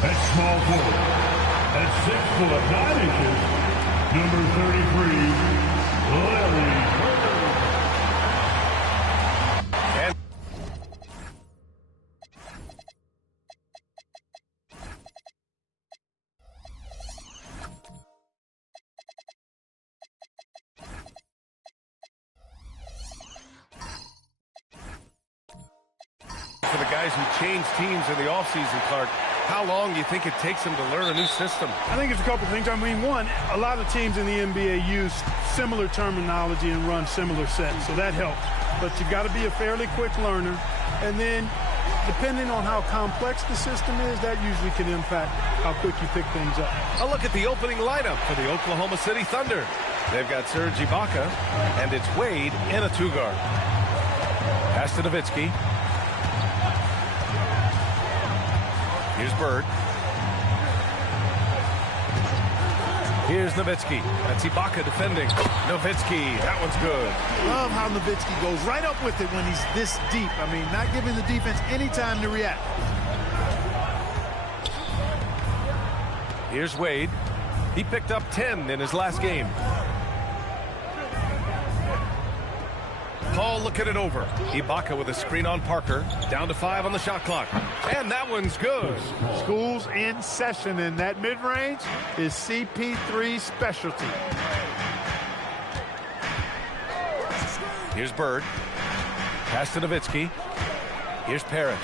At small forward, at 6'9", number 33, Larry Bird. And for the guys who change teams in the offseason, Clark, how long do you think it takes them to learn a new system? I think it's a couple things. I mean, one, a lot of teams in the NBA use similar terminology and run similar sets, so that helps. But you've got to be a fairly quick learner. And then, depending on how complex the system is, that usually can impact how quick you pick things up. A look at the opening lineup for the Oklahoma City Thunder. They've got Serge Ibaka, and it's Wade in a two-guard. Pass to Nowitzki. Here's Bird. Here's Nowitzki. That's Ibaka defending. Nowitzki, that one's good. Love how Nowitzki goes right up with it when he's this deep. I mean, not giving the defense any time to react. Here's Wade. He picked up 10 in his last game. Paul looking it over. Ibaka with a screen on Parker. Down to 5 on the shot clock. And that one's good. School's in session, and that mid-range is CP3's specialty. Here's Bird. Pass to Nowitzki. Here's Parrish.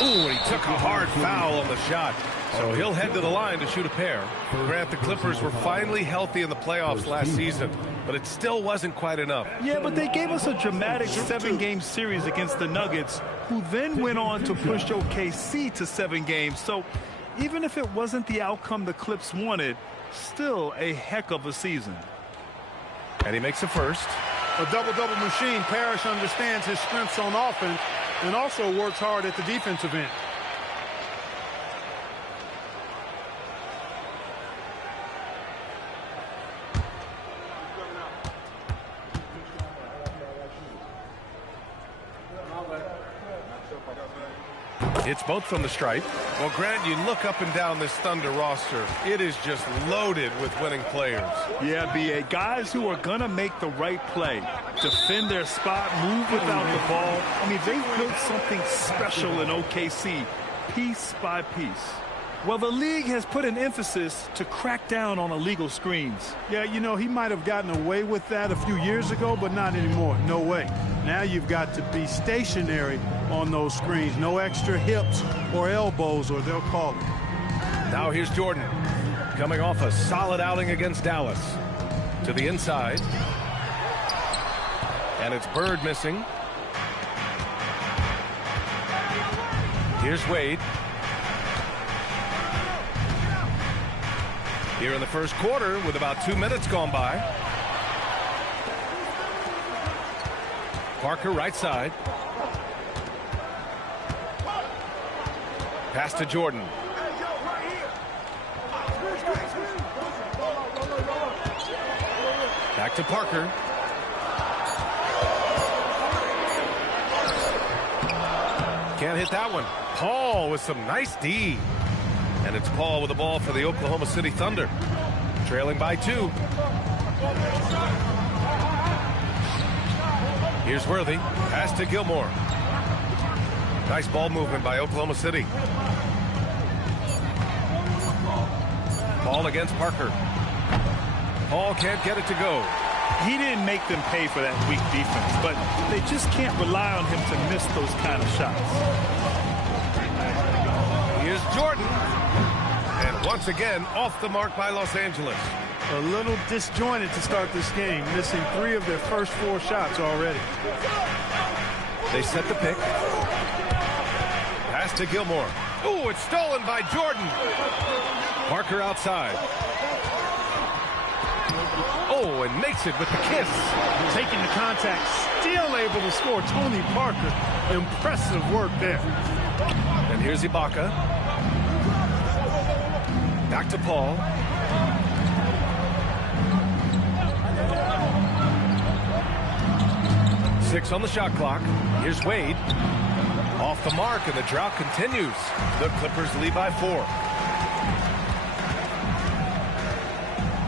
Ooh, and he took a hard foul on the shot. So he'll head to the line to shoot a pair. Grant, the Clippers were finally healthy in the playoffs last season, but it still wasn't quite enough. Yeah, but they gave us a dramatic 7-game series against the Nuggets, who then went on to push OKC to 7 games. So even if it wasn't the outcome the Clips wanted, still a heck of a season. And he makes the first. A double-double machine. Parrish understands his strengths on offense and also works hard at the defensive end. It's both from the stripe. Well, Grant, you look up and down this Thunder roster. It is just loaded with winning players. Yeah, B.A. Guys who are going to make the right play, defend their spot, move without the ball. I mean, they've built something special in OKC, piece by piece. Well, the league has put an emphasis to crack down on illegal screens. Yeah, you know, he might have gotten away with that a few years ago, but not anymore. No way. Now you've got to be stationary on those screens. No extra hips or elbows, or they'll call it. Now here's Jordan, coming off a solid outing against Dallas. To the inside. And it's Bird missing. Here's Wade. Here in the first quarter with about 2 minutes gone by. Parker right side. Pass to Jordan. Back to Parker. Can't hit that one. Paul with some nice D. And it's Paul with the ball for the Oklahoma City Thunder. Trailing by 2. Here's Worthy. Pass to Gilmore. Nice ball movement by Oklahoma City. Ball against Parker. Paul can't get it to go. He didn't make them pay for that weak defense, but they just can't rely on him to miss those kind of shots. Here's Jordan. And once again, off the mark by Los Angeles. A little disjointed to start this game, missing 3 of their first 4 shots already. They set the pick. Pass to Gilmore. Ooh, it's stolen by Jordan. Parker outside. Oh, and makes it with the kiss. Taking the contact, still able to score. Tony Parker, impressive work there. And here's Ibaka. Back to Paul. Six on the shot clock. Here's Wade. Off the mark, and the drought continues. The Clippers lead by 4.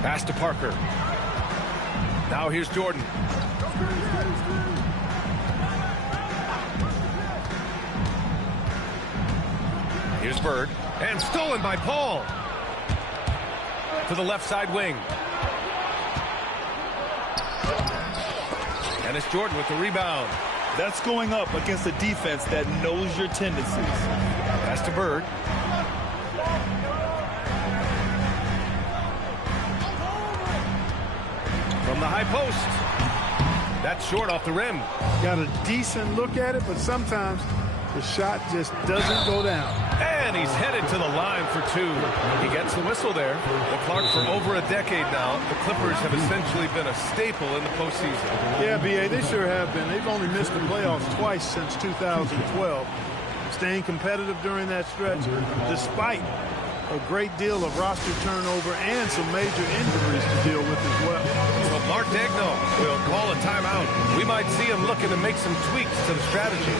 Pass to Parker. Now here's Jordan. Here's Bird. And stolen by Paul. To the left side wing. And it's Jordan with the rebound. That's going up against a defense that knows your tendencies. Pass to Bird. From the high post. That's short off the rim. Got a decent look at it, but sometimes the shot just doesn't go down. And he's headed to the line for 2. He gets the whistle there. Well, Clark, for over a decade now, the Clippers have essentially been a staple in the postseason. Yeah, B.A., they sure have been. They've only missed the playoffs twice since 2012. Staying competitive during that stretch, despite a great deal of roster turnover and some major injuries to deal with as well. So Mark Daigneault will call a timeout. We might see him looking to make some tweaks to the strategy.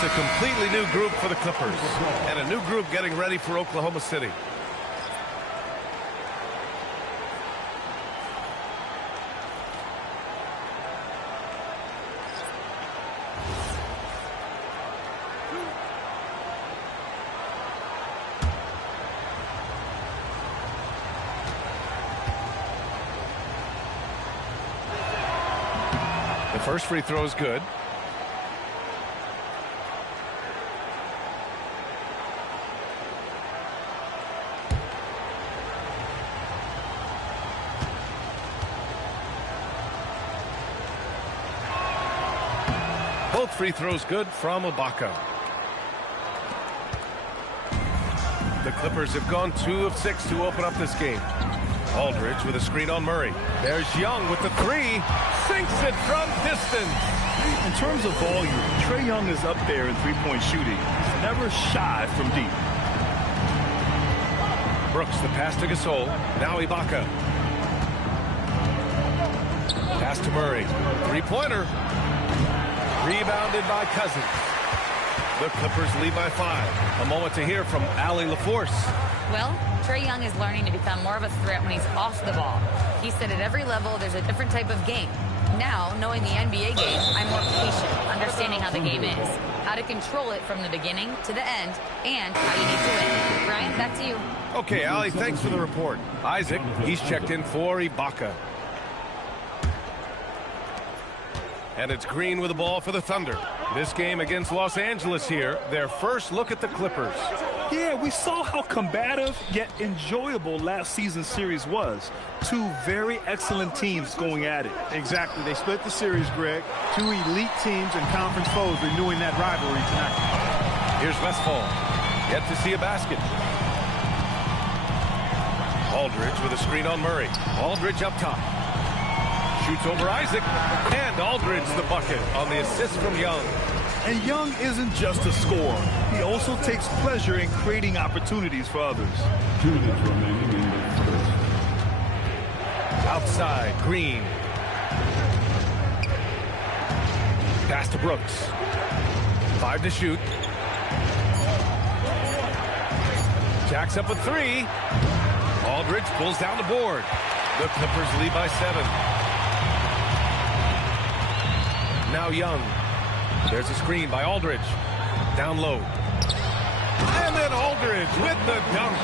It's a completely new group for the Clippers and a new group getting ready for Oklahoma City. The first free throw is good. Both free throws good from Ibaka. The Clippers have gone 2 of 6 to open up this game. Aldridge with a screen on Murray. There's Young with the 3. Sinks it from distance. In terms of volume, Trae Young is up there in three-point shooting. He's never shy from deep. Brooks, the pass to Gasol. Now Ibaka. Pass to Murray. Three-pointer. Rebounded by Cousins. The Clippers lead by 5. A moment to hear from Allie LaForce. Well, Trae Young is learning to become more of a threat when he's off the ball. He said at every level there's a different type of game. Now, knowing the NBA game, I'm more patient, understanding how the game is, how to control it from the beginning to the end, and how you need to win. Ryan, back to you. Okay, Allie, thanks for the report. Isaac, he's checked in for Ibaka. And it's Green with the ball for the Thunder. This game against Los Angeles here, their first look at the Clippers. Yeah, we saw how combative yet enjoyable last season's series was. 2 very excellent teams going at it. Exactly. They split the series, Greg. 2 elite teams and conference foes renewing that rivalry tonight. Here's Westfall. Yet to see a basket. Aldridge with a screen on Murray. Aldridge up top. Shoots over Isaac. And Aldridge the bucket on the assist from Young. And Young isn't just a scorer. He also takes pleasure in creating opportunities for others. 2 minutes remaining in the first. Outside, Green. Pass to Brooks. 5 to shoot. Jacks up a 3. Aldridge pulls down the board. The Clippers lead by 7. Now Young. There's a screen by Aldridge. down low. And then Aldridge with the dunk.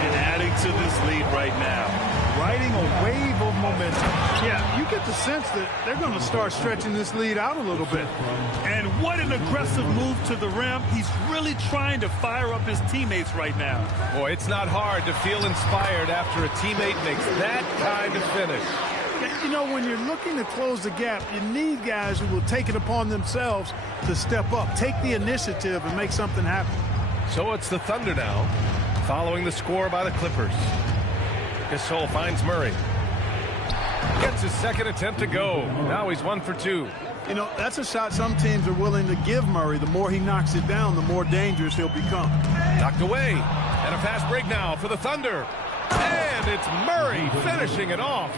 And adding to this lead right now. Riding a wave of momentum. Yeah, you get the sense that they're going to start stretching this lead out a little bit. And what an aggressive move to the rim. He's really trying to fire up his teammates right now. Boy, it's not hard to feel inspired after a teammate makes that kind of finish. You know, when you're looking to close the gap, you need guys who will take it upon themselves to step up, take the initiative, and make something happen. So it's the Thunder now, following the score by the Clippers. Gasol finds Murray. Gets his second attempt to go. Now he's 1 for 2. You know, that's a shot some teams are willing to give Murray. The more he knocks it down, the more dangerous he'll become. Knocked away. And a fast break now for the Thunder. And it's Murray finishing it off.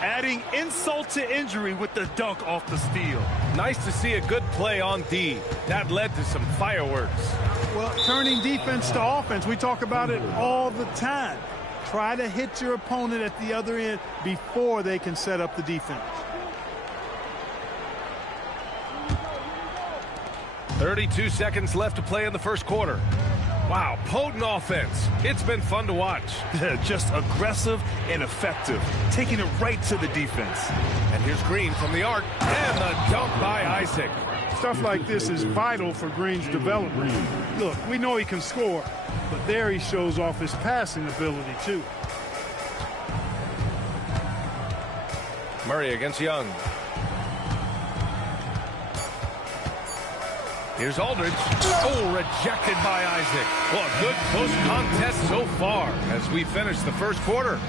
Adding insult to injury with the dunk off the steal. Nice to see a good play on D. That led to some fireworks. Well, turning defense to offense, we talk about it all the time. Try to hit your opponent at the other end before they can set up the defense. 32 seconds left to play in the first quarter. Wow, potent offense. It's been fun to watch. Just aggressive and effective, taking it right to the defense. And here's Green from the arc, and the dunk by Isaac. Stuff like this is vital for Green's development. Look, we know he can score, but there he shows off his passing ability, too. Murray against Young. Here's Aldridge. Oh, rejected by Isaac. Well, a good close contest so far as we finish the first quarter.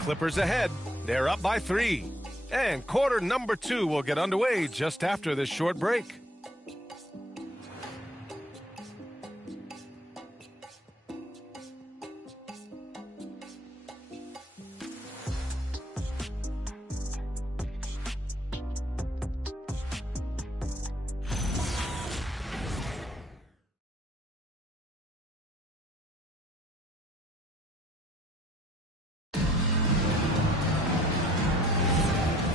Clippers ahead. They're up by 3. And quarter number 2 will get underway just after this short break.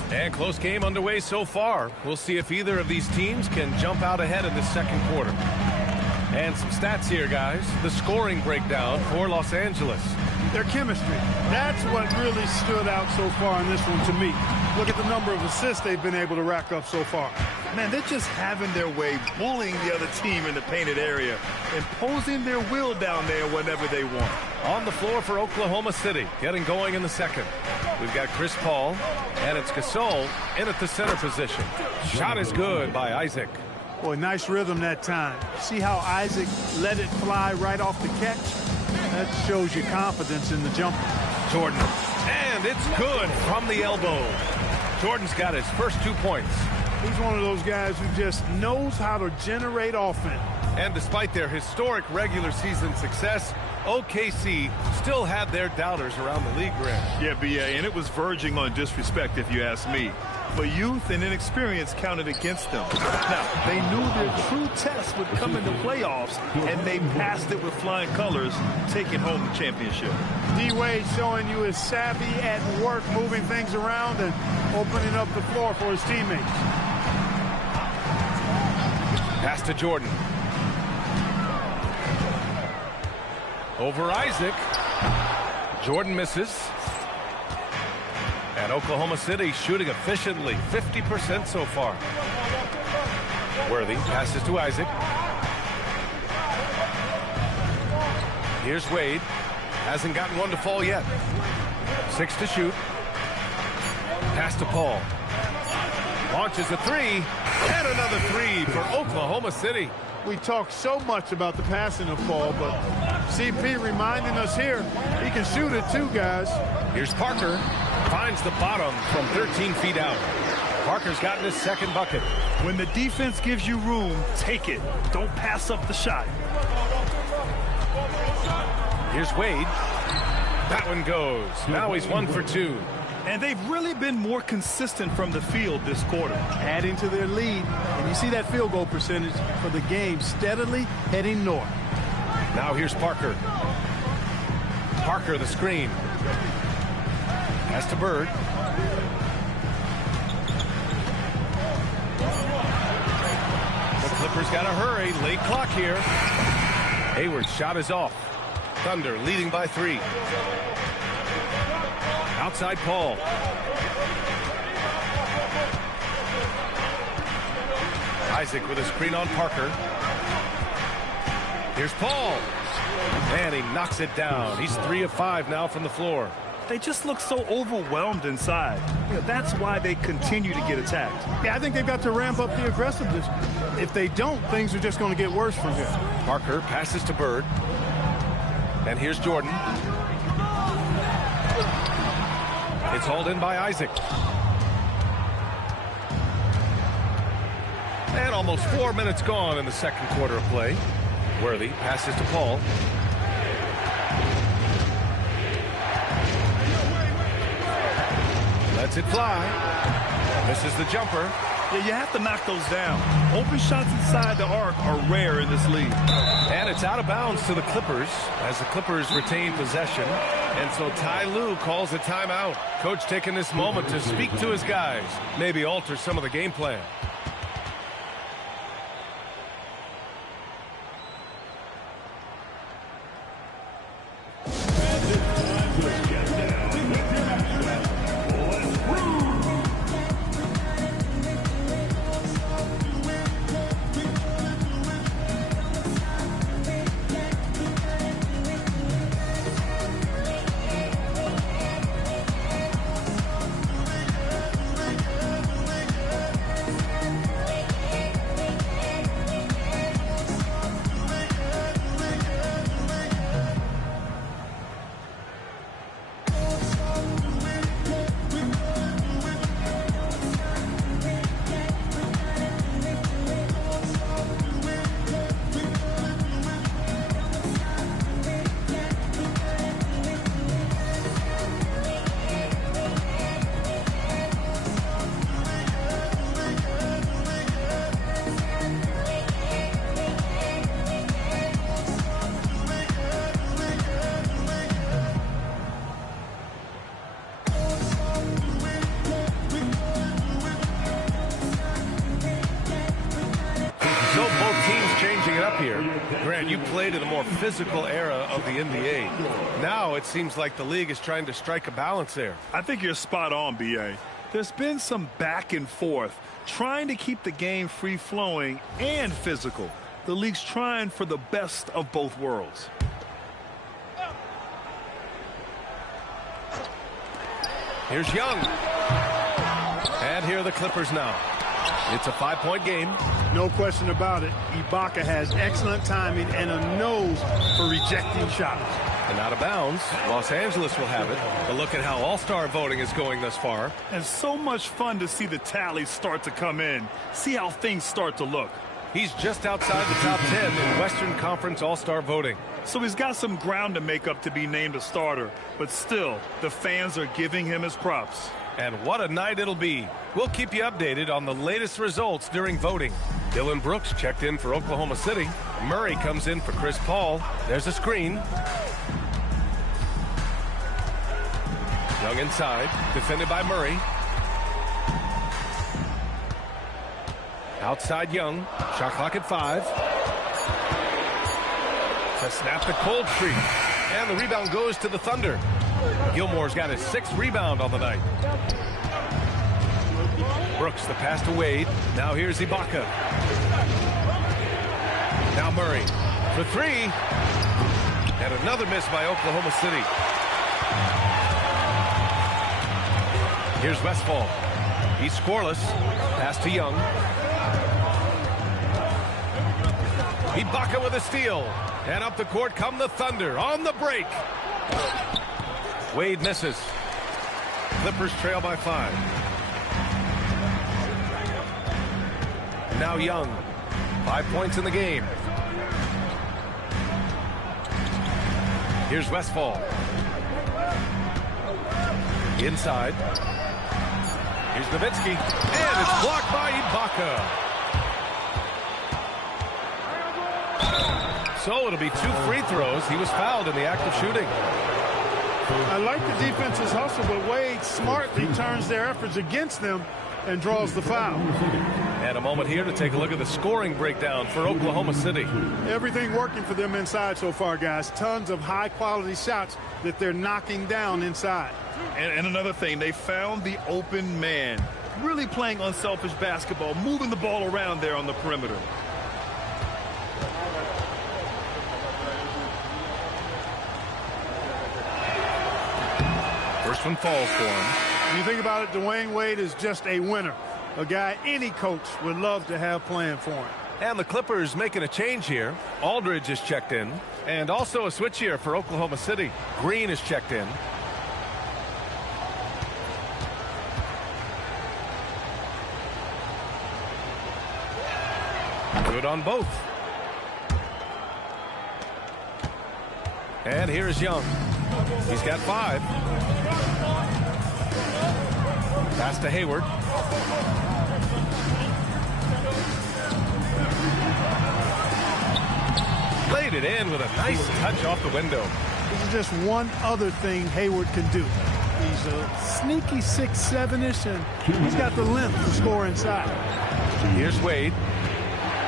And close game underway so far. We'll see if either of these teams can jump out ahead in the second quarter. And some stats here, guys. The scoring breakdown for Los Angeles. Their chemistry. That's what really stood out so far in this one to me. Look at the number of assists they've been able to rack up so far. Man, they're just having their way, bullying the other team in the painted area, imposing their will down there whenever they want. On the floor for Oklahoma City, getting going in the second. We've got Chris Paul, and it's Gasol in at the center position. Shot is good by Isaac. Boy, nice rhythm that time. See how Isaac let it fly right off the catch? That shows you confidence in the jumper. Jordan, and it's good from the elbow. Jordan's got his first 2 points. He's one of those guys who just knows how to generate offense. And despite their historic regular season success, OKC still had their doubters around the league rim. Yeah, BA, and it was verging on disrespect if you ask me. But youth and inexperience counted against them. Now, they knew their true test would come in the playoffs, and they passed it with flying colors, taking home the championship. D-Wade showing you his savvy at work, moving things around and opening up the floor for his teammates. Pass to Jordan. Over Isaac. Jordan misses. And Oklahoma City shooting efficiently, 50% so far. Worthy passes to Isaac. Here's Wade. Hasn't gotten one to fall yet. 6 to shoot. Pass to Paul. Launches a 3. And another 3 for Oklahoma City. We talk so much about the passing of Paul, but CP reminding us here, he can shoot it too, guys. Here's Parker. Finds the bottom from 13 feet out. Parker's gotten his second bucket. When the defense gives you room, take it. Don't pass up the shot. Here's Wade. That one goes. Now he's 1 for 2. And they've really been more consistent from the field this quarter. Adding to their lead. And you see that field goal percentage for the game steadily heading north. Now here's Parker. Parker the screen. Pass to Bird. The Clippers got to hurry. Late clock here. Hayward's shot is off. Thunder leading by 3. Outside Paul. Isaac with a screen on Parker. Here's Paul. And he knocks it down. He's 3 of 5 now from the floor. They just look so overwhelmed inside. That's why they continue to get attacked. Yeah, I think they've got to ramp up the aggressiveness. If they don't, things are just going to get worse from here. Parker passes to Bird. And here's Jordan. It's hauled in by Isaac. And almost 4 minutes gone in the second quarter of play. Worthy passes to Paul. Lets it fly. Misses the jumper. Yeah, you have to knock those down. Open shots inside the arc are rare in this league. And it's out of bounds to the Clippers as the Clippers retain possession. And so Ty Lue calls a timeout. Coach taking this moment to speak to his guys. Maybe alter some of the game plan. Grant, you played in a more physical era of the NBA. Now it seems like the league is trying to strike a balance there. I think you're spot on, B.A. There's been some back and forth, trying to keep the game free-flowing and physical. The league's trying for the best of both worlds. Here's Young. And here are the Clippers now. It's a 5-point game. No question about it. Ibaka has excellent timing and a nose for rejecting shots. And out of bounds, Los Angeles will have it. A look at how all-star voting is going thus far. And so much fun to see the tallies start to come in. See how things start to look. He's just outside the top 10 in Western Conference all-star voting. So he's got some ground to make up to be named a starter. But still, the fans are giving him his props. And what a night it'll be. We'll keep you updated on the latest results during voting. Dylan Brooks checked in for Oklahoma City. Murray comes in for Chris Paul. There's a screen. Young inside, defended by Murray. Outside Young, shot clock at 5. To snap the cold streak. And the rebound goes to the Thunder. Gilmore's got his 6th rebound on the night. Brooks, the pass to Wade. Now here's Ibaka. Now Murray for 3. And another miss by Oklahoma City. Here's Westfall. He's scoreless. Pass to Young. Ibaka with a steal. And up the court come the Thunder on the break. Wade misses. Clippers trail by 5. Now Young. 5 points in the game. Here's Westfall. Inside. Here's Nowitzki. And it's blocked by Ibaka. So it'll be 2 free throws. He was fouled in the act of shooting. I like the defense's hustle, but Wade smartly turns their efforts against them and draws the foul. And a moment here to take a look at the scoring breakdown for Oklahoma City. Everything working for them inside so far, guys. Tons of high-quality shots that they're knocking down inside. And another thing, they found the open man. Really playing unselfish basketball, moving the ball around there on the perimeter. First one falls for him. When you think about it, Dwayne Wade is just a winner. A guy any coach would love to have playing for him. And the Clippers making a change here. Aldridge is checked in. And also a switch here for Oklahoma City. Green is checked in. Good on both. And here is Young. He's got 5. Pass to Hayward. Laid it in with a nice touch off the window. This is just one other thing Hayward can do. He's a sneaky 6'7"-ish, and he's got the length to score inside. Here's Wade.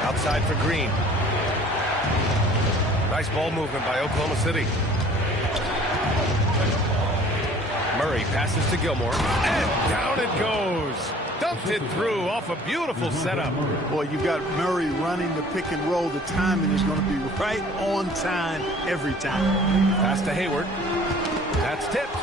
Outside for Green. Nice ball movement by Oklahoma City. Murray passes to Gilmore. And down it goes. Dumped it through off a beautiful setup. Boy, you've got Murray running the pick and roll. The timing is going to be right on time every time. Pass to Hayward. That's tipped.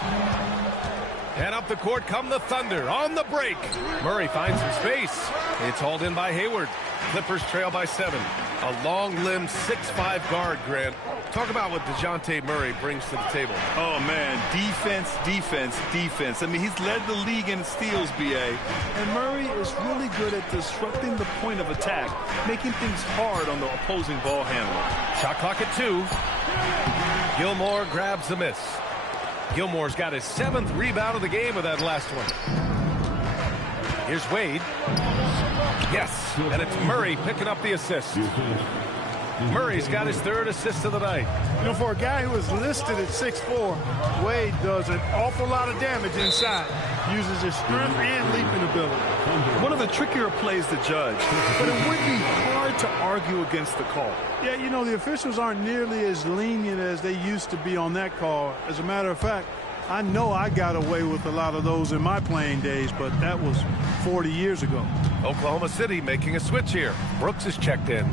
And up the court come the Thunder on the break. Murray finds some space. It's hauled in by Hayward. Clippers trail by 7. A long-limbed 6'5" guard, Grant. Talk about what DeJounte Murray brings to the table. Oh, man, defense, defense, defense. I mean, he's led the league in steals, B.A. And Murray is really good at disrupting the point of attack, making things hard on the opposing ball handler. Shot clock at 2. Gilmore grabs the miss. Gilmore's got his 7th rebound of the game with that last one. Here's Wade. Yes, and it's Murray picking up the assist. Murray's got his 3rd assist of the night. You know, for a guy who is listed at 6'4", Wade does an awful lot of damage inside. Uses his strength and leaping ability. One of the trickier plays to judge, but it would be hard to argue against the call. Yeah, you know, the officials aren't nearly as lenient as they used to be on that call. As a matter of fact, I know I got away with a lot of those in my playing days, but that was 40 years ago. Oklahoma City making a switch here. Brooks is checked in.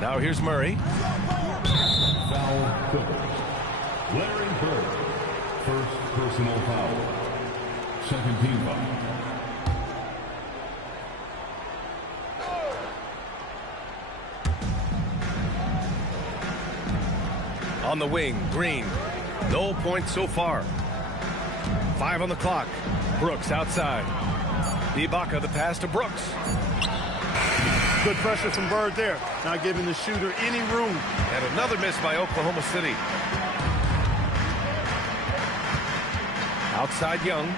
Now here's Murray. Foul Clippers. Larry Bird. First personal foul. Second team foul. On the wing, Green. No points so far. 5 on the clock. Brooks outside. Ibaka the pass to Brooks. Good pressure from Bird there. Not giving the shooter any room. And another miss by Oklahoma City. Outside Young.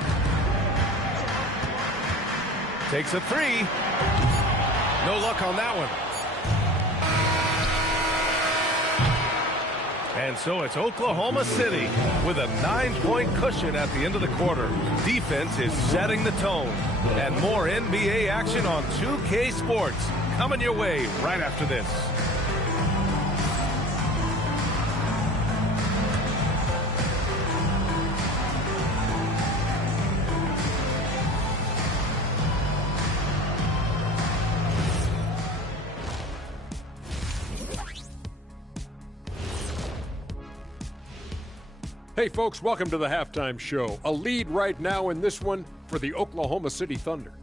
Takes a 3. No luck on that one. And so it's Oklahoma City with a 9-point cushion at the end of the quarter. Defense is setting the tone. And more NBA action on 2K Sports coming your way right after this. Hey folks, welcome to the halftime show. A lead right now in this one for the Oklahoma City Thunder.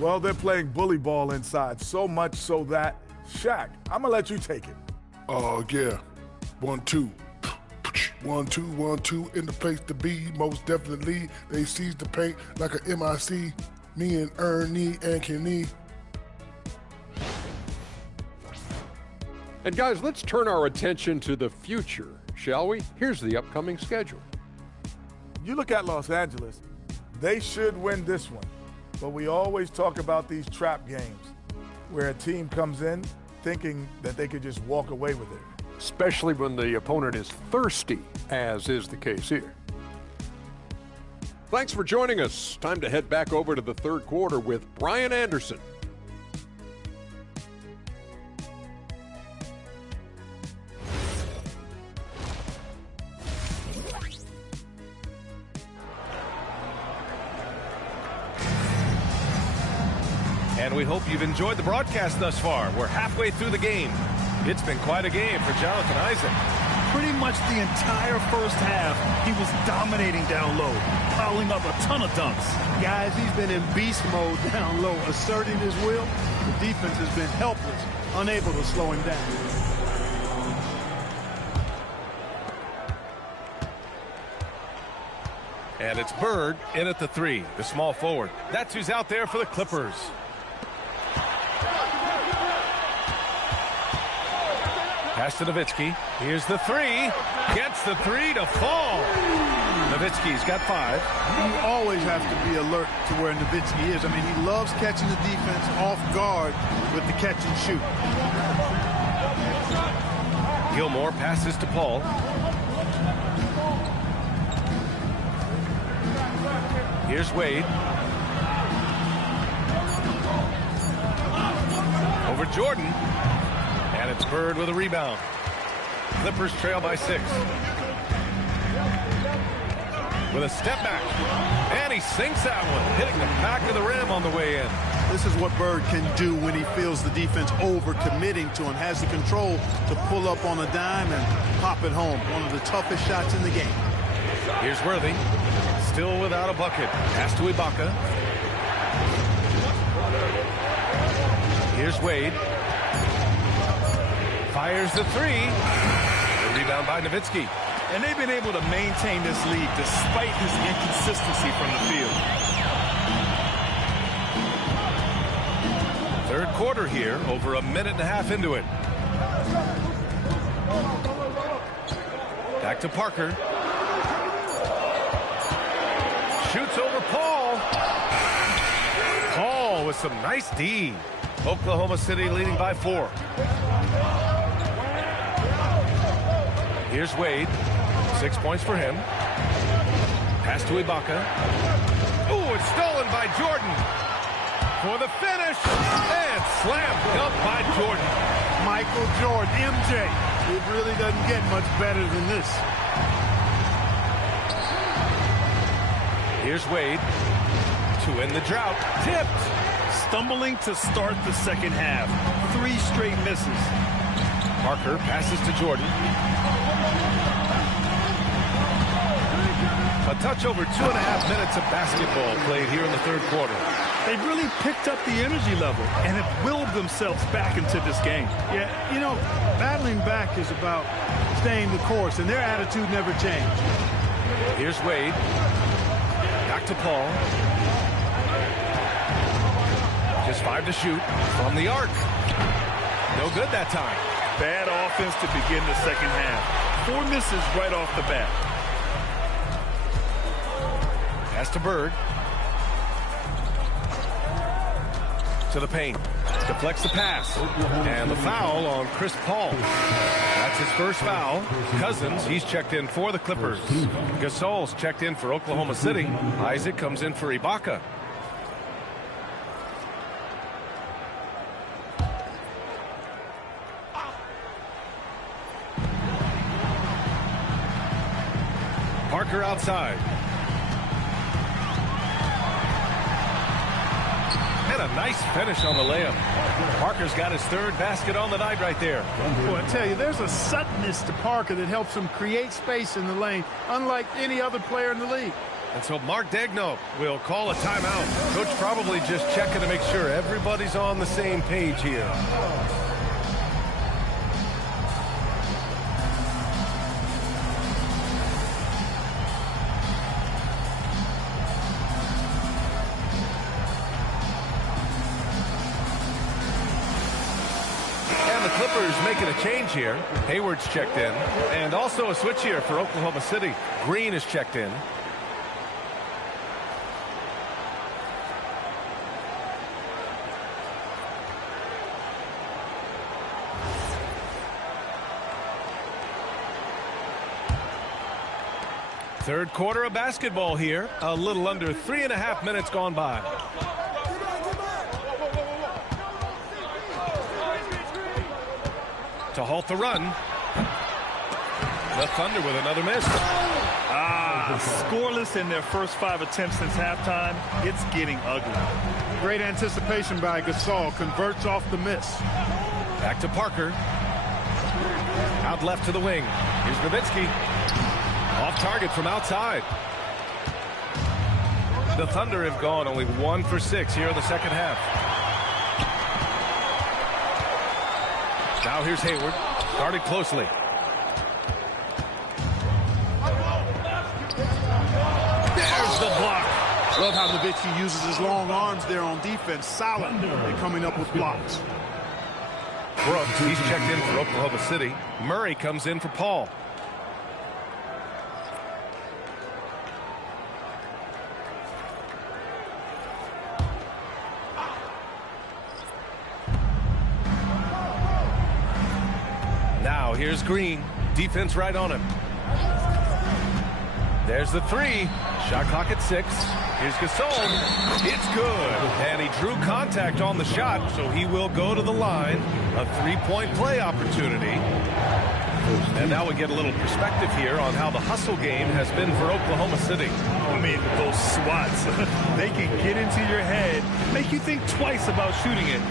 Well, they're playing bully ball inside, so much so that, Shaq, I'm going to let you take it. Oh, yeah. 1, 2. 1, 2, 1, 2 in the place to be. Most definitely, they seize the paint like a MIC. Me and Ernie and Kenny. And guys, let's turn our attention to the future, shall we? Here's the upcoming schedule. You look at Los Angeles, they should win this one. But we always talk about these trap games where a team comes in thinking that they could just walk away with it. Especially when the opponent is thirsty, as is the case here. Thanks for joining us. Time to head back over to the third quarter with Brian Anderson. And we hope you've enjoyed the broadcast thus far. We're halfway through the game. It's been quite a game for Jonathan Isaac. Pretty much the entire first half, he was dominating down low, piling up a ton of dunks. Guys, he's been in beast mode down low, asserting his will. The defense has been helpless, unable to slow him down. And it's Bird in at the three, the small forward. That's who's out there for the Clippers. Pass to Nowitzki. Here's the three. Gets the three to fall. Nowitzki's got 5. You always have to be alert to where Nowitzki is. I mean, he loves catching the defense off guard with the catch and shoot. Gilmore passes to Paul. Here's Wade. Over Jordan. And it's Bird with a rebound. Clippers trail by 6. With a step back. And he sinks that one, hitting the back of the rim on the way in. This is what Bird can do when he feels the defense over-committing to him. Has the control to pull up on a dime and pop it home. One of the toughest shots in the game. Here's Worthy. Still without a bucket. Pass to Ibaka. Here's Wade. Fires the three. The rebound by Nowitzki. And they've been able to maintain this lead despite his inconsistency from the field. Third quarter here, over a minute and a half into it. Back to Parker. Shoots over Paul. Paul with some nice D. Oklahoma City leading by 4. Here's Wade. 6 points for him. Pass to Ibaka. Ooh, it's stolen by Jordan. For the finish. And slam dunk by Jordan. Michael Jordan, MJ. It really doesn't get much better than this. Here's Wade. To end the drought. Tipped. Stumbling to start the second half. 3 straight misses. Parker passes to Jordan. A touch over 2.5 minutes of basketball played here in the third quarter. They've really picked up the energy level and have willed themselves back into this game. Yeah, you know, battling back is about staying the course, and their attitude never changed. Here's Wade. Back to Paul. Just 5 to shoot from the arc. No good that time. Bad offense to begin the second half. 4 misses right off the bat. Pass to Bird. To the paint. Deflects the pass. And the foul on Chris Paul. That's his first foul. Cousins, he's checked in for the Clippers. Gasol's checked in for Oklahoma City. Isaac comes in for Ibaka. Parker outside. And a nice finish on the layup. Parker's got his 3rd basket on the night right there. Boy, I tell you, there's a suddenness to Parker that helps him create space in the lane, unlike any other player in the league. And so Mark Daigneault will call a timeout. Coach probably just checking to make sure everybody's on the same page here. Clippers making a change here. Hayward's checked in. And also a switch here for Oklahoma City. Green is checked in. Third quarter of basketball here. A little under 3.5 minutes gone by. To halt the run. The Thunder with another miss. Scoreless in their first 5 attempts since halftime. It's getting ugly. Great anticipation by Gasol. Converts off the miss. Back to Parker. Out left to the wing. Here's Nowitzki. Off target from outside. The Thunder have gone only 1 for 6 here in the second half. Now here's Hayward. Guarded closely. There's the block. Love how Nowitzki uses his long arms there on defense. Solid and coming up with blocks. Brooks, he's checked in for Oklahoma City. Murray comes in for Paul. Now here's Green. Defense right on him. There's the 3. Shot clock at 6. Here's Gasol. It's good. And he drew contact on the shot, so he will go to the line. A 3-point play opportunity. And now we get a little perspective here on how the hustle game has been for Oklahoma City. I mean, those swats, they can get into your head, make you think twice about shooting it.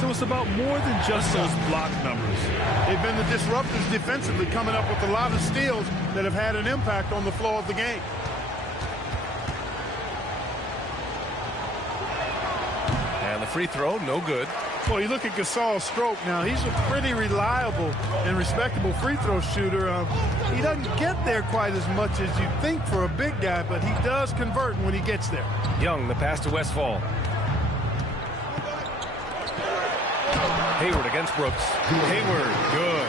So it's about more than just those block numbers. They've been the disruptors defensively, coming up with a lot of steals that have had an impact on the flow of the game. And the free throw, no good. Well, you look at Gasol's stroke now. He's a pretty reliable and respectable free throw shooter. He doesn't get there quite as much as you think for a big guy, but he does convert when he gets there. Young, the pass to Westfall. Hayward against Brooks. Hayward, good.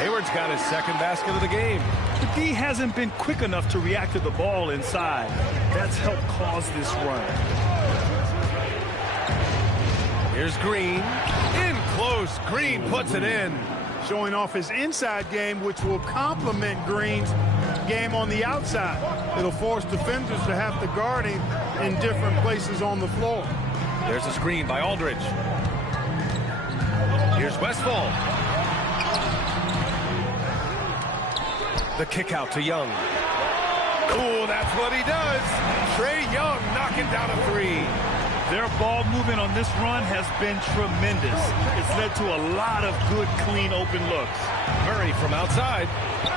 Hayward's got his second basket of the game. The D hasn't been quick enough to react to the ball inside. That's helped cause this run. Here's Green. In close. Green puts it in. Showing off his inside game, which will complement Green's game on the outside. It'll force defenders to have to guard him in different places on the floor. There's a screen by Aldridge. Here's Westfall. The kick out to Young. Oh, that's what he does. Trae Young knocking down a 3. Their ball movement on this run has been tremendous. It's led to a lot of good, clean, open looks. Murray from outside.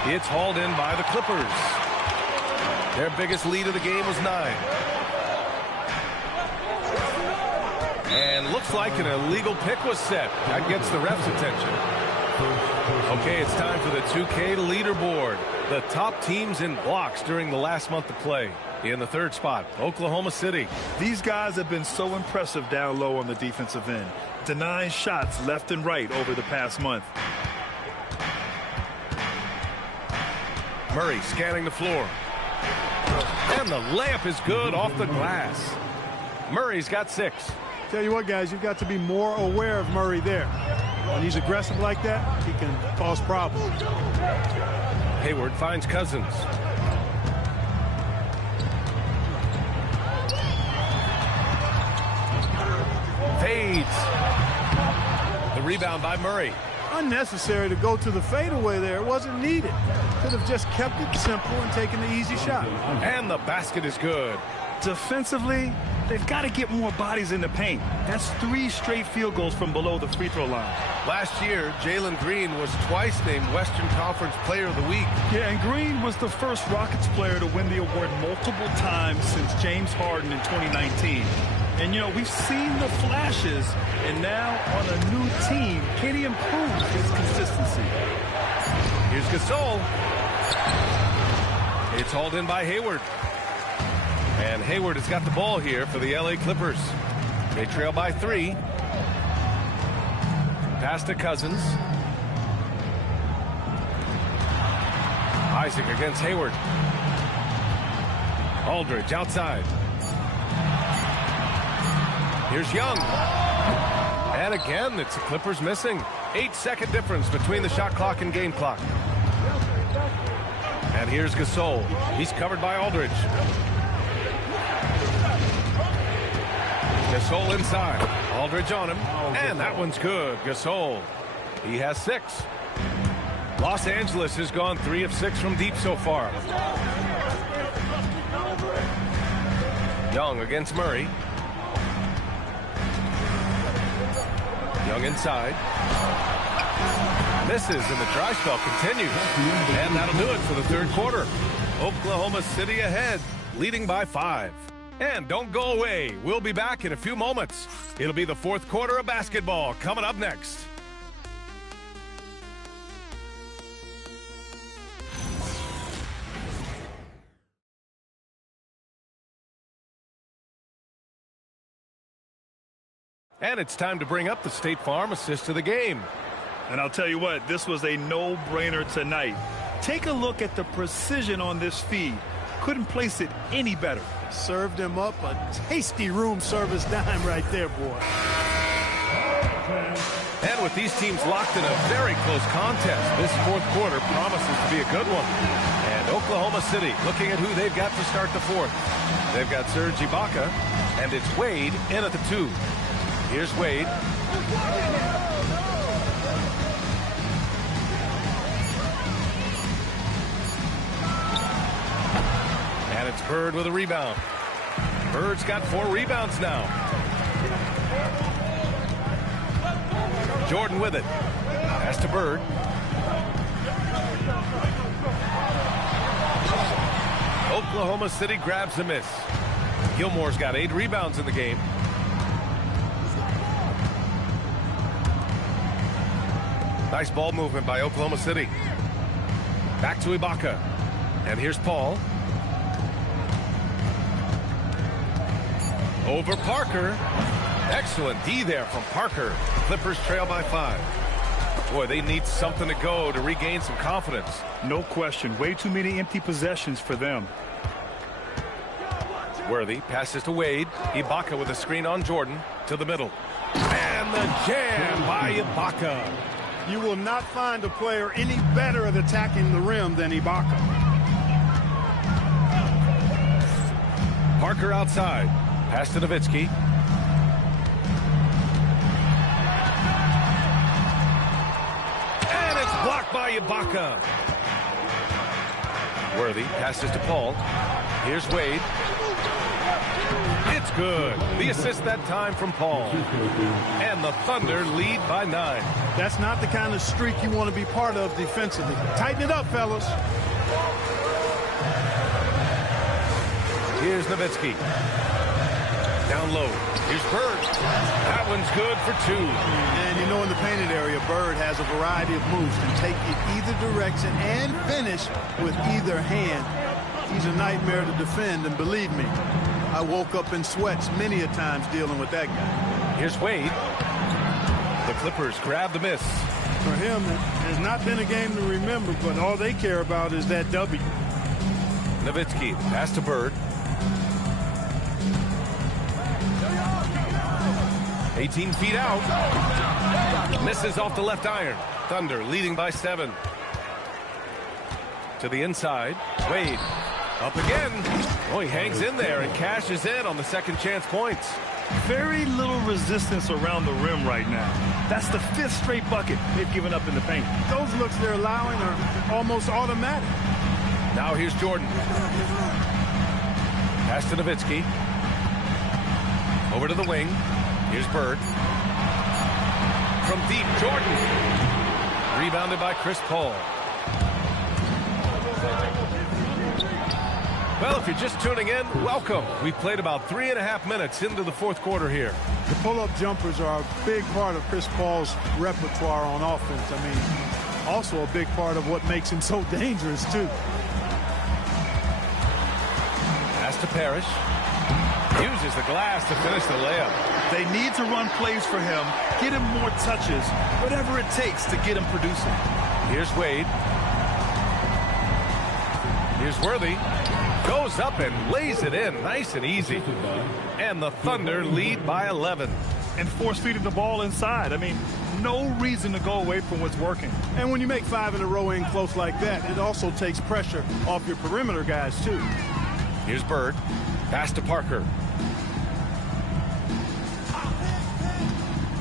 It's hauled in by the Clippers. Their biggest lead of the game was 9. And looks like an illegal pick was set. That gets the ref's attention. Okay, it's time for the 2K leaderboard. The top teams in blocks during the last month of play. In the third spot, Oklahoma City. These guys have been so impressive down low on the defensive end, denying shots left and right over the past month. Murray scanning the floor. And the layup is good off the glass. Murray's got 6. Tell you what, guys, you've got to be more aware of Murray there. When he's aggressive like that, he can cause problems. Hayward finds Cousins. Fades. The rebound by Murray. Unnecessary to go to the fadeaway there. It wasn't needed. Could have just kept it simple and taken the easy shot. And the basket is good. Defensively, they've got to get more bodies in the paint. That's 3 straight field goals from below the free throw line. Last year, Jalen Green was twice named Western Conference Player of the Week. Yeah, and Green was the first Rockets player to win the award multiple times since James Harden in 2019. And, you know, we've seen the flashes, and now on a new team, can he improve his consistency? Here's Gasol. It's hauled in by Hayward. And Hayward has got the ball here for the LA Clippers. They trail by 3. Pass to Cousins. Isaac against Hayward. Aldridge outside. Here's Young. And again, it's the Clippers missing. 8-second difference between the shot clock and game clock. And here's Gasol. He's covered by Aldridge. Gasol inside. Aldridge on him. And that one's good. Gasol. He has 6. Los Angeles has gone 3 of 6 from deep so far. Young against Murray. Young inside. Misses, and the dry spell continues. And that'll do it for the third quarter. Oklahoma City ahead, leading by 5. And don't go away. We'll be back in a few moments. It'll be the fourth quarter of basketball coming up next. And it's time to bring up the State Farm assist of the game. And I'll tell you what, this was a no-brainer tonight. Take a look at the precision on this feed. Couldn't place it any better. Served him up a tasty room service dime right there, boy. And with these teams locked in a very close contest, this fourth quarter promises to be a good one. And Oklahoma City looking at who they've got to start the fourth. They've got Serge Ibaka, and it's Wade in at the 2. Here's Wade. And it's Bird with a rebound. Bird's got 4 rebounds now. Jordan with it. Pass to Bird. Oklahoma City grabs the miss. Gilmore's got 8 rebounds in the game. Nice ball movement by Oklahoma City. Back to Ibaka. And here's Paul. Over Parker. Excellent D there from Parker. Clippers trail by 5. Boy, they need something to go to regain some confidence. No question. Way too many empty possessions for them. Worthy passes to Wade. Ibaka with a screen on Jordan to the middle. And the jam by Ibaka. You will not find a player any better at attacking the rim than Ibaka. Parker outside. Pass to Nowitzki. And it's blocked by Ibaka. Worthy passes to Paul. Here's Wade. It's good. The assist that time from Paul. And the Thunder lead by 9. That's not the kind of streak you want to be part of defensively. Tighten it up, fellas. Here's Nowitzki. Down low. Here's Bird. That one's good for 2. And you know, in the painted area, Bird has a variety of moves. Can take it either direction and finish with either hand. He's a nightmare to defend, and believe me, I woke up in sweats many a times dealing with that guy. Here's Wade. The Clippers grab the miss. For him, it has not been a game to remember, but all they care about is that W. Nowitzki, pass to Bird. 18 feet out. Misses off the left iron. Thunder leading by 7. To the inside. Wade. Up again. Oh, he hangs in there and cashes in on the second chance points. Very little resistance around the rim right now. That's the 5th straight bucket they've given up in the paint. Those looks they're allowing are almost automatic. Now here's Jordan. Pass to Nowitzki. Over to the wing. Here's Bird. From deep, Jordan. Rebounded by Chris Paul. Well, if you're just tuning in, welcome. We've played about 3.5 minutes into the fourth quarter here. The pull-up jumpers are a big part of Chris Paul's repertoire on offense. I mean, also a big part of what makes him so dangerous, too. Pass to Parrish. Uses the glass to finish the layup. They need to run plays for him, get him more touches, whatever it takes to get him producing. Here's Wade. Here's Worthy. Goes up and lays it in nice and easy. And the Thunder lead by 11. And force-feeding the ball inside. I mean, no reason to go away from what's working. And when you make 5 in a row in close like that, it also takes pressure off your perimeter guys, too. Here's Bird. Pass to Parker.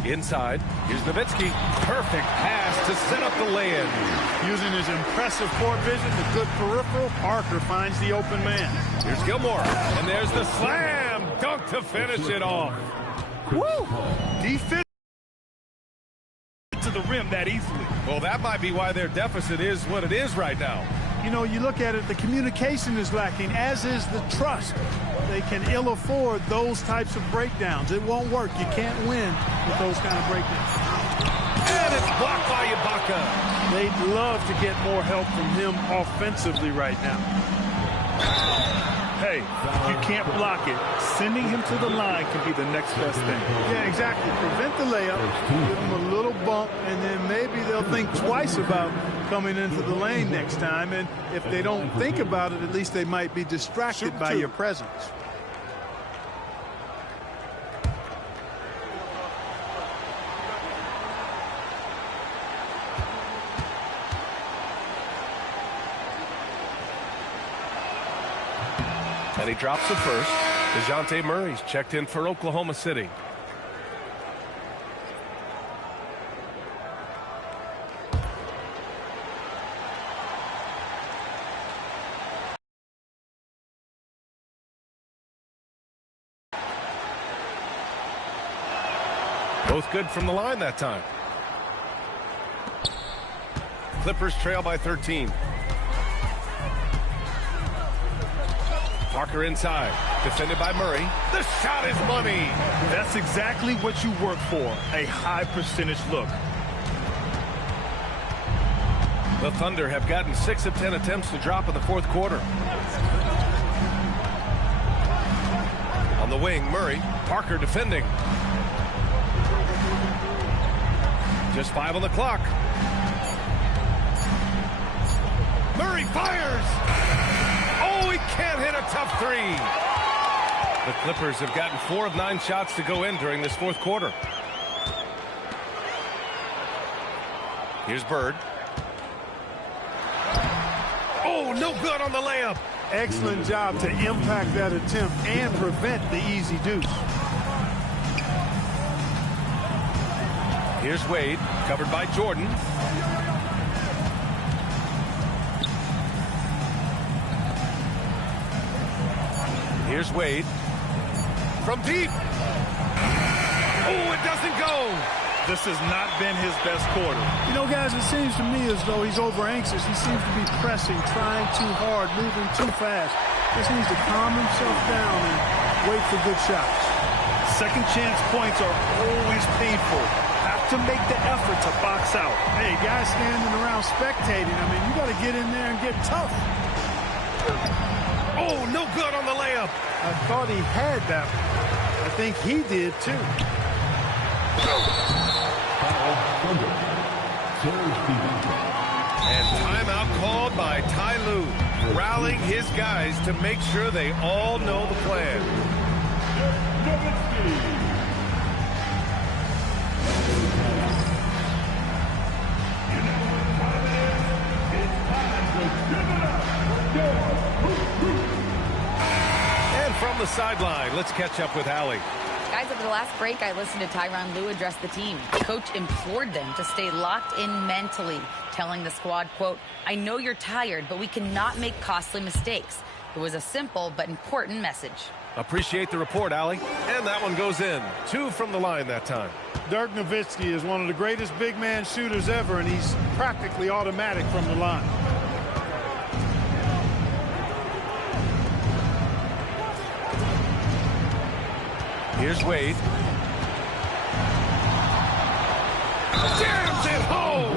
Inside. Here's Nowitzki. Perfect pass to set up the lay-in. Using his impressive court vision, the good peripheral, Parker finds the open man. Here's Gilmore. And there's the slam dunk to finish it off. Woo! Defense to the rim that easily. Well, that might be why their deficit is what it is right now. You know, you look at it, the communication is lacking, as is the trust. They can ill afford those types of breakdowns. It won't work. You can't win with those kind of breakdowns. And it's blocked by Ibaka. They'd love to get more help from him offensively right now. Hey, you can't block it. Sending him to the line can be the next best thing. Yeah, exactly. Prevent the layup, give him a little bump, and then maybe they'll think twice about coming into the lane next time. And if they don't think about it, at least they might be distracted by your presence. And he drops it first. DeJounte Murray's checked in for Oklahoma City. Both good from the line that time. Clippers trail by 13. Parker inside, defended by Murray. The shot is money. That's exactly what you work for, a high percentage look. The Thunder have gotten 6 of 10 attempts to drop in the fourth quarter. On the wing, Murray. Parker defending. Just 5 on the clock. Murray fires. Oh, he can't hit a tough three. The Clippers have gotten 4 of 9 shots to go in during this fourth quarter. Here's Bird. Oh, no good on the layup. Excellent job to impact that attempt and prevent the easy deuce. Here's Wade, covered by Jordan. Here's Wade. From deep. Oh, it doesn't go. This has not been his best quarter. You know, guys, it seems to me as though he's over anxious. He seems to be pressing, trying too hard, moving too fast. Just needs to calm himself down and wait for good shots. Second chance points are always painful. Have to make the effort to box out. Hey, guys standing around spectating, I mean, you got to get in there and get tough. Oh, no good on the layup. I thought he had that one. I think he did, too. And timeout called by Ty Lue, rallying his guys to make sure they all know the plan. And from the sideline, let's catch up with Allie. Guys, over the last break, I listened to Tyronn Lue address the team. The coach implored them to stay locked in mentally, telling the squad, quote, "I know you're tired, but we cannot make costly mistakes." It was a simple but important message. Appreciate the report, Allie. And that one goes in. 2 from the line that time. Dirk Nowitzki is one of the greatest big man shooters ever, and he's practically automatic from the line. Here's Wade. Jams it home!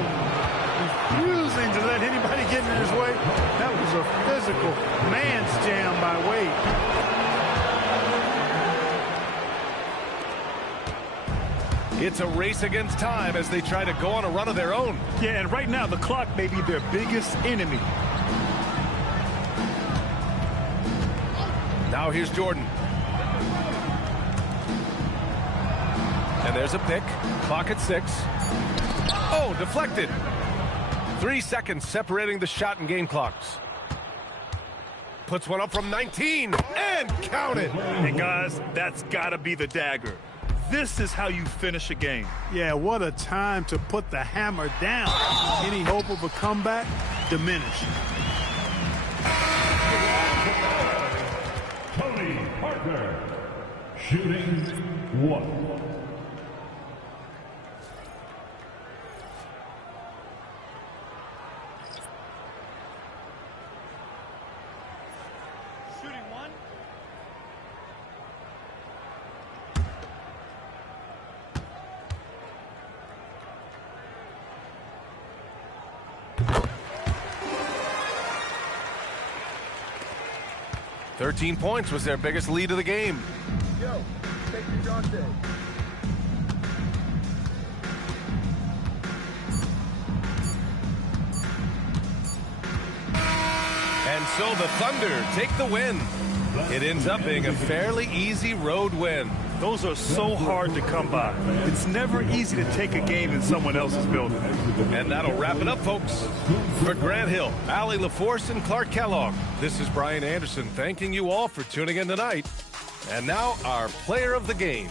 Refusing to let anybody get in his way. That was a physical man's jam by Wade. It's a race against time as they try to go on a run of their own. Yeah, and right now the clock may be their biggest enemy. Now here's Jordan. And there's a pick. Clock at 6. Oh, deflected. 3 seconds separating the shot and game clocks. Puts one up from 19 and count it. And guys, that's got to be the dagger. This is how you finish a game. Yeah, what a time to put the hammer down. Any hope of a comeback diminished. Tony Parker, shooting 1. Shooting 1. $13 points was their biggest lead of the game. Yo, take your Dante. And so the Thunder take the win. It ends up being a fairly easy road win. Those are so hard to come by. It's never easy to take a game in someone else's building. And that'll wrap it up, folks. For Grant Hill, Allie LaForce, and Clark Kellogg, this is Brian Anderson thanking you all for tuning in tonight. And now our player of the game.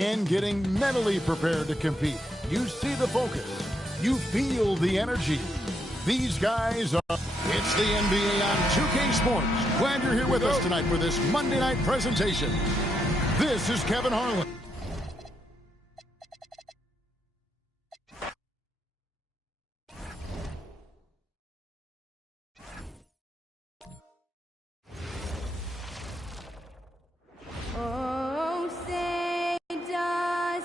and getting mentally prepared to compete. You see the focus. You feel the energy. These guys are... It's the NBA on 2K Sports. Glad you're here with us tonight for this Monday night presentation. This is Kevin Harlan. Oh, say does...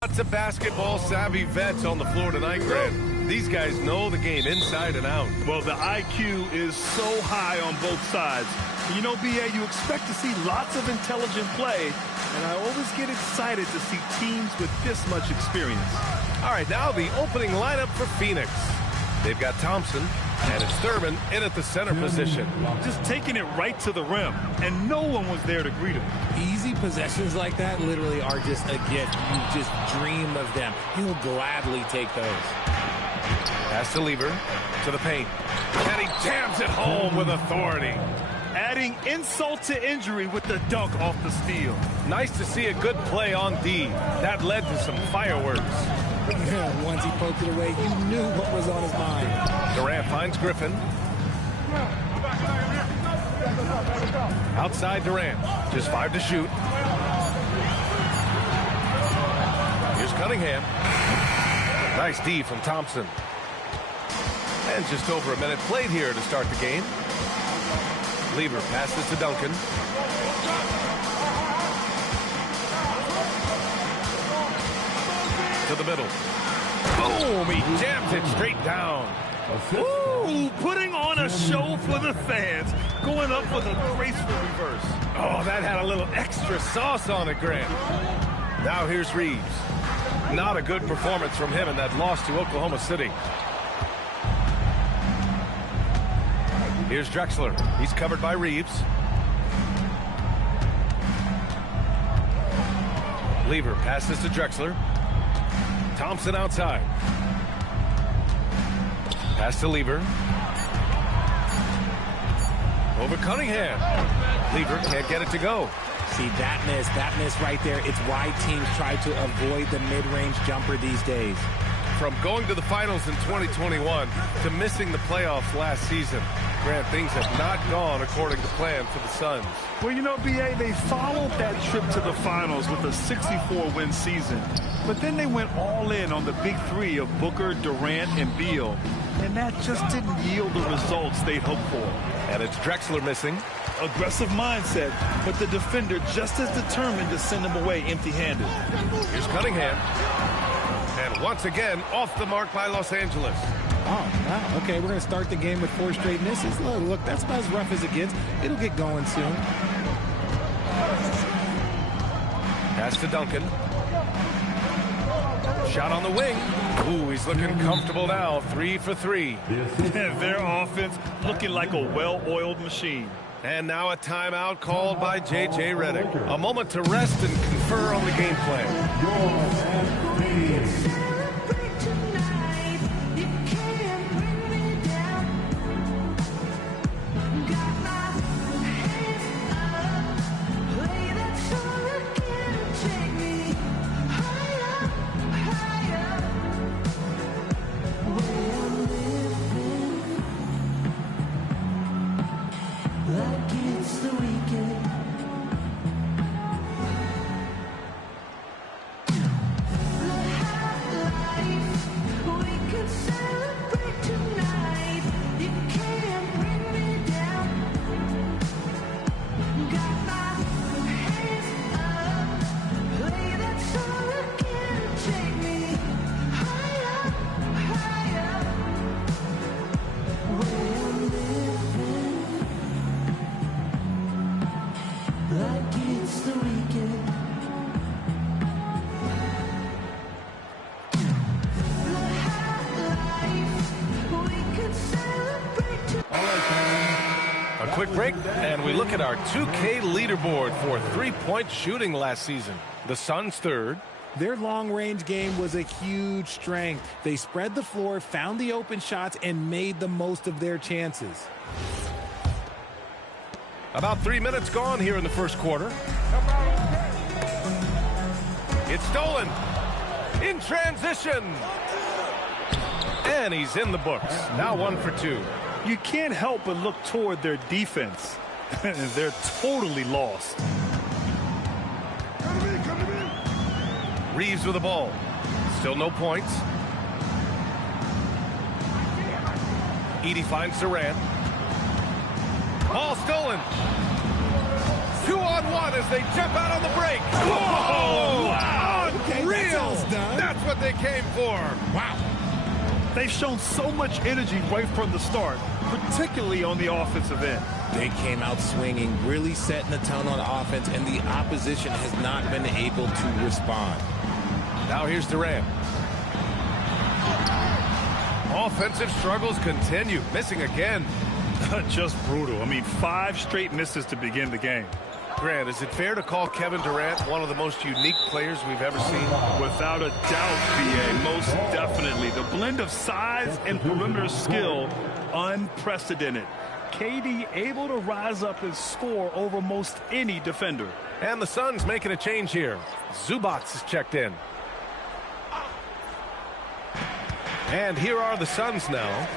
Lots of basketball-savvy vets on the floor tonight, Grant. These guys know the game inside and out. Well, the IQ is so high on both sides. You know, B.A., you expect to see lots of intelligent play, and I always get excited to see teams with this much experience. All right, now the opening lineup for Phoenix. They've got Thompson, and it's Thurman in at the center position. Just taking it right to the rim, and no one was there to greet him. Easy possessions like that literally are just a gift. You just dream of them. He'll gladly take those. Pass to Lever, to the paint. And he jams it home with authority. Adding insult to injury with the dunk off the steal. Nice to see a good play on D. That led to some fireworks. Once he poked it away, you knew what was on his mind. Durant finds Griffin. Outside Durant. Just 5 to shoot. Here's Cunningham. Nice D from Thompson. And just over a minute played here to start the game. Lever passes to Duncan. To the middle. Boom! He jams it straight down. Ooh, putting on a show for the fans. Going up with a graceful reverse. Oh, that had a little extra sauce on it, Grant. Now here's Reeves. Not a good performance from him in that loss to Oklahoma City. Here's Drexler. He's covered by Reeves. Lever passes to Drexler. Thompson outside. Pass to Lever. Over Cunningham. Lever can't get it to go. See, that miss right there. It's why teams try to avoid the mid-range jumper these days. From going to the finals in 2021 to missing the playoffs last season, Grant, things have not gone according to plan for the Suns. Well, you know, B.A., they followed that trip to the finals with a 64-win season. But then they went all in on the big three of Booker, Durant, and Beal. And that just didn't yield the results they'd hoped for. And it's Drexler missing. Aggressive mindset, but the defender just as determined to send him away empty-handed. Here's Cunningham. And once again, off the mark by Los Angeles. Oh, wow. Okay, we're going to start the game with 4 straight misses. Look, that's about as rough as it gets. It'll get going soon. Pass to Duncan. Shot on the wing. Ooh, he's looking comfortable now. 3 for 3. Their offense looking like a well-oiled machine. And now a timeout called by J.J. Redick. A moment to rest and confer on the game plan. A quick break, and we look at our 2K leaderboard for three-point shooting last season. The Suns third. Their long-range game was a huge strength. They spread the floor, found the open shots, and made the most of their chances. About 3 minutes gone here in the first quarter. It's stolen. In transition. And he's in the books. Now 1 for 2. You can't help but look toward their defense. They're totally lost. Reeves with the ball. Still no points. Edey finds Durant. Ball stolen. 2-on-1 as they jump out on the break. Whoa! Wow! Unreal! That's what they came for. Wow. They've shown so much energy right from the start, particularly on the offensive end. They came out swinging, really setting the tone on offense, and the opposition has not been able to respond. Now here's Durant. Offensive struggles continue. Missing again. Just brutal. I mean, 5 straight misses to begin the game. Grant, is it fair to call Kevin Durant one of the most unique players we've ever seen? Without a doubt, B.A., most definitely. The blend of size and perimeter skill, unprecedented. KD able to rise up and score over most any defender. And the Suns making a change here. Zubac is checked in. And here are the Suns now.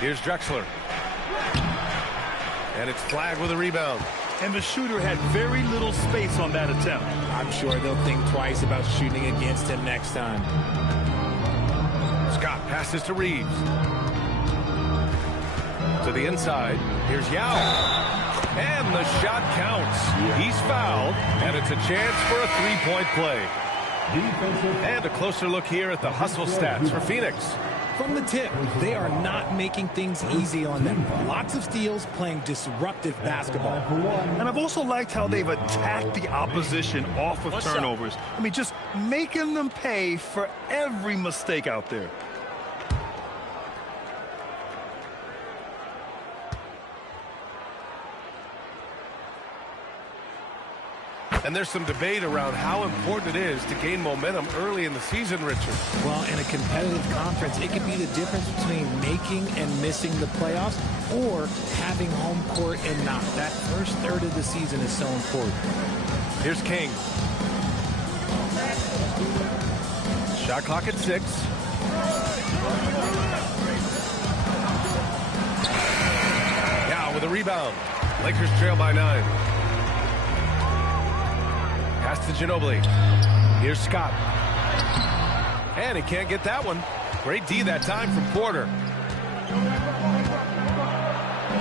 Here's Drexler. And it's flagged with a rebound. And the shooter had very little space on that attempt. I'm sure they'll think twice about shooting against him next time. Scott passes to Reeves. To the inside. Here's Yao. And the shot counts. He's fouled. And it's a chance for a three-point play. And a closer look here at the hustle stats for Phoenix. From the tip, they are not making things easy on them. Lots of steals, playing disruptive basketball. And I've also liked how they've attacked the opposition off of turnovers. I mean, just making them pay for every mistake out there. And there's some debate around how important it is to gain momentum early in the season, Richard. Well, in a competitive conference, it could be the difference between making and missing the playoffs or having home court and not. That first third of the season is so important. Here's King. Shot clock at 6. Now with a rebound. Lakers trail by 9. Pass to Ginobili. Here's Scott. And he can't get that one. Great D that time from Porter.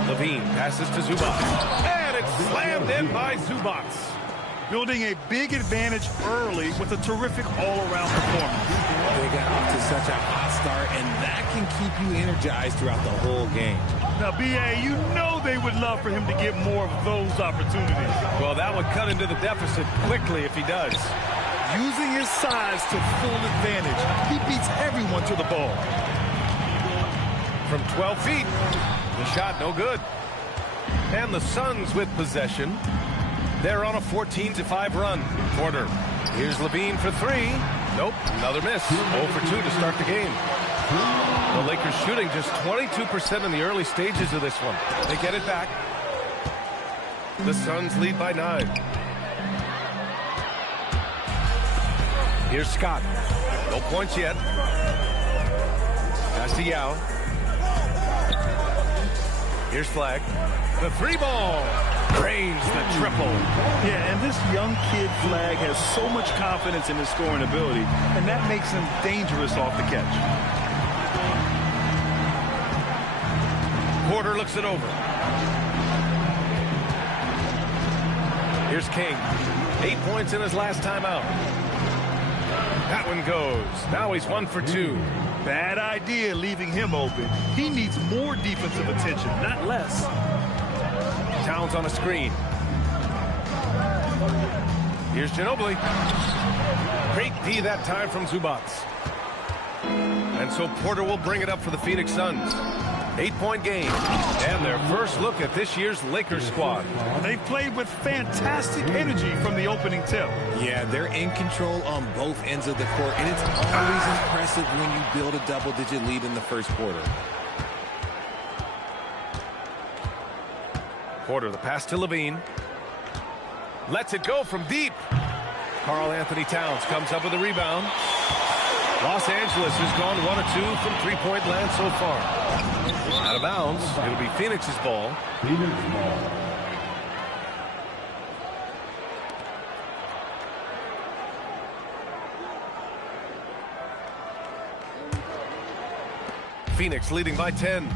Levine passes to Zubac. And it's slammed in by Zubac. Building a big advantage early with a terrific all-around performance. They got off to such a hot start, and that can keep you energized throughout the whole game. Now, B.A., you know they would love for him to get more of those opportunities. Well, that would cut into the deficit quickly if he does. Using his size to full advantage, he beats everyone to the ball. From 12 feet, the shot no good. And the Suns with possession. They're on a 14-5 run. Porter. Here's Levine for 3. Nope, another miss. 0 for 2 to start the game. The Lakers shooting just 22% in the early stages of this one. They get it back. The Suns lead by 9. Here's Scott. No points yet. Pass to Yao. Here's Flag. The 3-ball. Drains the triple. Yeah, and this young kid Flag has so much confidence in his scoring ability, and that makes him dangerous off the catch. Porter looks it over. Here's King. 8 points in his last time out. That one goes. Now he's 1 for 2. Bad idea leaving him open. He needs more defensive attention, not less. Towns on a screen. Here's Ginobili. Great D that time from Zubac. And so Porter will bring it up for the Phoenix Suns. 8-point game. And their first look at this year's Lakers squad. They've played with fantastic energy from the opening tip. Yeah, they're in control on both ends of the court, and it's always impressive when you build a double-digit lead in the first quarter. Porter, the pass to Levine. Lets it go from deep. Karl Anthony Towns comes up with a rebound. Los Angeles has gone 1 of 2 from three-point land so far. Out of bounds. It'll be Phoenix's ball. Phoenix leading by 10.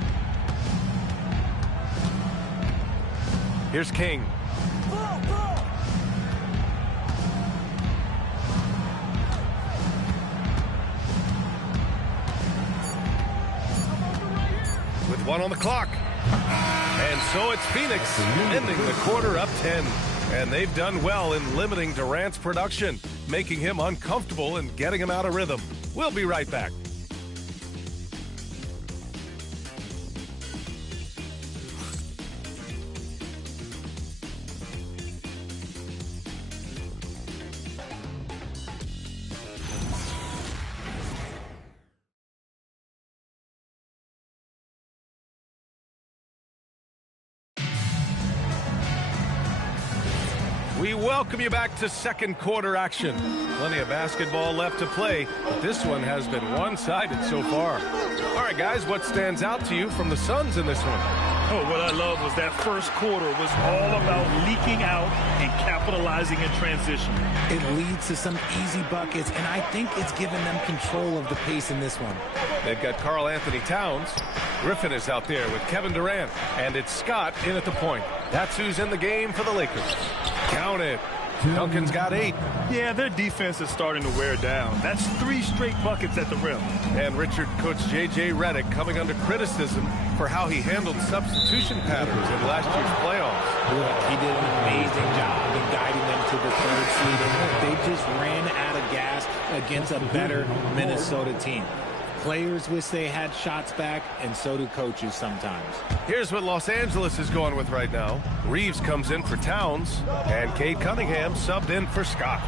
Here's King. With 1 on the clock. And so it's Phoenix ending the quarter up 10. And they've done well in limiting Durant's production, making him uncomfortable and getting him out of rhythm. We'll be right back. We welcome you back to second quarter action. Plenty of basketball left to play, but this one has been one-sided so far. All right, guys, what stands out to you from the Suns in this one? Oh, what I love was that first quarter was all about leaking out and capitalizing in transition. It leads to some easy buckets, and I think it's given them control of the pace in this one. They've got Karl Anthony Towns. Griffin is out there with Kevin Durant, and it's Scott in at the point. That's who's in the game for the Lakers. Count it. Duncan's got 8. Yeah, their defense is starting to wear down. That's 3 straight buckets at the rim. And Richard coach J.J. Redick coming under criticism for how he handled substitution patterns in last year's playoffs. He did an amazing job in guiding them to the 3rd seed, and they just ran out of gas against a better Minnesota team. Players wish they had shots back, and so do coaches sometimes. Here's what Los Angeles is going with right now. Reeves comes in for Towns, and Cade Cunningham subbed in for Scott.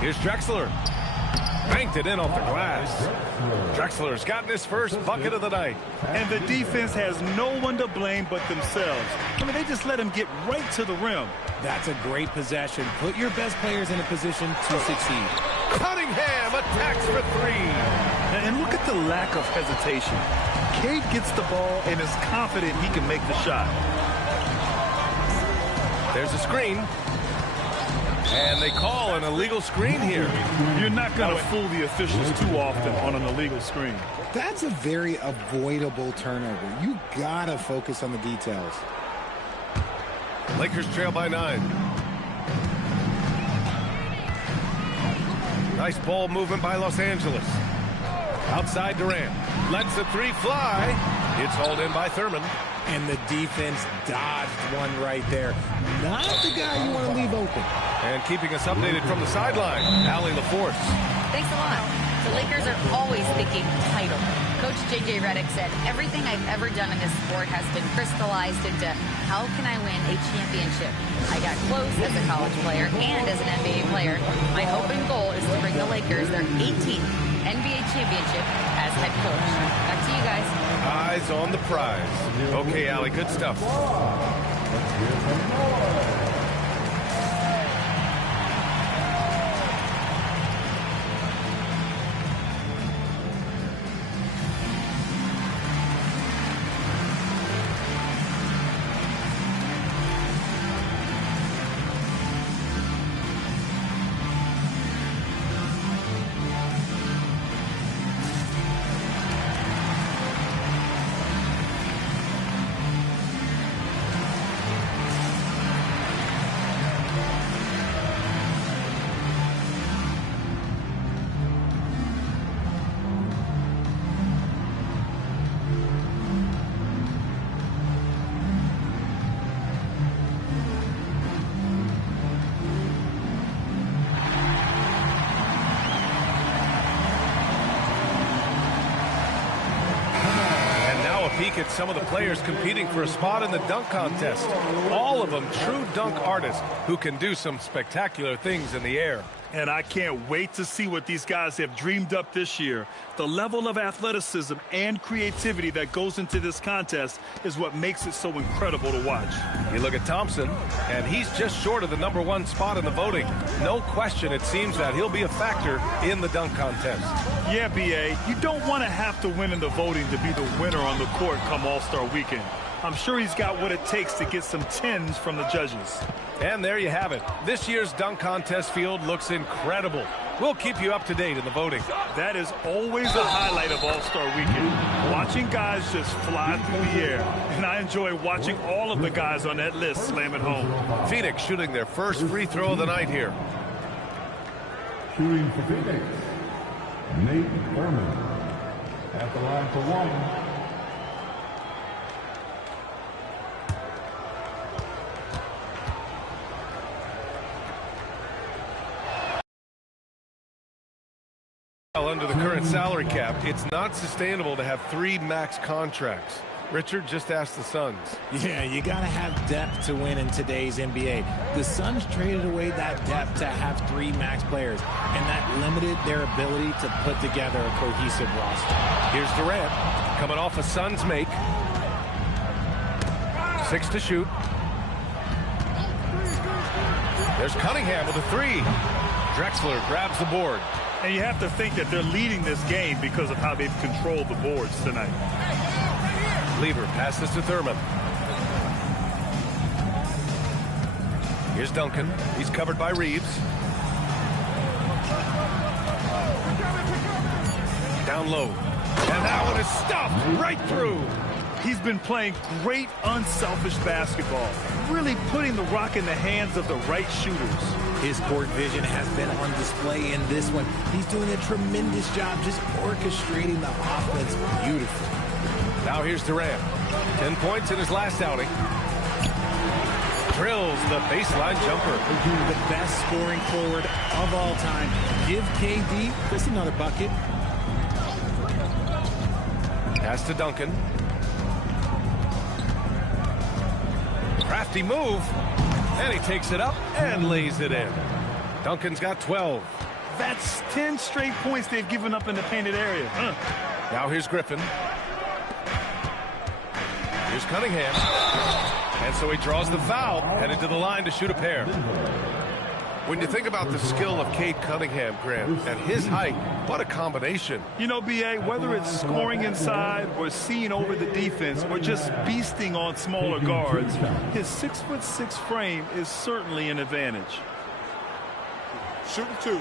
Here's Drexler. Banked it in off the glass. Drexler's gotten his first bucket of the night. And the defense has no one to blame but themselves. I mean, they just let him get right to the rim. That's a great possession. Put your best players in a position to succeed. Cunningham attacks for 3. And look at the lack of hesitation. Cade gets the ball and is confident he can make the shot. There's a screen. And they call an illegal screen here. You're not going to fool the officials too often on an illegal screen. That's a very avoidable turnover. You got to focus on the details. Lakers trail by 9. Nice ball movement by Los Angeles. Outside Durant. Lets the 3 fly. It's hauled in by Thurman. And the defense dodged one right there. Not the guy you want to leave open. And keeping us updated from the sideline, Allie LaForce. Thanks a lot. The Lakers are always thinking title. Coach J.J. Redick said, everything I've ever done in this sport has been crystallized into how can I win a championship. I got close as a college player and as an NBA player. My hope and goal is to bring the Lakers their 18th NBA championship as head coach. Back to you guys. Eyes on the prize. Okay, Allie, good stuff. peek at some of the players competing for a spot in the dunk contest. All of them true dunk artists who can do some spectacular things in the air. And I can't wait to see what these guys have dreamed up this year. The level of athleticism and creativity that goes into this contest is what makes it so incredible to watch. You look at Thompson, and he's just short of the #1 spot in the voting. No question, it seems that he'll be a factor in the dunk contest. Yeah, B.A., you don't want to have to win in the voting to be the winner on the court come All-Star Weekend. I'm sure he's got what it takes to get some 10s from the judges. And there you have it. This year's dunk contest field looks incredible. We'll keep you up to date in the voting. That is always a highlight of All-Star Weekend. Watching guys just fly through the air. And I enjoy watching all of the guys on that list slam it home. Phoenix shooting their first free throw of the night here. Shooting for Phoenix, Nate Thurman. At the line for one. Under the current salary cap, it's not sustainable to have 3 max contracts. Richard just asked the Suns. Yeah, you got to have depth to win in today's NBA. The Suns traded away that depth to have 3 max players, and that limited their ability to put together a cohesive roster. Here's Durant, coming off a Suns make. 6 to shoot. There's Cunningham with a 3. Drexler grabs the board. And you have to think that they're leading this game because of how they've controlled the boards tonight. Lever passes to Thurman. Here's Duncan. He's covered by Reeves. Down low. And that one is stuffed right through. He's been playing great unselfish basketball, really putting the rock in the hands of the right shooters. His court vision has been on display in this one. He's doing a tremendous job just orchestrating the offense beautifully. Now here's Durant. 10 points in his last outing. Drills the baseline jumper. The best scoring forward of all time. Give KD just another bucket. Pass to Duncan. Crafty move. And he takes it up and lays it in. Duncan's got 12. That's 10 straight points they've given up in the painted area. Now here's Griffin. Here's Cunningham. And so he draws the foul, headed to the line to shoot a pair. When you think about the skill of Cade Cunningham, Graham, and his height, what a combination. You know, B.A., whether it's scoring inside or seeing over the defense or just beasting on smaller guards, his 6'6" frame is certainly an advantage. Shooting 2.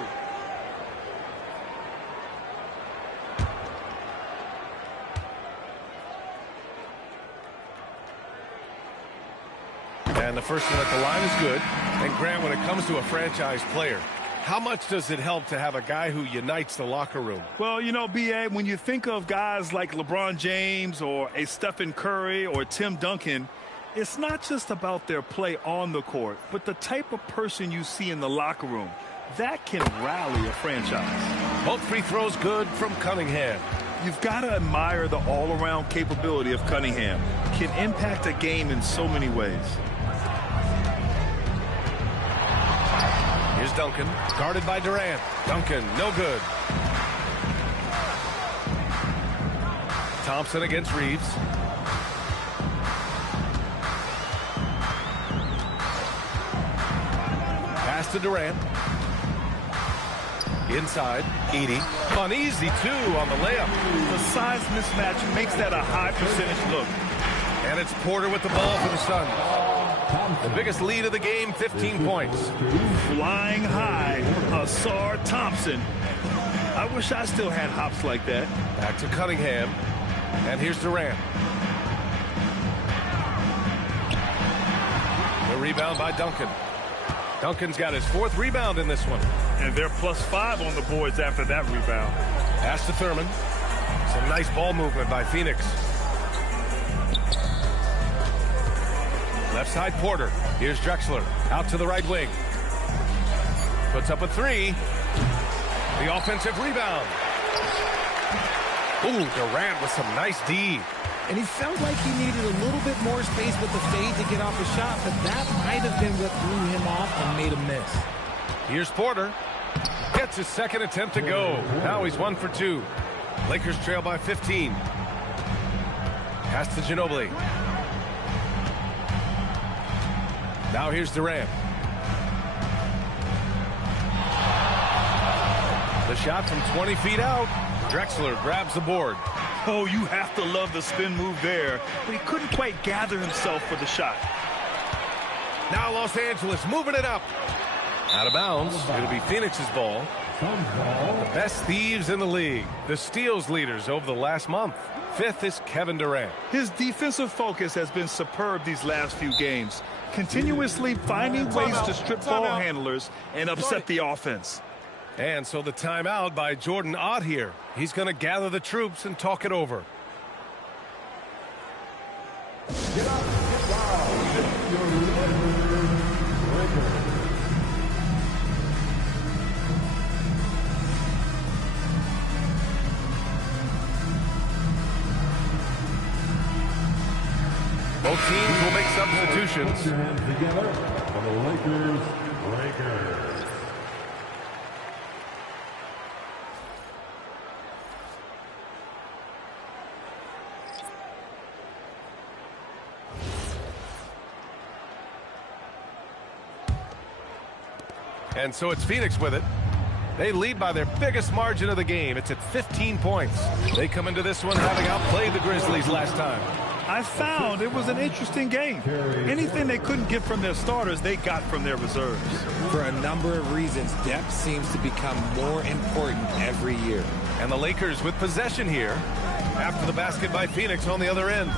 And the first one at the line is good. And Graham, when it comes to a franchise player, how much does it help to have a guy who unites the locker room? Well, you know, B.A., when you think of guys like LeBron James or a Stephen Curry or Tim Duncan, it's not just about their play on the court, but the type of person you see in the locker room. That can rally a franchise. Both free throws good from Cunningham. You've got to admire the all-around capability of Cunningham. Can impact a game in so many ways. Here's Duncan, guarded by Durant. Duncan, no good. Thompson against Reeves. Pass to Durant. Inside, Edey. An easy 2 on the layup. The size mismatch makes that a high percentage look. And it's Porter with the ball for the Suns. The biggest lead of the game, 15 points. Flying high, Asar Thompson. I wish I still had hops like that. Back to Cunningham. And here's Durant. The rebound by Duncan. Duncan's got his 4th rebound in this one. And they're +5 on the boards after that rebound. Pass to Thurman. Some nice ball movement by Phoenix. Left side Porter. Here's Drexler. Out to the right wing. Puts up a 3. The offensive rebound. Ooh, Durant with some nice D. And he felt like he needed a little bit more space with the fade to get off the shot, but that might have been what threw him off and made him miss. Here's Porter. Gets his second attempt to go. Now he's 1 for 2. Lakers trail by 15. Pass to Ginobili. Now here's Durant. The shot from 20 feet out. Drexler grabs the board. Oh, you have to love the spin move there, but he couldn't quite gather himself for the shot. Now Los Angeles moving it up. Out of bounds. It'll be Phoenix's ball. The best thieves in the league. The steals leaders over the last month. 5th is Kevin Durant. His defensive focus has been superb these last few games, continuously finding ways to strip ball handlers and upset the offense. And so the timeout by Jordan Ott here. He's going to gather the troops and talk it over. Get up, get down. Your Both teams will make substitutions. Put your hands together for the Lakers. And so it's Phoenix with it. They lead by their biggest margin of the game. It's at 15 points. They come into this one having outplayed the Grizzlies last time. I found it was an interesting game. Anything they couldn't get from their starters, they got from their reserves. For a number of reasons, depth seems to become more important every year. And the Lakers with possession here after the basket by Phoenix on the other end.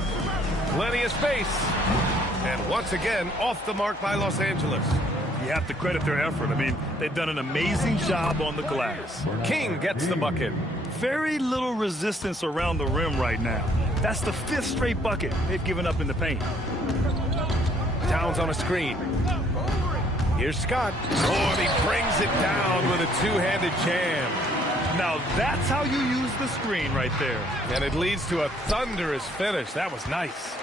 Plenty of space. And once again, off the mark by Los Angeles. You have to credit their effort. I mean, they've done an amazing job on the glass. King gets the bucket. Very little resistance around the rim right now. That's the 5th straight bucket they've given up in the paint. Towns on a screen. Here's Scott. Oh, and he brings it down with a two-handed jam. Now that's how you use the screen right there. And it leads to a thunderous finish. That was nice.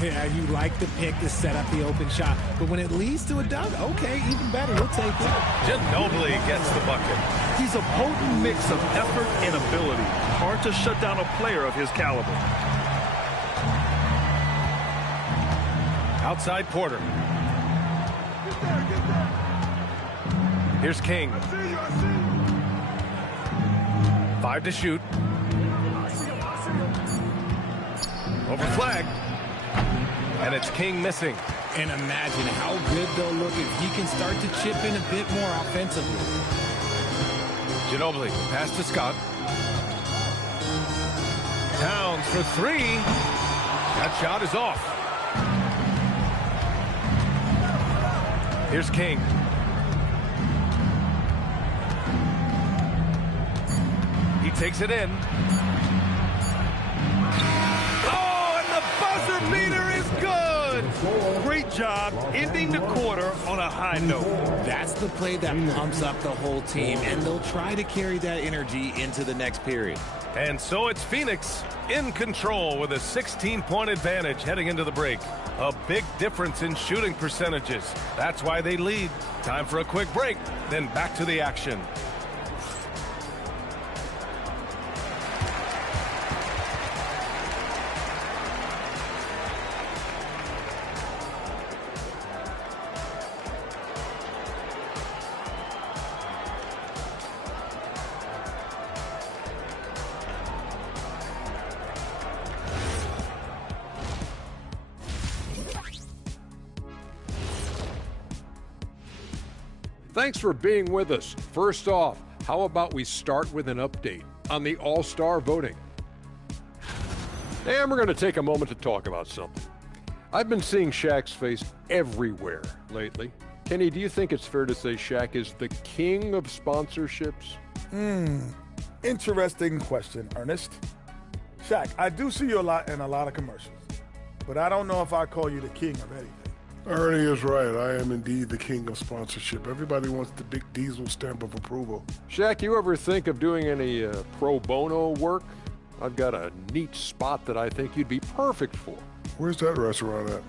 Yeah, you like the pick to set up the open shot, but when it leads to a dunk, okay, even better, we'll take it. Ginobili gets the bucket. He's a potent mix of effort and ability. Hard to shut down a player of his caliber. Outside Porter. Here's King. 5 to shoot. Over flag. And it's King missing. And imagine how good they'll look if he can start to chip in a bit more offensively. Ginobili, pass to Scott. Towns for 3. That shot is off. Here's King. He takes it in. Beater is good. Great job ending the quarter on a high note. That's the play that pumps up the whole team, and they'll try to carry that energy into the next period. And so it's Phoenix in control with a 16-point advantage heading into the break. A big difference in shooting percentages. That's why they lead. Time for a quick break, then back to the action. Thanks for being with us. First off, how about we start with an update on the All-Star voting? And we're going to take a moment to talk about something. I've been seeing Shaq's face everywhere lately. Kenny, do you think it's fair to say Shaq is the king of sponsorships? Interesting question, Ernest. Shaq, I do see you in a lot of commercials, but I don't know if I call you the king of anything. Ernie is right. I am indeed the king of sponsorship. Everybody wants the big Diesel stamp of approval. Shaq, you ever think of doing any pro bono work? I've got a neat spot that I think you'd be perfect for. Where's that restaurant at?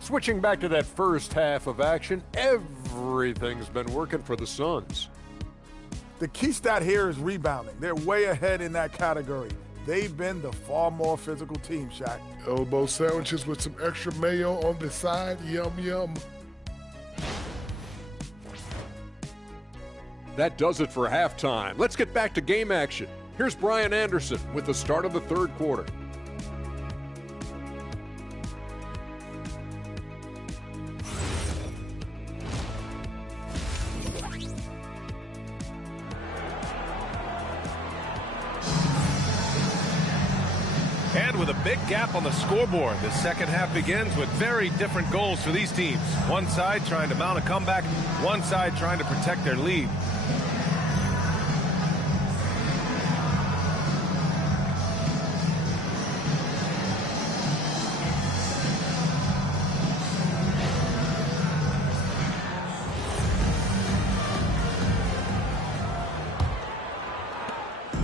Switching back to that first half of action, everything's been working for the Suns. The key stat here is rebounding. They're way ahead in that category. They've been the far more physical team, Shaq. Elbow sandwiches with some extra mayo on the side. Yum, yum. That does it for halftime. Let's get back to game action. Here's Brian Anderson with the start of the third quarter. And with a big gap on the scoreboard, the second half begins with very different goals for these teams. One side trying to mount a comeback, one side trying to protect their lead.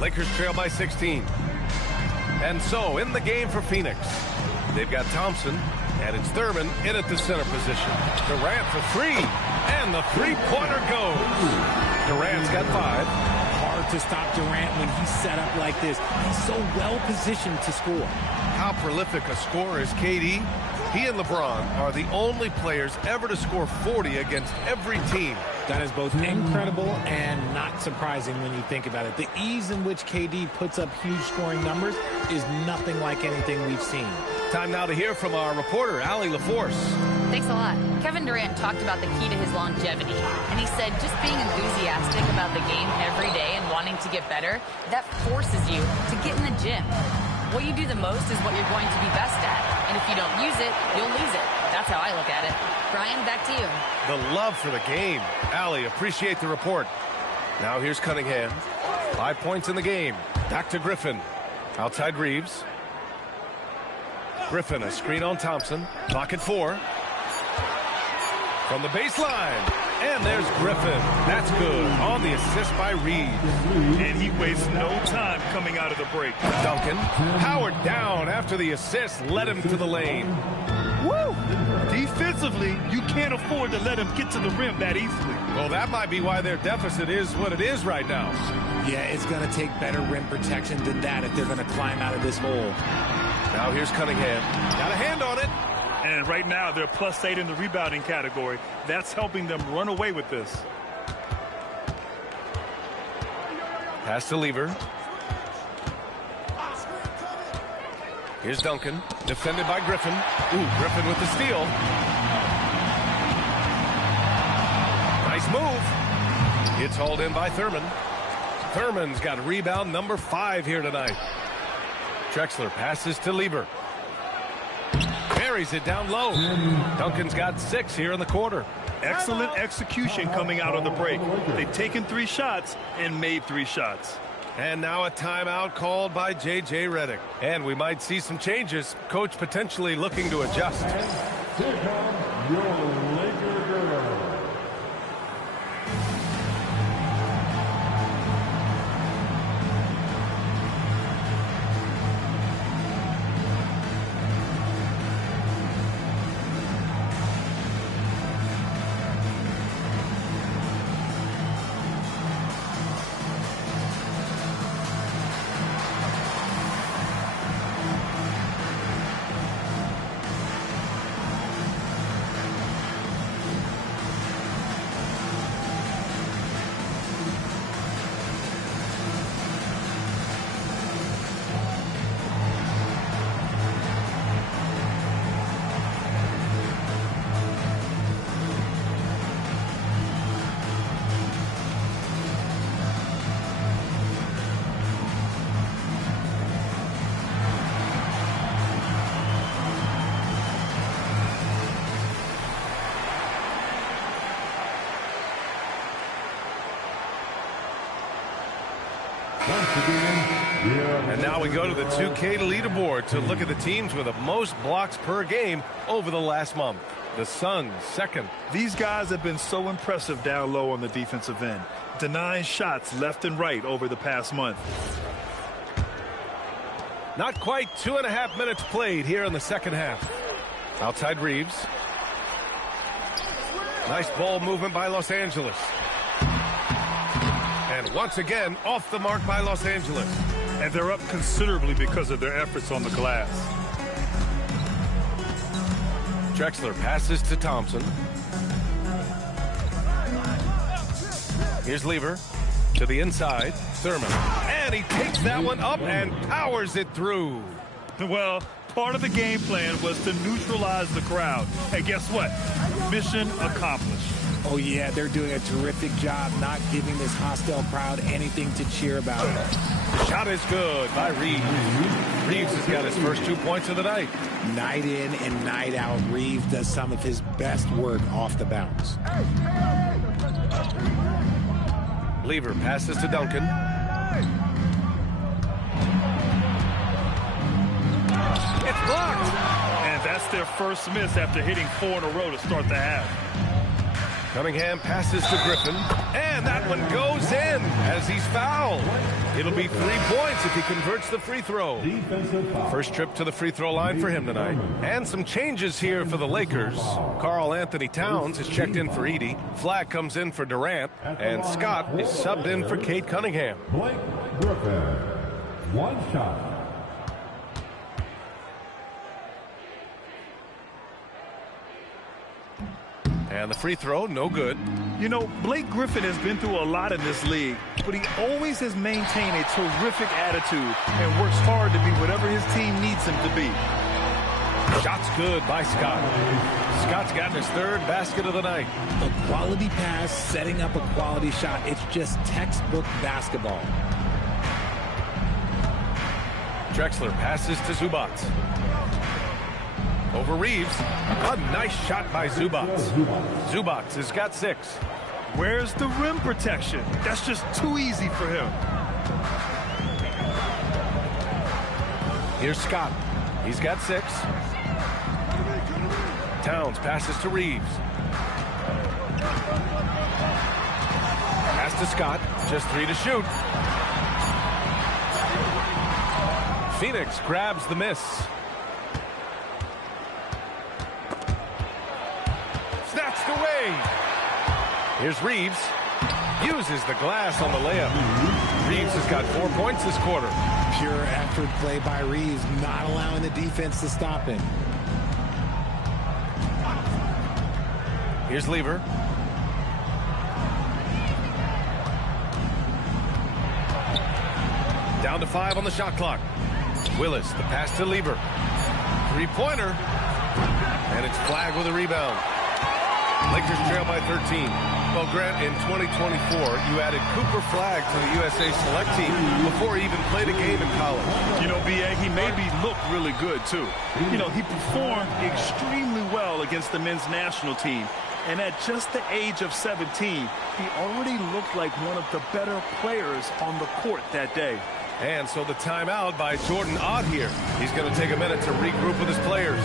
Lakers trail by 16. And so, in the game for Phoenix, they've got Thompson, and it's Thurman in at the center position. Durant for three, and the three-pointer goes. Durant's got 5. Hard to stop Durant when he's set up like this. He's so well-positioned to score. How prolific a scorer is KD? He and LeBron are the only players ever to score 40 against every team. That is both incredible and not surprising when you think about it. The ease in which KD puts up huge scoring numbers is nothing like anything we've seen. Time now to hear from our reporter, Allie LaForce. Thanks a lot. Kevin Durant talked about the key to his longevity, and he said just being enthusiastic about the game every day and wanting to get better, that forces you to get in the gym. What you do the most is what you're going to be best at, and if you don't use it, you'll lose it. That's how I look at it. Brian, back to you. The love for the game. Allie, appreciate the report. Now here's Cunningham. 5 points in the game. Back to Griffin. Outside Reeves. Griffin, a screen on Thompson. Clock at 4. From the baseline. And there's Griffin. That's good. On the assist by Reeves. And he wastes no time coming out of the break. Duncan, powered down after the assist led him to the lane. Woo! Defensively, you can't afford to let him get to the rim that easily. Well, that might be why their deficit is what it is right now. Yeah, it's going to take better rim protection than that if they're going to climb out of this hole. Now here's Cunningham. Got a hand on it. And right now, they're +8 in the rebounding category. That's helping them run away with this. Pass to Lever. Here's Duncan, defended by Griffin. Ooh, Griffin with the steal. Nice move. It's hauled in by Thurman. Thurman's got rebound number 5 here tonight. Drexler passes to Lever. Buries it down low. Duncan's got 6 here in the quarter. Excellent execution coming out of the break. They've taken 3 shots and made 3 shots. And now a timeout called by J.J. Redick. And we might see some changes. Coach potentially looking to adjust. Here comes your Laker girl. And now we go to the 2K leaderboard to look at the teams with the most blocks per game over the last month. The Suns, second. These guys have been so impressive down low on the defensive end, denying shots left and right over the past month. Not quite 2.5 minutes played here in the second half. Outside Reeves. Nice ball movement by Los Angeles. And once again, off the mark by Los Angeles. And they're up considerably because of their efforts on the glass. Drexler passes to Thompson. Here's Lever to the inside. Thurman. And he takes that one up and powers it through. Well, part of the game plan was to neutralize the crowd. And guess what? Mission accomplished. Oh, yeah, they're doing a terrific job not giving this hostile crowd anything to cheer about. Shot is good by Reeves. Reeves has got his first 2 points of the night. Night in and night out, Reeves does some of his best work off the bounce. Lever passes to Duncan. It's blocked. And that's their first miss after hitting 4 in a row to start the half. Cunningham passes to Griffin, and that one goes in as he's fouled. It'll be 3 points if he converts the free throw. First trip to the free throw line for him tonight. And some changes here for the Lakers. Karl Anthony Towns is checked in for Edey. Flag comes in for Durant, and Scott is subbed in for Cade Cunningham. Blake Griffin, 1 shot. And the free throw, no good. You know, Blake Griffin has been through a lot in this league, but he always has maintained a terrific attitude and works hard to be whatever his team needs him to be. Shot's good by Scott. Scott's gotten his 3rd basket of the night. A quality pass, setting up a quality shot. It's just textbook basketball. Drexler passes to Zubac. Over Reeves. A nice shot by Zubac. Zubac has got 6. Where's the rim protection? That's just too easy for him. Here's Scott. He's got 6. Towns passes to Reeves. Pass to Scott. Just 3 to shoot. Phoenix grabs the miss. Snatched away. Here's Reeves. Uses the glass on the layup. Reeves has got 4 points this quarter. Pure effort play by Reeves, not allowing the defense to stop him. Here's Lever. Down to 5 on the shot clock. Willis, the pass to Lever. 3-pointer. And it's flagged with a rebound. Lakers trail by 13. Well, Grant, in 2024, you added Cooper Flagg to the USA Select team before he even played a game in college. You know, B.A., he made me look really good, too. You know, he performed extremely well against the men's national team. And at just the age of 17, he already looked like one of the better players on the court that day. And so the timeout by Jordan Ott here. He's going to take a minute to regroup with his players.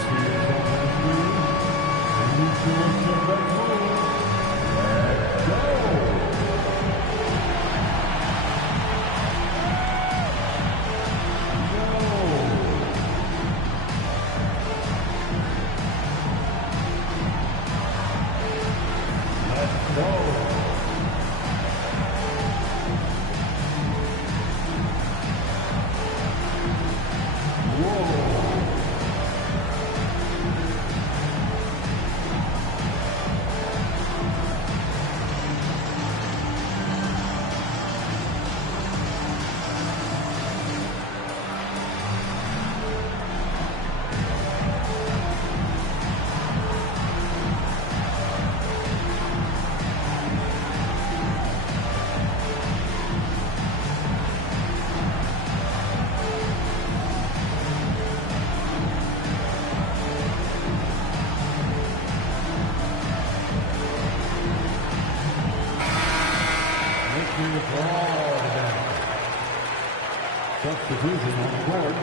Substitution on the court.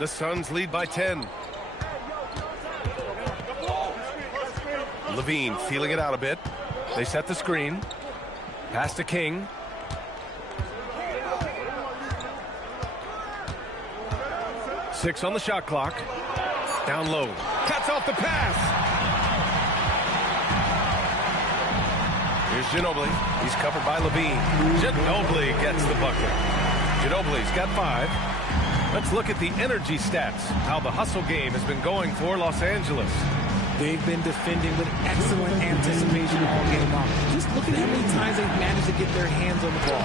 The Suns lead by 10. Levine feeling it out a bit. They set the screen. Pass to King. Six on the shot clock. Down low. Cuts off the pass. Here's Ginobili. He's covered by Levine. Ginobili gets the bucket. Ginobili's got 5. Let's look at the energy stats. How the hustle game has been going for Los Angeles. They've been defending with excellent anticipation all game long. Just look at how many times they've managed to get their hands on the ball.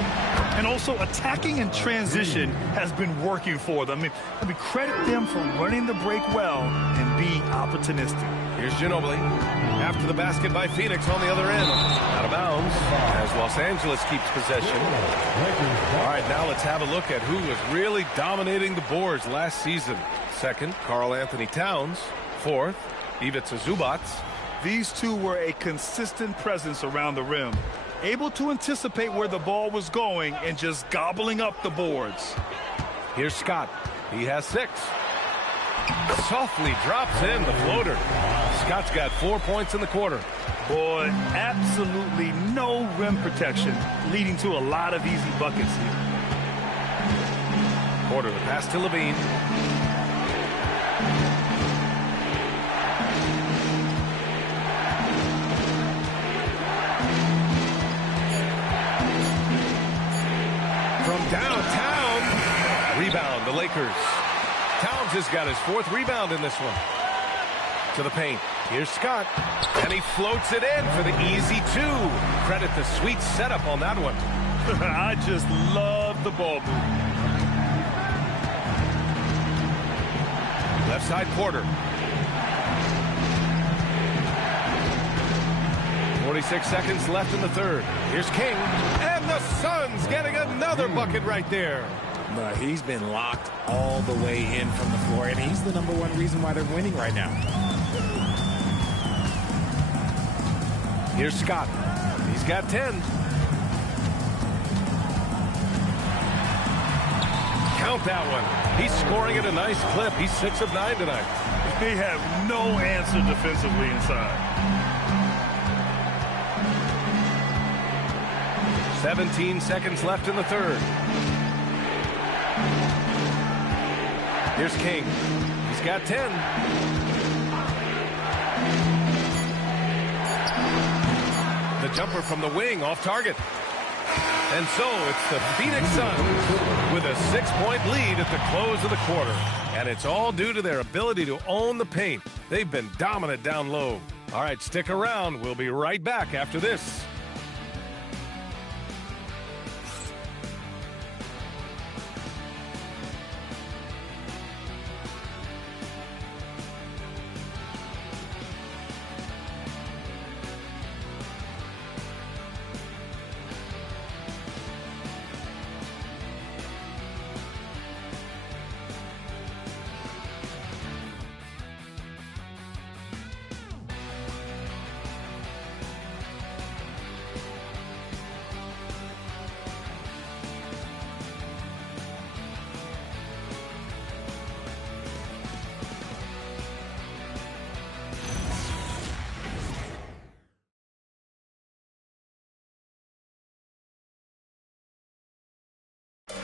And also attacking in transition has been working for them. I mean, credit them for running the break well and being opportunistic. Here's Ginobili. After the basket by Phoenix on the other end. Out of bounds as Los Angeles keeps possession. All right, now let's have a look at who was really dominating the boards last season. Second, Karl Anthony Towns. Fourth, Ivica Zubac. These two were a consistent presence around the rim, able to anticipate where the ball was going and just gobbling up the boards. Here's Scott. He has 6. Softly drops in the floater. Scott's got 4 points in the quarter. Boy, absolutely no rim protection, leading to a lot of easy buckets here. Porter, the pass to Levine. From downtown. Rebound, the Lakers. Towns has got his 4th rebound in this one. To the paint. Here's Scott. And he floats it in for the easy 2. Credit the sweet setup on that one. I just love the ball movement. Left side, Porter. 46 seconds left in the third. Here's King. And the Suns getting another bucket right there. But he's been locked all the way in from the floor, and he's the #1 reason why they're winning right now. Here's Scott. He's got 10. Count that one. He's scoring at a nice clip. He's 6 of 9 tonight. They have no answer defensively inside. 17 seconds left in the third. Here's King. He's got 10. The jumper from the wing off target. And so it's the Phoenix Suns with a 6-point lead at the close of the quarter. And it's all due to their ability to own the paint. They've been dominant down low. All right, stick around. We'll be right back after this.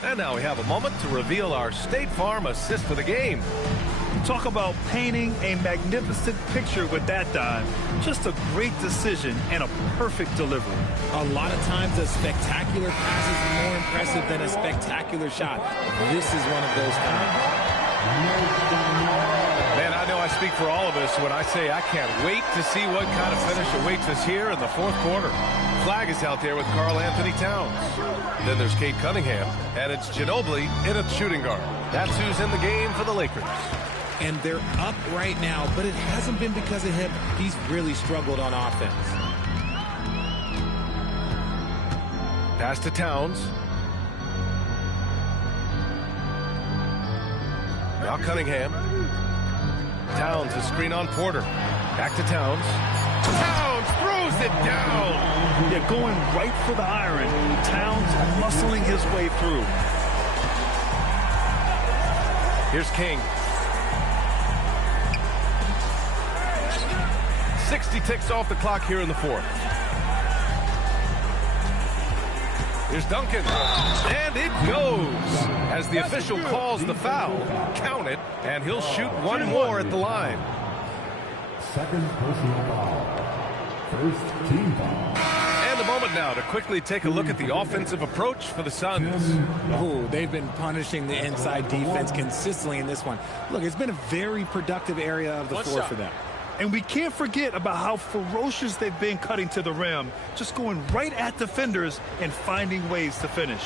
And now we have a moment to reveal our State Farm assist of the game. Talk about painting a magnificent picture with that dive. Just a great decision and a perfect delivery. A lot of times a spectacular pass is more impressive than a spectacular shot. This is one of those times. Man, I know I speak for all of us when I say I can't wait to see what kind of finish awaits us here in the fourth quarter. Flag is out there with Karl Anthony Towns. Then there's Cade Cunningham, and it's Ginobili in a shooting guard. That's who's in the game for the Lakers. And they're up right now, but it hasn't been because of him. He's really struggled on offense. Pass to Towns. Now Cunningham. Towns, a screen on Porter. Back to Towns. Towns throws it down. They're going right for the iron. Towns muscling his way through. Here's King. 60 ticks off the clock here in the fourth. Here's Duncan. And it goes. As the official calls the foul, count it, and he'll shoot one more at the line. Second personal foul. First team foul. And a moment now to quickly take a look at the offensive approach for the Suns. Ooh, they've been punishing the inside defense consistently in this one. Look, it's been a very productive area of the floor for them. And we can't forget about how ferocious they've been cutting to the rim, just going right at defenders and finding ways to finish.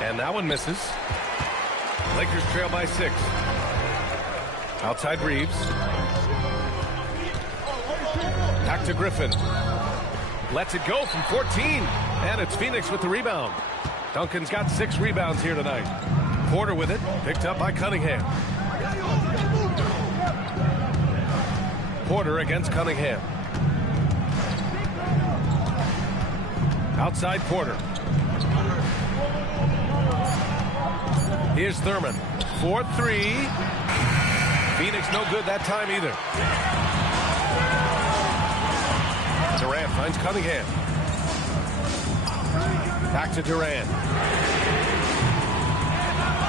And that one misses. Lakers trail by 6. Outside Reeves. Back to Griffin. Lets it go from 14. And it's Phoenix with the rebound. Duncan's got 6 rebounds here tonight. Porter with it, picked up by Cunningham. Porter against Cunningham. Outside Porter. Here's Thurman. 4-3. Phoenix no good that time either. Durant finds Cunningham. Back to Durant.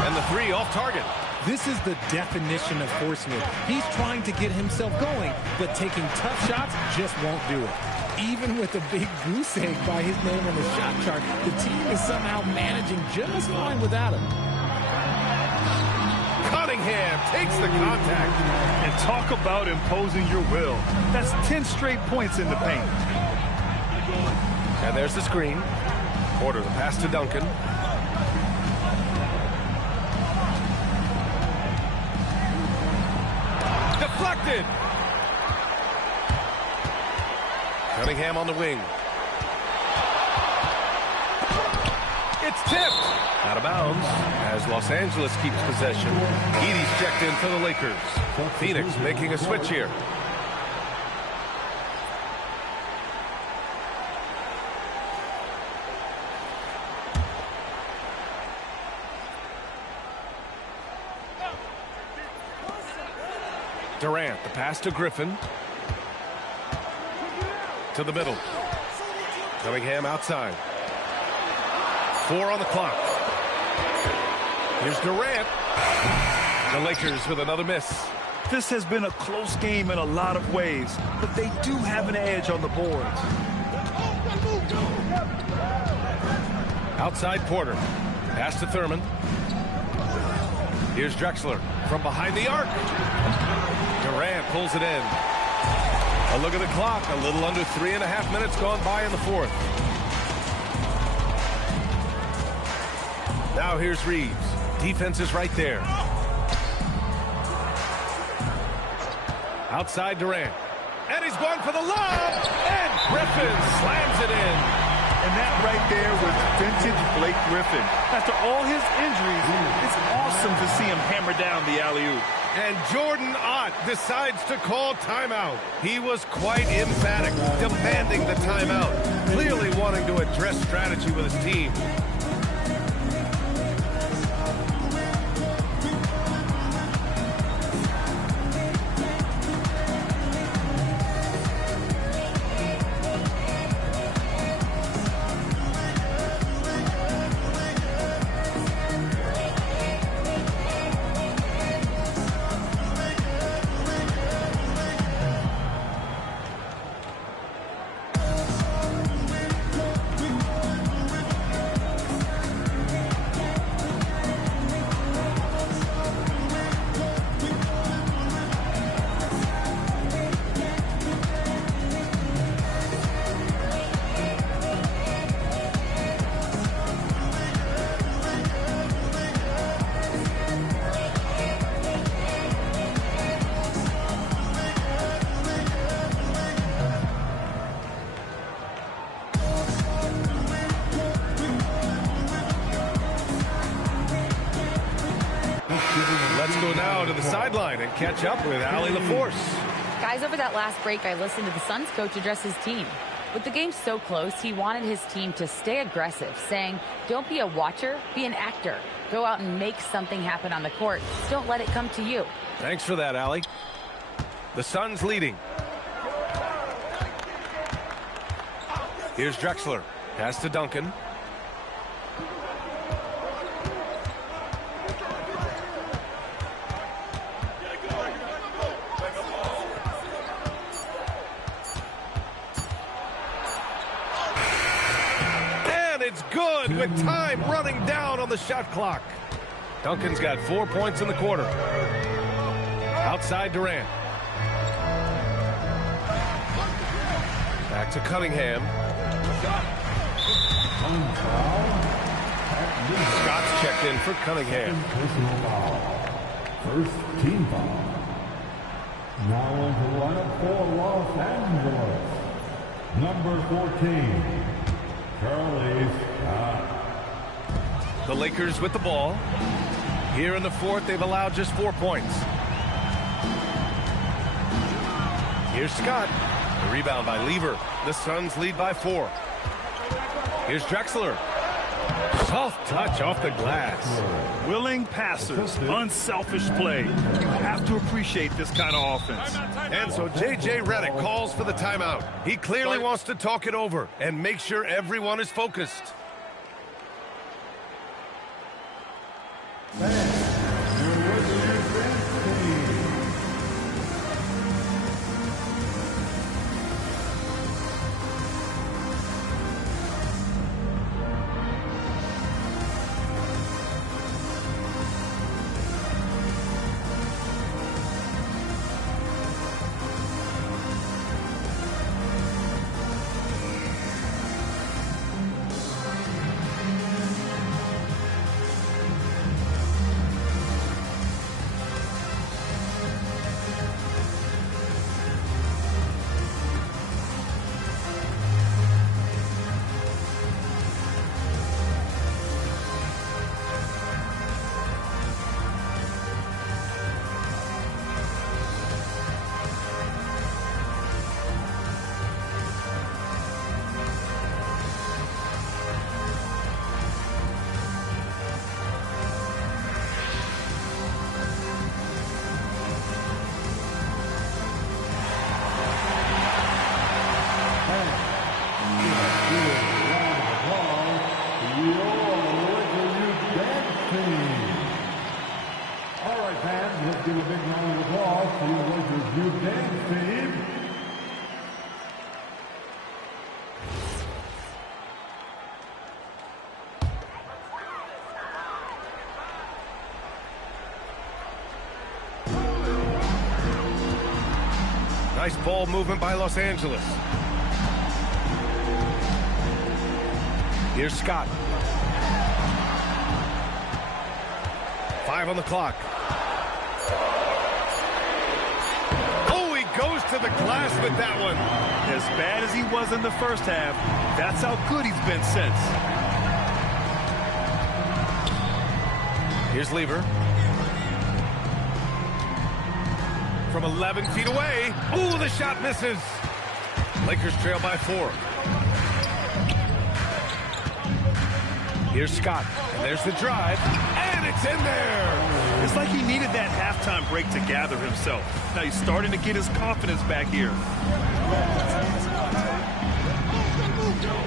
And the 3 off target. This is the definition of horseman. He's trying to get himself going, but taking tough shots just won't do it. Even with a big goose egg by his name on the shot chart, the team is somehow managing just fine without him. Cunningham takes the contact. And talk about imposing your will. That's 10 straight points in the paint. And there's the screen. Porter, the pass to Duncan. Deflected. Cunningham on the wing. It's tipped. Out of bounds as Los Angeles keeps possession. Edey's checked in for the Lakers. Phoenix making a switch here. Durant, the pass to Griffin. To the middle. Cunningham outside. 4 on the clock. Here's Durant. The Lakers with another miss. This has been a close game in a lot of ways, but they do have an edge on the boards. Outside Porter. Pass to Thurman. Here's Drexler from behind the arc. Durant pulls it in. A look at the clock. A little under 3.5 minutes gone by in the fourth. Now here's Reeves. Defense is right there. Outside Durant. And he's going for the lob. And Griffin slams it in. And that right there was vintage Blake Griffin. After all his injuries, it's awesome to see him hammer down the alley-oop. And Jordan Ott decides to call timeout. He was quite emphatic, demanding the timeout, clearly wanting to address strategy with his team. Let's go now to the sideline and catch up with Allie LaForce. Guys, over that last break, I listened to the Suns coach address his team. With the game so close, he wanted his team to stay aggressive, saying, don't be a watcher, be an actor. Go out and make something happen on the court. Don't let it come to you. Thanks for that, Allie. The Suns leading. Here's Drexler. Pass to Duncan. And it's good with time running down on the shot clock. Duncan's got 4 points in the quarter. Outside Durant. Back to Cunningham. Scott's checked in for Cunningham. First team foul. Now on the lineup for Los Angeles. Number 14, Charlie Scott. The Lakers with the ball. Here in the fourth, they've allowed just 4 points. Here's Scott. The rebound by Lever. The Suns lead by 4. Here's Drexler. Soft touch off the glass. Willing passers, unselfish play. You have to appreciate this kind of offense. And so J.J. Redick calls for the timeout. He clearly wants to talk it over and make sure everyone is focused. Give a big round of applause for your Lakers Youth Dance Team. Nice ball movement by Los Angeles. Here's Scott. 5 on the clock. Goes to the glass with that one. As bad as he was in the first half, that's how good he's been since. Here's Lever. From 11 feet away. Ooh, the shot misses. Lakers trail by 4. Here's Scott. And there's the drive. And it's in there. It's like he needed that halftime break to gather himself. Now he's starting to get his confidence back here.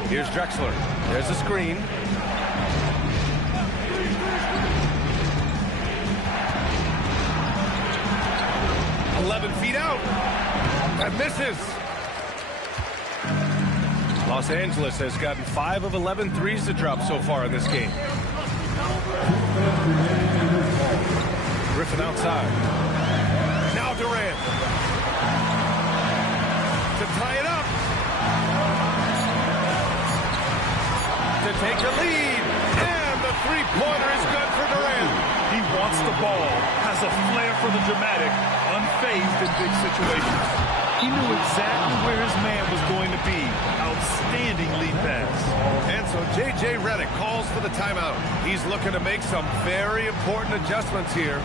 Here's Drexler. There's a screen. "11 feet out. That misses. Los Angeles has gotten 5 of 11 threes to drop so far in this game. Griffin outside. Now Durant. To tie it up. To take the lead. And the three-pointer is good for Durant. He wants the ball, has a flair for the dramatic, unfazed in big situations. He knew exactly where his man was going to be. Outstanding lead pass. And so J.J. Redick calls for the timeout. He's looking to make some very important adjustments here.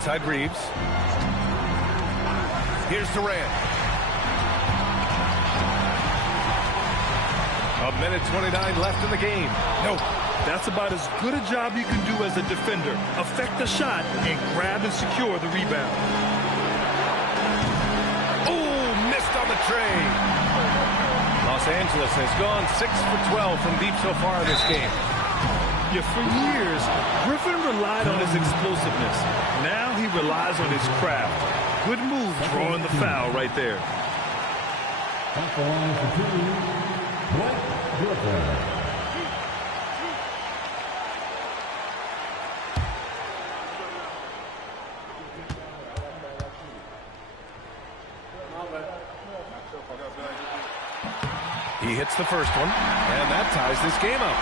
outside Reeves. Here's Durant. A minute 29 left in the game. No, that's about as good a job you can do as a defender. Affect the shot and grab and secure the rebound. Oh, missed on the tray. Los Angeles has gone 6 for 12 from deep so far in this game. Yeah, for years, Griffin relied on his explosiveness. Now he relies on his craft. Good move drawing the foul right there. At the line for two, Blake Griffin. He hits the first one, and that ties this game up.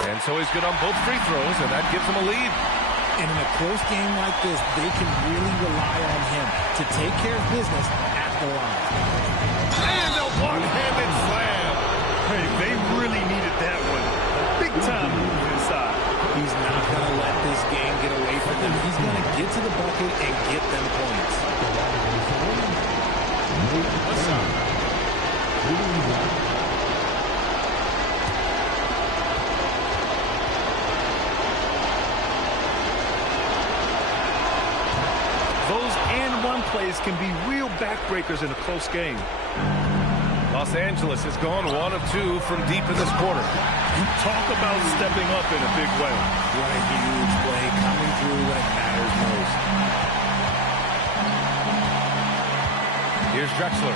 And so he's good on both free throws, and that gives him a lead. And in a close game like this, they can really rely on him to take care of business at the line. And a one-handed slam. Hey, they really needed that one. Big time move inside. He's not going to let this game get away from him. He's going to get to the bucket and get them points. What's up? Those and one plays can be real backbreakers in a close game. Los Angeles has gone 1 of 2 from deep in this quarter. You talk about stepping up in a big way. What a huge play coming through when it matters most. Here's Drexler.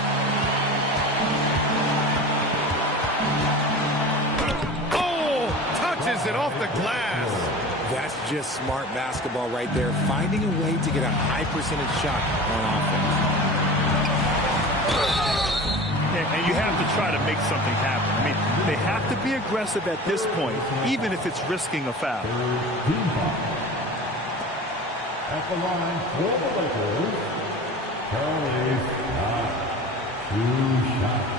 Oh, touches it off the glass. That's just smart basketball right there, finding a way to get a high percentage shot on offense. And you have to try to make something happen. I mean, they have to be aggressive at this point, even if it's risking a foul. At the line for the Lakers, Charlie Scott. 2 shots.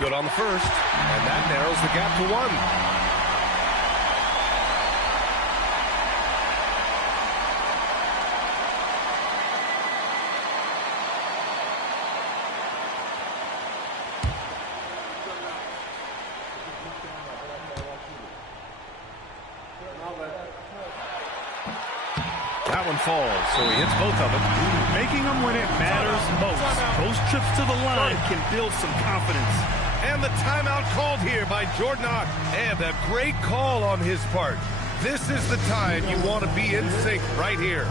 Good on the first, and that narrows the gap to 1. That one falls, so he hits both of them. Making them when it matters most. Those trips to the line can build some confidence. And the timeout called here by Jordan Ott. And a great call on his part. This is the time you want to be in sync right here.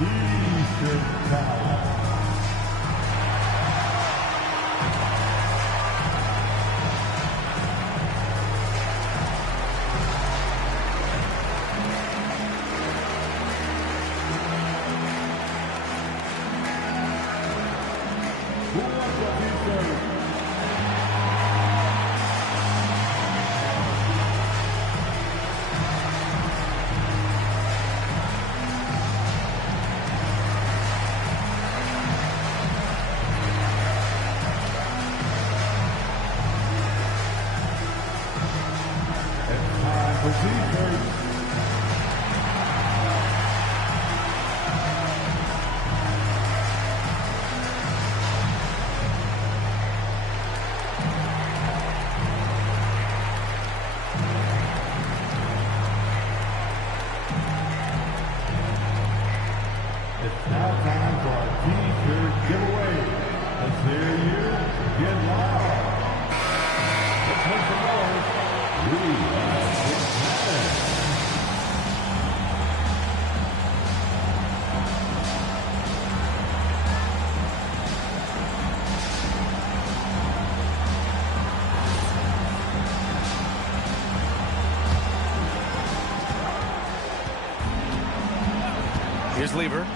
Here's Lever.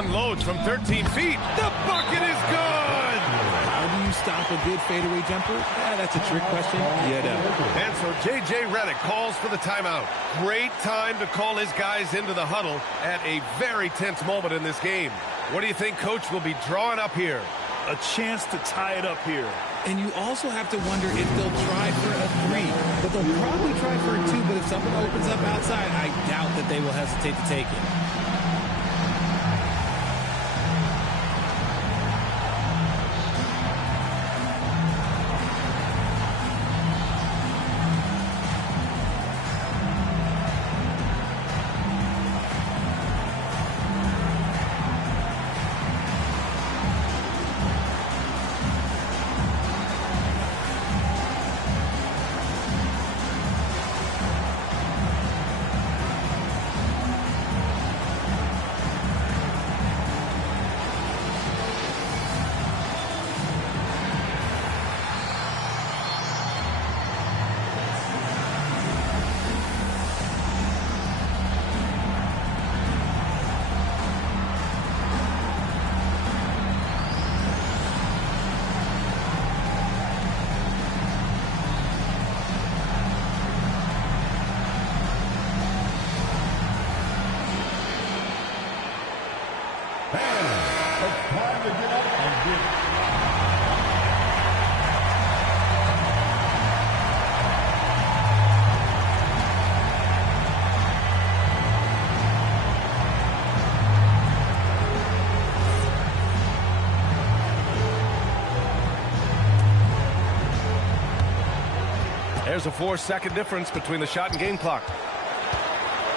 Unloads from 13 feet. The bucket is good! How do you stop a good fadeaway jumper? That's a trick question. You know. And so J.J. Redick calls for the timeout. Great time to call his guys into the huddle at a very tense moment in this game. What do you think Coach will be drawing up here? A chance to tie it up here. And you also have to wonder if they'll try for a 3. But they'll probably try for a 2. But if something opens up outside, I doubt that they will hesitate to take it. There's a 4-second difference between the shot and game clock.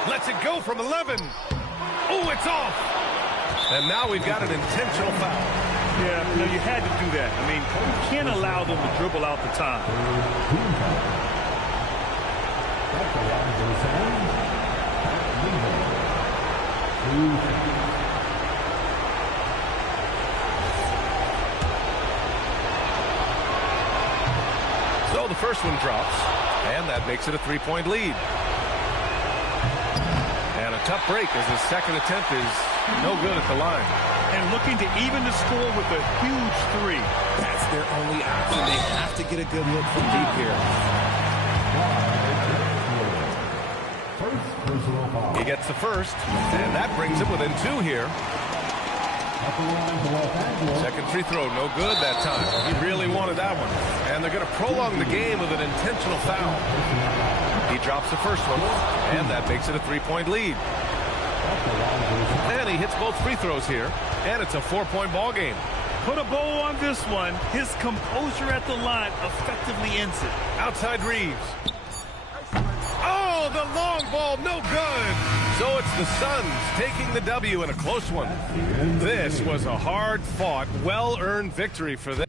Lets it go from 11. Oh, it's off. And now we've got an intentional foul. Yeah, you had to do that. I mean, you can't allow them to dribble out the time. So the first one drops, and that makes it a 3-point lead. And a tough break as his second attempt is no good at the line. And looking to even the score with a huge 3. That's their only option. They have to get a good look from deep here. He gets the first, and that brings him within 2 here. Second free throw, no good that time. He really wanted that one. And they're going to prolong the game with an intentional foul. He drops the first one, and that makes it a 3-point lead. And he hits both free throws here, and it's a 4-point ball game. Put a bow on this one. His composure at the line effectively ends it. Outside Reeves. Oh, the long ball, no good. So it's the Suns taking the W in a close one. This was a hard-fought, well-earned victory for them.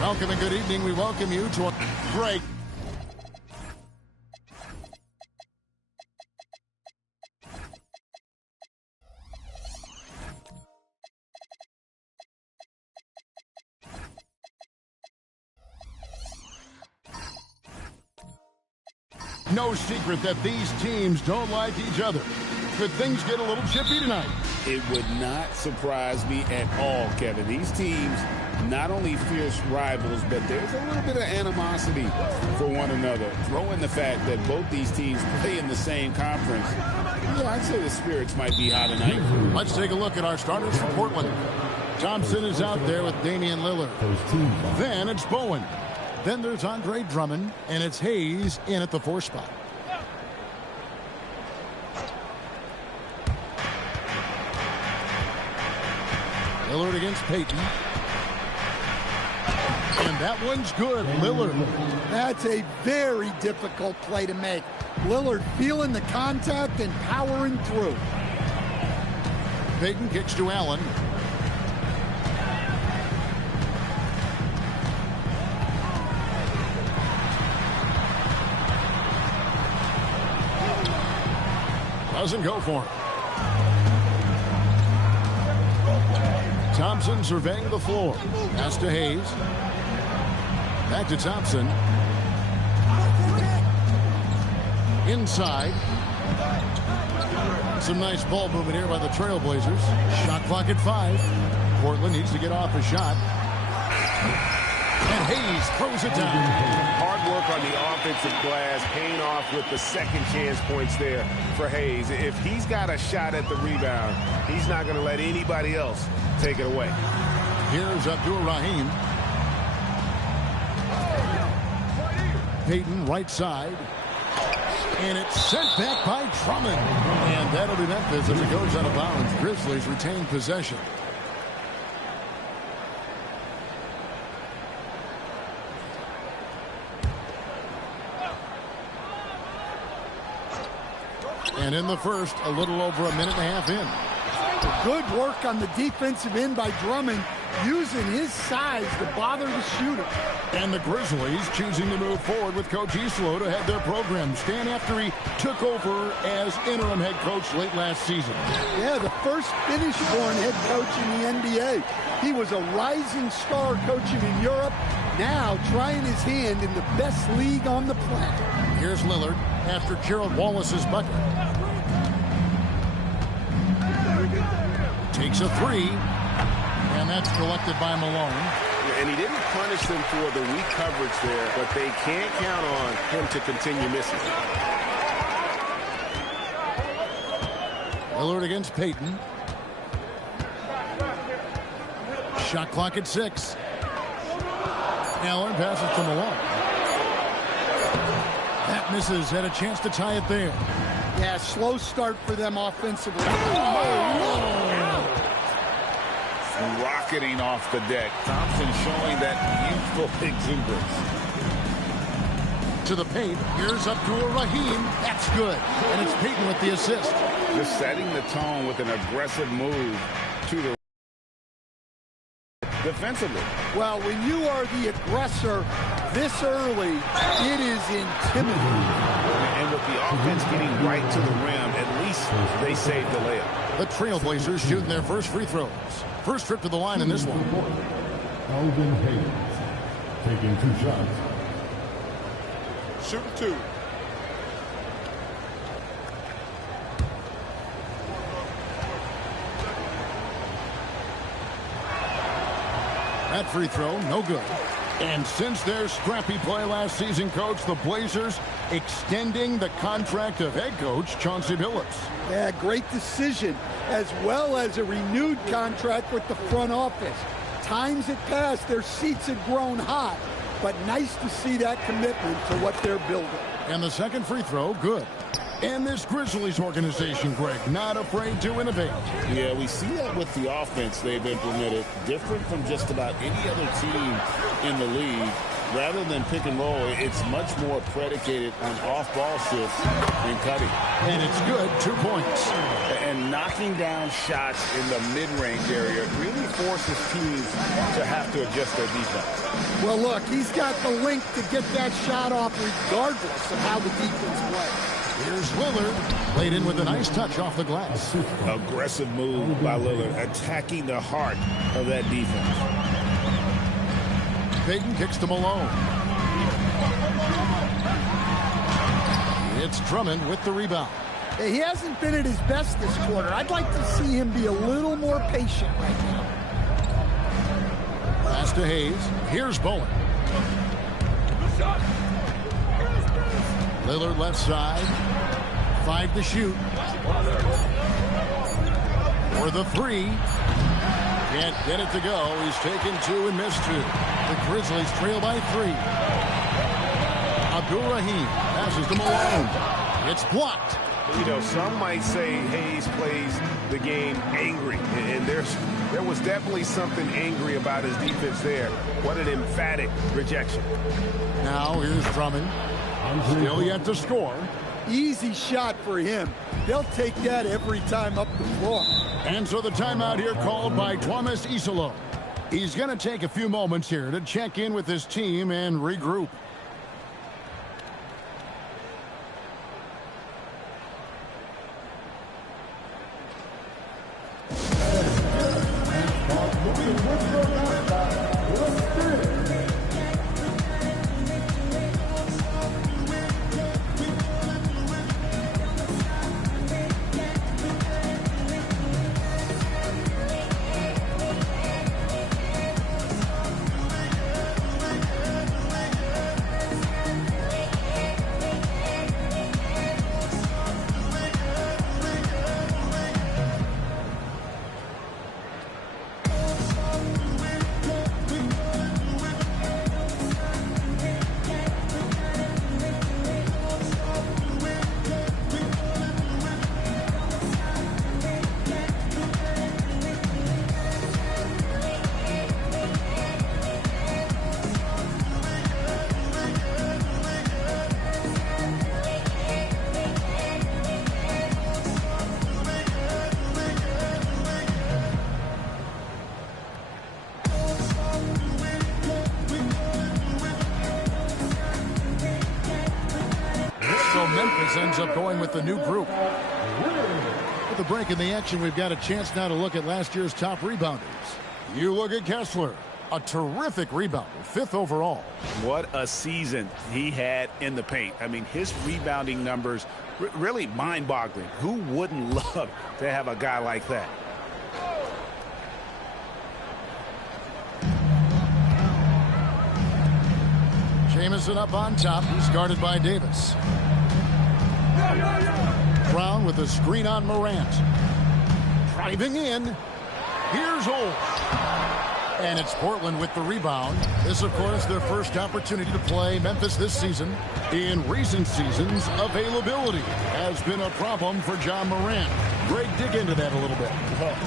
Welcome and good evening. We welcome you to a break. No secret that these teams don't like each other. Could things get a little chippy tonight? It would not surprise me at all, Kevin. These teams, not only fierce rivals, but there's a little bit of animosity for one another. Throw in the fact that both these teams play in the same conference. Yeah, I'd say the spirits might be high tonight. Let's take a look at our starters for Portland. Thompson is out there with Damian Lillard. Then it's Bowen. Then there's Andre Drummond, and it's Hayes in at the 4 spot. Lillard against Payton. And that one's good. Lillard. That's a very difficult play to make. Lillard feeling the contact and powering through. Payton kicks to Allen. Doesn't go for him. Thompson surveying the floor. Pass to Hayes. Back to Thompson. Inside. Some nice ball movement here by the Trailblazers. Shot clock at 5. Portland needs to get off a shot. And Hayes throws it down. Hard work on the offensive glass, paying off with the second chance points there for Hayes. If he's got a shot at the rebound, he's not going to let anybody else take it away. Here's Abdur-Rahim. Payton right side. And it's sent back by Drummond. And that'll be Memphis as it goes out of bounds. Grizzlies retain possession. And in the first, a little over a minute and a half in. Good work on the defensive end by Drummond, using his size to bother the shooter. And the Grizzlies choosing to move forward with Coach Islo to head their program. Stan after he took over as interim head coach late last season. Yeah, the first Finnish-born head coach in the NBA. He was a rising star coaching in Europe, now trying his hand in the best league on the planet. Here's Lillard after Gerald Wallace's bucket. Takes a 3, and that's collected by Malone. And he didn't punish them for the weak coverage there, but they can't count on him to continue missing. Lillard against Payton. Shot clock at 6. Allen passes to Malone. That misses. Had a chance to tie it there. Yeah, slow start for them offensively. Rocketing off the deck. Thompson showing that youthful exuberance. To the paint. Here's Abdur-Rahim. That's good. And it's Payton with the assist. Just setting the tone with an aggressive move to the defensively. Well, when you are the aggressor this early, it is intimidating. And with the offense getting right to the rim, at least they saved the layup. The Trailblazers shooting their first free throws. First trip to the line in this one. Alvin Hayes taking 2 shots. Shooting 2. That free throw, no good. And since their scrappy play last season, Coach, the Blazers extending the contract of head coach Chauncey Billups. Yeah, great decision, as well as a renewed contract with the front office. Times had passed, their seats had grown hot, but nice to see that commitment to what they're building. And the second free throw, good. And this Grizzlies organization, Greg, not afraid to innovate. Yeah, we see that with the offense they've implemented, different from just about any other team in the league. Rather than pick and roll, it's much more predicated on off-ball shifts and cutting. And it's good, 2 points. And knocking down shots in the mid-range area really forces teams to have to adjust their defense. Well, look, he's got the link to get that shot off regardless of how the defense plays. Here's Lillard, played in with a nice touch off the glass. Aggressive move by Lillard, attacking the heart of that defense. Payton kicks to Malone. It's Drummond with the rebound. He hasn't been at his best this quarter. I'd like to see him be a little more patient right now. Pass to Hayes. Here's Bowen. Lillard left side. 5 to shoot. For the 3. Can't get it to go. He's taken 2 and missed 2. The Grizzlies trail by 3. Abdul-Rahim passes to Malone. It's blocked. You know, some might say Hayes plays the game angry, and there was definitely something angry about his defense there. What an emphatic rejection. Now here's Drummond. Still yet to score. Easy shot for him. They'll take that every time up the floor. And so the timeout here called by Thomas Isolo. He's going to take a few moments here to check in with his team and regroup. Memphis ends up going with the new group. With the break in the action, we've got a chance now to look at last year's top rebounders. You look at Kessler, a terrific rebounder, 5th overall. What a season he had in the paint. I mean, his rebounding numbers really mind-boggling. Who wouldn't love to have a guy like that? Jamison up on top. He's guarded by Davis. Brown with a screen on Morant. Driving in. Here's Old. And it's Portland with the rebound. This, of course, their first opportunity to play Memphis this season. In recent seasons, availability has been a problem for John Morant. Greg, dig into that a little bit.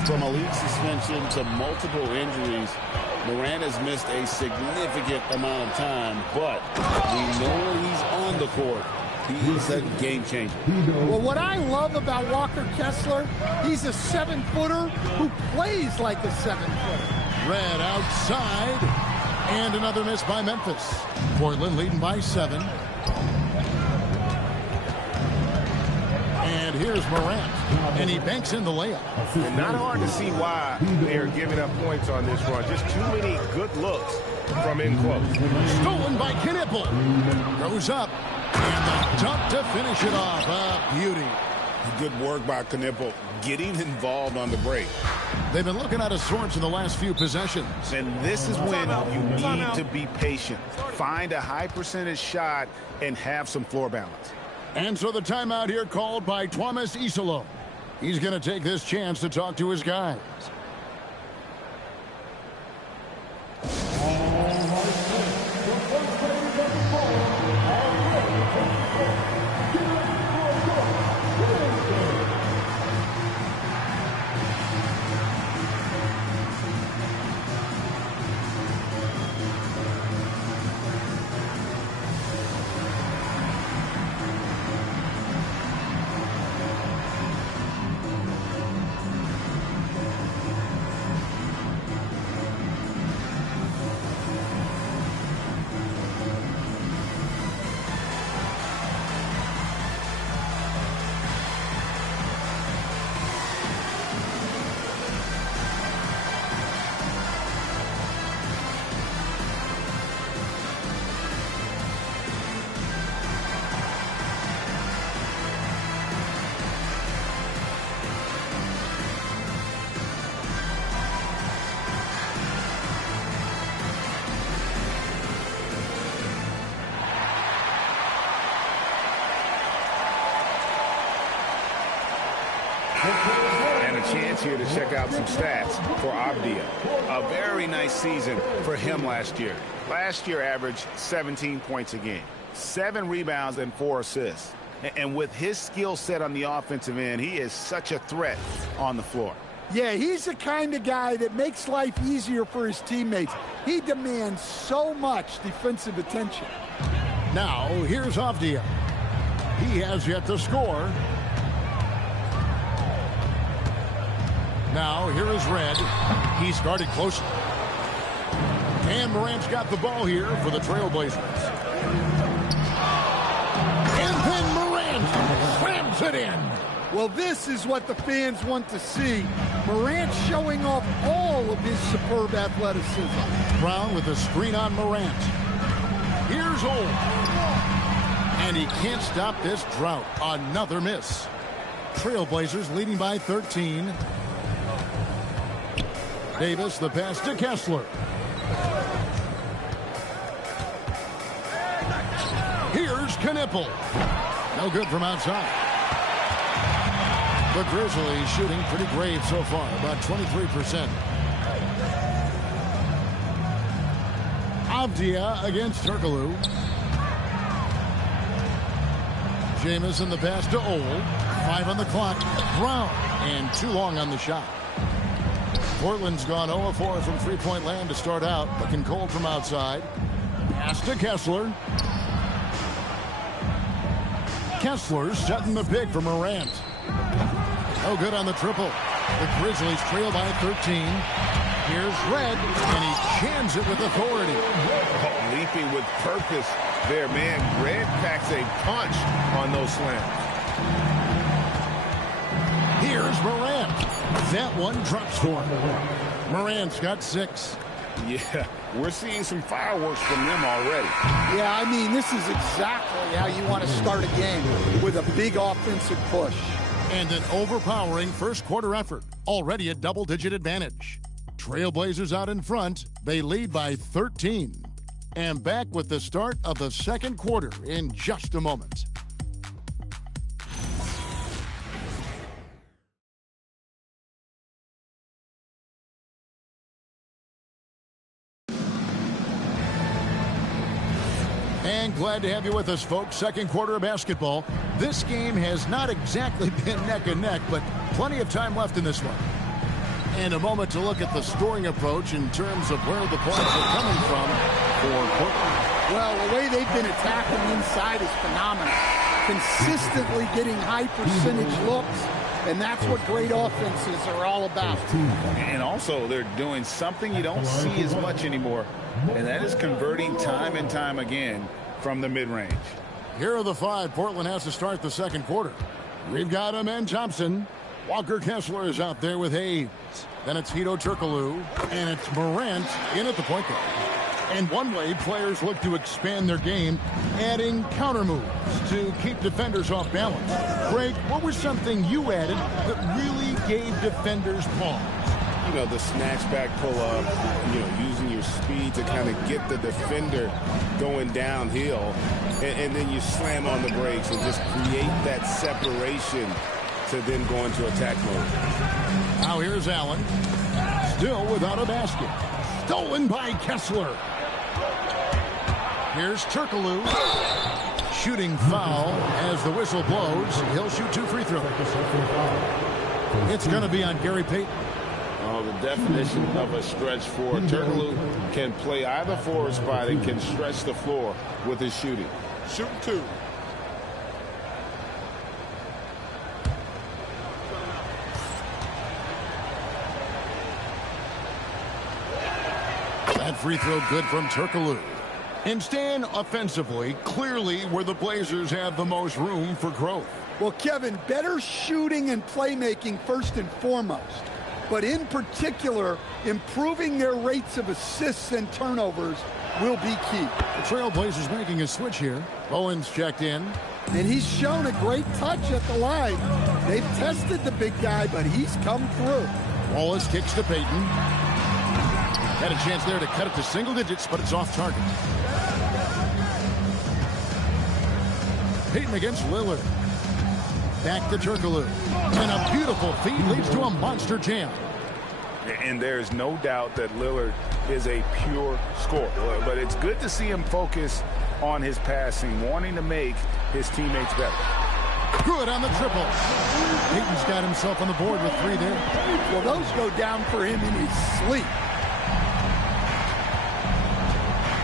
From a league suspension to multiple injuries, Morant has missed a significant amount of time, but we know when he's on the court, he's a game changer. Well, what I love about Walker Kessler, he's a 7-footer who plays like a 7-footer. Red outside, and another miss by Memphis. Portland leading by 7. And here's Morant, and he banks in the layup. And not hard to see why they are giving up points on this run. Just too many good looks from in close. Stolen by Knipple. Goes up, and the dunk to finish it off. A beauty. Good work by Knipple, getting involved on the break. They've been looking out of sorts in the last few possessions. And this is when you need to be patient. Find a high percentage shot and have some floor balance. And so the timeout here called by Thomas Isolo. He's going to take this chance to talk to his guys. And a chance here to check out some stats for Avdia. A very nice season for him last year. Last year averaged 17 points a game, 7 rebounds and 4 assists. And with his skill set on the offensive end, he is such a threat on the floor. Yeah, he's the kind of guy that makes life easier for his teammates. He demands so much defensive attention. Now, here's Avdia. He has yet to score. Now, here is Red. He started close. And Morant's got the ball here for the Trailblazers. And then Morant slams it in. Well, this is what the fans want to see. Morant showing off all of his superb athleticism. Brown with the screen on Morant. Here's Old. And he can't stop this drought. Another miss. Trailblazers leading by 13. Davis, the pass to Kessler. Here's Knipple. No good from outside. The Grizzlies shooting pretty great so far, about 23%. Avdia against Turkoglu. Jamison the pass to Old. 5 on the clock. Brown, and too long on the shot. Portland's gone 0-4 from three-point land to start out. Looking cold from outside. Pass to Kessler. Kessler setting the pick for Morant. No good on the triple. The Grizzlies trail by 13. Here's Red, and he jams it with authority. Oh, leaping with purpose there, man. Red packs a punch on those slams. Here's Morant. That one drops for him. Morant's got 6. Yeah, we're seeing some fireworks from them already. Yeah, I mean, this is exactly how you want to start a game, with a big offensive push. And an overpowering first quarter effort. Already a double-digit advantage. Trailblazers out in front. They lead by 13. And back with the start of the second quarter in just a moment. And glad to have you with us, folks. Second quarter of basketball. This game has not exactly been neck and neck, but plenty of time left in this one. And a moment to look at the scoring approach in terms of where the points are coming from for Portland. Well, the way they've been attacking inside is phenomenal. Consistently getting high percentage looks, and that's what great offenses are all about. And also, they're doing something you don't see as much anymore, and that is converting time and time again from the mid-range. Here are the 5 Portland has to start the second quarter. We've got Amen Thompson. Walker Kessler is out there with Hayes. Then it's Hedo Turkoglu, and it's Morant in at the point guard. And one way players look to expand their game, adding counter moves to keep defenders off balance. Greg, what was something you added that really gave defenders pause? You know, the snatch back pull-up, you know, using your speed to kind of get the defender going downhill, and then you slam on the brakes and just create that separation to then go into attack mode. Now here's Allen, still without a basket. Stolen by Kessler. Here's Turkoglu. Shooting foul as the whistle blows. He'll shoot 2 free throws. It's going to be on Gary Payton. Oh, the definition of a stretch forward. Turkoglu can play either forward spot and can stretch the floor with his shooting. Shooting 2. That free throw good from Turkoglu. And Stan, offensively, clearly where the Blazers have the most room for growth. Well, Kevin, better shooting and playmaking first and foremost. But in particular, improving their rates of assists and turnovers will be key. The Trailblazers making a switch here. Owens checked in. And he's shown a great touch at the line. They've tested the big guy, but he's come through. Wallace kicks to Payton. Had a chance there to cut it to single digits, but it's off target. Payton against Lillard. Back to Turkoglu. And a beautiful feed leads to a monster jam. And there's no doubt that Lillard is a pure scorer. But it's good to see him focus on his passing, wanting to make his teammates better. Good on the triple. Payton's got himself on the board with 3 there. Well, those go down for him in his sleep.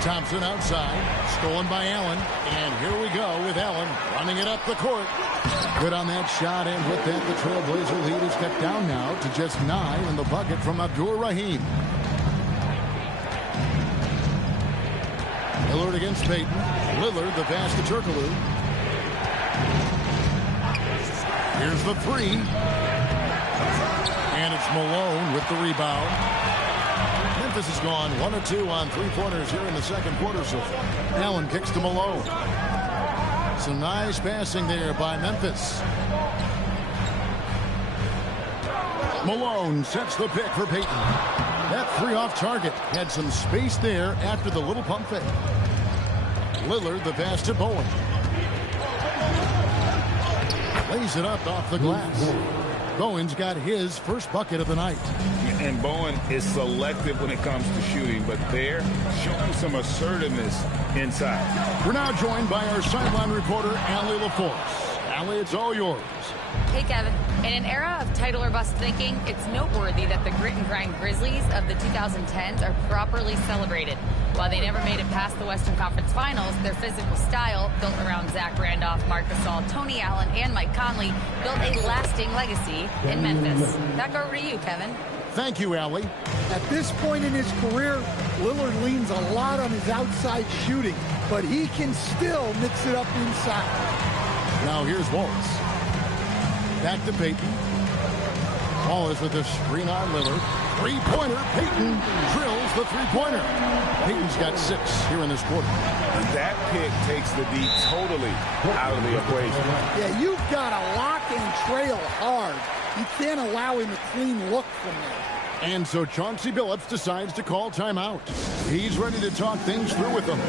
Thompson outside, stolen by Allen. And here we go with Allen running it up the court. Good on that shot, and with that, the Trailblazer lead is cut down now to just 9 in the bucket from Abdur-Rahim. Lillard against Payton. Lillard, the pass to Turkoglu. Here's the 3. And it's Malone with the rebound. Memphis has gone 1 of 2 on 3-pointers here in the second quarter so far. Allen kicks to Malone. Some nice passing there by Memphis. Malone sets the pick for Payton. That 3 off target had some space there after the little pump fake. Lillard, the pass to Bowen. Lays it up off the glass. Bowen's got his first bucket of the night. And Bowen is selective when it comes to shooting, but they're showing some assertiveness inside. We're now joined by our sideline reporter, Allie LaForce. Allie, it's all yours. Hey, Kevin. In an era of title or bust thinking, it's noteworthy that the grit and grind Grizzlies of the 2010s are properly celebrated. While they never made it past the Western Conference Finals, their physical style, built around Zach Randolph, Marc Gasol, Tony Allen, and Mike Conley, built a lasting legacy in Memphis. Back over to you, Kevin. Thank you, Allie. At this point in his career, Lillard leans a lot on his outside shooting, but he can still mix it up inside. Now here's Wallace. Back to Payton. Wallace with the screen on Lillard. 3-pointer. Payton drills the 3-pointer. Payton's got 6 here in this quarter. And that pick takes the D totally out of the equation. Yeah, you've got to lock and trail hard. You can't allow him a clean look from there. And so Chauncey Billups decides to call timeout. He's ready to talk things through with them.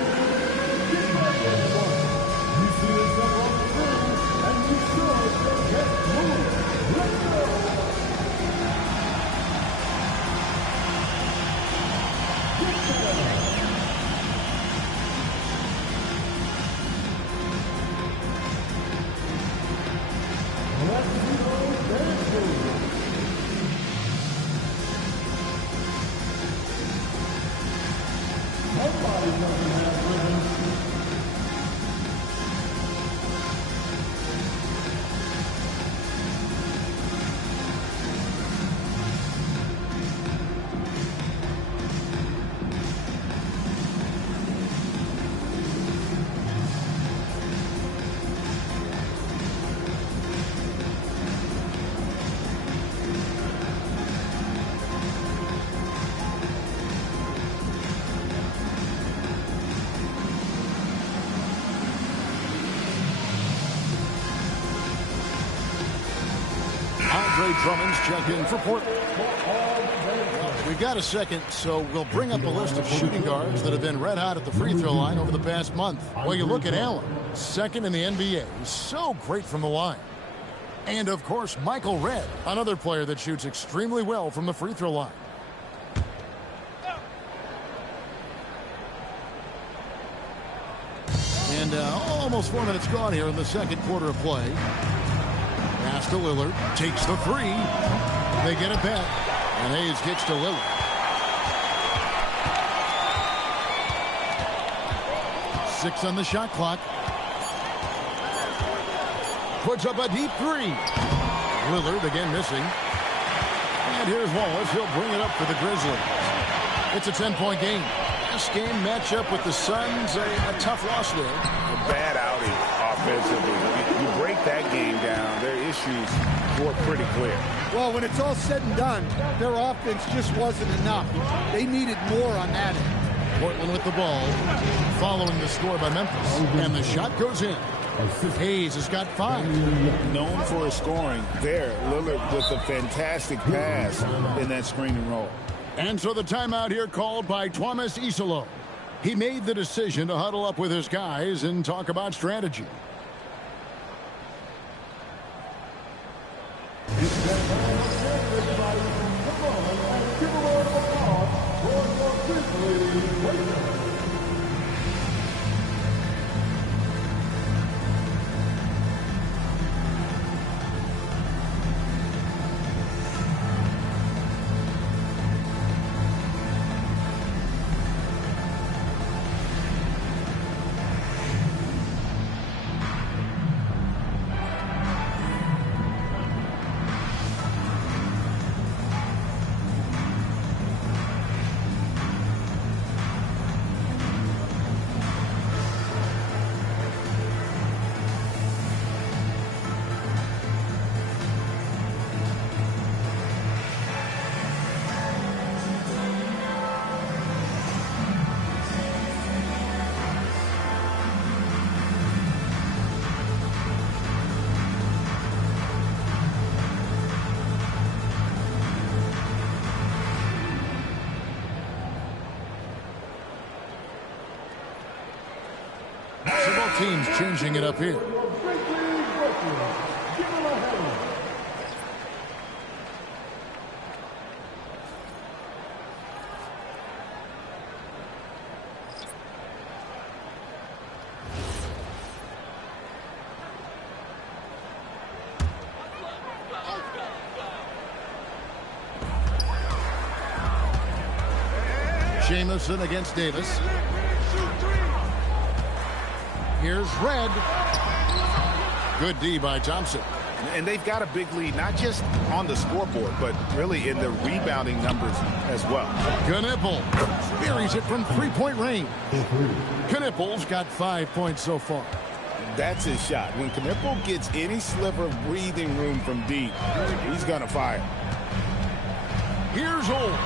Drummond's check in for Portland. We've got a second, so we'll bring up a list of shooting guards that have been red hot at the free throw line over the past month. Well, you look at Allen, second in the NBA, so great from the line. And, of course, Michael Redd, another player that shoots extremely well from the free throw line. And almost 4 minutes gone here in the second quarter of play. Pass to Lillard. Takes the 3. They get it back. And Hayes kicks to Lillard. 6 on the shot clock. Puts up a deep 3. Lillard again missing. And here's Wallace. He'll bring it up for the Grizzlies. It's a 10-point game. This game matchup with the Suns, a tough loss there. A bad outing offensively. You break that game down, their issues were pretty clear. Well, when it's all said and done, their offense just wasn't enough. They needed more on that end. Portland with the ball, following the score by Memphis. And the shot goes in. Hayes has got 5. Known for his scoring there, Lillard with a fantastic pass in that screen and roll. And so the timeout here called by Thomas Isolo. He made the decision to huddle up with his guys and talk about strategy. teams changing it up here. Jamison against Davis. Here's Red. Good D by Thompson. And they've got a big lead, not just on the scoreboard, but really in the rebounding numbers as well. Knipple buries it from three-point range. Knipple's got 5 points so far. That's his shot. When Knipple gets any sliver of breathing room from deep, he's going to fire. Here's Old.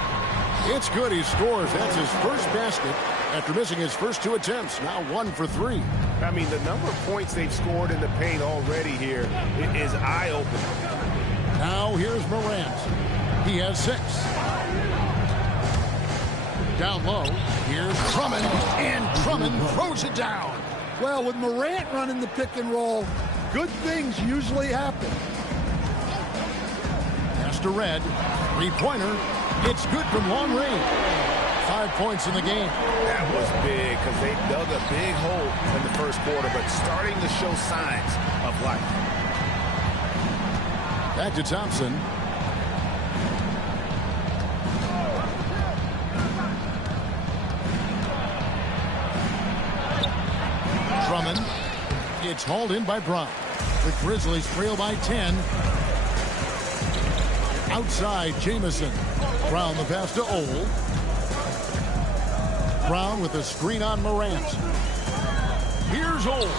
It's good. He scores. That's his first basket after missing his first 2 attempts. Now 1 for 3. I mean, the number of points they've scored in the paint already here is eye-opening. Now here's Morant. He has 6. Down low. Here's Drummond. And Drummond throws it down. Well, with Morant running the pick and roll, good things usually happen. Pass to Red. 3-pointer. It's good from long range. 5 points in the game. That was big because they dug a big hole in the first quarter, but starting to show signs of life. Back to Thompson. Drummond. It's hauled in by Brown. The Grizzlies trail by 10. Outside, Jamison. Brown the pass to Old. Brown with a screen on Morant. Here's Old.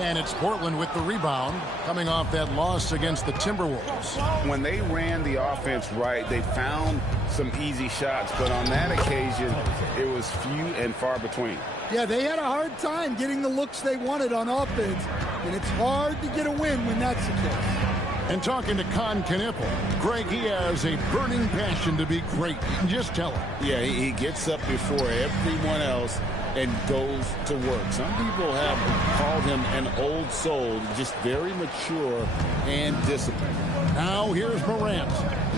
And it's Portland with the rebound, coming off that loss against the Timberwolves. When they ran the offense right, they found some easy shots, but on that occasion, it was few and far between. Yeah, they had a hard time getting the looks they wanted on offense, and it's hard to get a win when that's the case. And talking to Knipple, Greg, he has a burning passion to be great. You can just tell him. Yeah, he gets up before everyone else and goes to work. Some people have called him an old soul, just very mature and disciplined. Now here's Morant,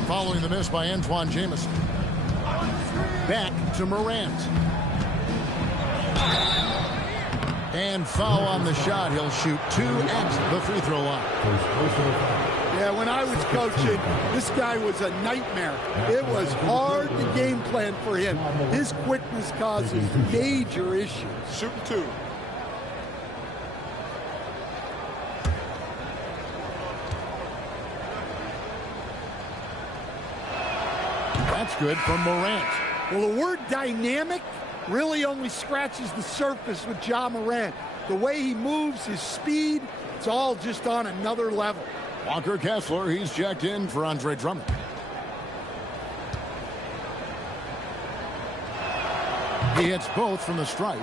following the miss by Antoine Jamison. Back to Morant. And foul on the shot. He'll shoot 2 at the free throw line. Yeah, when I was coaching, this guy was a nightmare. It was hard to game plan for him. His quickness causes major issues. Shooting 2. That's good from Morant. Well, the word dynamic really only scratches the surface with Ja Morant. The way he moves, his speed, it's all just on another level. Walker Kessler, he's checked in for Andre Drummond. He hits both from the stripe.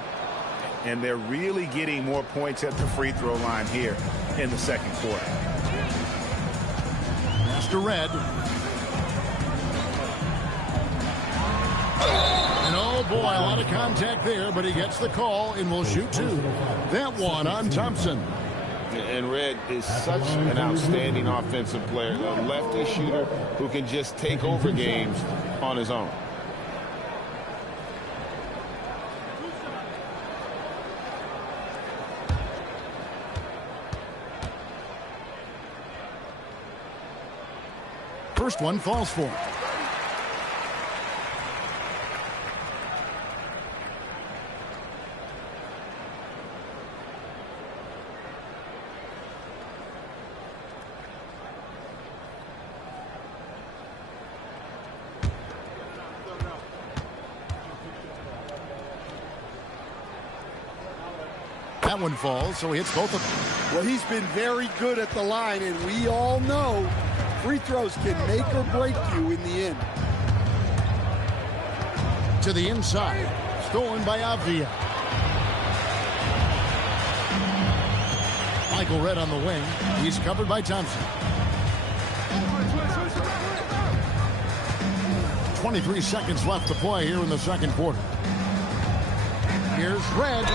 And they're really getting more points at the free throw line here in the second quarter. Master Red. And oh boy, a lot of contact there, but he gets the call and will shoot 2. That one on Thompson. And Red is such an outstanding offensive player, a lefty shooter who can just take over games on his own. First one falls for him. That one falls, so he hits both of them. Well, he's been very good at the line, and we all know free throws can make or break you in the end. To the inside, stolen by Avdia. Michael Red on the wing. He's covered by Thompson. 23 seconds left to play here in the second quarter. Here's Red.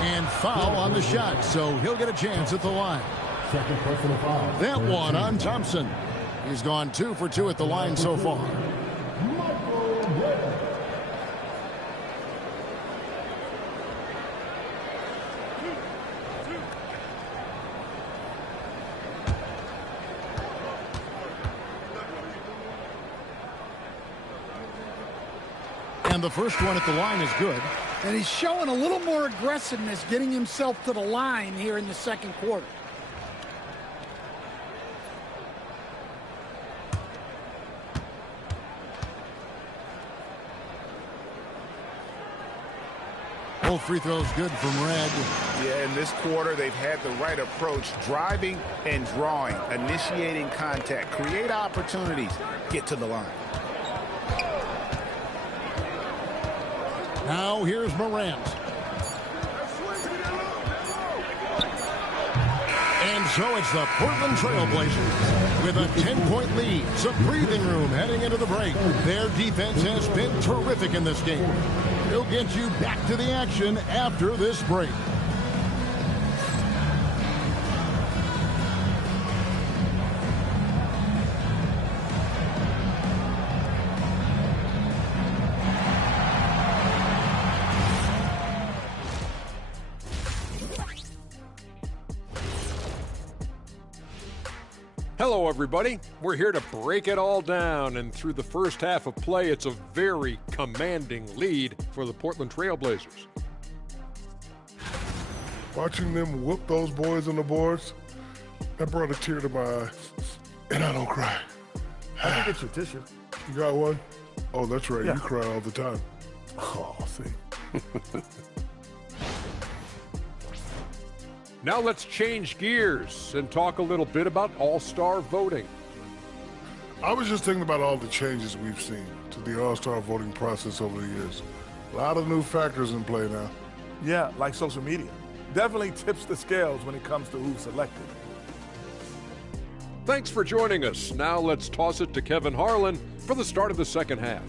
And foul on the shot, so he'll get a chance at the line. Second personal foul. That one on Thompson. He's gone 2 for 2 at the line so far. And the first one at the line is good. And he's showing a little more aggressiveness getting himself to the line here in the second quarter. Both free throws good from Red. Yeah, in this quarter, they've had the right approach, driving and drawing, initiating contact, create opportunities, get to the line. Now here's Morant. And so it's the Portland Trailblazers with a 10-point lead. Some breathing room heading into the break. Their defense has been terrific in this game. We'll get you back to the action after this break. Hello, everybody. We're here to break it all down, and through the first half of play, it's a very commanding lead for the Portland Trailblazers. Watching them whoop those boys on the boards, that brought a tear to my eye. And I don't cry. I think it's your tissue. You got one? Oh, that's right. Yeah. You cry all the time. Oh, see. Now let's change gears and talk a little bit about all-star voting. I was just thinking about all the changes we've seen to the all-star voting process over the years. A lot of new factors in play now. Yeah, like social media. Definitely tips the scales when it comes to who's selected. Thanks for joining us. Now let's toss it to Kevin Harlan for the start of the second half.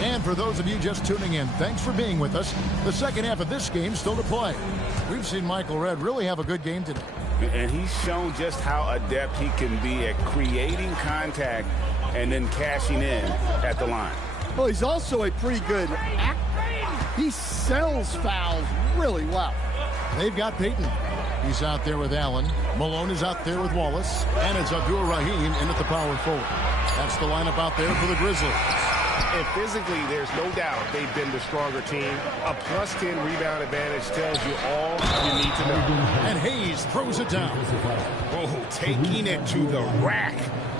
And for those of you just tuning in, thanks for being with us. The second half of this game still to play. We've seen Michael Redd really have a good game today. And he's shown just how adept he can be at creating contact and then cashing in at the line. Well, he's also a pretty good actor. He sells fouls really well. They've got Peyton. He's out there with Allen. Malone is out there with Wallace. And it's Abdul Rahim in at the power forward. That's the lineup out there for the Grizzlies. And physically, there's no doubt they've been the stronger team. A +10 rebound advantage tells you all you need to know. And Hayes throws it down. Oh, taking it to the rack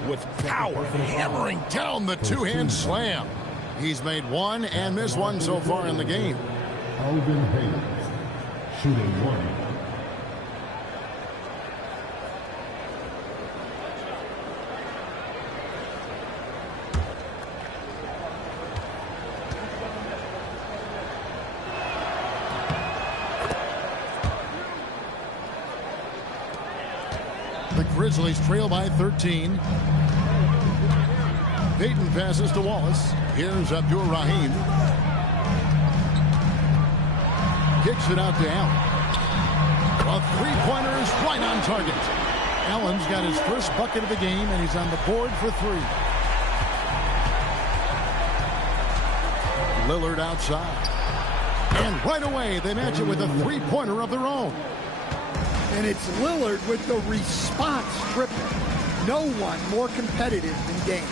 with power. Hammering down the two-hand slam. He's made one and missed one so far in the game. Alvin Hayes, shooting one. The Grizzlies trail by 13. Peyton passes to Wallace. Here's Abdul Rahim. Kicks it out to Allen. A three-pointer is right on target. Allen's got his first bucket of the game, and he's on the board for three. Lillard outside. And right away, they match it with a three-pointer of their own. And it's Lillard with the response triple. No one more competitive than Dame.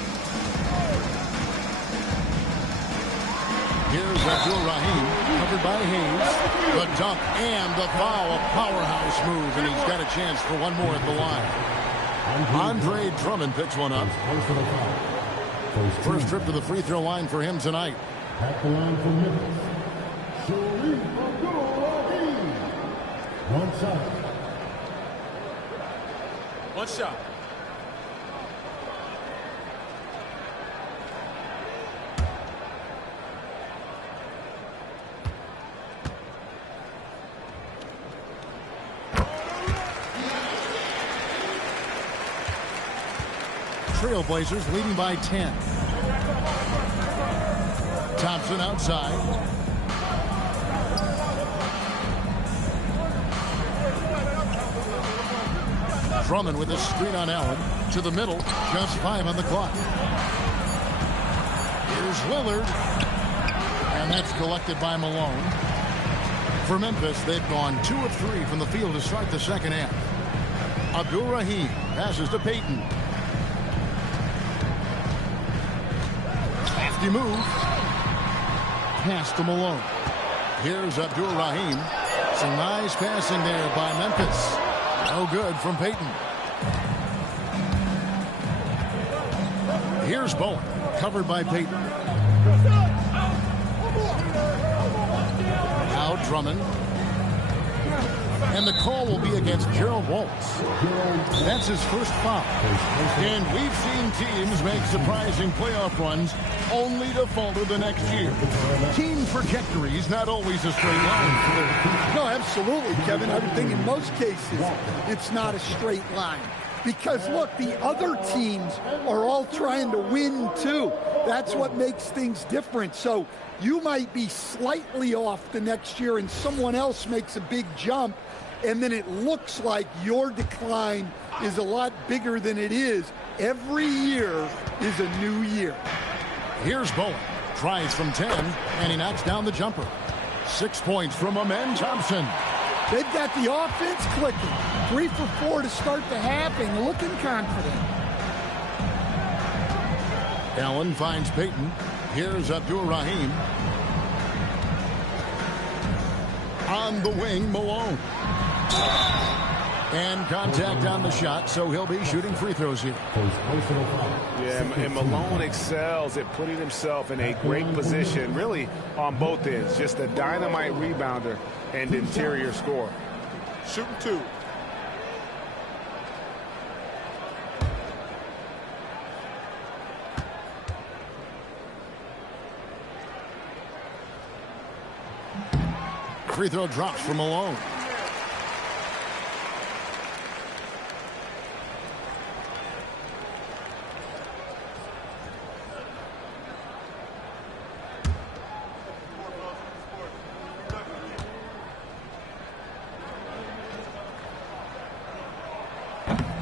Here's Abdul Rahim, covered by Hayes. The dunk and the foul, a powerhouse move, and he's got a chance for one more at the line. Andre Drummond picks one up. First trip to the free throw line for him tonight. At the line for Memphis, Sharif Abdul-Rahim. One shot. One shot. Trailblazers leading by 10. Thompson outside. Drummond with a screen on Allen. To the middle. Just 5 on the clock. Here's Lillard. And that's collected by Malone. For Memphis, they've gone 2 of 3 from the field to start the second half. Abdul-Rahim passes to Payton. Crafty move. Pass to Malone. Here's Abdul-Rahim. Some nice passing there by Memphis. No good from Payton. Here's Bowen. Covered by Payton. Now Drummond. And the call will be against Gerald Waltz. That's his first foul. And we've seen teams make surprising playoff runs only to falter the next year. Team trajectory is not always a straight line. No, absolutely, Kevin. I would think in most cases it's not a straight line. Because, look, the other teams are all trying to win, too. That's what makes things different. So you might be slightly off the next year and someone else makes a big jump, and then it looks like your decline is a lot bigger than it is. Every year is a new year. Here's Bowen. Tries from 10, and he knocks down the jumper. 6 points from Amen Thompson. They've got the offense clicking. 3 for 4 to start the half, and looking confident. Allen finds Payton. Here's Abdul-Rahim. On the wing, Malone. And contact on the shot, so he'll be shooting free throws here. Yeah, and Malone excels at putting himself in a great position, really on both ends. Just a dynamite rebounder and interior scorer. Shooting 2. Free throw drops from Malone.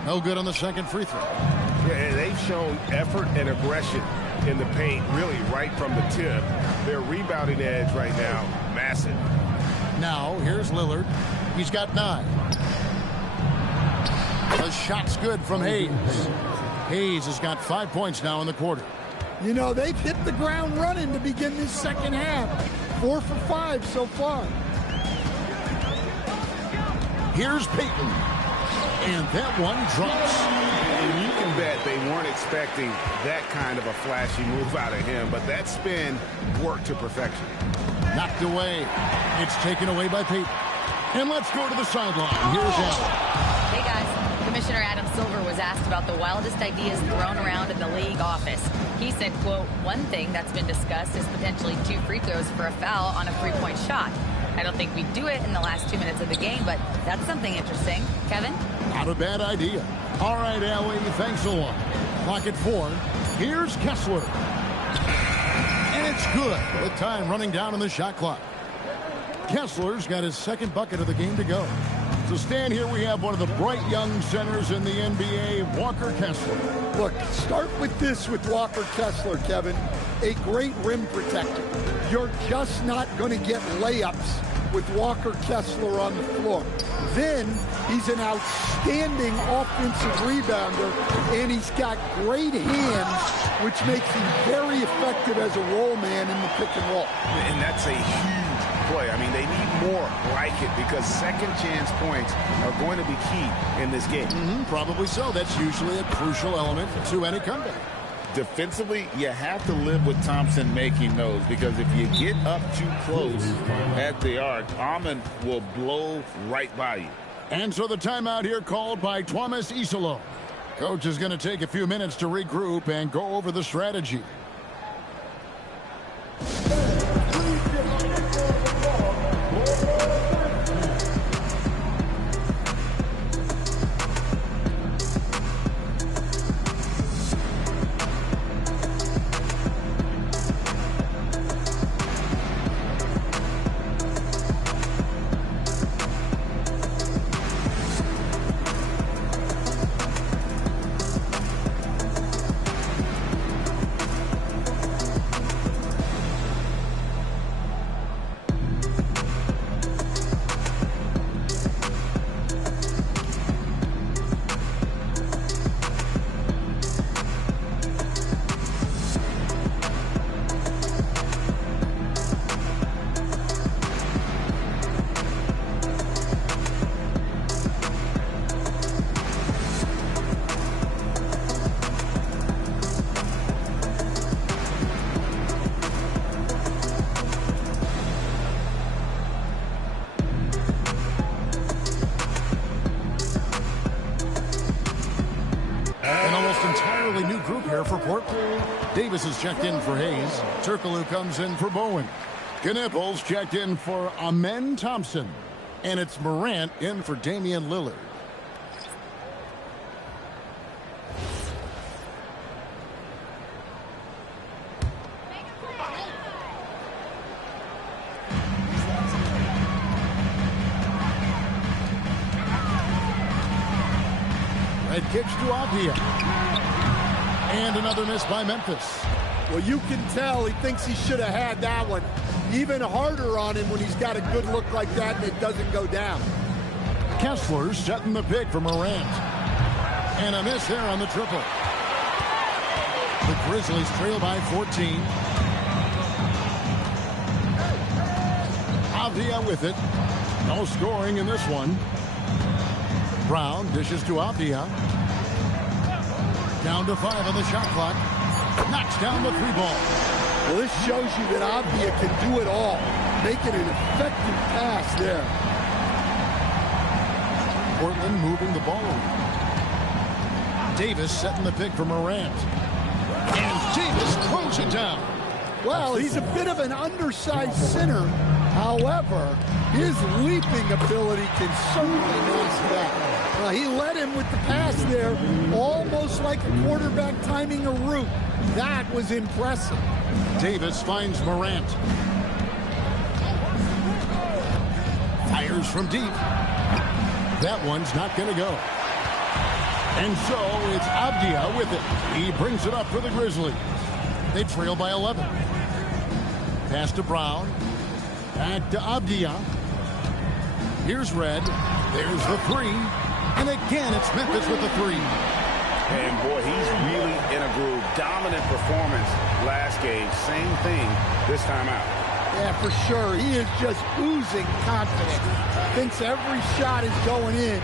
No good on the second free throw. Yeah, they've shown effort and aggression in the paint, really right from the tip. Their rebounding edge right now, massive. Now, here's Lillard. He's got 9. The shot's good from Hayes. Hayes has got 5 points now in the quarter. You know, they've hit the ground running to begin this second half. 4 for 5 so far. Here's Payton. And that one drops. And you can bet they weren't expecting that kind of a flashy move out of him, but that spin worked to perfection. Knocked away. It's taken away by Payton. And let's go to the sideline. Here's Allen. Hey, guys. Commissioner Adam Silver was asked about the wildest ideas thrown around in the league office. He said, quote, one thing that's been discussed is potentially 2 free throws for a foul on a 3-point shot. I don't think we'd do it in the last 2 minutes of the game, but that's something interesting. Kevin? Not a bad idea. All right, Allie, thanks a lot. Clock at 4. Here's Kessler. And it's good with time running down on the shot clock. Kessler's got his second bucket of the game to go. So stand here, we have one of the bright young centers in the NBA, Walker Kessler. Look, start with this with Walker Kessler, Kevin. A great rim protector. You're just not going to get layups with Walker Kessler on the floor. Then he's an outstanding offensive rebounder, and he's got great hands, which makes him very effective as a roll man in the pick and roll. And that's a huge play. I mean, they need more like it because second chance points are going to be key in this game. Probably so. That's usually a crucial element to any comeback. Defensively, you have to live with Thompson making those because if you get up too close at the arc, Amon will blow right by you. And so the timeout here called by Thomas Isolo. Coach is going to take a few minutes to regroup and go over the strategy. fairly new group here for Portland. Davis is checked in for Hayes. Turkoglu comes in for Bowen. Knipples checked in for Amen Thompson. And it's Morant in for Damian Lillard. Red kicks to Avdia. And another miss by Memphis. Well, you can tell he thinks he should have had that one. Even harder on him when he's got a good look like that and it doesn't go down. Kessler setting the pick for Morant. And a miss there on the triple. The Grizzlies trail by 14. Avdia with it. No scoring in this one. Brown dishes to Avdia. Down to 5 on the shot clock. Knocks down the 3-ball. Well, this shows you that Avdia can do it all. Making an effective pass there. Portland moving the ball over. Davis setting the pick for Morant. And Davis throws it down. Well, he's a bit of an undersized center. However, his leaping ability can certainly mask that. He led him with the pass there, almost like a quarterback timing a route. That was impressive. Davis finds Morant. Fires from deep. That one's not going to go. And so it's Avdia with it. He brings it up for the Grizzlies. They trail by 11. Pass to Brown. Back to Avdia. Here's Red. There's the 3. And again, it's Memphis with the 3. And boy, he's really in a groove. Dominant performance last game. Same thing this time out. Yeah, for sure. He is just oozing confidence. Thinks every shot is going in.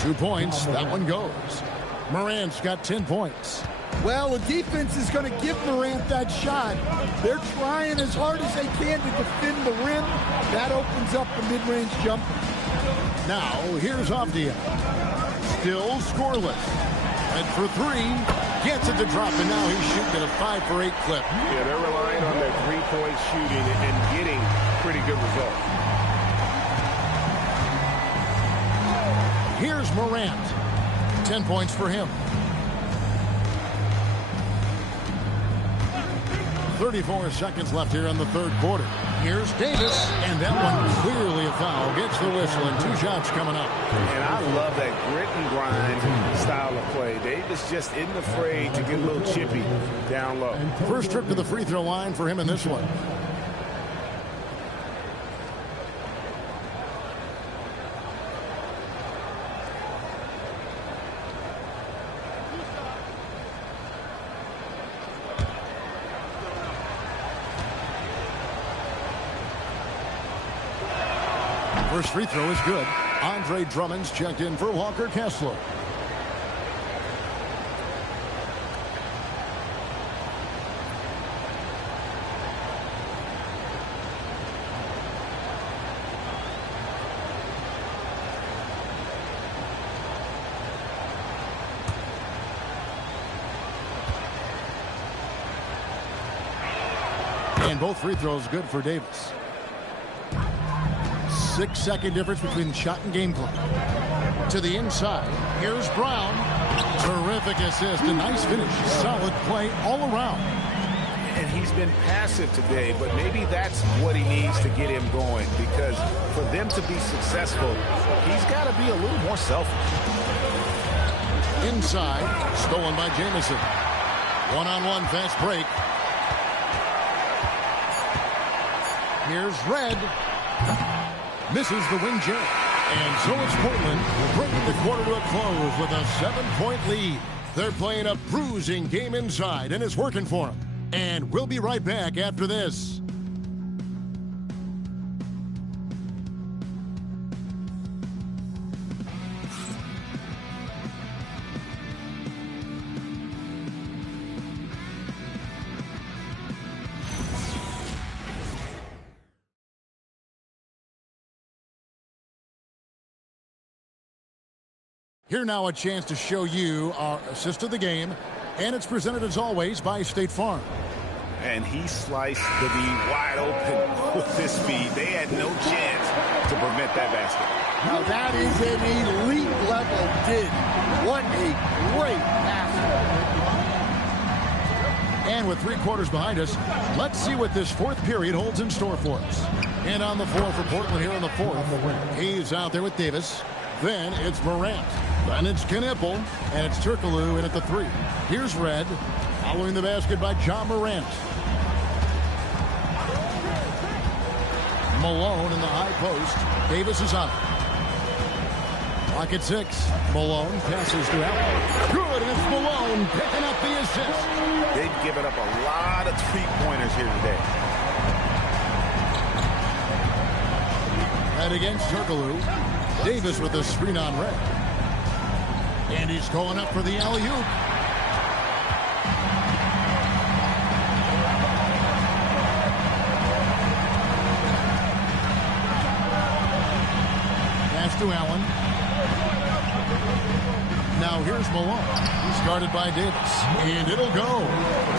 2 points. That one goes. Morant's got 10 points. Well, the defense is going to give Morant that shot. They're trying as hard as they can to defend the rim. That opens up the mid-range jumper. Now, here's Avdia. Still scoreless. And for 3, gets it to drop, and now he's shooting at a 5-for-8 clip. Yeah, they're relying on their three-point shooting and getting pretty good results. Here's Morant. 10 points for him. 34 seconds left here in the third quarter. Here's Davis, and that one clearly a foul. Gets the whistle, and 2 shots coming up. And I love that grit and grind style of play. Davis just isn't afraid to get a little chippy down low. First trip to the free throw line for him in this one. First free throw is good. Andre Drummond's checked in for Walker Kessler. And both free throws good for Davis. 6-second difference between shot and game clock. To the inside. Here's Brown. Terrific assist. A nice finish. Solid play all around. And he's been passive today, but maybe that's what he needs to get him going, because for them to be successful, he's got to be a little more selfish. Inside. Stolen by Jamison. One-on-one fast break. Here's Red. Misses the wing jam. And so it's Portland bringing the quarter to a close with a 7-point lead. They're playing a bruising game inside, and it's working for them. And we'll be right back after this. Here now a chance to show you our assist of the game, and it's presented as always by State Farm. And he sliced the D wide open with this speed. They had no chance to prevent that basket. Now that is an elite level dig. What a great pass. And with 3 quarters behind us, let's see what this fourth period holds in store for us. And on the floor for Portland here in the fourth, he's out there with Davis. Then it's Morant. Then it's Knipple. And it's Turkoglu in at the 3. Here's Red. Following the basket by John Morant. Malone in the high post. Davis is on it. Clock at 6. Malone passes to Allen. Good, and it's Malone picking up the assist. They've given up a lot of three-pointers here today. And against Turkoglu, Davis with a screen on Red. And he's going up for the alley-oop. Pass to Allen. Now here's Malone. He's guarded by Davis. And it'll go.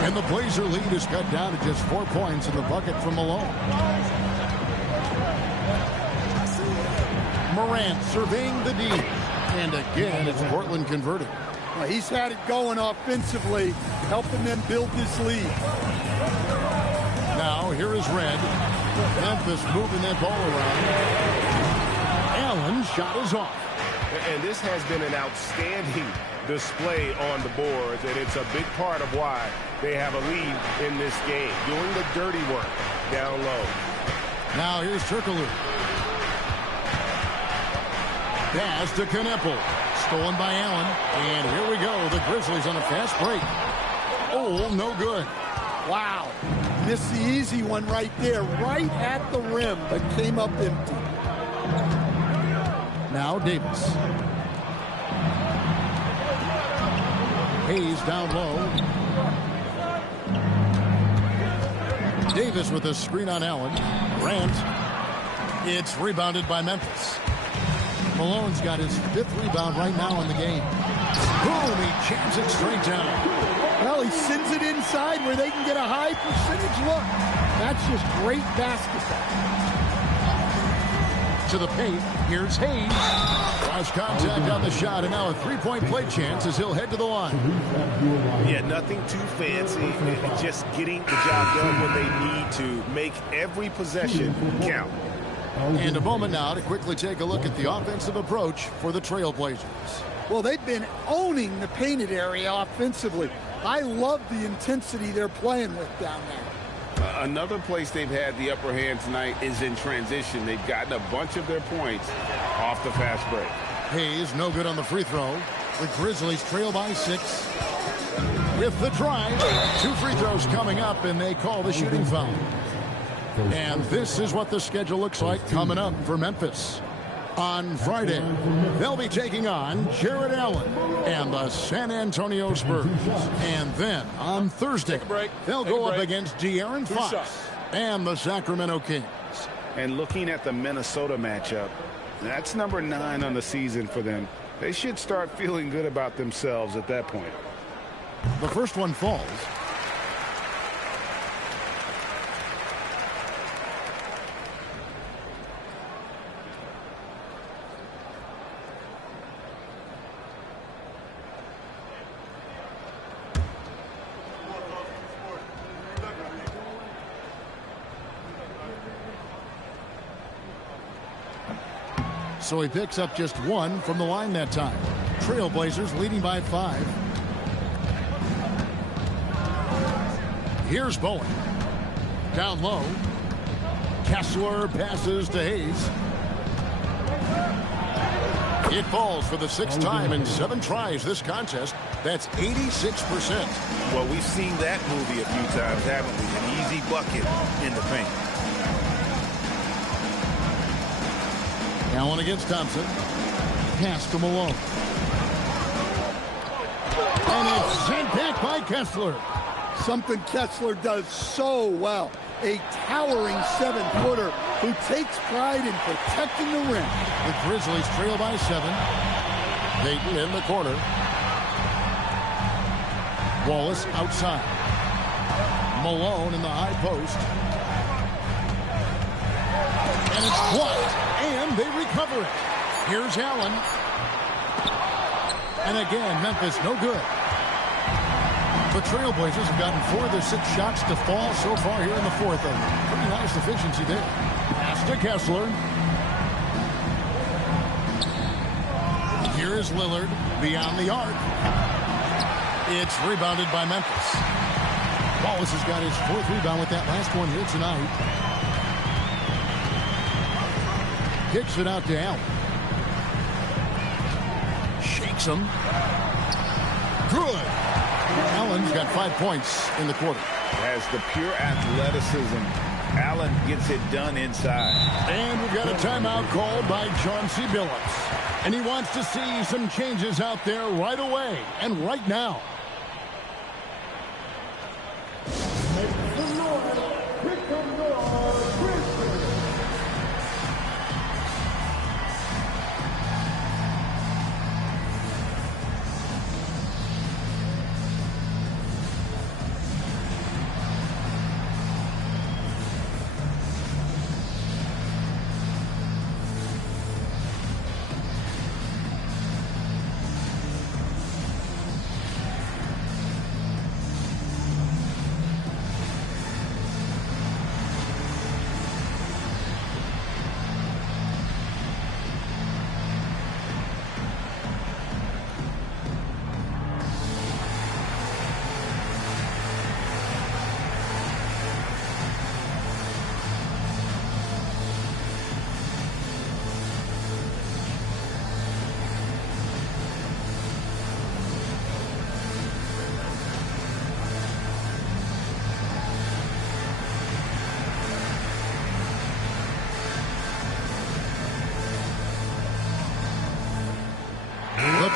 And the Blazer lead is cut down to just 4 points in the bucket from Malone. Morant surveying the D. And again, it's Portland converting. Well, he's had it going offensively, helping them build this lead. Now here is Red. Memphis moving that ball around. Allen shot is off. And this has been an outstanding display on the boards, and it's a big part of why they have a lead in this game, doing the dirty work down low. Now here's Turkoglu. Pass to Knipple. Stolen by Allen. And here we go. The Grizzlies on a fast break. Oh, no good. Wow. Missed the easy one right there, right at the rim, but came up empty. Now Davis. Hayes down low. Davis with a screen on Allen. Grant. It's rebounded by Memphis. Malone's got his 5th rebound right now in the game. Boom, he jams it straight down. Well, he sends it inside where they can get a high percentage look. That's just great basketball. To the paint, here's Hayes. Cross contact on the shot, and now a 3-point play chance as he'll head to the line. Yeah, nothing too fancy, just getting the job done when they need to. Make every possession count. And a moment now to quickly take a look at the offensive approach for the Trailblazers. Well, they've been owning the painted area offensively. I love the intensity they're playing with down there. Another place they've had the upper hand tonight is in transition. They've gotten a bunch of their points off the fast break. Hayes no good on the free throw. The Grizzlies trail by 6. With the drive, 2 free throws coming up, and they call the shooting foul. And this is what the schedule looks like coming up for Memphis. On Friday, they'll be taking on Jared Allen and the San Antonio Spurs. And then on Thursday, they'll go up against De'Aaron Fox and the Sacramento Kings. And looking at the Minnesota matchup, that's number 9 on the season for them. They should start feeling good about themselves at that point. The first one falls. So he picks up just 1 from the line that time. Trailblazers leading by 5. Here's Bowen. Down low. Kessler passes to Hayes. It falls for the 6th time in 7 tries this contest. That's 86%. Well, we've seen that movie a few times, haven't we? An easy bucket in the paint. Allen against Thompson. Pass to Malone. And it's sent back by Kessler. Something Kessler does so well. A towering 7-footer who takes pride in protecting the rim. The Grizzlies trail by 7. Payton in the corner. Wallace outside. Malone in the high post. And it's blocked, and they recover it. Here's Allen. And again, Memphis no good. The Trailblazers have gotten 4 of their 6 shots to fall so far here in the fourth. A pretty nice efficiency there. Pass to Kessler. Here is Lillard beyond the arc. It's rebounded by Memphis. Wallace has got his 4th rebound with that last one here tonight. Kicks it out to Allen. Shakes him. Good. Allen's got 5 points in the quarter. Has the pure athleticism. Allen gets it done inside. And we've got a timeout called by Chauncey Billups. And he wants to see some changes out there right away and right now.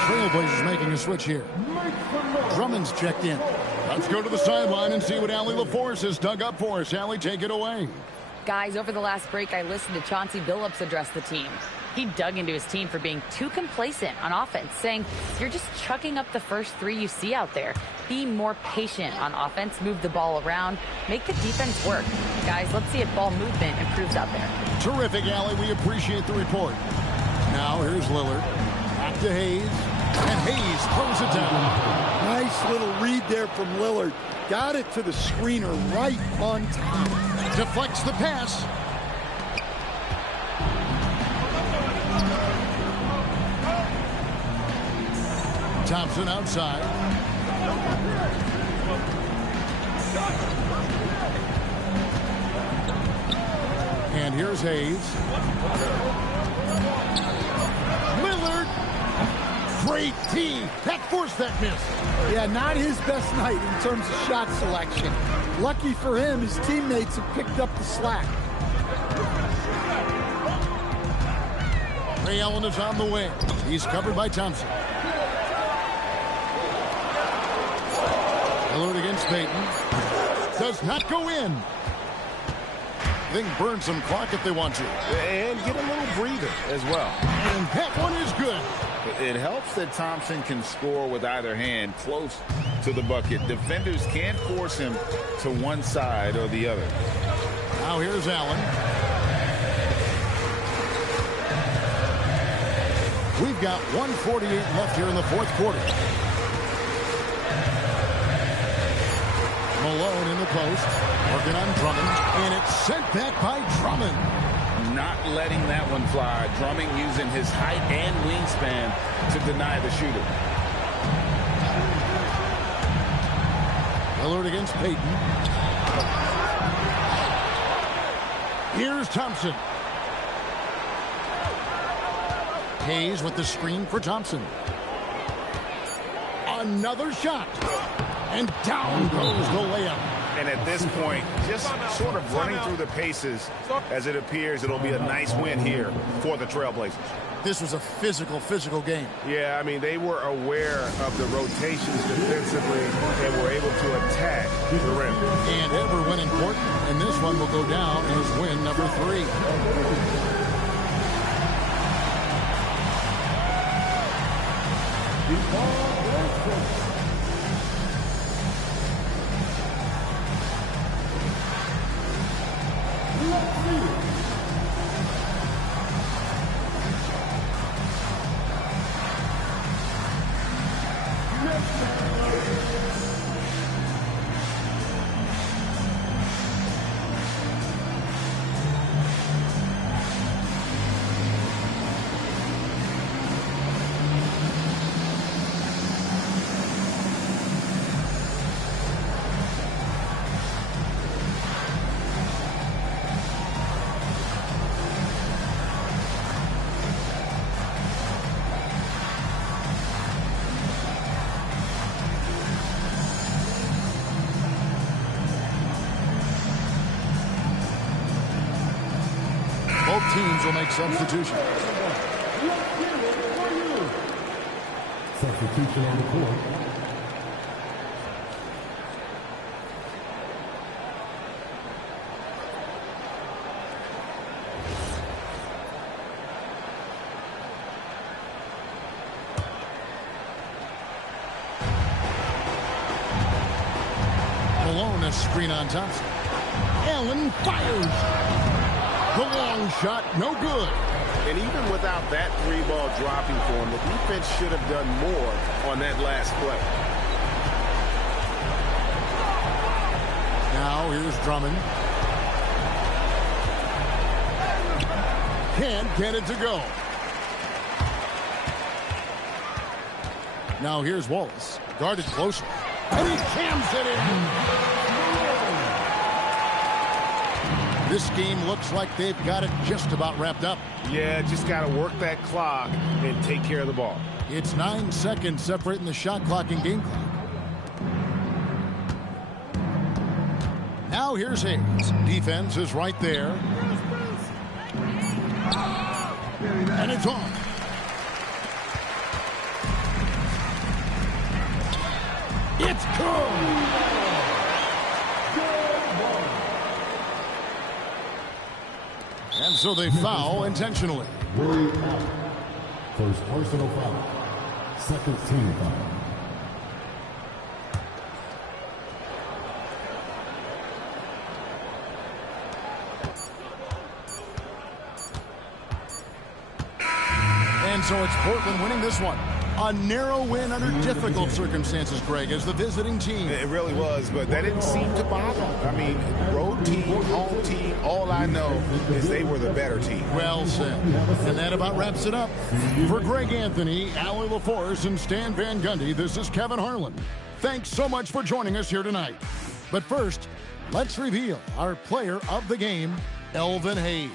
Trailblazers making a switch here. Drummond's checked in. Let's go to the sideline and see what Allie LaForce has dug up for us. Allie, take it away. Guys, over the last break, I listened to Chauncey Billups address the team. He dug into his team for being too complacent on offense, saying, you're just chucking up the first 3 you see out there. Be more patient on offense, move the ball around, make the defense work. Guys, let's see if ball movement improves out there. Terrific, Allie. We appreciate the report. Now, here's Lillard. Back to Hayes. And Hayes throws it down. Nice little read there from Lillard. Got it to the screener right on time. Deflects the pass. Thompson outside. And here's Hayes. Lillard. Great D. That forced that miss. Yeah, not his best night in terms of shot selection. Lucky for him, his teammates have picked up the slack. Ray Allen is on the wing. He's covered by Thompson. Lillard against Payton. Does not go in. They can burn some clock if they want to. And get a little breather as well. And that one is good. It helps that Thompson can score with either hand close to the bucket. Defenders can't force him to one side or the other. Now here's Allen. We've got 1:48 left here in the fourth quarter. Malone in the post, working on Drummond, and it's sent back by Drummond. Not letting that one fly. Drummond using his height and wingspan to deny the shooter. Lillard against Payton. Here's Thompson. Hayes with the screen for Thompson. Another shot. And down goes the layup. And at this point, just sort of running through the paces, as it appears it'll be a nice win here for the Trailblazers. This was a physical game. Yeah, I mean, they were aware of the rotations defensively and were able to attack the rim. And every win important, and this one will go down as win number 3. Both teams will make substitutions. Substitution on the court. Malone, a screen on Thompson. Allen fires. The long shot, no good. And even without that three-ball dropping for him, the defense should have done more on that last play. Now here's Drummond. Can't get it to go. Now here's Wallace. Guarded closely. And he jams it in. This game looks like they've got it just about wrapped up. Yeah, just got to work that clock and take care of the ball. It's 9 seconds separating the shot clock and game clock. Now here's Hayes. Defense is right there. And it's on. It's good. And so they foul intentionally. First personal foul. Second team foul. And so it's Portland winning this one. A narrow win under difficult circumstances, Greg, as the visiting team. It really was, but that didn't seem to bother them. I mean, road team, home team, all I know is they were the better team. Well said. And that about wraps it up. For Greg Anthony, Allie LaForce, and Stan Van Gundy, this is Kevin Harlan. Thanks so much for joining us here tonight. But first, let's reveal our player of the game, Elvin Hayes.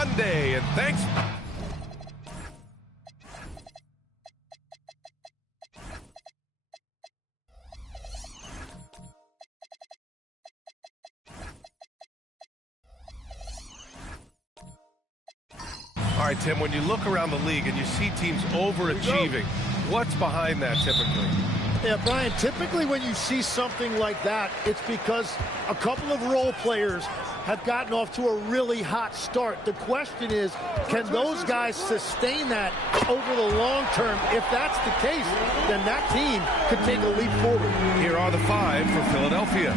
Monday, and thanks. All right, Tim, when you look around the league and you see teams overachieving, what's behind that typically? Yeah, Brian, typically when you see something like that, it's because a couple of role players have gotten off to a really hot start. The question is, can those guys sustain that over the long term? If that's the case, then that team could take a leap forward. Here are the 5 for Philadelphia.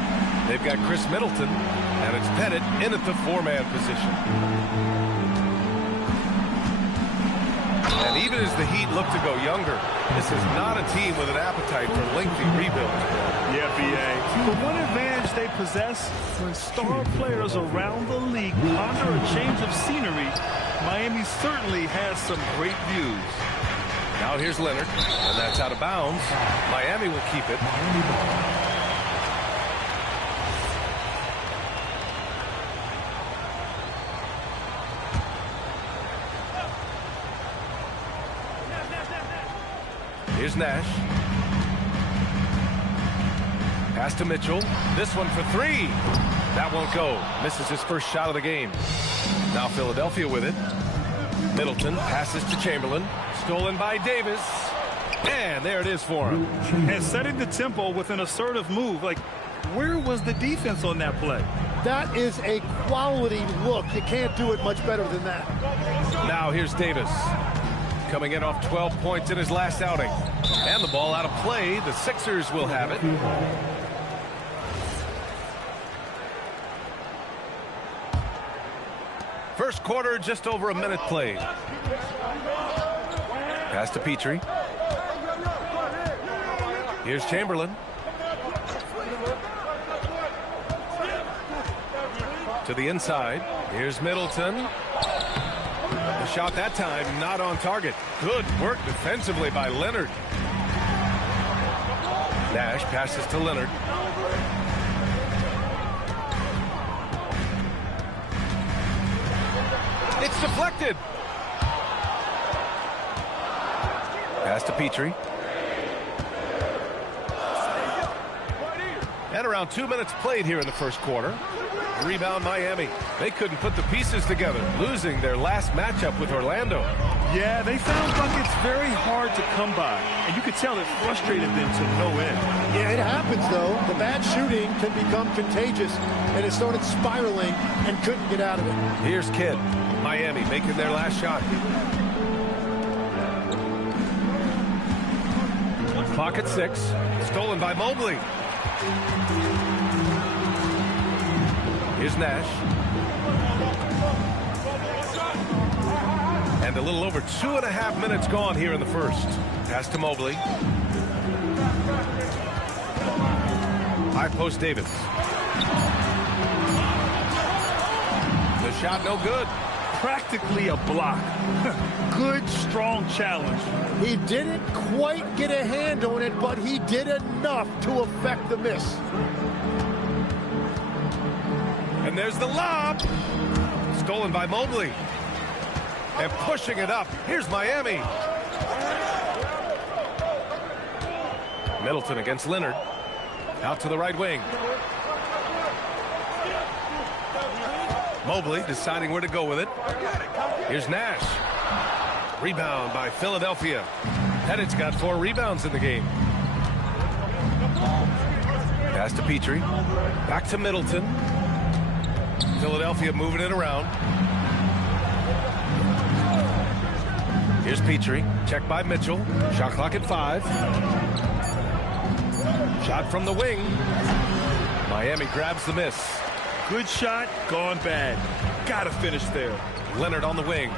They've got Chris Middleton, and it's Pettit in at the 4-man position. And even as the Heat look to go younger, this is not a team with an appetite for lengthy rebuilds. Yeah, B.A. The one advantage they possess, when star players around the league ponder a change of scenery, Miami certainly has some great views. Now here's Leonard, and that's out of bounds. Miami will keep it. Here's Nash. Pass to Mitchell. This one for 3. That won't go. Misses his first shot of the game. Now Philadelphia with it. Middleton passes to Chamberlain. Stolen by Davis. And there it is for him. And setting the tempo with an assertive move. Like, where was the defense on that play? That is a quality look. You can't do it much better than that. Now here's Davis. Coming in off 12 points in his last outing. And the ball out of play. The Sixers will have it. First quarter, just over a minute played. Pass to Petrie. Here's Chamberlain. To the inside. Here's Middleton. The shot that time not on target. Good work defensively by Leonard. Nash passes to Leonard. It's deflected. Pass to Petrie. And around 2 minutes played here in the first quarter. Rebound Miami. They couldn't put the pieces together, losing their last matchup with Orlando. Yeah, they found buckets very hard to come by, and you could tell it frustrated them to no end. Yeah, it happens, though. The bad shooting can become contagious, and it started spiraling and couldn't get out of it. Here's Kidd. Miami making their last shot. Clock at 6. Stolen by Mobley. Here's Nash. And a little over 2.5 minutes gone here in the first. Pass to Mobley. High post Davis. The shot no good. Practically a block. Good, strong challenge. He didn't quite get a hand on it, but he did enough to affect the miss. And there's the lob. Stolen by Mobley. And pushing it up. Here's Miami. Middleton against Leonard. Out to the right wing. Mobley deciding where to go with it. Here's Nash. Rebound by Philadelphia. Pettit's got 4 rebounds in the game. Pass to Petrie. Back to Middleton. Philadelphia moving it around. Here's Petrie. Checked by Mitchell. Shot clock at 5. Shot from the wing. Miami grabs the miss. Good shot, gone bad. Gotta finish there. Leonard on the wing.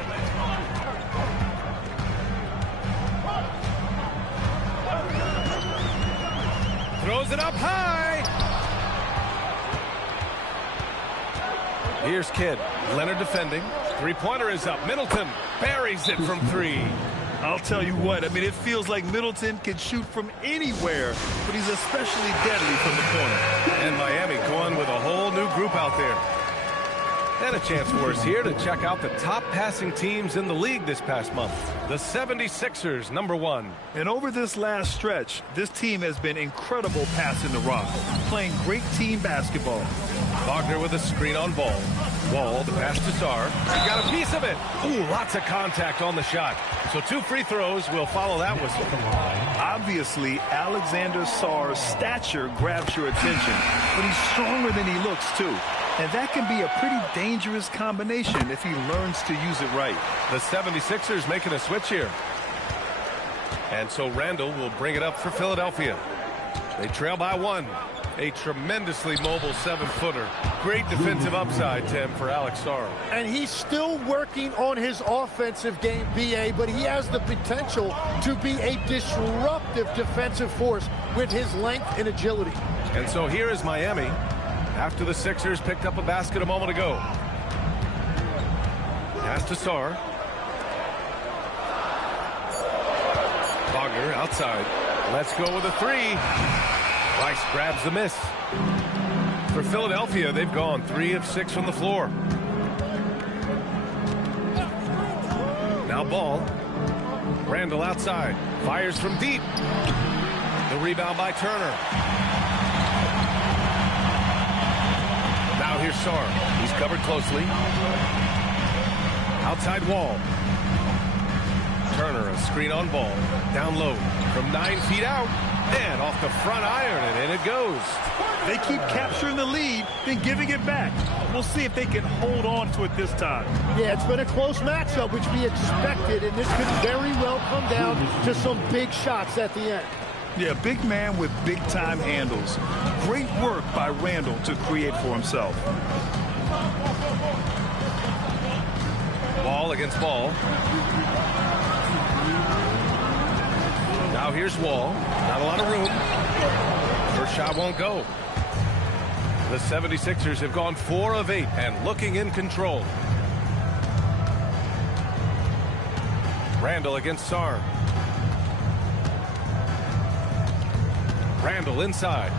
Throws it up high. Here's Kidd. Leonard defending. Three-pointer is up. Middleton buries it from 3. I'll tell you what, I mean, it feels like Middleton can shoot from anywhere, but he's especially deadly from the corner. And Miami going with a whole new group out there. And a chance for us here to check out the top passing teams in the league this past month. The 76ers, #1. And over this last stretch, this team has been incredible passing the rock, playing great team basketball. Wagner with a screen on Ball. Wall, the pass to Sarr. He got a piece of it. Ooh, lots of contact on the shot. So 2 free throws will follow that whistle. Obviously, Alexander Sarr's stature grabs your attention, but he's stronger than he looks, too. And that can be a pretty dangerous combination if he learns to use it right. The 76ers making a switch here. And so Randall will bring it up for Philadelphia. They trail by 1. A tremendously mobile 7-footer. Great defensive upside, Tim, for Alex Sarr. And he's still working on his offensive game, B.A., but he has the potential to be a disruptive defensive force with his length and agility. And so here is Miami after the Sixers picked up a basket a moment ago. Pass to Sarr. Wagner outside. Let's go with a 3. Rice grabs the miss. For Philadelphia, they've gone 3 of 6 from the floor. Now Ball. Randall outside. Fires from deep. The rebound by Turner. Now here's Sarr. He's covered closely. Outside Wall. Turner, a screen on Ball. Down low from 9 feet out. And off the front iron, and in it goes. They keep capturing the lead, then giving it back. We'll see if they can hold on to it this time. Yeah, it's been a close matchup, which we expected, and this could very well come down to some big shots at the end. Yeah, big man with big-time handles. Great work by Randall to create for himself. Ball against Ball. Now here's Wall. Not a lot of room. First shot won't go. The 76ers have gone 4 of 8 and looking in control. Randall against Sarr. Randall inside.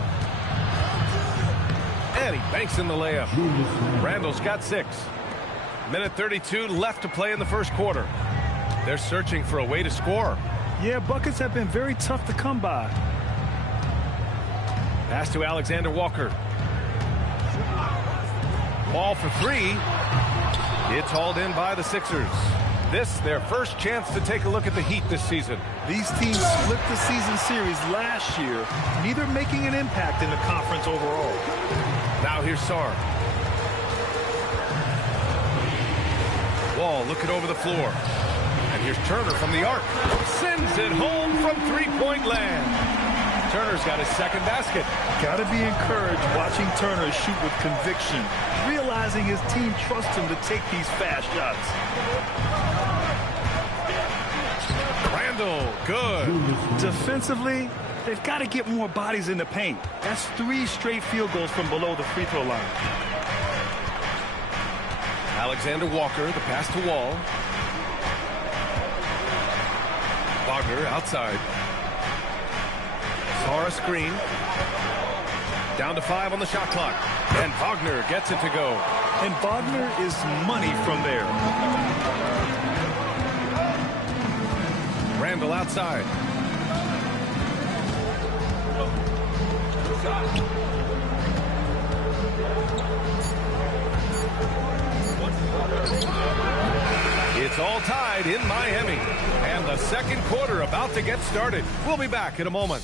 And he banks in the layup. Randall's got 6. Minute 32 left to play in the first quarter. They're searching for a way to score. Yeah, buckets have been very tough to come by. Pass to Alexander Walker. Ball for 3. It's hauled in by the Sixers. This, their first chance to take a look at the Heat this season. These teams split the season series last year, neither making an impact in the conference overall. Now here's Sarr. Wall looking over the floor. And here's Turner from the arc. Sends it home from 3-point land. Turner's got his second basket. Got to be encouraged watching Turner shoot with conviction, realizing his team trusts him to take these fast shots. Randall, good. Defensively, they've got to get more bodies in the paint. That's 3 straight field goals from below the free throw line. Alexander Walker, the pass to Wall. Wagner outside. Sarr screen. Down to 5 on the shot clock. And Wagner gets it to go. And Wagner is money from there. Randall outside. It's all tied in Miami. And the second quarter about to get started. We'll be back in a moment.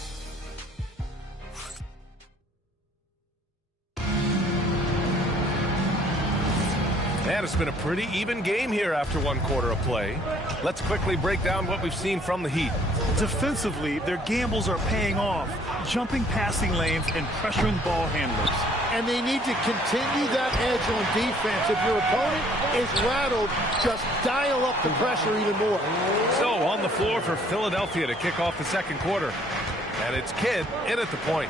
And it's been a pretty even game here after 1 quarter of play. Let's quickly break down what we've seen from the Heat. Defensively, their gambles are paying off, jumping passing lanes and pressuring ball handlers. And they need to continue that edge on defense. If your opponent is rattled, just dial up the pressure even more. So on the floor for Philadelphia to kick off the second quarter. And it's Kidd in at the point.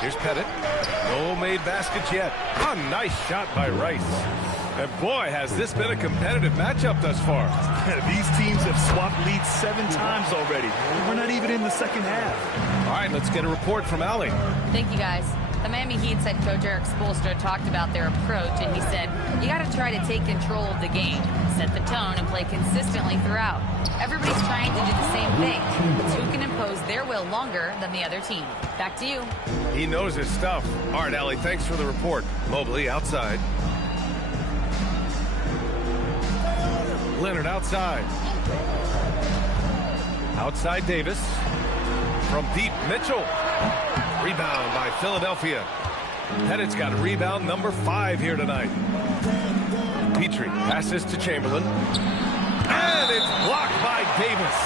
Here's Pettit. No made baskets yet. A nice shot by Rice. And boy, has this been a competitive matchup thus far. These teams have swapped leads 7 times already. We're not even in the second half. All right, let's get a report from Allie. Thank you, guys. The Miami Heat's head coach Eric Spoelstra talked about their approach, and he said, you got to try to take control of the game, set the tone, and play consistently throughout. Everybody's trying to do the same thing. It's who can impose their will longer than the other team. Back to you. He knows his stuff. All right, Allie, thanks for the report. Mobley outside. Leonard outside. Outside Davis. From deep, Mitchell. Rebound by Philadelphia. Pettit's got rebound number 5 here tonight. Petrie passes to Chamberlain. And it's blocked by Davis.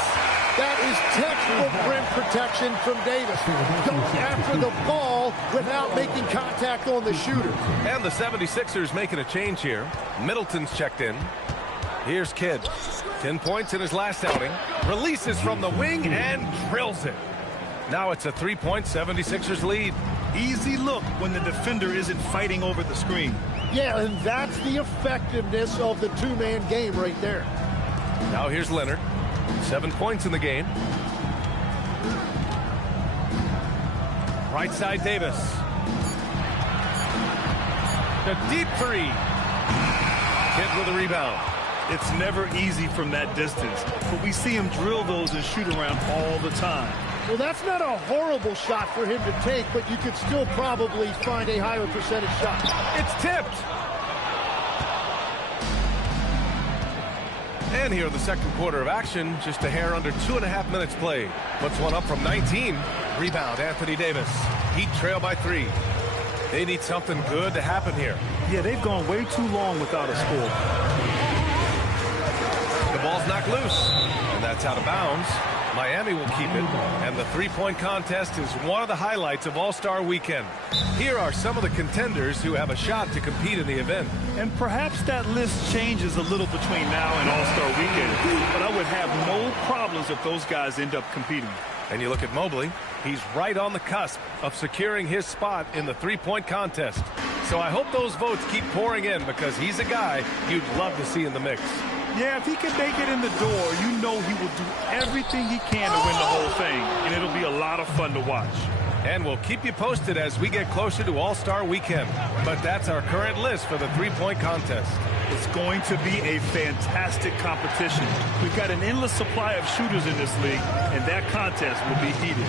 That is textbook rim protection from Davis. Going after the ball without making contact on the shooter. And the 76ers making a change here. Middleton's checked in. Here's Kidd. 10 points in his last outing. Releases from the wing and drills it. Now it's a 3-point 76ers lead. Easy look when the defender isn't fighting over the screen. Yeah, and that's the effectiveness of the two-man game right there. Now here's Leonard. 7 points in the game. Right side Davis. The deep 3. Kidd with a rebound. It's never easy from that distance, but we see him drill those and shoot around all the time. Well, that's not a horrible shot for him to take, but you could still probably find a higher percentage shot. It's tipped. And here in the second quarter of action, just a hair under 2.5 minutes played. Puts one up from 19. Rebound, Anthony Davis. Heat trail by 3. They need something good to happen here. Yeah, they've gone way too long without a score. The ball's knocked loose, and that's out of bounds. Miami will keep it, and the three-point contest is one of the highlights of All-Star Weekend. Here are some of the contenders who have a shot to compete in the event. And perhaps that list changes a little between now and All-Star Weekend, but I would have no problems if those guys end up competing. And you look at Mobley, he's right on the cusp of securing his spot in the three-point contest. So I hope those votes keep pouring in because he's a guy you'd love to see in the mix. Yeah, if he can make it in the door, you know he will do everything he can to win the whole thing, and it'll be a lot of fun to watch. And we'll keep you posted as we get closer to All-Star Weekend. But that's our current list for the three-point contest. It's going to be a fantastic competition. We've got an endless supply of shooters in this league, and that contest will be heated.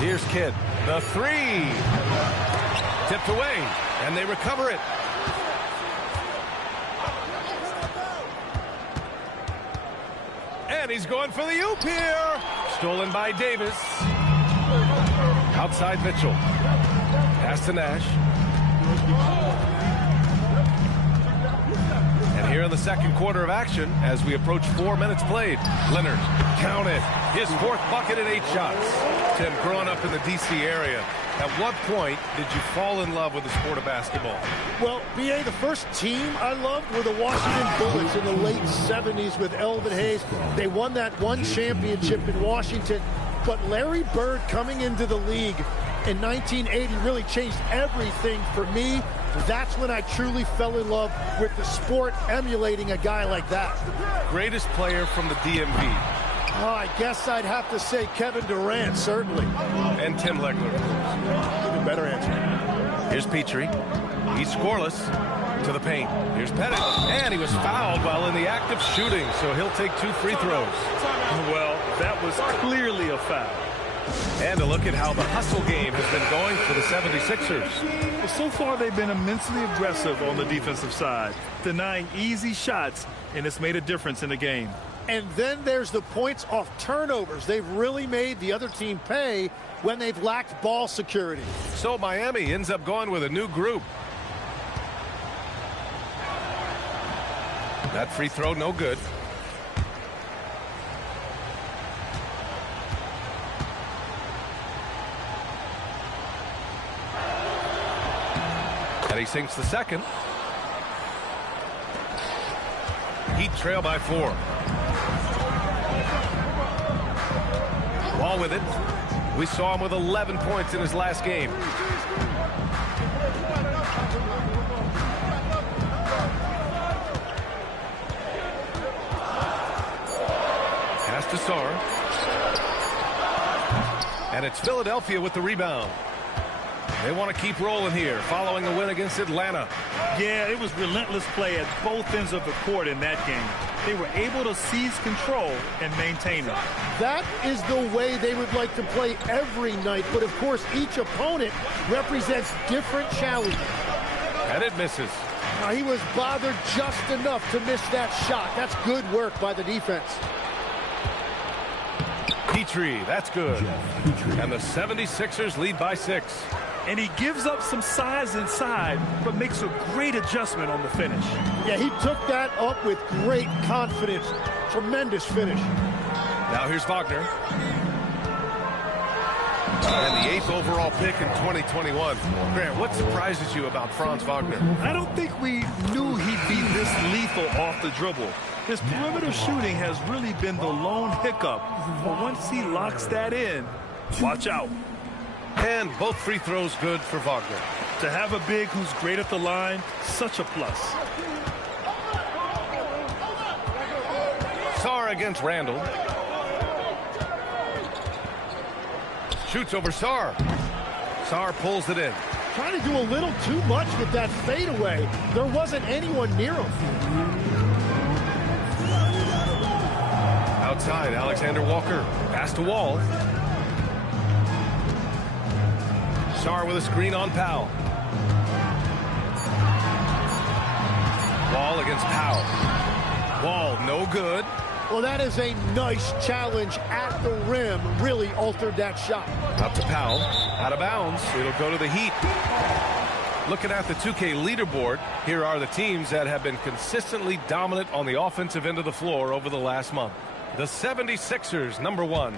Here's Kidd. The 3. Tipped away, and they recover it. And he's going for the oop here. Stolen by Davis. Outside Mitchell. Pass to Nash. And here in the second quarter of action, as we approach 4 minutes played, Leonard, count it. His 4th bucket in 8 shots. Tim, growing up in the D.C. area, at what point did you fall in love with the sport of basketball? Well, B.A., the first team I loved were the Washington Bullets in the late 70s with Elvin Hayes. They won that one championship in Washington. But Larry Bird coming into the league in 1980 really changed everything for me. That's when I truly fell in love with the sport, emulating a guy like that. Greatest player from the DMV? Oh, I guess I'd have to say Kevin Durant, certainly. And Tim Legler. Even better answer. Here's Petrie. He's scoreless. To the paint. Here's Pettit. And he was fouled while in the act of shooting, so he'll take 2 free throws. Well, that was clearly a foul. And a look at how the hustle game has been going for the 76ers. Well, so far they've been immensely aggressive on the defensive side, denying easy shots, and it's made a difference in the game. And then there's the points off turnovers. They've really made the other team pay when they've lacked ball security. So Miami ends up going with a new group. That free throw, no good. And he sinks the second. Heat trail by 4. Ball with it. We saw him with 11 points in his last game. Pass to Sarr. And it's Philadelphia with the rebound. They want to keep rolling here following a win against Atlanta. Yeah, it was relentless play at both ends of the court in that game. They were able to seize control and maintain it. That is the way they would like to play every night, but of course each opponent represents different challenges. And it misses. Now, he was bothered just enough to miss that shot. That's good work by the defense. Petrie, that's good. And the 76ers lead by 6. And he gives up some size inside, but makes a great adjustment on the finish. Yeah, he took that up with great confidence. Tremendous finish. Now here's Wagner. And the 8th overall pick in 2021. Grant, what surprises you about Franz Wagner? I don't think we knew he'd be this lethal off the dribble. His perimeter shooting has really been the lone hiccup. But once he locks that in, watch out. And both free throws good for Wagner. To have a big who's great at the line, such a plus. Sarr against Randall. Shoots over Sarr. Sarr pulls it in. Trying to do a little too much with that fadeaway. There wasn't anyone near him. Outside, Alexander Walker. Pass to Wall. Sarr with a screen on Powell. Wall against Powell. Wall, no good. Well, that is a nice challenge at the rim. Really altered that shot. Up to Powell. Out of bounds. It'll go to the Heat. Looking at the 2K leaderboard, here are the teams that have been consistently dominant on the offensive end of the floor over the last month. The 76ers, number 1.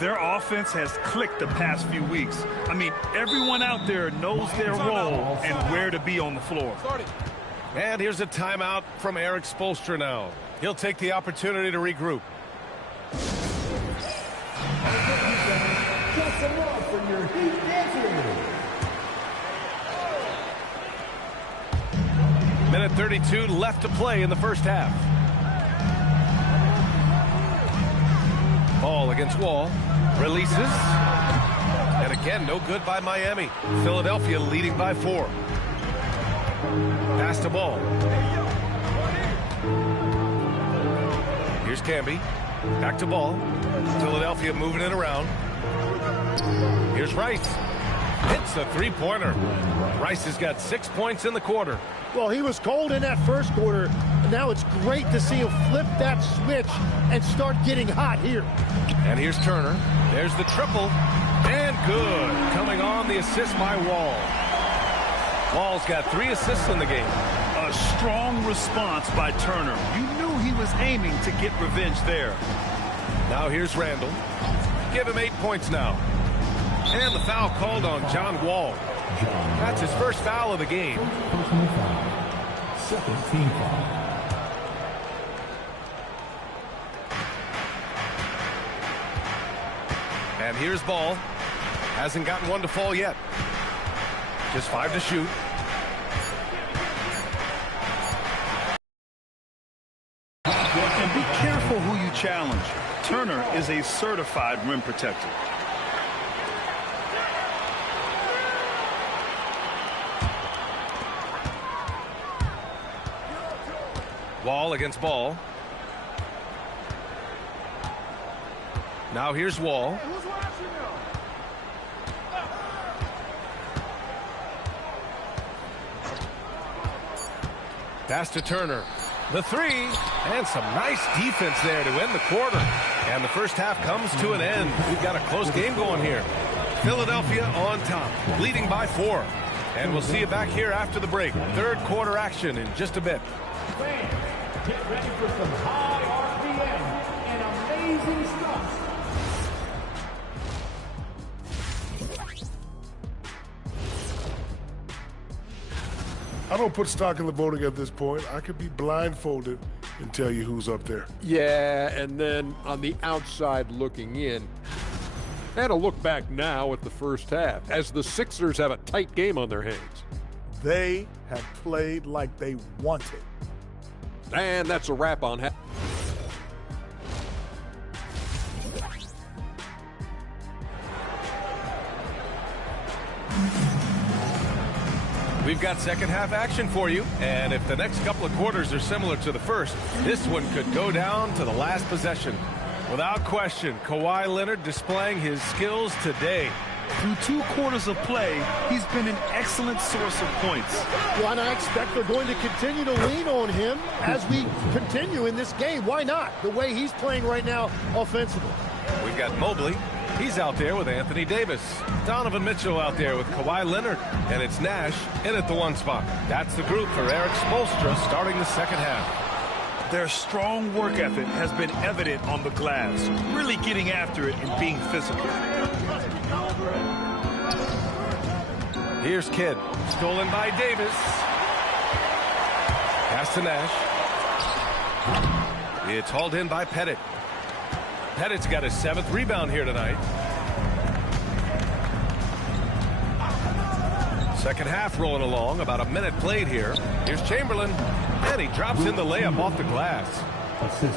Their offense has clicked the past few weeks. I mean, everyone out there knows their role and where to be on the floor. And here's a timeout from Eric Spoelstra now. He'll take the opportunity to regroup. Minute 32 left to play in the first half. Ball against Wall. Releases. And again, no good by Miami. Philadelphia leading by 4. Pass to Ball. Here's Camby. Back to Ball. Philadelphia moving it around. Here's Rice. Hits a three-pointer. Rice has got 6 points in the quarter. Well, he was cold in that first quarter. And now it's great to see him flip that switch and start getting hot here. And here's Turner. There's the triple. And good. Coming on the assist by Wall. Wall's got 3 assists in the game. A strong response by Turner. You knew he was aiming to get revenge there. Now here's Randall. Give him 8 points now. And the foul called on John Wall. That's his first foul of the game. Personal foul. Second team foul. And here's Ball. Hasn't gotten one to fall yet. Just 5 to shoot. And be careful who you challenge. Turner is a certified rim protector. Wall against Ball. Now here's Wall. Pass to Turner. The 3. And some nice defense there to end the quarter. And the first half comes to an end. We've got a close game going here. Philadelphia on top, leading by 4. And we'll see you back here after the break. Third quarter action in just a bit. Fans, get ready for some high RPM and amazing stuff. I don't put stock in the voting at this point. I could be blindfolded and tell you who's up there. Yeah, and then on the outside looking in, and a look back now at the first half, as the Sixers have a tight game on their hands. They have played like they wanted. And that's a wrap on half. We've got second half action for you, and if the next couple of quarters are similar to the first, this one could go down to the last possession. Without question, Kawhi Leonard displaying his skills today. Through 2 quarters of play, he's been an excellent source of points. Well, and I expect they're going to continue to lean on him as we continue in this game. Why not? The way he's playing right now offensively. We've got Mobley. He's out there with Anthony Davis. Donovan Mitchell out there with Kawhi Leonard. And it's Nash in at the 1 spot. That's the group for Eric Spoelstra starting the second half. Their strong work ethic has been evident on the glass, really getting after it and being physical. Here's Kidd. Stolen by Davis. Pass to Nash. It's hauled in by Pettit. Pettit's got his 7th rebound here tonight. Second half rolling along. About a minute played here. Here's Chamberlain. And he drops in the layup off the glass.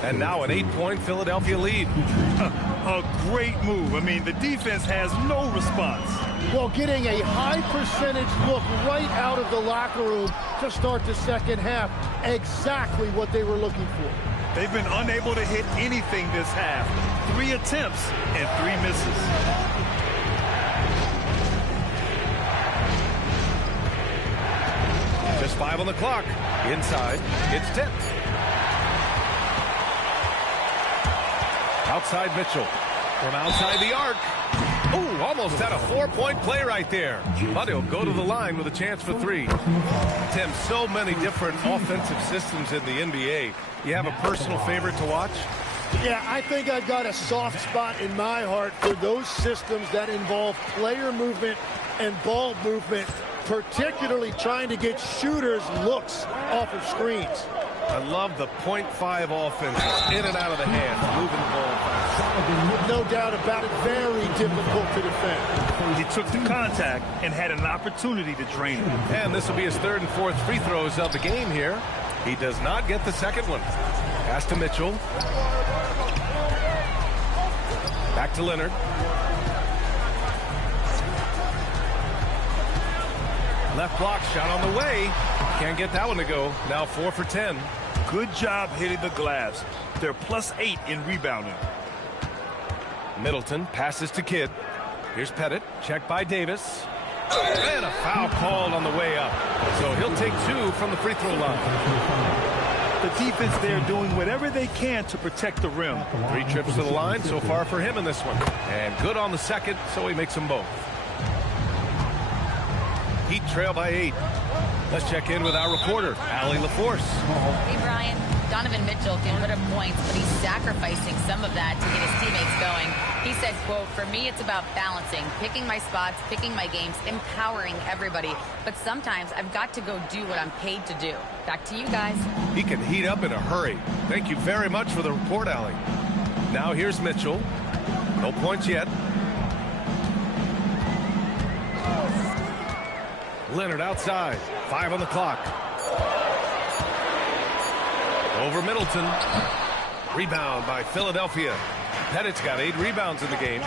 And now an 8-point Philadelphia lead. A great move. I mean, the defense has no response. Well, getting a high percentage look right out of the locker room to start the second half. Exactly what they were looking for. They've been unable to hit anything this half. 3 attempts and 3 misses. Just 5 on the clock. Inside, it's tipped. Outside Mitchell. From outside the arc. Ooh, almost had a 4-point play right there. But he'll go to the line with a chance for 3. Tim, so many different offensive systems in the NBA. You have a personal favorite to watch? Yeah, I think I've got a soft spot in my heart for those systems that involve player movement and ball movement, particularly trying to get shooters looks off of screens. I love the .5 offense, in and out of the hands, moving the ball fast. No doubt about it, very difficult to defend. He took the contact and had an opportunity to drain it. And this will be his 3rd and 4th free throws of the game here. He does not get the second one. Pass to Mitchell. Back to Leonard. Left block shot on the way. Can't get that one to go. Now 4 for 10. Good job hitting the glass. They're +8 in rebounding. Middleton passes to Kidd. Here's Pettit. Checked by Davis. And a foul called on the way up. So he'll take 2 from the free throw line. The defense there doing whatever they can to protect the rim. 3 trips to the line so far for him in this one. And good on the second, so he makes them both. Heat trail by 8. Let's check in with our reporter, Allie LaForce. Hey, Brian. Donovan Mitchell can put up points, but he's sacrificing some of that to get his teammates going. He said, quote, "For me, it's about balancing, picking my spots, picking my games, empowering everybody. But sometimes I've got to go do what I'm paid to do." Back to you guys. He can heat up in a hurry. Thank you very much for the report, Allie. Now here's Mitchell. No points yet. Leonard outside. 5 on the clock. Over Middleton. Rebound by Philadelphia. Pettit's got 8 rebounds in the game.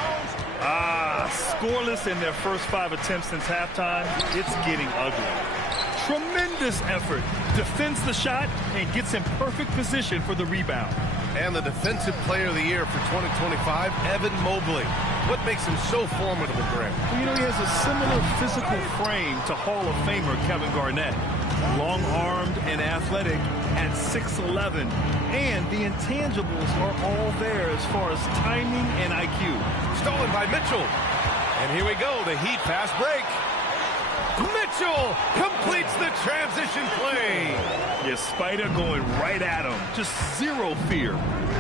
Scoreless in their first 5 attempts since halftime. It's getting ugly. Tremendous effort. Defends the shot and gets in perfect position for the rebound. And the Defensive Player of the Year for 2025, Evan Mobley. What makes him so formidable, Grant? Well, you know, he has a similar physical frame to Hall of Famer Kevin Garnett. Long-armed and athletic at 6'11", and the intangibles are all there as far as timing and IQ. Stolen by Mitchell. And here we go, the Heat fast break. Mitchell completes the transition play. Yeah, Spider going right at him. Just zero fear.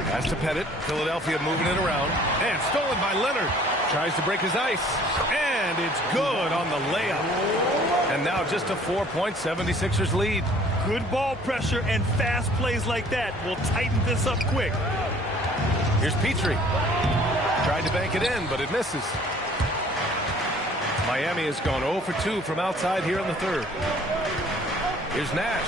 Pass to Pettit. Philadelphia moving it around. And stolen by Leonard. Tries to break his ice. And it's good on the layup. And now just a 4-point 76ers lead. Good ball pressure and fast plays like that will tighten this up quick. Here's Petrie. Tried to bank it in, but it misses. Miami has gone 0 for 2 from outside here in the third. Here's Nash.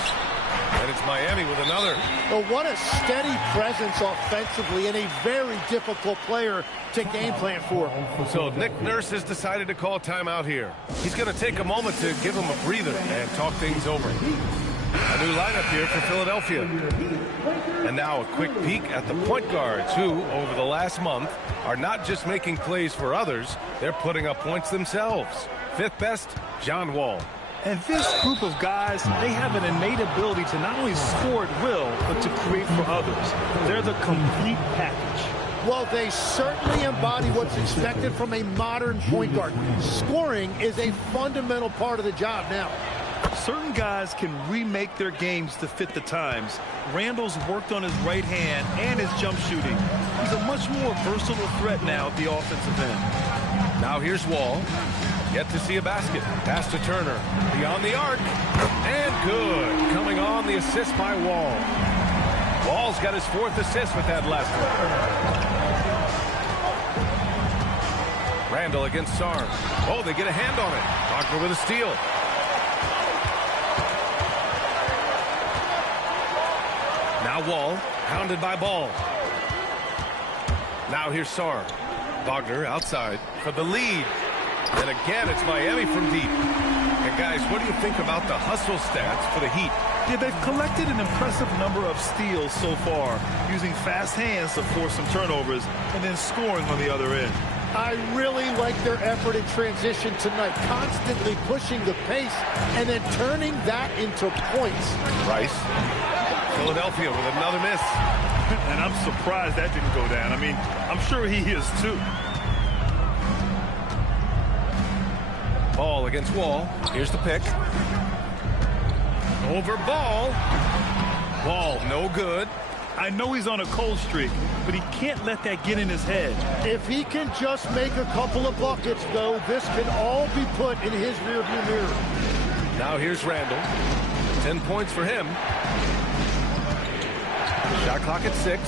And it's Miami with another. Well, what a steady presence offensively and a very difficult player to game plan for. So Nick Nurse has decided to call timeout here. He's going to take a moment to give him a breather and talk things over. A new lineup here for Philadelphia. And now a quick peek at the point guards who, over the last month, are not just making plays for others, they're putting up points themselves. Fifth best, John Wall. And this group of guys, they have an innate ability to not only score at will, but to create for others. They're the complete package. Well, they certainly embody what's expected from a modern point guard. Scoring is a fundamental part of the job now. Certain guys can remake their games to fit the times. Randall's worked on his right hand and his jump shooting. He's a much more versatile threat now at the offensive end. Now here's Wall. Yet to see a basket. Pass to Turner. Beyond the arc. And good. Coming on the assist by Wall. Wall's got his 4th assist with that last one. Randall against Sarm. Oh, they get a hand on it. Wagner with a steal. Now Wall, pounded by Ball. Now here's Sarm. Wagner outside for the lead. And again, it's Miami from deep. And guys, what do you think about the hustle stats for the Heat? Yeah, they've collected an impressive number of steals so far, using fast hands to force some turnovers and then scoring on the other end. I really like their effort in transition tonight, constantly pushing the pace and then turning that into points. Rice. Philadelphia with another miss. And I'm surprised that didn't go down. I mean, I'm sure he is too. Ball against Wall. Here's the pick. Over Ball. Wall, no good. I know he's on a cold streak, but he can't let that get in his head. If he can just make a couple of buckets, though, this can all be put in his rearview mirror. Now here's Randall. 10 points for him. Shot clock at 6.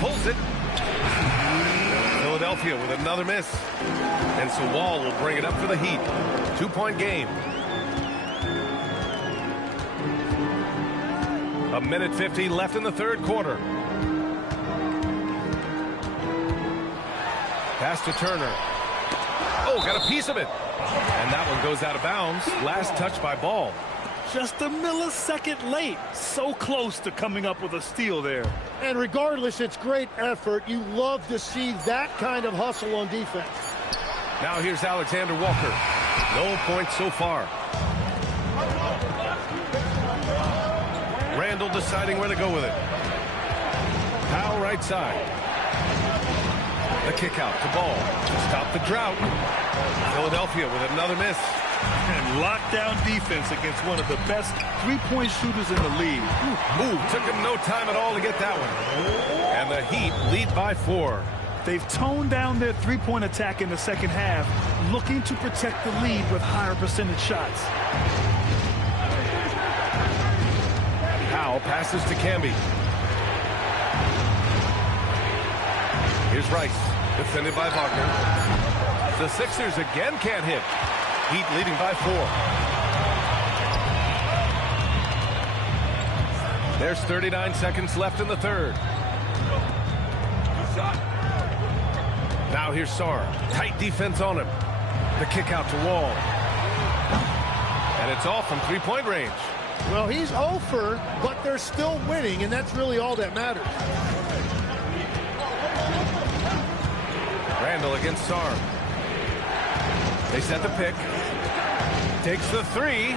Pulls it. Philadelphia with another miss. And so Wall will bring it up for the Heat. 2-point game. A minute 50 left in the third quarter. Pass to Turner. Oh, got a piece of it. And that one goes out of bounds. Last touch by Ball. Just a millisecond late. So close to coming up with a steal there. And regardless, it's great effort. You love to see that kind of hustle on defense. Now here's Alexander Walker. No points so far. Randall deciding where to go with it. Powell right side. The kick out to Ball. Stop the drought. Philadelphia with another miss. And lockdown defense against one of the best three-point shooters in the league. Ooh, took him no time at all to get that one. And the Heat lead by 4. They've toned down their three-point attack in the second half, looking to protect the lead with higher percentage shots. Powell passes to Camby. Here's Rice, defended by Wagner. The Sixers again can't hit. Heat leading by 4. There's 39 seconds left in the third. Now here's Sarr. Tight defense on him. The kick out to Wall. And it's off from three-point range. Well, he's over, but they're still winning, and that's really all that matters. Randall against Sarr. They set the pick. Takes the three.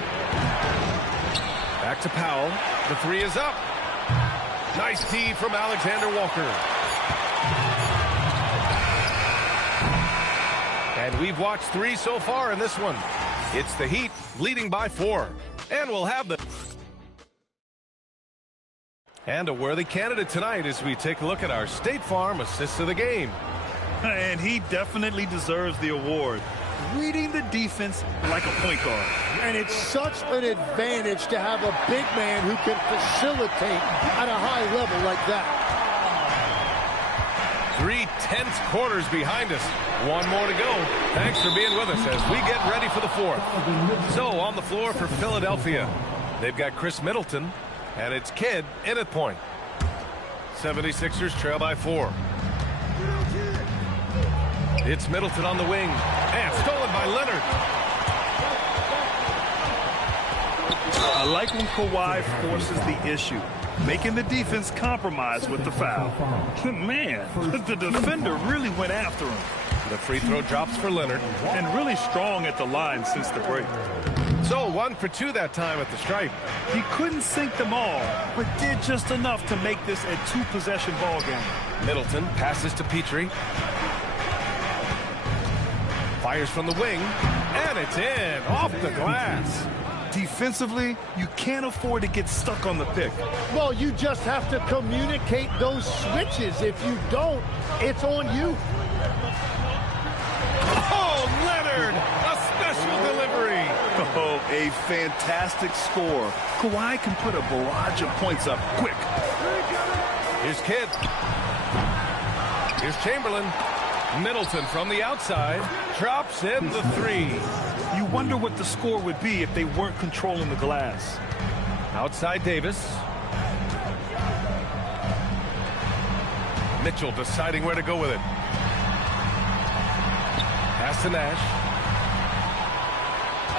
Back to Powell. The three is up. Nice tee from Alexander Walker. And we've watched 3 so far in this one. It's the Heat leading by 4. And we'll have the... And a worthy candidate tonight as we take a look at our State Farm Assist of the Game. And he definitely deserves the award. Reading the defense like a point guard. And it's such an advantage to have a big man who can facilitate at a high level like that. 3 tense quarters behind us. One more to go. Thanks for being with us as we get ready for the fourth. So on the floor for Philadelphia, they've got Chris Middleton, and it's Kidd in at point. 76ers trail by 4. It's Middleton on the wing, and stolen by Leonard. I like when Kawhi forces the issue, making the defense compromise with the foul. Man, the defender really went after him. The free throw drops for Leonard. And really strong at the line since the break. So 1 for 2 that time at the stripe. He couldn't sink them all, but did just enough to make this a 2-possession ball game. Middleton passes to Petrie. Fires from the wing, and it's in, off the glass. Defensively, you can't afford to get stuck on the pick. Well, you just have to communicate those switches. If you don't, it's on you. Oh, Leonard! A special delivery! Oh, a fantastic score. Kawhi can put a barrage of points up quick. Here's Kidd. Here's Chamberlain. Middleton from the outside drops in the 3. You wonder what the score would be if they weren't controlling the glass. Outside Davis. Mitchell deciding where to go with it. Pass to Nash.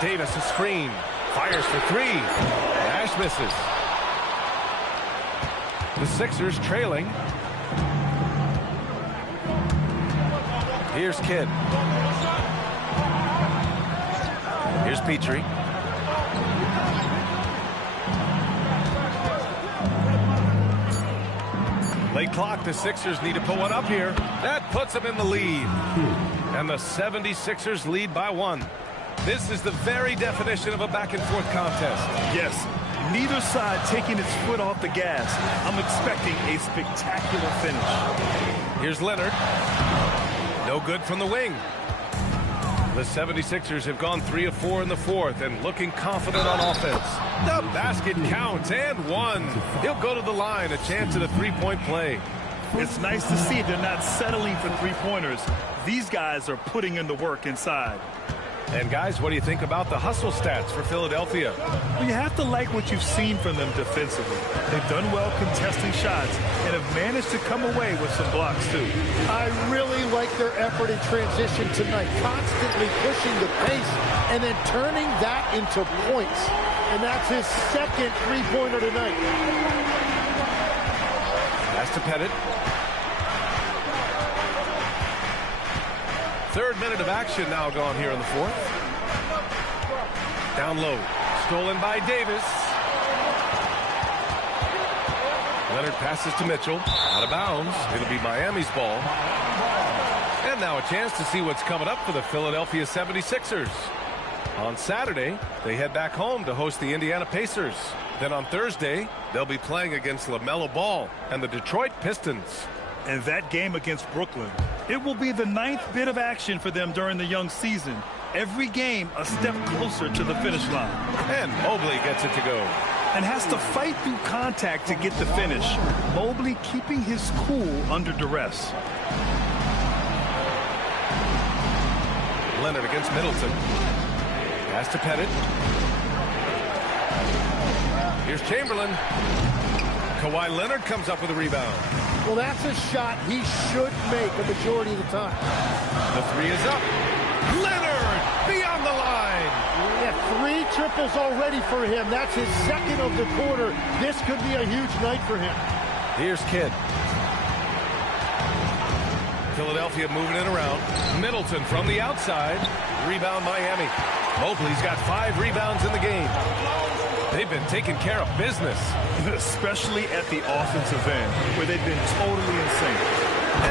Davis a screen. Fires for 3. Nash misses. The Sixers trailing. Here's Kidd. Here's Petrie. Late clock, the Sixers need to put one up here. That puts them in the lead. And the 76ers lead by 1. This is the very definition of a back-and-forth contest. Yes, neither side taking its foot off the gas. I'm expecting a spectacular finish. Here's Leonard. No good from the wing. The 76ers have gone 3 of 4 in the fourth and looking confident on offense. The basket counts and 1. He'll go to the line, a chance at a 3-point play. It's nice to see they're not settling for 3-pointers. These guys are putting in the work inside. And guys, what do you think about the hustle stats for Philadelphia? Well, you have to like what you've seen from them defensively. They've done well contesting shots and have managed to come away with some blocks too. I really like their effort in transition tonight, constantly pushing the pace and then turning that into points. And that's his second 3-pointer tonight. Pass to Pettit. Third minute of action now gone here in the fourth. Down low. Stolen by Davis. Leonard passes to Mitchell. Out of bounds. It'll be Miami's ball. And now a chance to see what's coming up for the Philadelphia 76ers. On Saturday, they head back home to host the Indiana Pacers. Then on Thursday, they'll be playing against LaMelo Ball and the Detroit Pistons. And that game against Brooklyn, it will be the 9th bit of action for them during the young season. Every game a step closer to the finish line. And Mobley gets it to go. And has to fight through contact to get the finish. Mobley keeping his cool under duress. Leonard against Middleton. Pass to Pettit. Here's Chamberlain. Kawhi Leonard comes up with a rebound. Well, that's a shot he should make a majority of the time. The 3 is up. Leonard beyond the line. Yeah, 3 triples already for him. That's his second of the quarter. This could be a huge night for him. Here's Kidd. Philadelphia moving it around. Middleton from the outside. Rebound Miami. Mobley's got 5 rebounds in the game. They've been taking care of business. Especially at the offensive end, where they've been totally insane.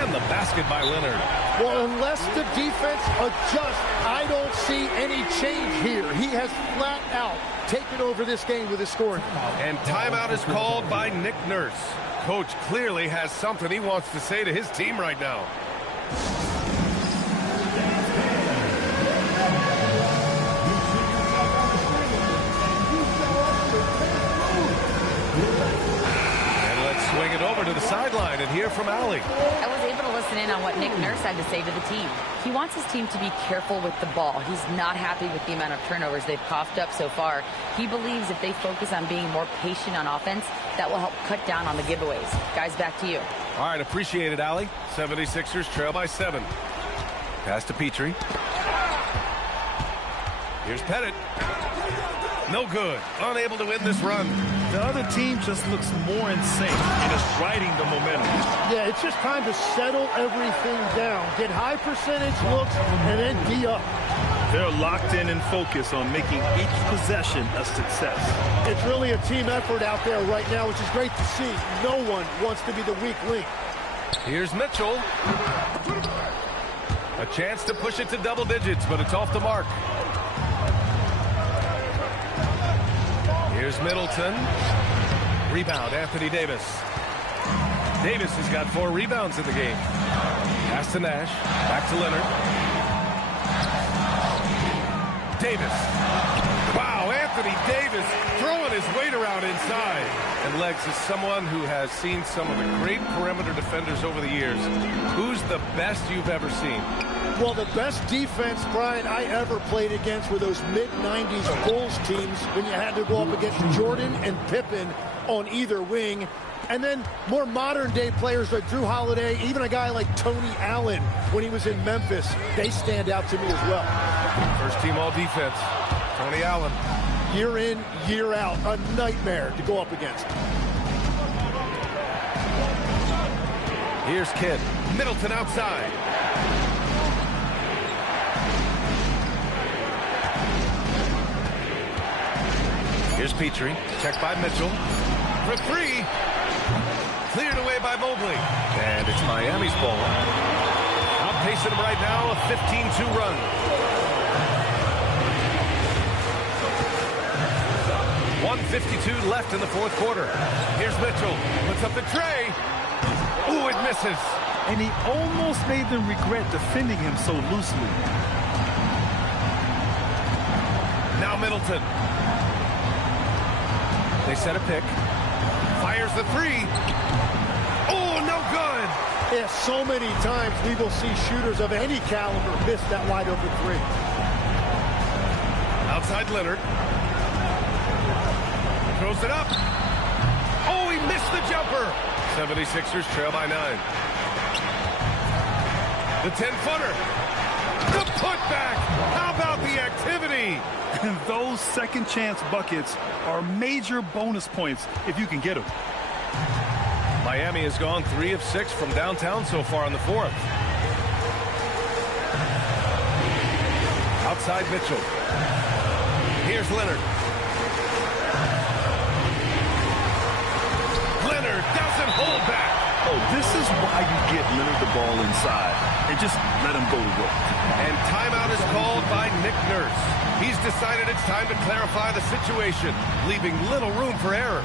And the basket by Leonard. Well, unless the defense adjusts, I don't see any change here. He has flat out taken over this game with his scoring. And timeout is called by Nick Nurse. Coach clearly has something he wants to say to his team right now. Swing it over to the sideline and hear from Allie. I was able to listen in on what Nick Nurse had to say to the team. He wants his team to be careful with the ball. He's not happy with the amount of turnovers they've coughed up so far. He believes if they focus on being more patient on offense, that will help cut down on the giveaways. Guys, back to you. All right, appreciate it, Allie. 76ers trail by 7. Pass to Petrie. Here's Pettit. No good. Unable to win this run. The other team just looks more in sync and is riding the momentum. Yeah, it's just time to settle everything down. Get high percentage looks and then D up. They're locked in and focused on making each possession a success. It's really a team effort out there right now, which is great to see. No one wants to be the weak link. Here's Mitchell. A chance to push it to double digits, but it's off the mark. Here's Middleton. Rebound, Anthony Davis. Davis has got 4 rebounds in the game. Pass to Nash. Back to Leonard. Davis. Wow, Anthony Davis throwing his weight around inside. And Legs is someone who has seen some of the great perimeter defenders over the years. Who's the best you've ever seen? Well, the best defense, Brian, I ever played against were those mid-90s Bulls teams when you had to go up against Jordan and Pippen on either wing. And then more modern-day players like Drew Holiday, even a guy like Tony Allen when he was in Memphis, they stand out to me as well. First team all-defense, Tony Allen. Year in, year out, a nightmare to go up against. Here's Kidd. Middleton outside. Here's Petrie. Checked by Mitchell. For 3. Cleared away by Mobley. And it's Miami's ball. Outpacing them right now, a 15-2 run. 1:52 left in the fourth quarter. Here's Mitchell. Puts up the tray. Ooh, it misses. And he almost made them regret defending him so loosely. Now Middleton. They set a pick. Fires the 3. Oh, no good. Yeah, so many times we will see shooters of any caliber miss that wide open 3. Outside Leonard. Throws it up. Oh, he missed the jumper. 76ers trail by 9. The 10-footer. The putback. How about the activity? And those second chance buckets are major bonus points if you can get them. Miami has gone 3 of 6 from downtown so far in the fourth. Outside Mitchell. Here's Leonard. Leonard doesn't hold back. Oh, this is why you get Leonard the ball inside and just let him go to work. And timeout is called by Nick Nurse. He's decided it's time to clarify the situation, leaving little room for error.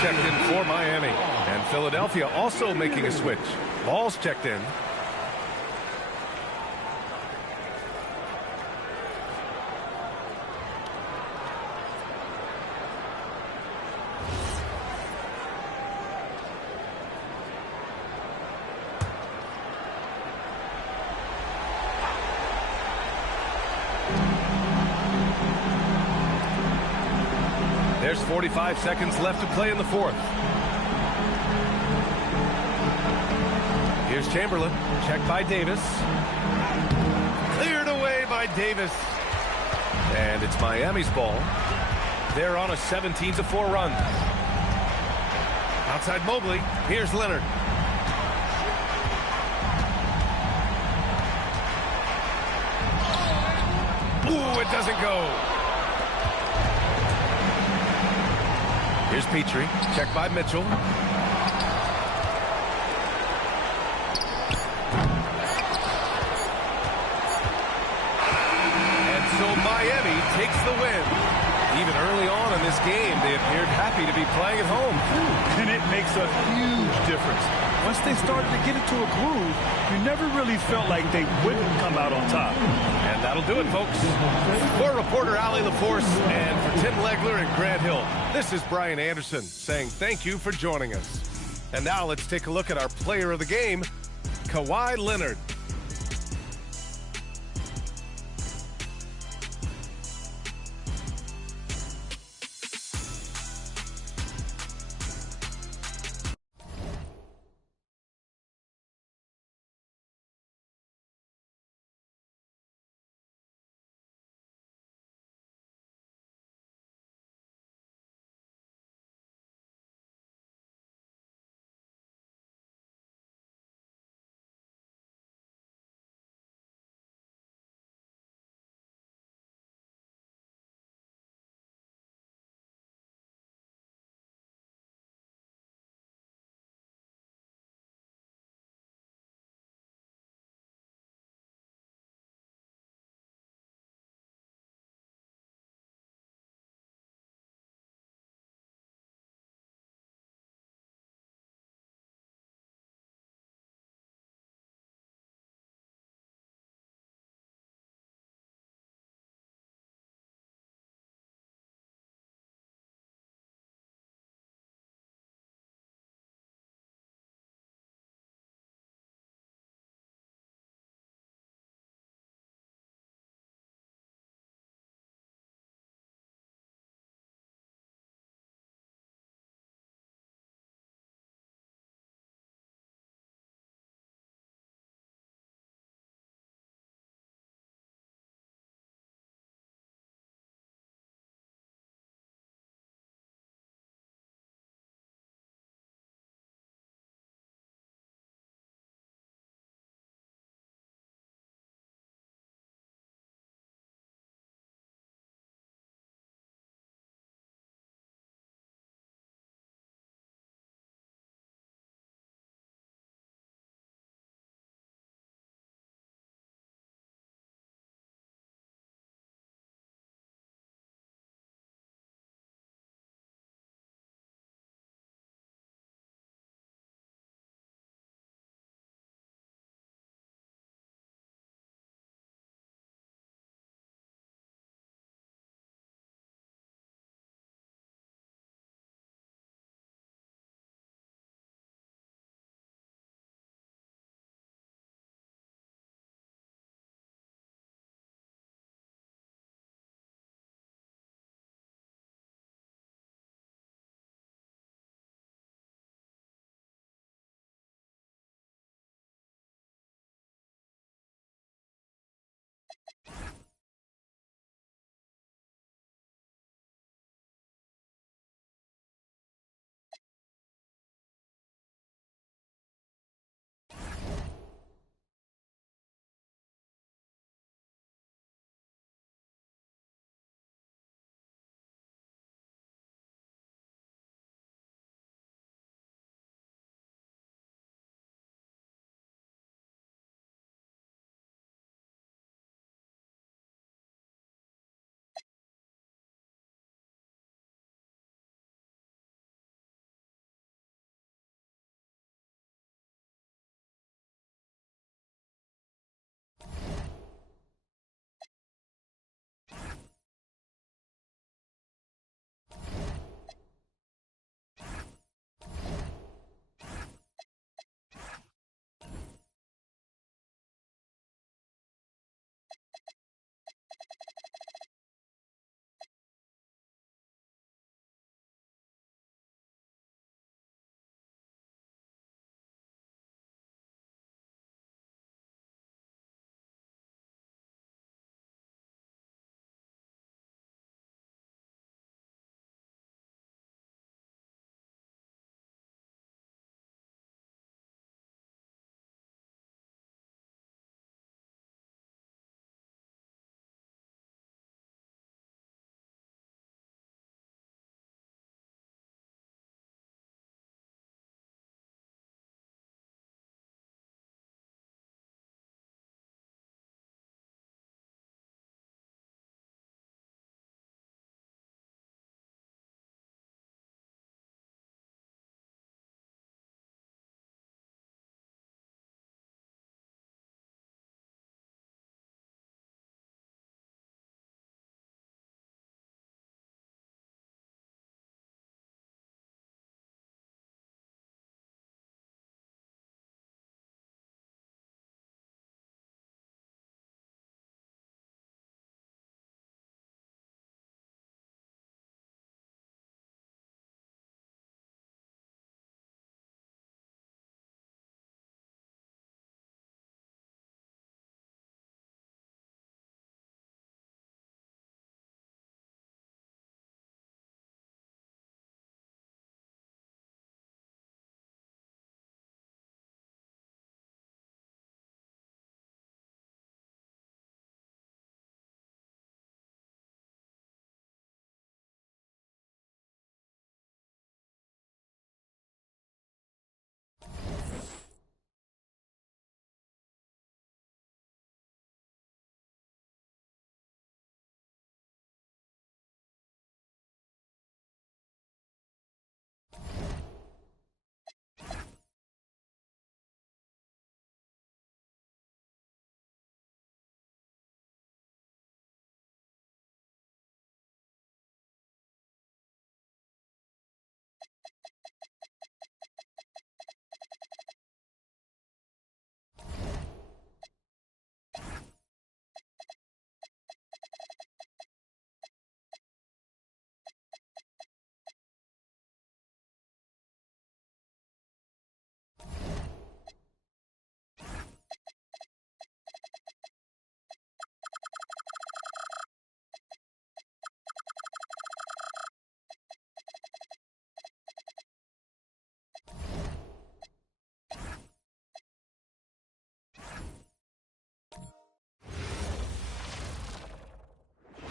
Checked in for Miami. And Philadelphia also making a switch. Ball's checked in. There's 45 seconds left to play in the fourth. Here's Chamberlain. Checked by Davis. Cleared away by Davis. And it's Miami's ball. They're on a 17-4 run. Outside Mobley. Here's Leonard. Ooh, it doesn't go. Here's Petrie. Checked by Mitchell. And so Miami takes the win. Even early on in this game, they appeared happy to be playing at home. And it makes a huge difference. Once they started to get into a groove, you never really felt like they wouldn't come out on top. And that'll do it, folks. For reporter Allie LaForce and for Tim Legler and Grant Hill, this is Brian Anderson saying thank you for joining us. And now let's take a look at our player of the game, Kawhi Leonard.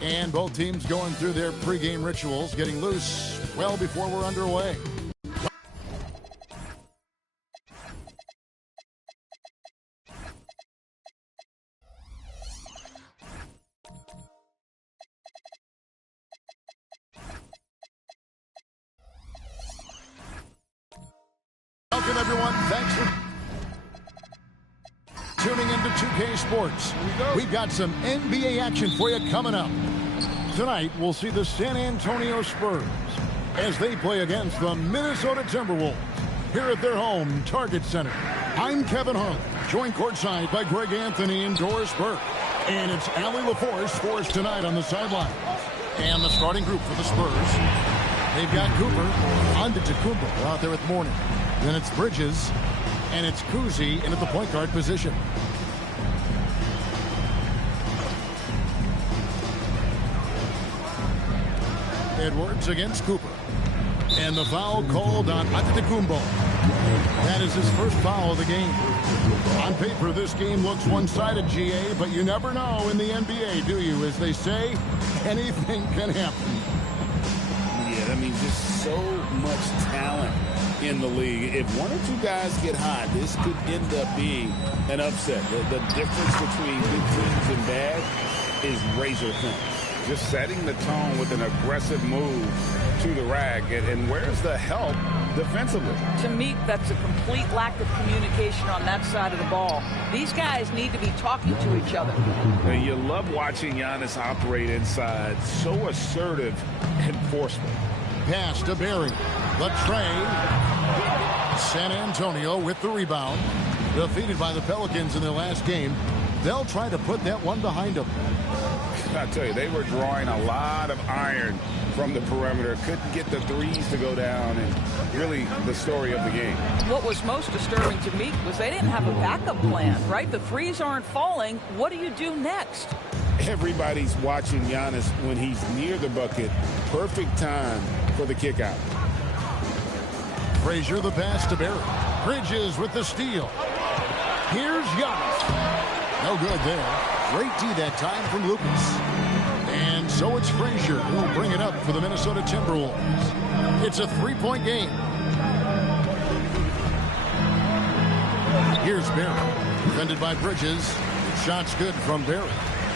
And both teams going through their pregame rituals, getting loose well before we're underway. Welcome, everyone. Thanks for tuning into 2K Sports. We've got some NBA action for you coming up. Tonight, we'll see the San Antonio Spurs as they play against the Minnesota Timberwolves here at their home Target Center. I'm Kevin Hung, joined courtside by Greg Anthony and Doris Burke. And it's Allie LaForce for us tonight on the sideline. And the starting group for the Spurs. They've got Cooper, Antetokounmpo out there with Mourning. Then it's Bridges, and it's Kuzi in at the point guard position. Edwards against Cooper. And the foul called on Antetokounmpo. That is his first foul of the game. On paper, this game looks one-sided, GA, but you never know in the NBA, do you? As they say, anything can happen. Yeah, I mean, just so much talent in the league. If one or two guys get hot, this could end up being an upset. The difference between good teams and bad is razor thin. Just setting the tone with an aggressive move to the rack. And where's the help defensively? To me, that's a complete lack of communication on that side of the ball. These guys need to be talking to each other. And you love watching Giannis operate inside. So assertive and forceful. Pass to Barry. The tray. San Antonio with the rebound. Defeated by the Pelicans in their last game. They'll try to put that one behind them. I tell you, they were drawing a lot of iron from the perimeter. Couldn't get the threes to go down, and really the story of the game. What was most disturbing to me was they didn't have a backup plan, right? The threes aren't falling. What do you do next? Everybody's watching Giannis when he's near the bucket. Perfect time for the kick out. Frazier the pass to Barry. Bridges with the steal. Here's Giannis. No good there. Great D that time from Lucas. And so it's Frazier who will bring it up for the Minnesota Timberwolves. It's a three-point game. Here's Barry. Defended by Bridges. Shot's good from Barry.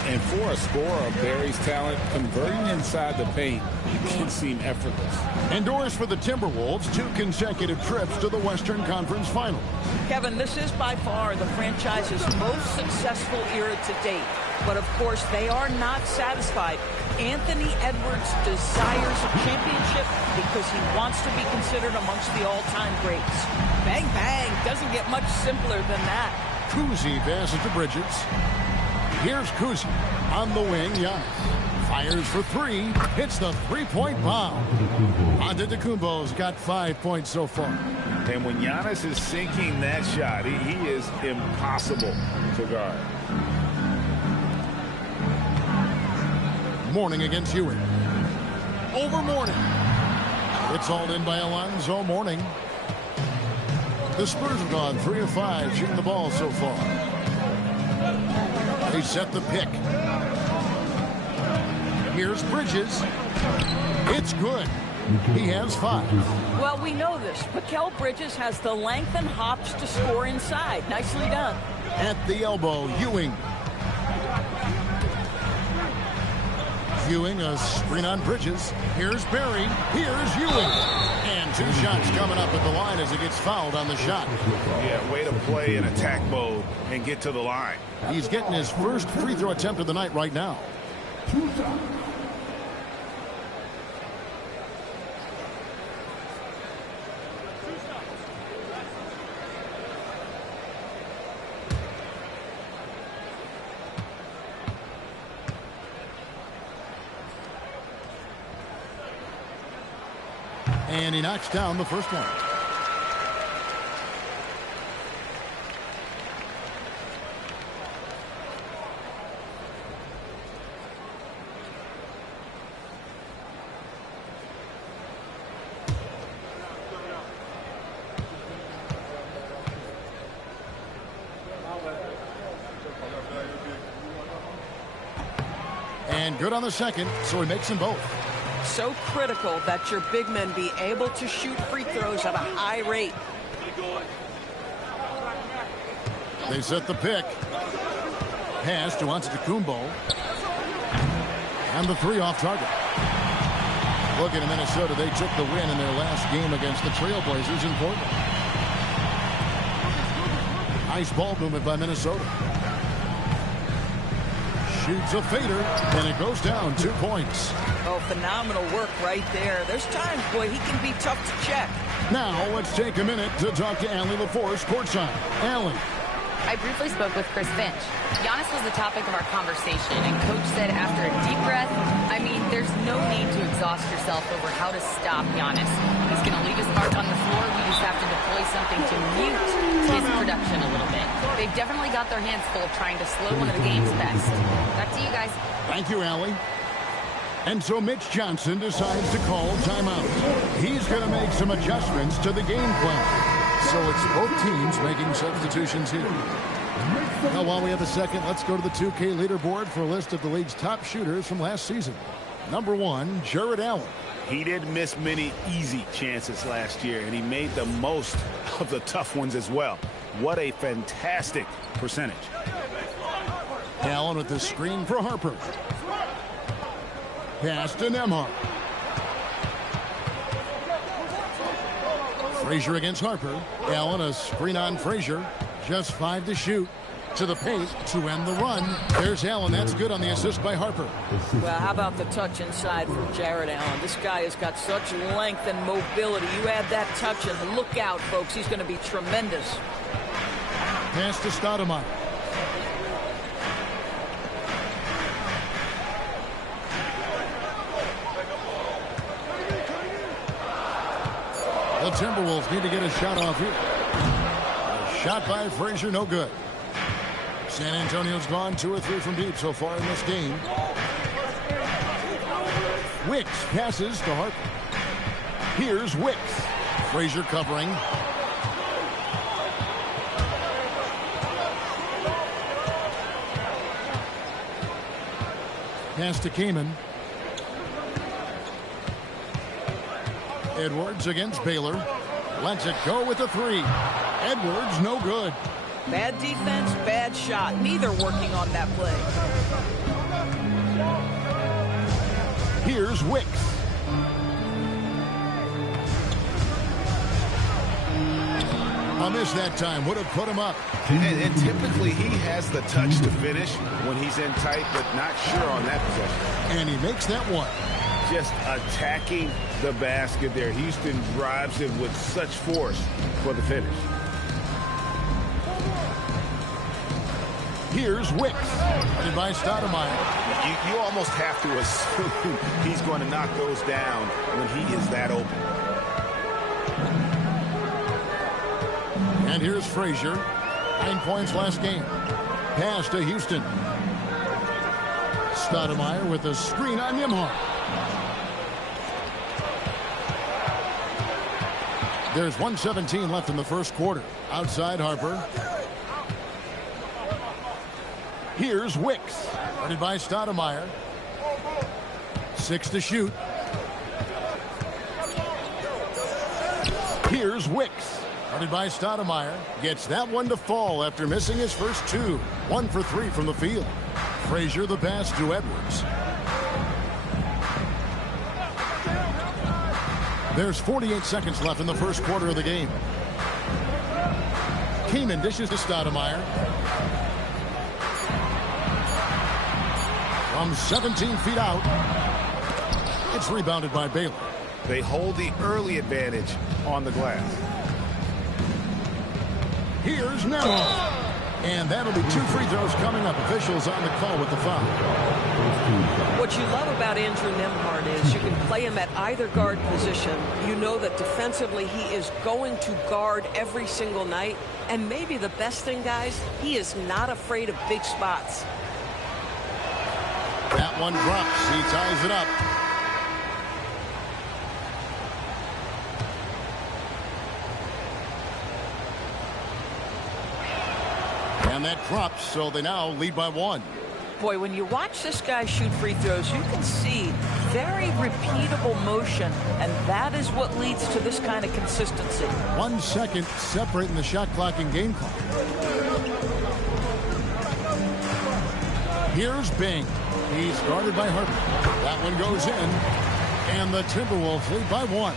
And for a scorer of Barry's talent, converting inside the paint can seem effortless. And Doris for the Timberwolves, 2 consecutive trips to the Western Conference Final. Kevin, this is by far the franchise's most successful era to date. But of course, they are not satisfied. Anthony Edwards desires a championship because he wants to be considered amongst the all-time greats. Bang, bang. Doesn't get much simpler than that. Kuzi passes to Bridges. Here's Kuzi on the wing. Giannis fires for 3. Hits the three-point bomb. Antetokounmpo's got 5 points so far. And when Giannis is sinking that shot, he is impossible to guard. Mourning against Ewing. Over Mourning. It's hauled in by Alonzo Mourning. The Spurs have gone 3 of 5 shooting the ball so far. They set the pick. Here's Bridges. It's good. He has 5. Well, we know this. Mikal Bridges has the length and hops to score inside. Nicely done. At the elbow, Ewing. Ewing, a screen on Bridges. Here's Barry. Here's Ewing. And 2 shots coming up at the line as he gets fouled on the shot. Yeah, way to play in attack mode and get to the line. He's getting his first free throw attempt of the night right now. And he knocks down the first one. And good on the second, so he makes them both. So critical that your big men be able to shoot free throws at a high rate. They set the pick. Pass to Antetokounmpo. And the three off target. Looking at Minnesota, they took the win in their last game against the Trailblazers in Portland. Nice ball movement by Minnesota. Shoots a fader, and it goes down 2 points. Oh, phenomenal work right there. There's times, boy, he can be tough to check. Now, let's take a minute to talk to Allie LaForce courtside. Allie. I briefly spoke with Chris Finch. Giannis was the topic of our conversation, and Coach said after a deep breath, I mean, there's no need to exhaust yourself over how to stop Giannis. He's going to leave his mark on the floor. We just have to deploy something to mute his production a little bit. They've definitely got their hands full trying to slow one of the game's best. Back to you guys. Thank you, Allie. And so Mitch Johnson decides to call timeout. He's going to make some adjustments to the game plan. So it's both teams making substitutions here. Now, while we have a second, let's go to the 2K leaderboard for a list of the league's top shooters from last season. Number 1, Jared Allen. He didn't miss many easy chances last year, and he made the most of the tough ones as well. What a fantastic percentage. Allen with the screen for Harper. Pass to Nembhard. Frazier against Harper. Allen a screen on Frazier. Just 5 to shoot. To the paint to end the run. There's Allen. That's good on the assist by Harper. Well, how about the touch inside from Jared Allen? This guy has got such length and mobility. You add that touch and look out, folks. He's going to be tremendous. Pass to Stoudemire. The Timberwolves need to get a shot off here. A shot by Frazier, no good. San Antonio's gone 2 or 3 from deep so far in this game. Wicks passes to Harper. Here's Wicks. Frazier covering. Pass to Kaman. Edwards against Baylor. Lets it go with the 3. Edwards, no good. Bad defense, bad shot. Neither working on that play. Here's Wicks. A miss that time. Would have put him up. And typically he has the touch to finish when he's in tight, but not sure on that possession. And he makes that one. Just attacking the basket there. Houston drives it with such force for the finish. Here's Wicks. Headed by Stoudemire. You almost have to assume he's going to knock those down when he is that open. And here's Frazier. 9 points last game. Pass to Houston. Stoudemire with a screen on Nembhard. There's 1:17 left in the first quarter. Outside Harper. Here's Wicks. Guarded by Stoudemire. 6 to shoot. Here's Wicks. Guarded by Stoudemire. Gets that one to fall after missing his first 2. 1 for 3 from the field. Frazier the pass to Edwards. There's 48 seconds left in the first quarter of the game. Kaman dishes to Stoudemire. From 17 feet out. It's rebounded by Baylor. They hold the early advantage on the glass. Here's Nembhard. And that'll be 2 free throws coming up. Officials on the call with the foul. What you love about Andrew Nembhard is you can play him at either guard position. You know that defensively he is going to guard every single night. And maybe the best thing, guys, he is not afraid of big spots. That one drops. He ties it up. And that drops, so they now lead by 1. Boy, when you watch this guy shoot free throws, you can see very repeatable motion, and that is what leads to this kind of consistency. 1 second separating the shot clock and game clock. Here's Bing. He's guarded by Harper. That one goes in, and the Timberwolves lead by 1.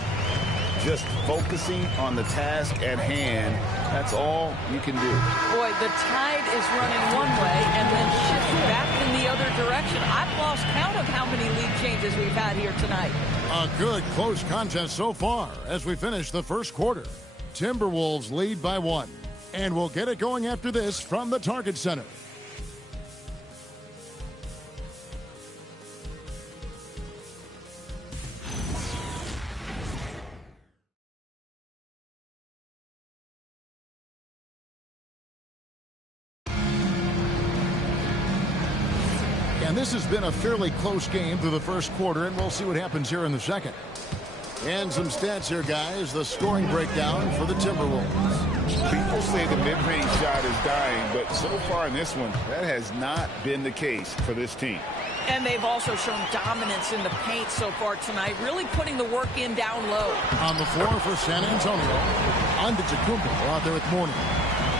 Just focusing on the task at hand, that's all you can do. Boy, the tide is running one way and then shifts back in the other direction. I've lost count of how many lead changes we've had here tonight. A good close contest so far as we finish the first quarter. Timberwolves lead by 1. And we'll get it going after this from the Target Center. And this has been a fairly close game through the first quarter, and we'll see what happens here in the second. And some stats here, guys. The scoring breakdown for the Timberwolves. People say the mid-range shot is dying, but so far in this one, that has not been the case for this team. And they've also shown dominance in the paint so far tonight, really putting the work in down low. On the floor for San Antonio, Antetokounmpo out there with Mourning.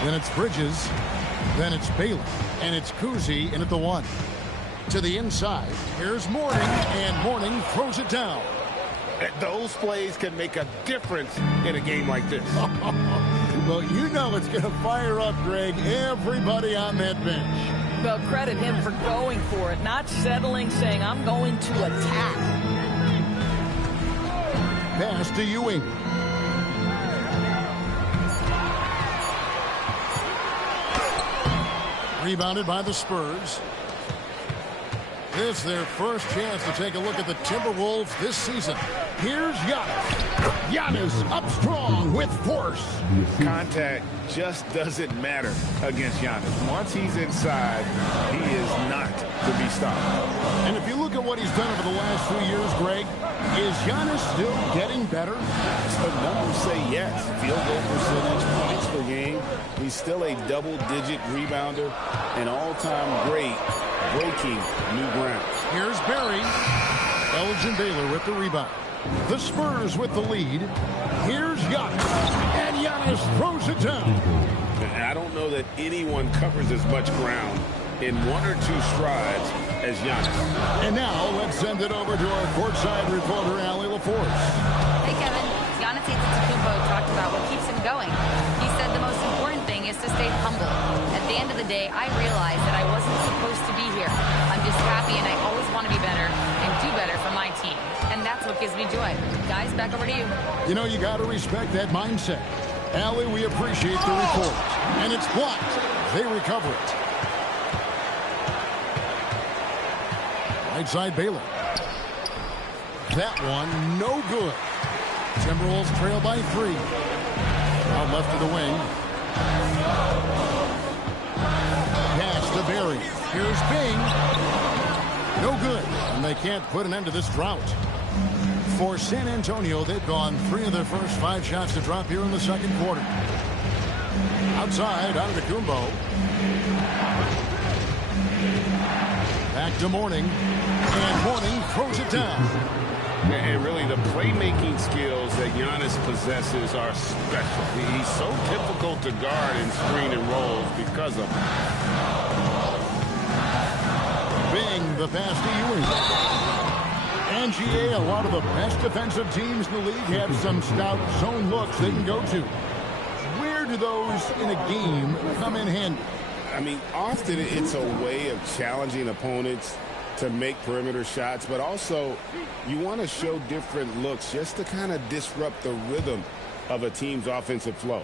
Then it's Bridges, then it's Bailey, and it's Kuzi in at the 1. To the inside, here's Mourning, and Mourning throws it down. Those plays can make a difference in a game like this. Well, you know it's going to fire up, Greg, everybody on that bench. Well, credit him for going for it, not settling, saying, I'm going to attack. Pass to Ewing. Rebounded by the Spurs. This is their first chance to take a look at the Timberwolves this season. Here's Giannis. Giannis up strong with force. Contact just doesn't matter against Giannis. Once he's inside, he is not to be stopped. And if you look at what he's done over the last few years, Greg, is Giannis still getting better? The numbers say yes. Field goal percentage, points per game. He's still a double-digit rebounder, an all-time great, breaking new ground. Here's Barry. Elgin Baylor with the rebound. The Spurs with the lead. Here's Giannis. And Giannis throws it down. I don't know that anyone covers as much ground in 1 or 2 strides as Giannis. And now let's send it over to our courtside reporter, Allie LaForce. Hey, Kevin. Giannis Antetokounmpo talked about what keeps him going. He said the most important thing is to stay humble. At the end of the day, I realized that I wasn't supposed to be here. I'm just happy, and I always want to be better and do better for my team. And that's what gives me joy. Guys, back over to you. You know, you got to respect that mindset. Allie, we appreciate the report. And it's blocked. They recover it. Right side, Baylor. That one, no good. Timberwolves trail by 3. Out left of the wing. Pass to Barry. Here's Bing. No good. And they can't put an end to this drought. For San Antonio, they've gone 3 of their first 5 shots to drop here in the second quarter. Outside, Antetokounmpo. Back to Mourning. And Mourning throws it down. And really, the playmaking skills that Giannis possesses are special. He's so difficult to guard in screen and rolls because of it. Bing, the pass to Ewing. And GA, a lot of the best defensive teams in the league have some stout zone looks they can go to. Where do those in a game come in handy? I mean, often it's a way of challenging opponents to make perimeter shots, but also you want to show different looks just to kind of disrupt the rhythm of a team's offensive flow.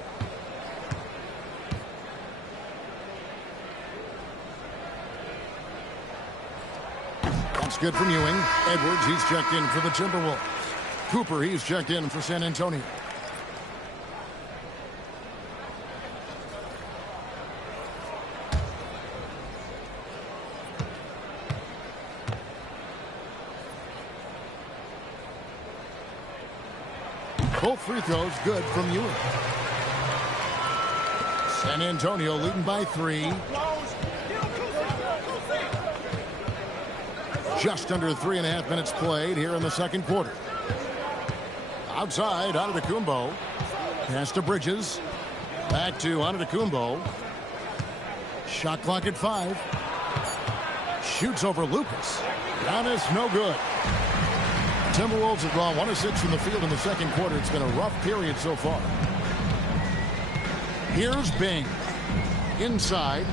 That's good from Ewing. Edwards, he's checked in for the Timberwolves. Cooper, he's checked in for San Antonio. Both free throws good from Ewing. San Antonio leading by 3. Just under 3.5 minutes played here in the second quarter. Outside, Antetokounmpo. Pass to Bridges. Back to Antetokounmpo. Shot clock at 5. Shoots over Lucas. Giannis, no good. Timberwolves have drawn 1 of 6 from the field in the second quarter. It's been a rough period so far. Here's Bing. Inside.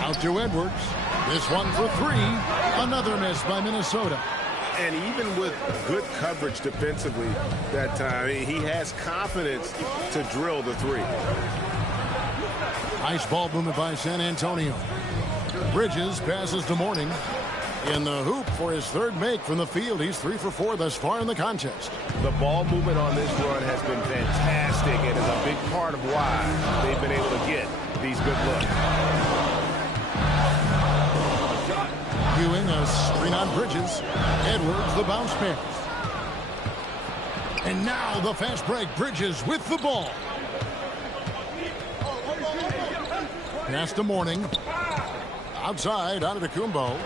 Out to Edwards. This one for 3. Another miss by Minnesota. And even with good coverage defensively that time, he has confidence to drill the 3. Nice ball movement by San Antonio. Bridges passes to Mourning. In the hoop for his 3rd make from the field. He's 3 for 4 thus far in the contest. The ball movement on this run has been fantastic and is a big part of why they've been able to get these good looks. Ewing a screen on Bridges. Edwards the bounce pass. And now the fast break. Bridges with the ball. Pass to Mourning. Outside, Antetokounmpo.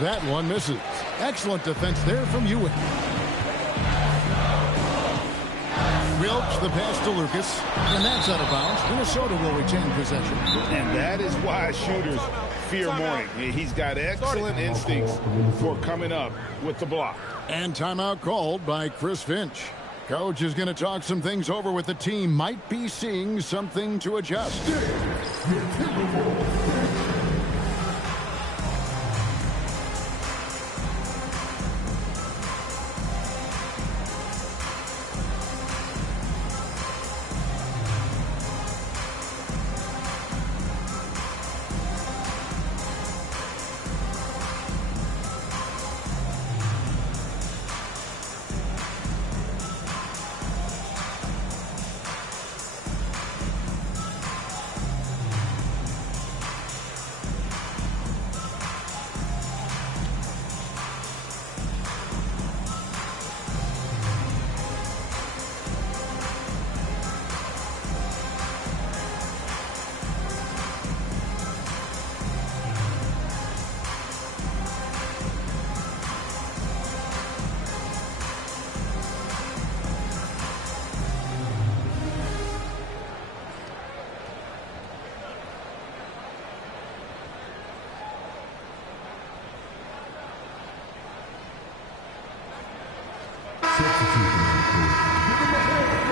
That one misses. Excellent defense there from Ewing. Wilkes the pass to Lucas. And that's out of bounds. Minnesota will retain possession. And that is why shooters fear Mourning. He's got excellent instincts for coming up with the block. And timeout called by Chris Finch. Coach is going to talk some things over with the team. Might be seeing something to adjust.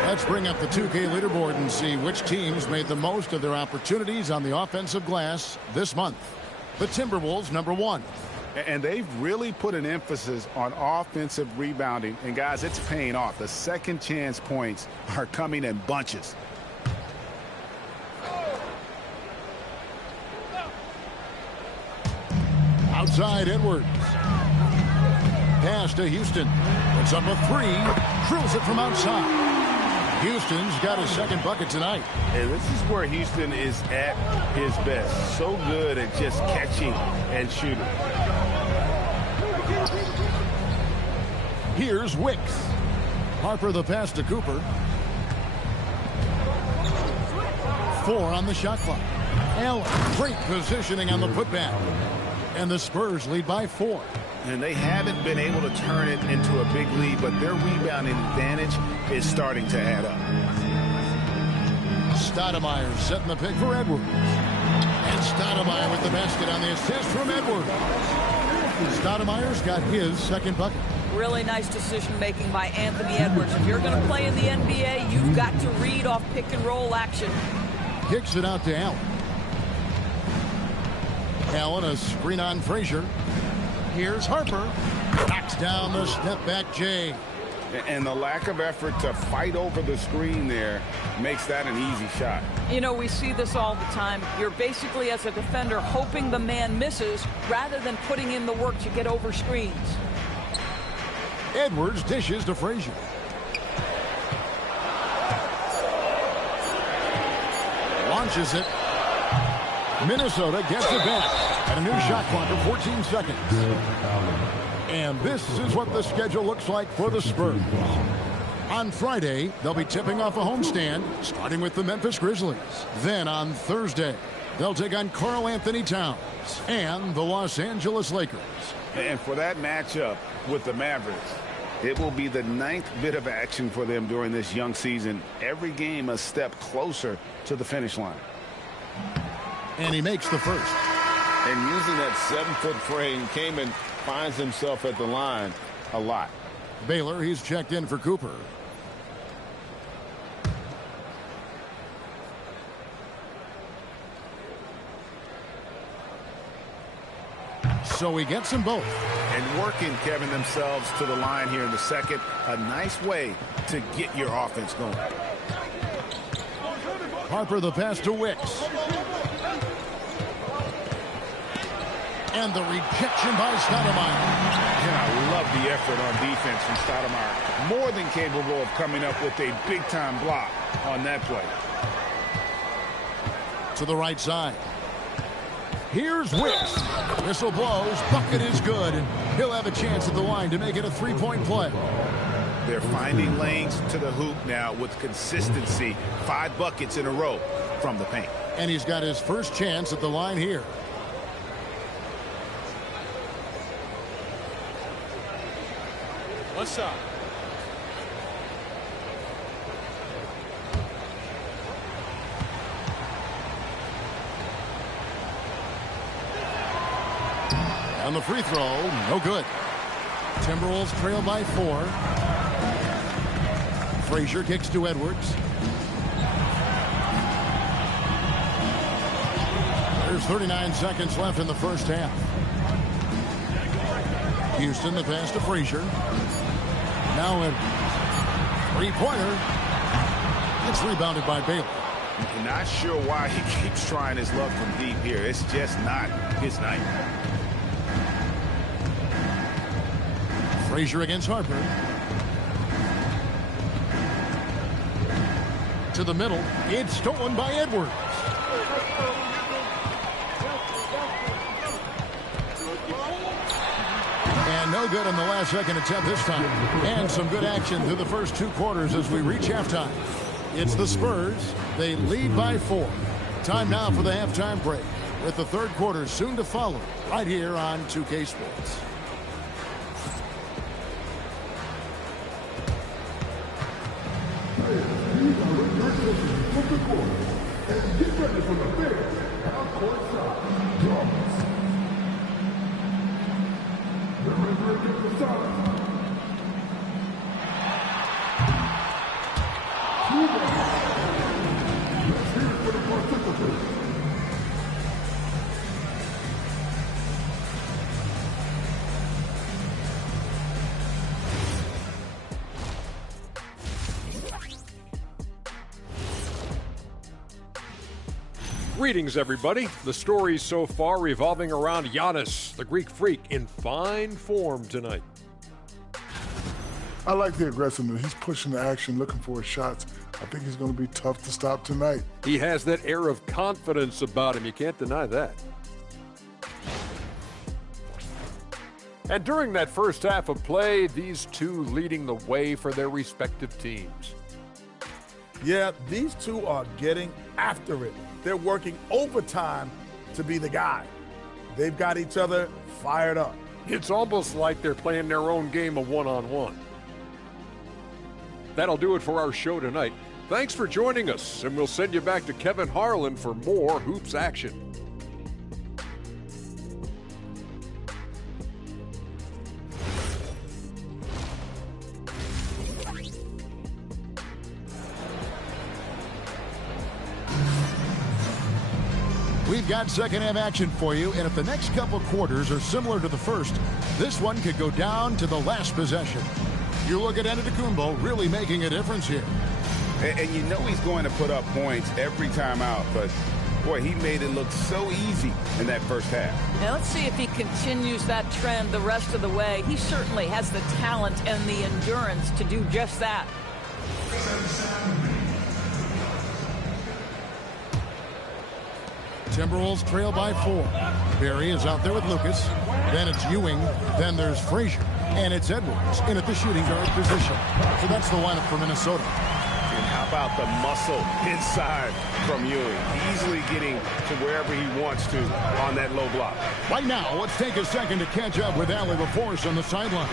Let's bring up the 2K leaderboard and see which teams made the most of their opportunities on the offensive glass this month. The Timberwolves, number 1. And they've really put an emphasis on offensive rebounding. And, guys, it's paying off. The second chance points are coming in bunches. Outside, Edwards. Pass to Houston. It's up a 3. Drills it from outside. Houston's got his second bucket tonight. And this is where Houston is at his best. So good at just catching and shooting. Here's Wicks. Harper the pass to Cooper. 4 on the shot clock. Allen, great positioning on the putback. And the Spurs lead by 4. And they haven't been able to turn it into a big lead, but their rebounding advantage is starting to add up. Stoudemire setting the pick for Edwards. And Stoudemire with the basket on the assist from Edwards. Stoudemire's got his second bucket. Really nice decision-making by Anthony Edwards. If you're going to play in the NBA, you've got to read off pick-and-roll action. Kicks it out to Allen. Allen, a screen on Frazier. Here's Harper. Knocks down the step-back J. And the lack of effort to fight over the screen there makes that an easy shot. You know, we see this all the time. You're basically, as a defender, hoping the man misses rather than putting in the work to get over screens. Edwards dishes to Frazier. Launches it. Minnesota gets it back. And a new shot clock of 14 seconds. And this is what the schedule looks like for the Spurs. On Friday, they'll be tipping off a homestand, starting with the Memphis Grizzlies. Then on Thursday, they'll take on Karl Anthony Towns and the Los Angeles Lakers. And for that matchup with the Mavericks, it will be the 9th bit of action for them during this young season. Every game a step closer to the finish line. And he makes the first. And using that 7-foot frame, Kaman finds himself at the line a lot. Baylor, he's checked in for Cooper. So he gets them both. And working, Kevin, themselves to the line here in the second. A nice way to get your offense going. Harper the pass to Wicks. And the rejection by Stoudemire. And I love the effort on defense from Stoudemire. More than capable of coming up with a big-time block on that play. To the right side. Here's Wicks. Whistle blows. Bucket is good. And he'll have a chance at the line to make it a three-point play. They're finding lanes to the hoop now with consistency. 5 buckets in a row from the paint. And he's got his first chance at the line here. One shot. On the free throw, no good. Timberwolves trail by 4. Frazier kicks to Edwards. There's 39 seconds left in the first half. Houston, the pass to Frazier. Now a three-pointer. It's rebounded by Baylor. Not sure why he keeps trying his luck from deep here. It's just not his night. Frazier against Harper. To the middle. It's stolen by Edwards. And no good on the last second attempt this time. And some good action through the first 2 quarters as we reach halftime. It's the Spurs. They lead by 4. Time now for the halftime break, with the third quarter soon to follow right here on 2K Sports. And get ready for the big half-court shot. Drums. The river gets the shot. Let's hear it for the participants. Greetings, everybody. The stories so far revolving around Giannis, the Greek freak, in fine form tonight. I like the aggressiveness. He's pushing the action, looking for his shots. I think he's going to be tough to stop tonight. He has that air of confidence about him. You can't deny that. And during that first half of play, these two leading the way for their respective teams. Yeah, these two are getting after it. They're working overtime to be the guy. They've got each other fired up. It's almost like they're playing their own game of one-on-one. That'll do it for our show tonight. Thanks for joining us, and we'll send you back to Kevin Harlan for more hoops action. We've got second half action for you, and if the next couple quarters are similar to the first, this one could go down to the last possession. You look at Antetokounmpo really making a difference here. And you know he's going to put up points every time out, but boy, he made it look so easy in that first half. Now let's see if he continues that trend the rest of the way. He certainly has the talent and the endurance to do just that. Timberwolves trail by 4. Barry is out there with Lucas. Then it's Ewing. Then there's Frazier. And it's Edwards in at the shooting guard position. So that's the lineup for Minnesota. And how about the muscle inside from Ewing? Easily getting to wherever he wants to on that low block. Right now, let's take a second to catch up with Allie LaForce on the sideline.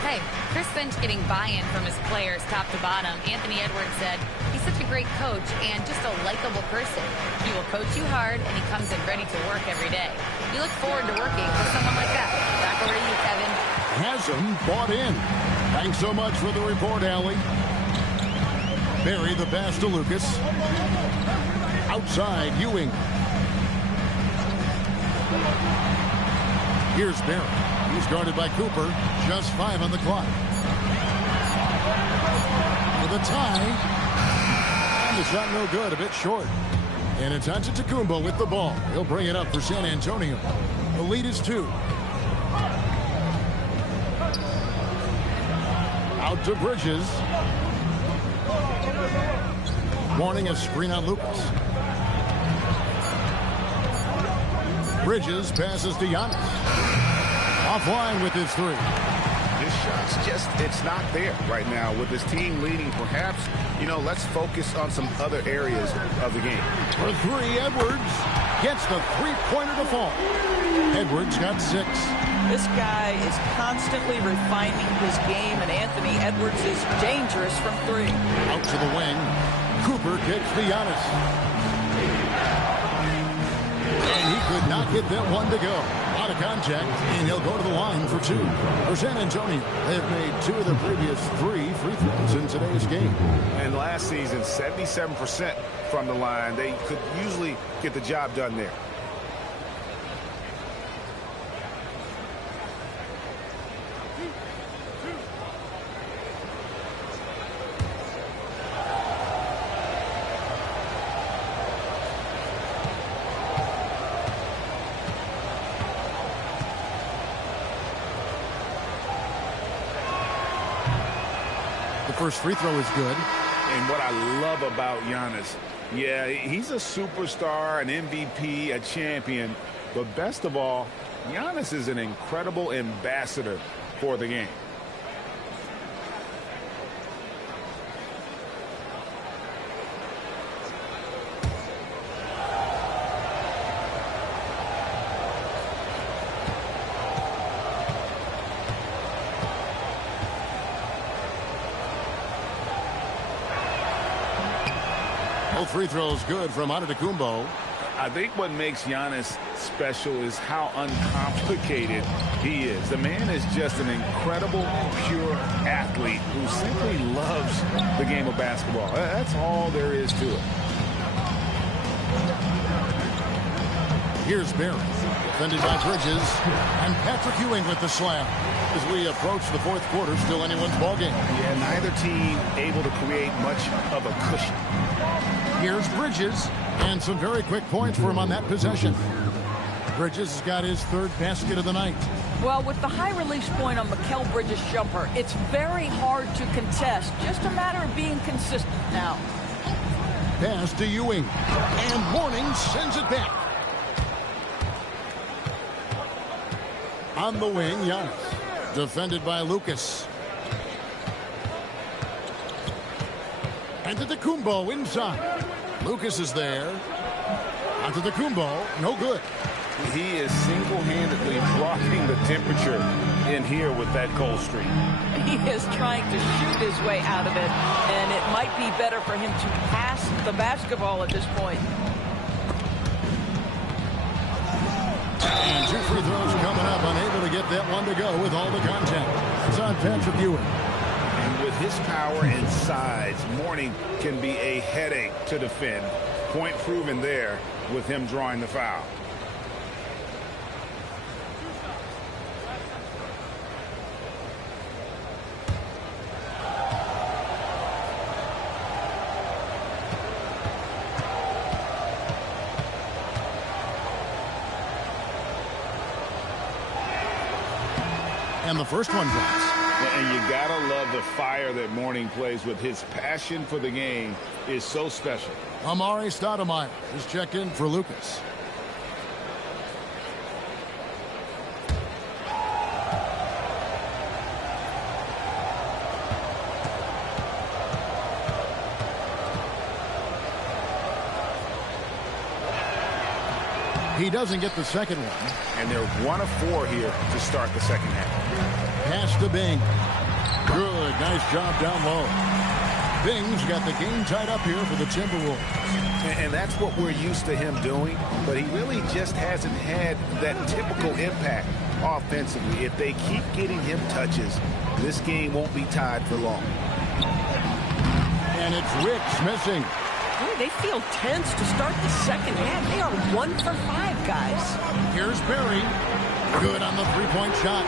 Hey, Chris Finch getting buy-in from his players top to bottom. Anthony Edwards said he's such a great coach and just a likable person. He will coach you hard, and he comes in ready to work every day. We look forward to working with someone like that. Back over to you, Kevin. Hasn't bought in. Thanks so much for the report, Allie. Barry the pass to Lucas. Outside, Ewing. Here's Barry. He's guarded by Cooper. Just 5 on the clock. For the tie. And the shot no good. A bit short. And it's Antetokounmpo with the ball. He'll bring it up for San Antonio. The lead is 2. Out to Bridges. Warning, a screen on Lucas. Bridges passes to Giannis. Offline with his 3. His shot's just, it's not there right now. With his team leading, perhaps, let's focus on some other areas of the game. For 3, Edwards gets the three-pointer to fall. Edwards got 6. This guy is constantly refining his game, and Anthony Edwards is dangerous from 3. Out to the wing. Cooper kicks to Giannis. And he could not get that one to go. A lot of contact, and he'll go to the line for 2. For San Antonio, they've made 2 of the previous 3 free throws in today's game. And last season, 77% from the line. They could usually get the job done there. First free throw is good. And what I love about Giannis, yeah, he's a superstar, an MVP, a champion. But best of all, Giannis is an incredible ambassador for the game. Free throws good from Antetokounmpo. I think what makes Giannis special is how uncomplicated he is. The man is just an incredible, pure athlete who simply loves the game of basketball. That's all there is to it. Here's Barry, defended by Bridges, and Patrick Ewing with the slam. As we approach the 4th quarter, still anyone's ballgame. Yeah, neither team able to create much of a cushion. Here's Bridges, and some very quick points for him on that possession. Bridges has got his 3rd basket of the night. Well, with the high release point on Mikal Bridges' jumper, it's very hard to contest. Just a matter of being consistent now. Pass to Ewing, and Mourning sends it back. On the wing, Giannis, defended by Lucas. Antetokounmpo inside. Lucas is there. Antetokounmpo, no good. He is single-handedly dropping the temperature in here with that cold streak. He is trying to shoot his way out of it, and it might be better for him to pass the basketball at this point. And 2 free throws coming up, unable to get that one to go with all the contact. It's on Patrick Ewing. And with his power and size, Mourning can be a headache to defend. Point proven there with him drawing the foul. And the first one drops. And you gotta love the fire that Mourning plays with. His passion for the game is so special. Amari Stoudemire is checked in for Lucas. He doesn't get the second one. And they're 1 of 4 here to start the second half. Pass to Bing. Good. Nice job down low. Bing's got the game tied up here for the Timberwolves. And that's what we're used to him doing, but he really just hasn't had that typical impact offensively. If they keep getting him touches, this game won't be tied for long. And it's Wicks missing. Boy, they feel tense to start the second half. They are 1 for 5, guys. Here's Barry. Good on the three-point shot.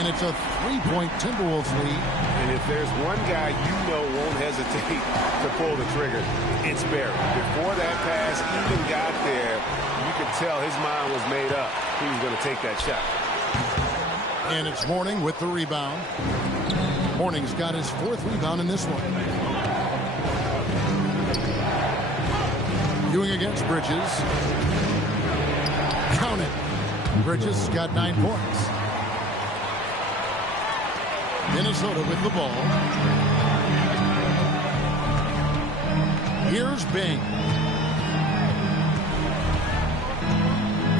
And it's a 3-point Timberwolves lead. And if there's one guy you know won't hesitate to pull the trigger, it's Barry. Before that pass even got there, you could tell his mind was made up. He was going to take that shot. And it's Mourning with the rebound. Mourning's got his 4th rebound in this one. Ewing against Bridges. Count it. Bridges got 9 points. Minnesota with the ball. Here's Bing.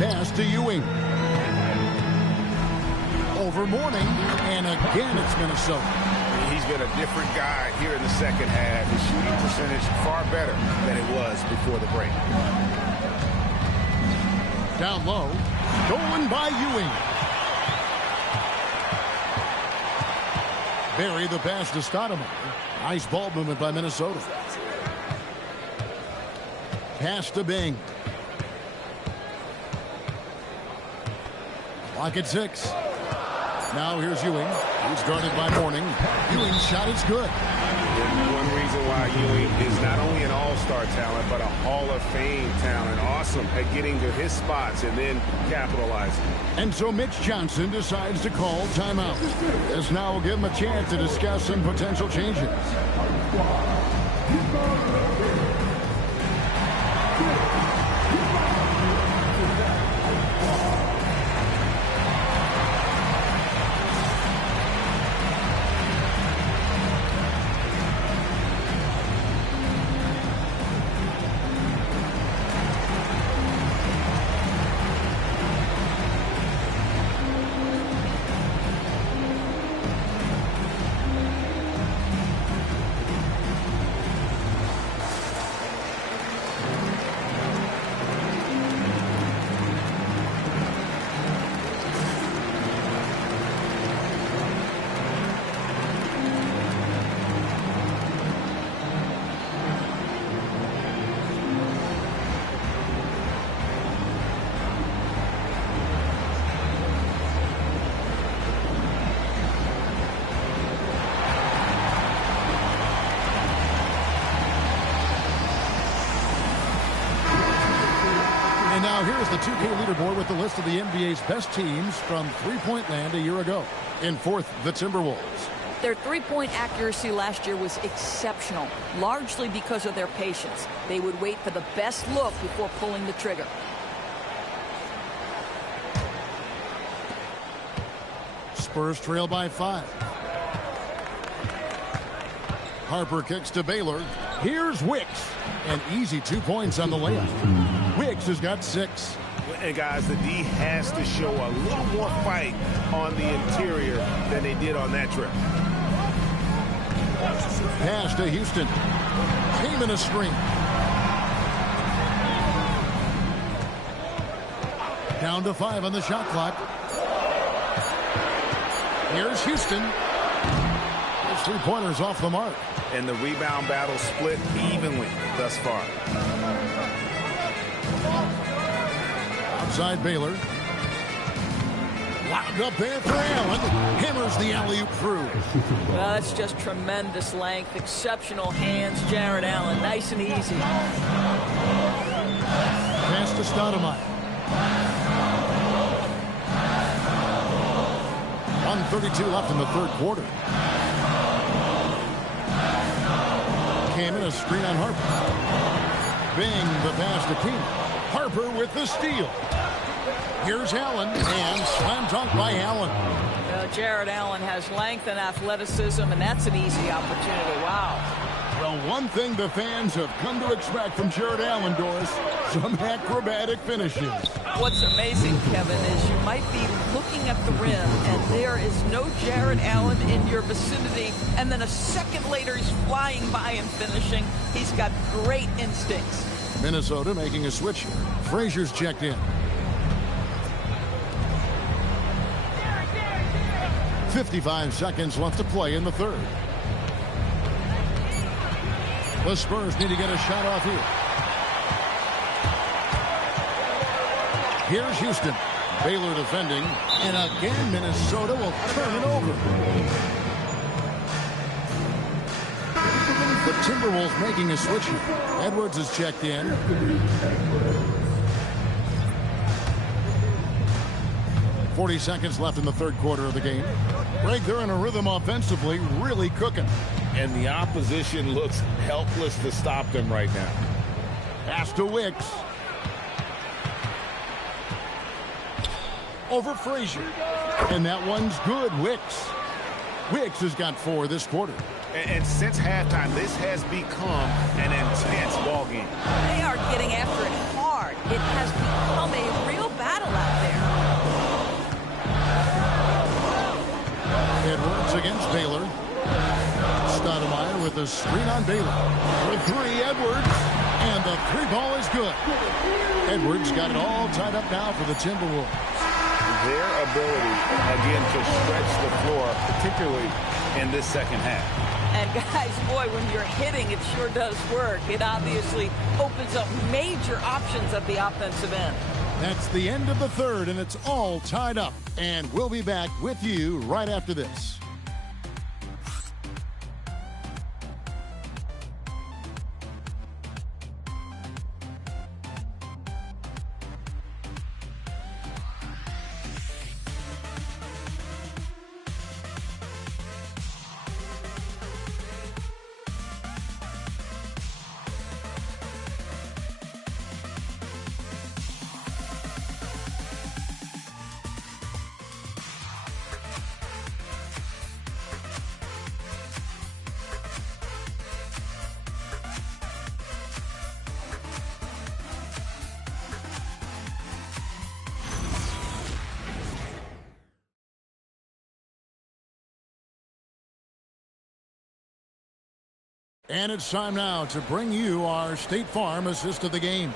Pass to Ewing. Over Mourning, and again it's Minnesota. He's been a different guy here in the second half. His shooting percentage far better than it was before the break. Down low, stolen by Ewing. Barry the pass to Stoudemire. Nice ball movement by Minnesota. Pass to Bing. Clock at 6. Now here's Ewing. He's guarded by Mourning. Ewing's shot is good. And one reason why Ewing is not only an all-star talent, but a Hall of Fame talent. Awesome at getting to his spots and then capitalizing. And so Mitch Johnson decides to call timeout. This now will give him a chance to discuss some potential changes. And now here's the 2K leaderboard with the list of the NBA's best teams from three-point land a year ago. In 4th, the Timberwolves. Their three-point accuracy last year was exceptional, largely because of their patience. They would wait for the best look before pulling the trigger. Spurs trail by 5. Harper kicks to Baylor. Here's Wicks. An easy 2 points on the layup. Wicks has got 6. And guys, the D has to show a little more fight on the interior than they did on that trip. Pass to Houston. Came in a screen. Down to 5 on the shot clock. Here's Houston. His three-pointers off the mark. And the rebound battle split evenly thus far. Outside Baylor. Wound up there for Allen. Hammers the alley-oop through. Well, that's just tremendous length. Exceptional hands, Jared Allen. Nice and easy. Pass to Stoudemire. 1:32 left in the third quarter. Came in a screen on Harper. Bing the pass to King. Harper with the steal. Here's Allen, and slam dunk by Allen. Jared Allen has length and athleticism, and that's an easy opportunity. Wow. Well, one thing the fans have come to expect from Jared Allen, Doris, some acrobatic finishes. What's amazing, Kevin, is you might be looking at the rim and there is no Jared Allen in your vicinity, and then a second later he's flying by and finishing. He's got great instincts. Minnesota making a switch. Frazier's checked in. 55 seconds left to play in the third. The Spurs need to get a shot off here. Here's Houston. Baylor defending. And again, Minnesota will turn it over. The Timberwolves making a switch here. Edwards is checked in. .40 seconds left in the third quarter of the game. Greg, they're in a rhythm offensively, really cooking. And the opposition looks helpless to stop them right now. Pass to Wicks. Over Frazier. And that one's good. Wicks has got 4 this quarter. And since halftime, this has become an intense ball game. They are getting after it hard. It has become a real battle out there. Edwards against Baylor. Stoudemire with a screen on Baylor. For 3, Edwards. And the 3 ball is good. Edwards got it all tied up now for the Timberwolves. Their ability, again, to stretch the floor, particularly in this second half. And guys, boy, when you're hitting, it sure does work. It obviously opens up major options at the offensive end. That's the end of the third, and it's all tied up. And we'll be back with you right after this. And it's time now to bring you our State Farm assist of the game.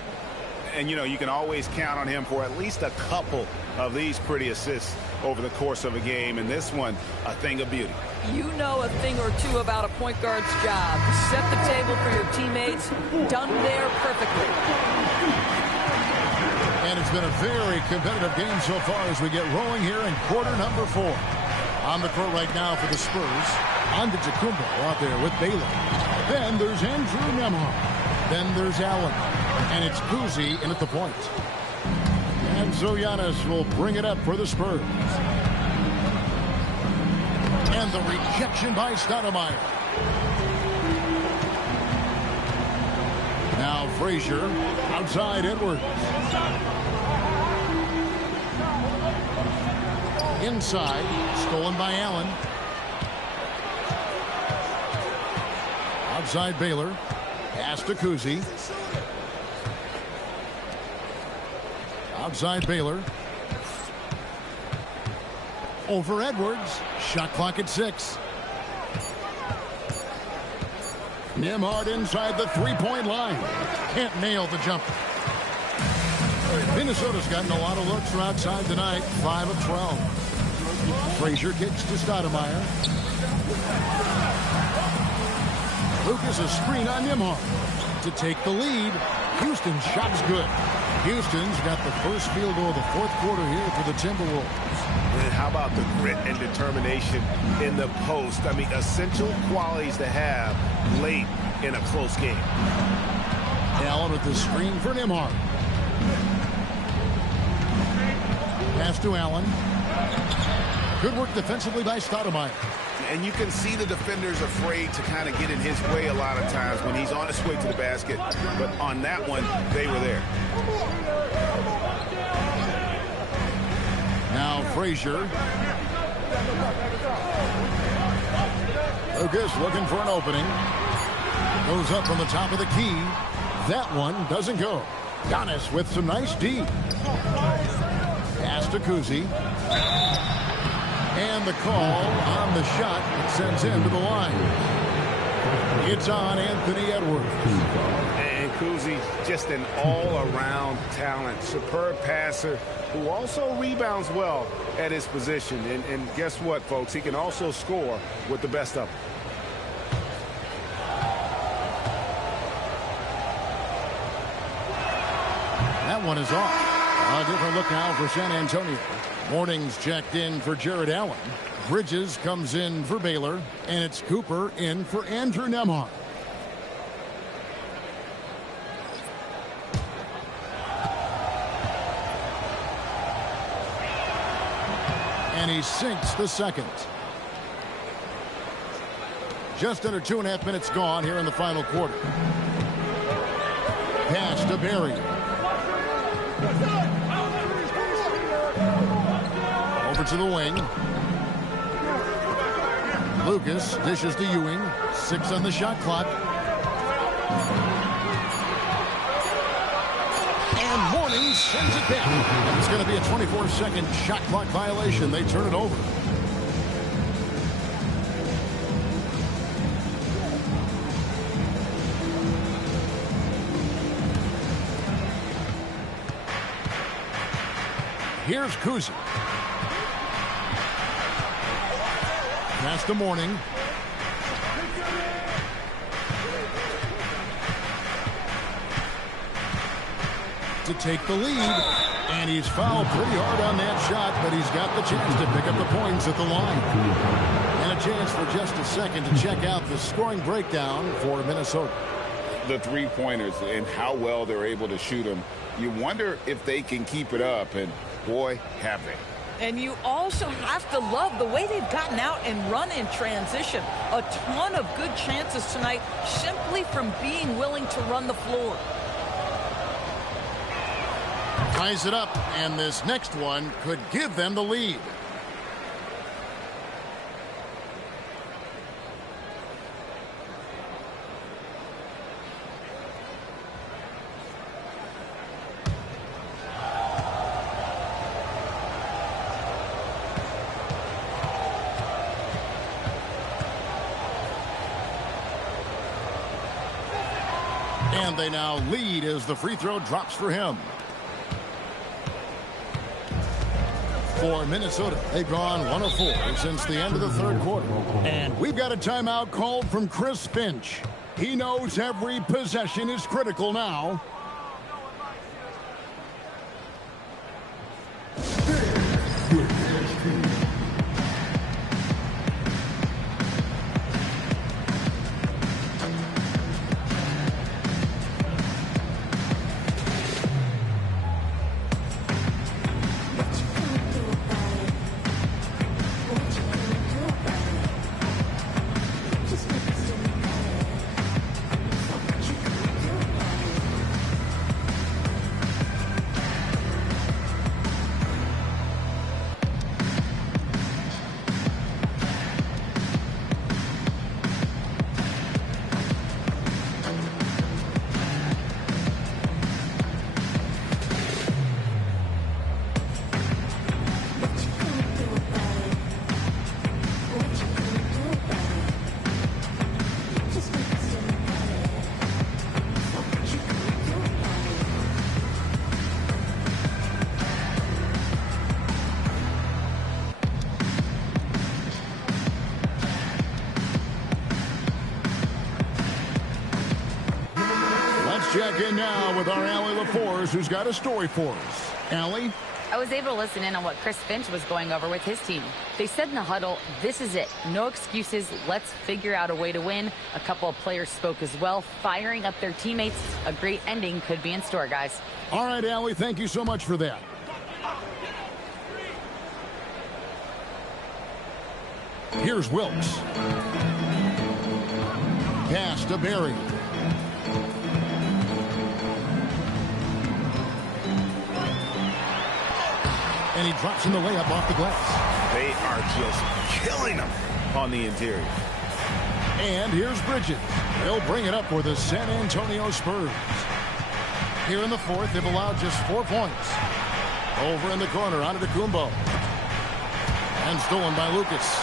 And, you know, you can always count on him for at least a couple of these pretty assists over the course of a game. And this one, a thing of beauty. You know a thing or two about a point guard's job. Set the table for your teammates. Done there perfectly. And it's been a very competitive game so far as we get rolling here in quarter number 4. On the court right now for the Spurs. Antetokounmpo out there with Baylor. Then there's Andrew Nembhard. Then there's Allen. And it's Cousy in at the point. And so Giannis will bring it up for the Spurs. And the rejection by Stoudemire. Now Frazier outside Edwards. Inside, stolen by Allen. Outside Baylor. Pass to Cousy. Outside Baylor. Over Edwards. Shot clock at 6. Nembhard inside the three-point line. Can't nail the jumper. Minnesota's gotten a lot of looks from outside tonight. 5 of 12. Frazier kicks to Stoudemire. Lucas a screen on Nembhard to take the lead. Houston's shot's good. Houston's got the first field goal of the fourth quarter here for the Timberwolves. And how about the grit and determination in the post? I mean, essential qualities to have late in a close game. Allen with the screen for Nembhard. Pass to Allen. Good work defensively by Stoudemire. And you can see the defenders afraid to kind of get in his way a lot of times when he's on his way to the basket. But on that one, they were there. Now Frazier. Lucas looking for an opening. Goes up from the top of the key. That one doesn't go. Giannis with some nice D. Pass to Kuzi. And the call on the shot that sends him to the line. It's on Anthony Edwards. And Kuzi, just an all-around talent. Superb passer who also rebounds well at his position. And guess what, folks? He can also score with the best of them. That one is off. A different look now for San Antonio. Morning's checked in for Jared Allen. Bridges comes in for Baylor. And it's Cooper in for Andrew Nembhard. And he sinks the second. Just under 2.5 minutes gone here in the final quarter. Pass to Barry. Over to the wing. Lucas dishes to Ewing. 6 on the shot clock. And Mourning sends it back. And it's going to be a 24-second shot clock violation. They turn it over. Here's Kuzi. Pass to Mourning. To take the lead. And he's fouled pretty hard on that shot, but he's got the chance to pick up the points at the line. And a chance for just a second to check out the scoring breakdown for Minnesota. The three-pointers and how well they're able to shoot them. You wonder if they can keep it up, and boy, have they. And you also have to love the way they've gotten out and run in transition. A ton of good chances tonight simply from being willing to run the floor. Ties it up, and this next one could give them the lead. And they now lead as the free throw drops for him. For Minnesota, they've gone 1 of 4 since the end of the third quarter. And we've got a timeout called from Chris Finch. He knows every possession is critical now. Check in now with our Allie LaForce, who's got a story for us. Allie? I was able to listen in on what Chris Finch was going over with his team. They said in the huddle, this is it. No excuses. Let's figure out a way to win. A couple of players spoke as well, firing up their teammates. A great ending could be in store, guys. All right, Allie, thank you so much for that. Here's Wilkes. Pass to Barry. And he drops in the layup off the glass. They are just killing them on the interior. And here's Bridges. They'll bring it up for the San Antonio Spurs. Here in the fourth, they've allowed just 4 points. Over in the corner, Antetokounmpo. And stolen by Lucas.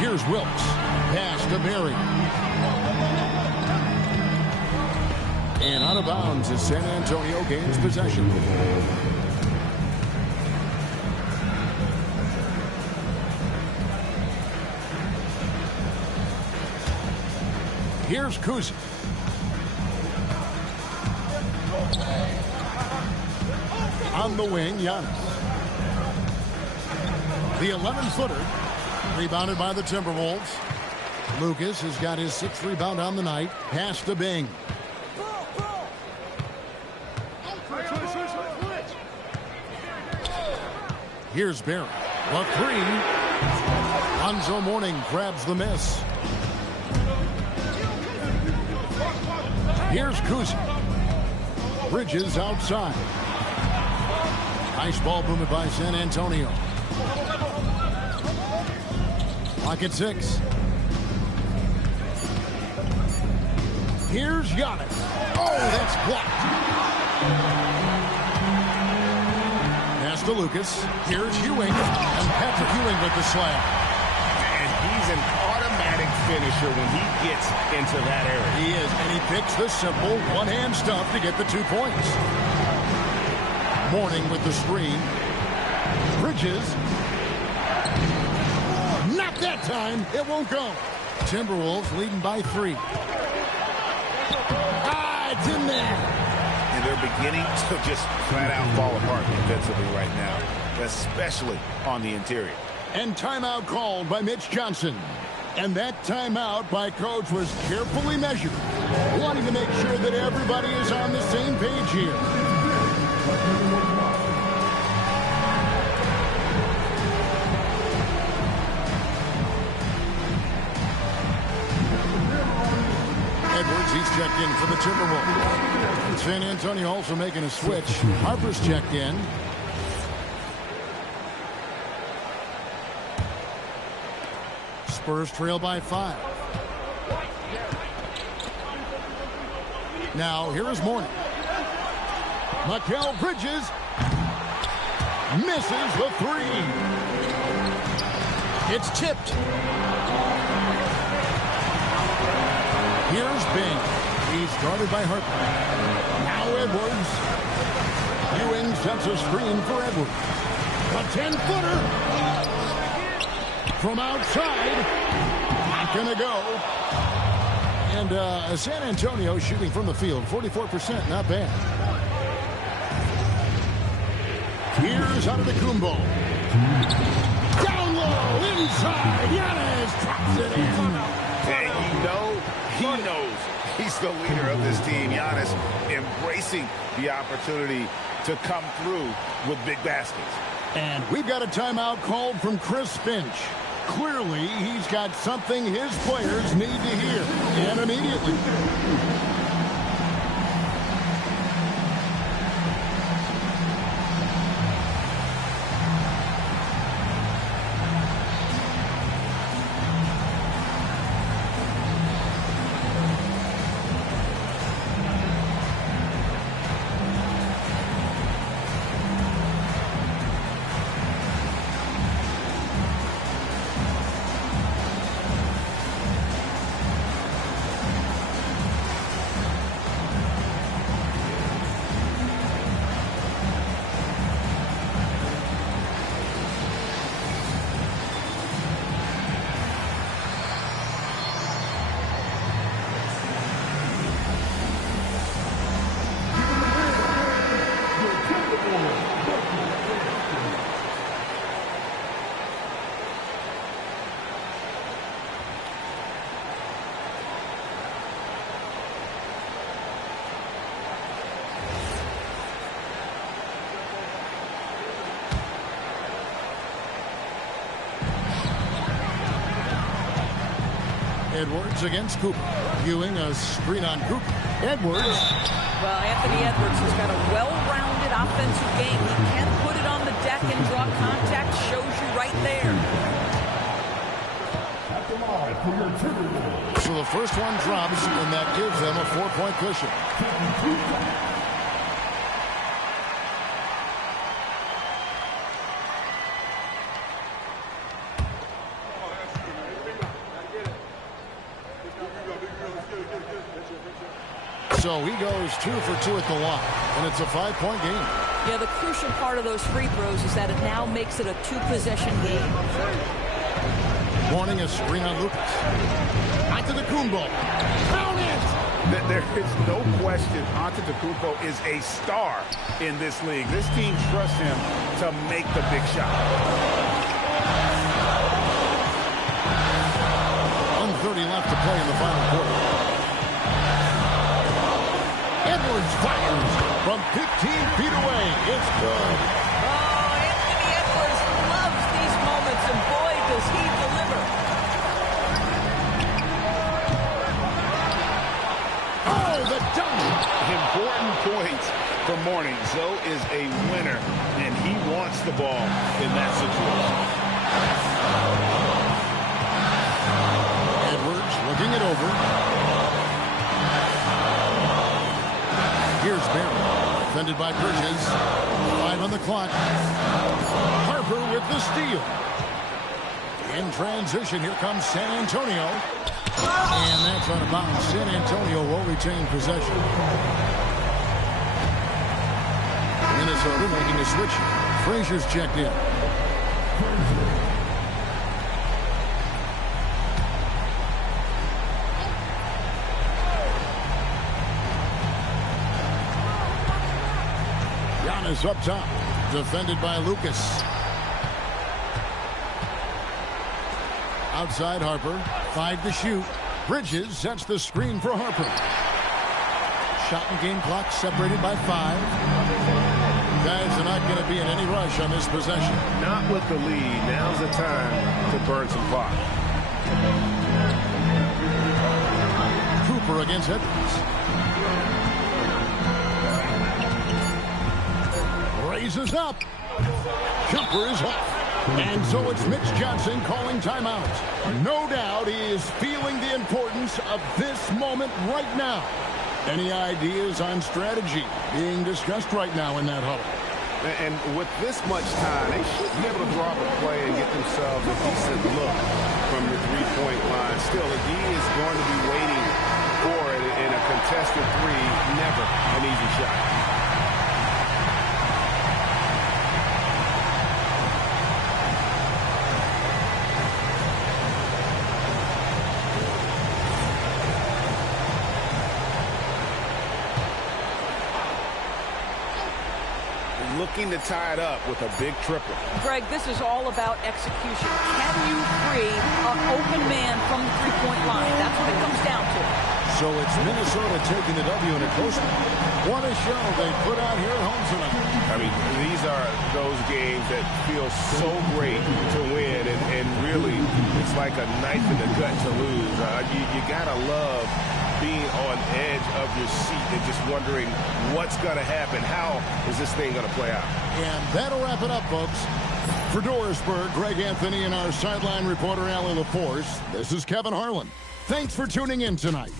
Here's Wilkes. Pass to Berry. And out of bounds as San Antonio gains possession. Here's Kuzi. On the wing, Giannis. The 11-footer. Rebounded by the Timberwolves. Lucas has got his 6th rebound on the night. Pass to Bing. Here's Barry. A 3. Lonzo Mourning grabs the miss. Here's Kuzi. Bridges outside. Nice ball movement by San Antonio. Clock at 6. Here's Giannis. Oh, that's blocked. Pass to Lucas. Here's Ewing. And Patrick Ewing with the slam. And he's an automatic finisher when he gets into that area. He is, and he picks the simple one-hand stuff to get the 2 points. Mourning with the screen. Bridges. Not that time. It won't go. Timberwolves leading by 3. It's in there. And they're beginning to just flat out fall apart defensively right now, especially on the interior. And timeout called by Mitch Johnson. And that timeout by Coach was carefully measured, wanting to make sure that everybody is on the same page here. Edwards, he's checked in for the Timberwolves. San Antonio also making a switch. Harper's checked in. Spurs trail by 5. Now here is Mourning. Mikal Bridges misses the 3. It's tipped. Here's Bing. He's guarded by Harper. Now Edwards. Ewing sets a screen for Edwards. A 10-footer. From outside. Not going to go. And San Antonio shooting from the field. 44%. Not bad. Here's Antetokounmpo. Down low. Inside. Giannis drops it in. And he knows he's the leader of this team. Giannis embracing the opportunity to come through with big baskets. And we've got a timeout called from Chris Finch. Clearly, he's got something his players need to hear, and immediately. Edwards against Cooper. Ewing a screen on Cooper. Edwards. Well, Anthony Edwards has got a well-rounded offensive game. He can put it on the deck and draw contact. Shows you right there. So the first one drops, and that gives them a 4-point cushion. So he goes 2 for 2 at the line, and it's a 5-point game. Yeah, the crucial part of those free throws is that it now makes it a 2-possession game. Warning a screen on Lucas. Antetokounmpo. Count it! There is no question Antetokounmpo is a star in this league. This team trusts him to make the big shot. 1:30 left to play in the final quarter. Edwards fires from 15 feet away. It's good. Oh, Anthony Edwards loves these moments, and boy, does he deliver. Oh, the dunk. Important points for Morning. Zoe is a winner, and he wants the ball in that situation. Edwards looking it over. Here's Barry, defended by Bridges. 5 on the clock. Harper with the steal. In transition, here comes San Antonio. And that's out of bounds. San Antonio will retain possession. Minnesota making a switch. Frazier's checked in. Giannis up top, defended by Lucas. Outside Harper, 5 to shoot. Bridges sets the screen for Harper. Shot and game clock separated by 5. Guys are not going to be in any rush on this possession. Not with the lead. Now's the time to burn some clock. Cooper against Edwards. Raises up. Jumper is off. And so it's Mitch Johnson calling timeout. No doubt he is feeling the importance of this moment right now. Any ideas on strategy being discussed right now in that huddle? And with this much time, they should be able to drop a play and get themselves a decent look from the three-point line. Still, if he is going to be waiting for it in a contested three, never an easy shot. Looking to tie it up with a big triple. Greg, this is all about execution. Can you free an open man from the three-point line? That's what it comes down to. So it's Minnesota taking the W in a close one. What a show they put out here at home tonight. I mean, these are those games that feel so great to win, and really, it's like a knife in the gut to lose. You gotta love being on edge of your seat and just wondering what's going to happen. How is this thing going to play out? And that'll wrap it up, folks. For Dorisburg, Greg Anthony and our sideline reporter, Allie LaForce, this is Kevin Harlan. Thanks for tuning in tonight.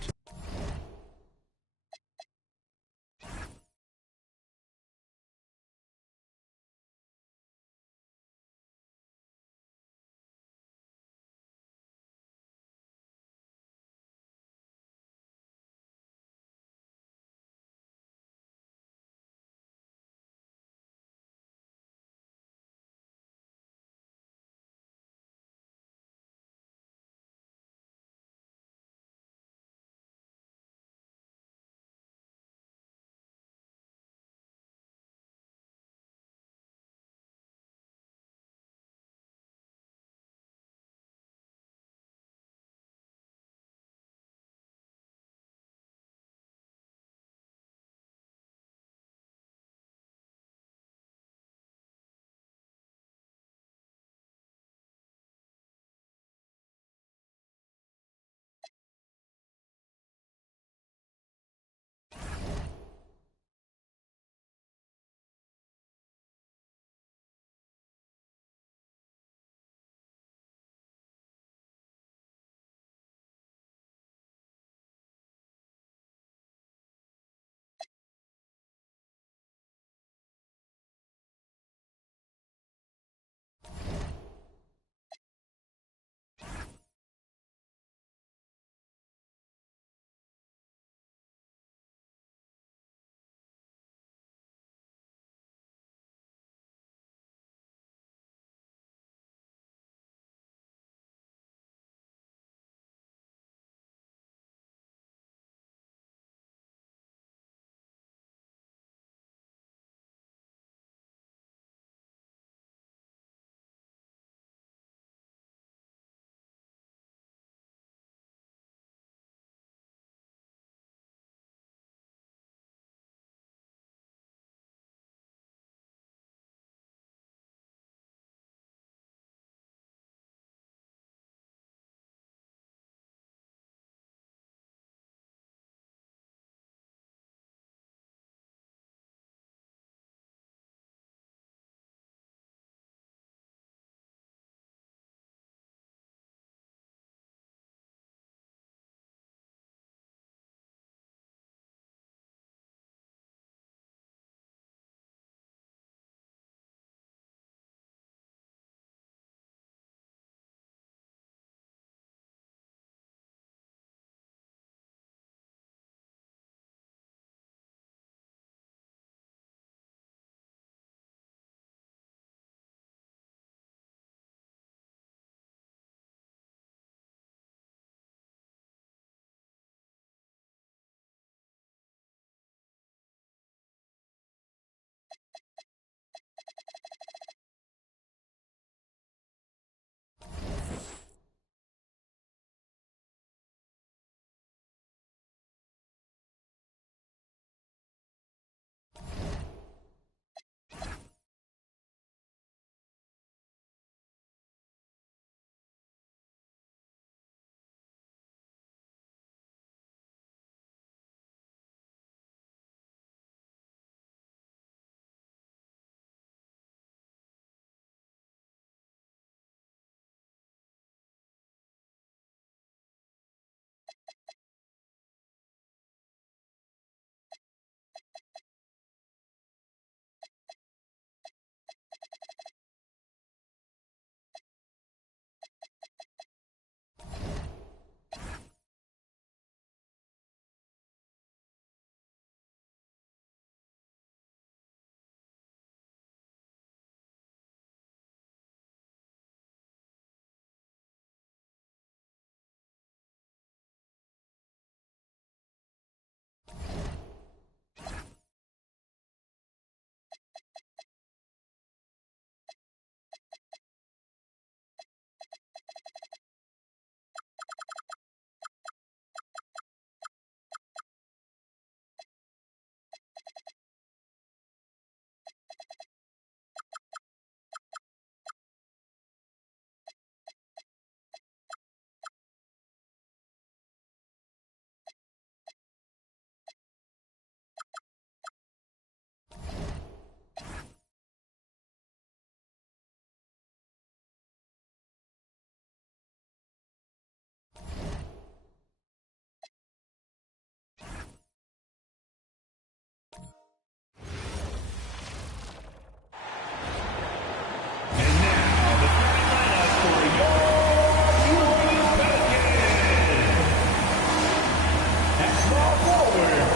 forward,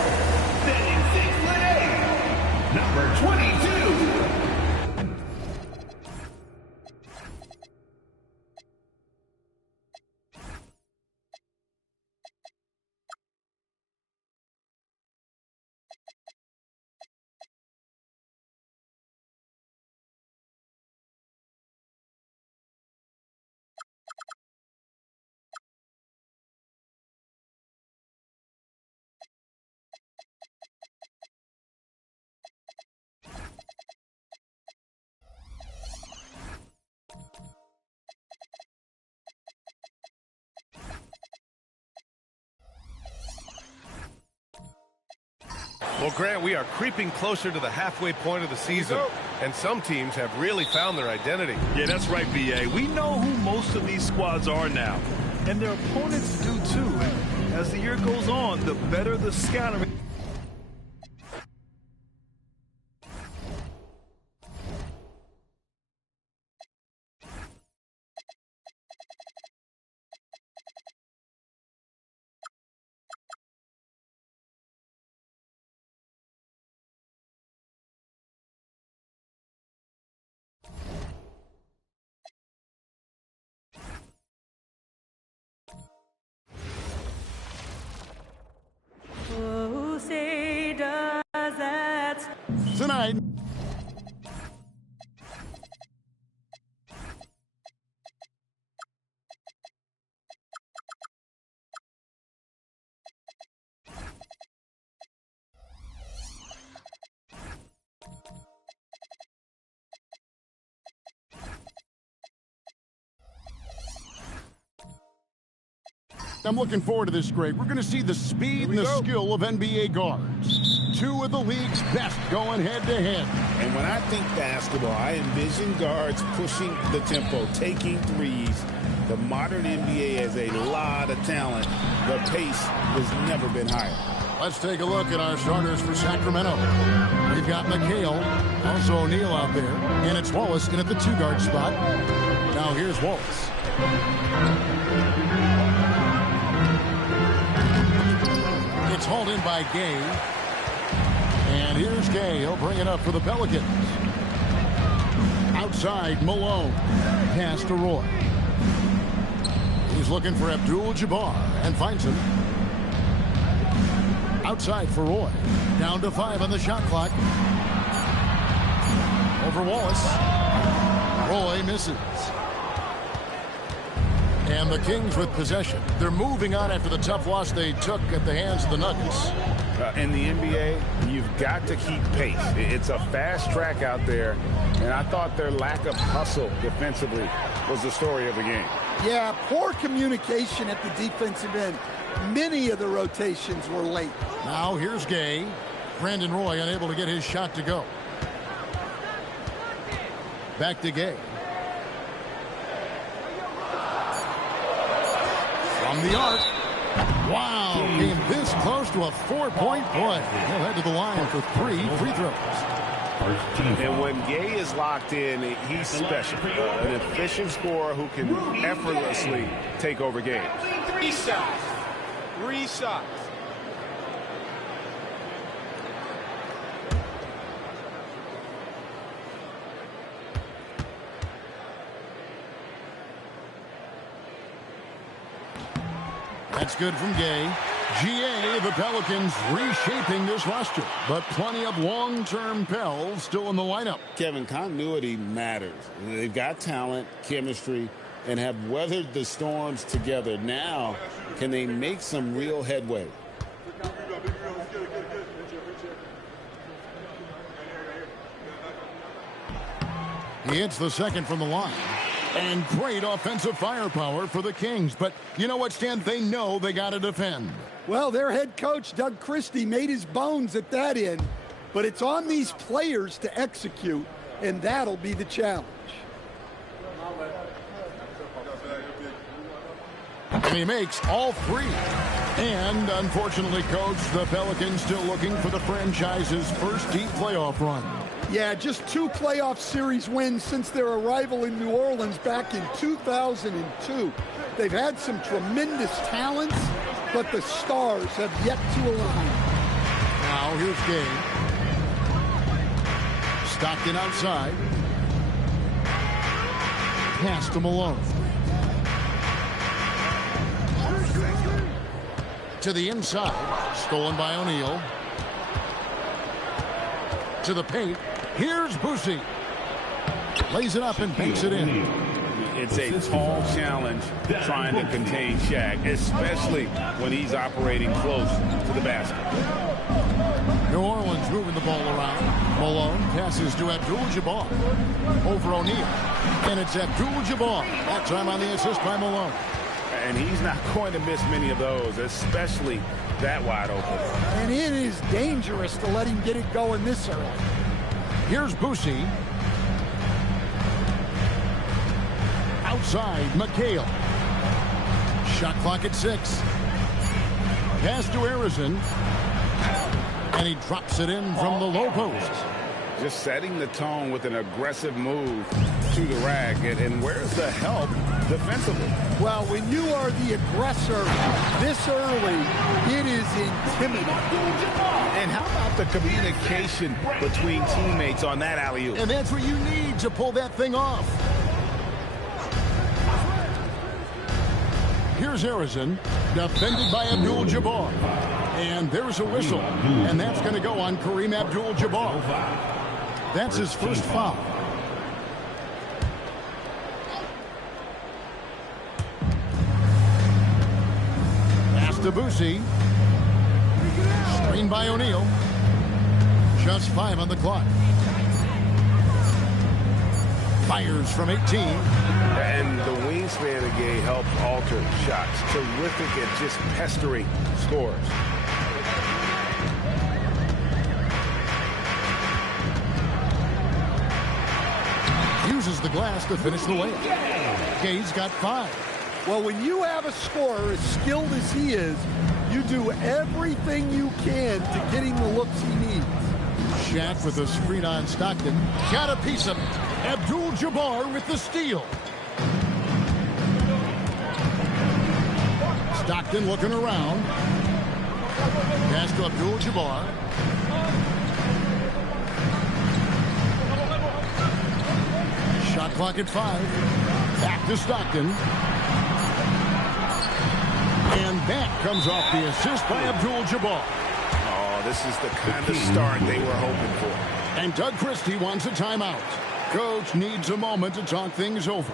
standing 6'8", number 22. Well, Grant, we are creeping closer to the halfway point of the season, and some teams have really found their identity. Yeah, that's right, B.A. We know who most of these squads are now, and their opponents do too. And as the year goes on, the better the scattering. Who say does that? Tonight. I'm looking forward to this, Greg. We're going to see the speed and the skill of NBA guards. Two of the league's best going head-to-head. And when I think basketball, I envision guards pushing the tempo, taking threes. The modern NBA has a lot of talent. The pace has never been higher. Let's take a look at our starters for Sacramento. We've got McHale, also O'Neal out there, and it's Wallace in at the two-guard spot. Now here's Wallace. It's hauled in by Gay. And here's Gay. He'll bring it up for the Pelicans. Outside, Malone. Pass to Roy. He's looking for Abdul-Jabbar and finds him. Outside for Roy. Down to 5 on the shot clock. Over Wallace. Roy misses. And the Kings with possession. They're moving on after the tough loss they took at the hands of the Nuggets. In the NBA, you've got to keep pace. It's a fast track out there, and I thought their lack of hustle defensively was the story of the game. Yeah, poor communication at the defensive end. Many of the rotations were late. Now here's Gay. Brandon Roy unable to get his shot to go. Back to Gay. From the arc. Wow, came this close to a 4-point play. He'll head to the line for 3 free throws. And when Gay is locked in, he's special. An efficient scorer who can effortlessly take over games. 3 shots. 3 shots. That's good from Gay. GA, the Pelicans reshaping this roster, but plenty of long-term Pels still in the lineup. Kevin, continuity matters. They've got talent, chemistry, and have weathered the storms together. Now, can they make some real headway? He hits the second from the line. And great offensive firepower for the Kings. But you know what, Stan? They know they got to defend. Well, their head coach, Doug Christie, made his bones at that end. But it's on these players to execute, and that'll be the challenge. And he makes all 3. And unfortunately, Coach, the Pelicans still looking for the franchise's first deep playoff run. Yeah, just 2 playoff series wins since their arrival in New Orleans back in 2002. They've had some tremendous talents, but the stars have yet to align. Now here's Gay. Stockton outside. Pass to Malone. To the inside. Stolen by O'Neal. To the paint. Here's Boosie. Lays it up and banks it in. It's a tall challenge trying to contain Shaq, especially when he's operating close to the basket. New Orleans moving the ball around. Malone passes to Abdul-Jabbar. Over O'Neal. And it's Abdul-Jabbar. That time on the assist by Malone. And he's not going to miss many of those, especially that wide open. And it is dangerous to let him get it going this early. Here's Boosie. Outside, McHale. Shot clock at 6. Pass to Harrison. And he drops it in from the low post. Just setting the tone with an aggressive move to the rack. And where's the help defensively? Well, when you are the aggressor this early, it is intimidating. And how about the communication between teammates on that alley-oop? And that's what you need to pull that thing off. Here's Harrison, defended by Abdul-Jabbar. And there's a whistle. And that's going to go on Kareem Abdul-Jabbar. That's his first foul. Pass to Boosie. Screen by O'Neal. Just 5 on the clock. Fires from 18. And the wingspan of Gay helps alter shots. Terrific at just pestering scores. Uses the glass to finish the layup. Gay's got 5. Well, when you have a scorer as skilled as he is, you do everything you can to get him the looks he needs. Shaq with a screen on Stockton. Got a piece of Abdul-Jabbar with the steal. Stockton looking around. Pass to Abdul-Jabbar. Shot clock at 5. Back to Stockton. And that comes off the assist by Abdul-Jabbar. Oh, this is the kind of start they were hoping for. And Doug Christie wants a timeout. Coach needs a moment to talk things over.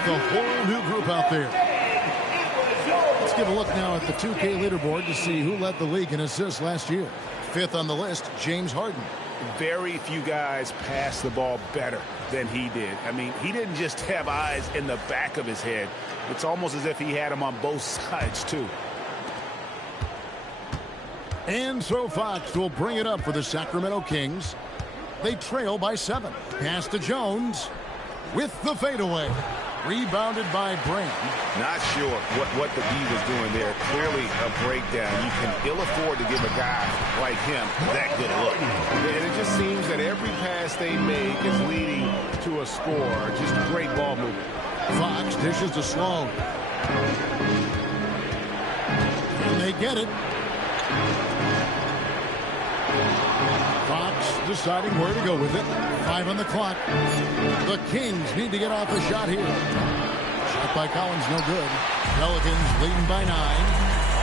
A whole new group out there. Let's give a look now at the 2K leaderboard to see who led the league in assists last year. 5th on the list, James Harden. Very few guys pass the ball better than he did. I mean, he didn't just have eyes in the back of his head. It's almost as if he had them on both sides, too. And so Fox will bring it up for the Sacramento Kings. They trail by 7. Pass to Jones with the fadeaway. Rebounded by Brand. Not sure what the D was doing there. Clearly a breakdown. You can ill afford to give a guy like him that good a look. And it just seems that every pass they make is leading to a score. Just great ball movement. Fox dishes to Sloan. They get it. Fox deciding where to go with it. 5 on the clock. The Kings need to get off a shot here. Shot by Collins, no good. Pelicans leading by 9.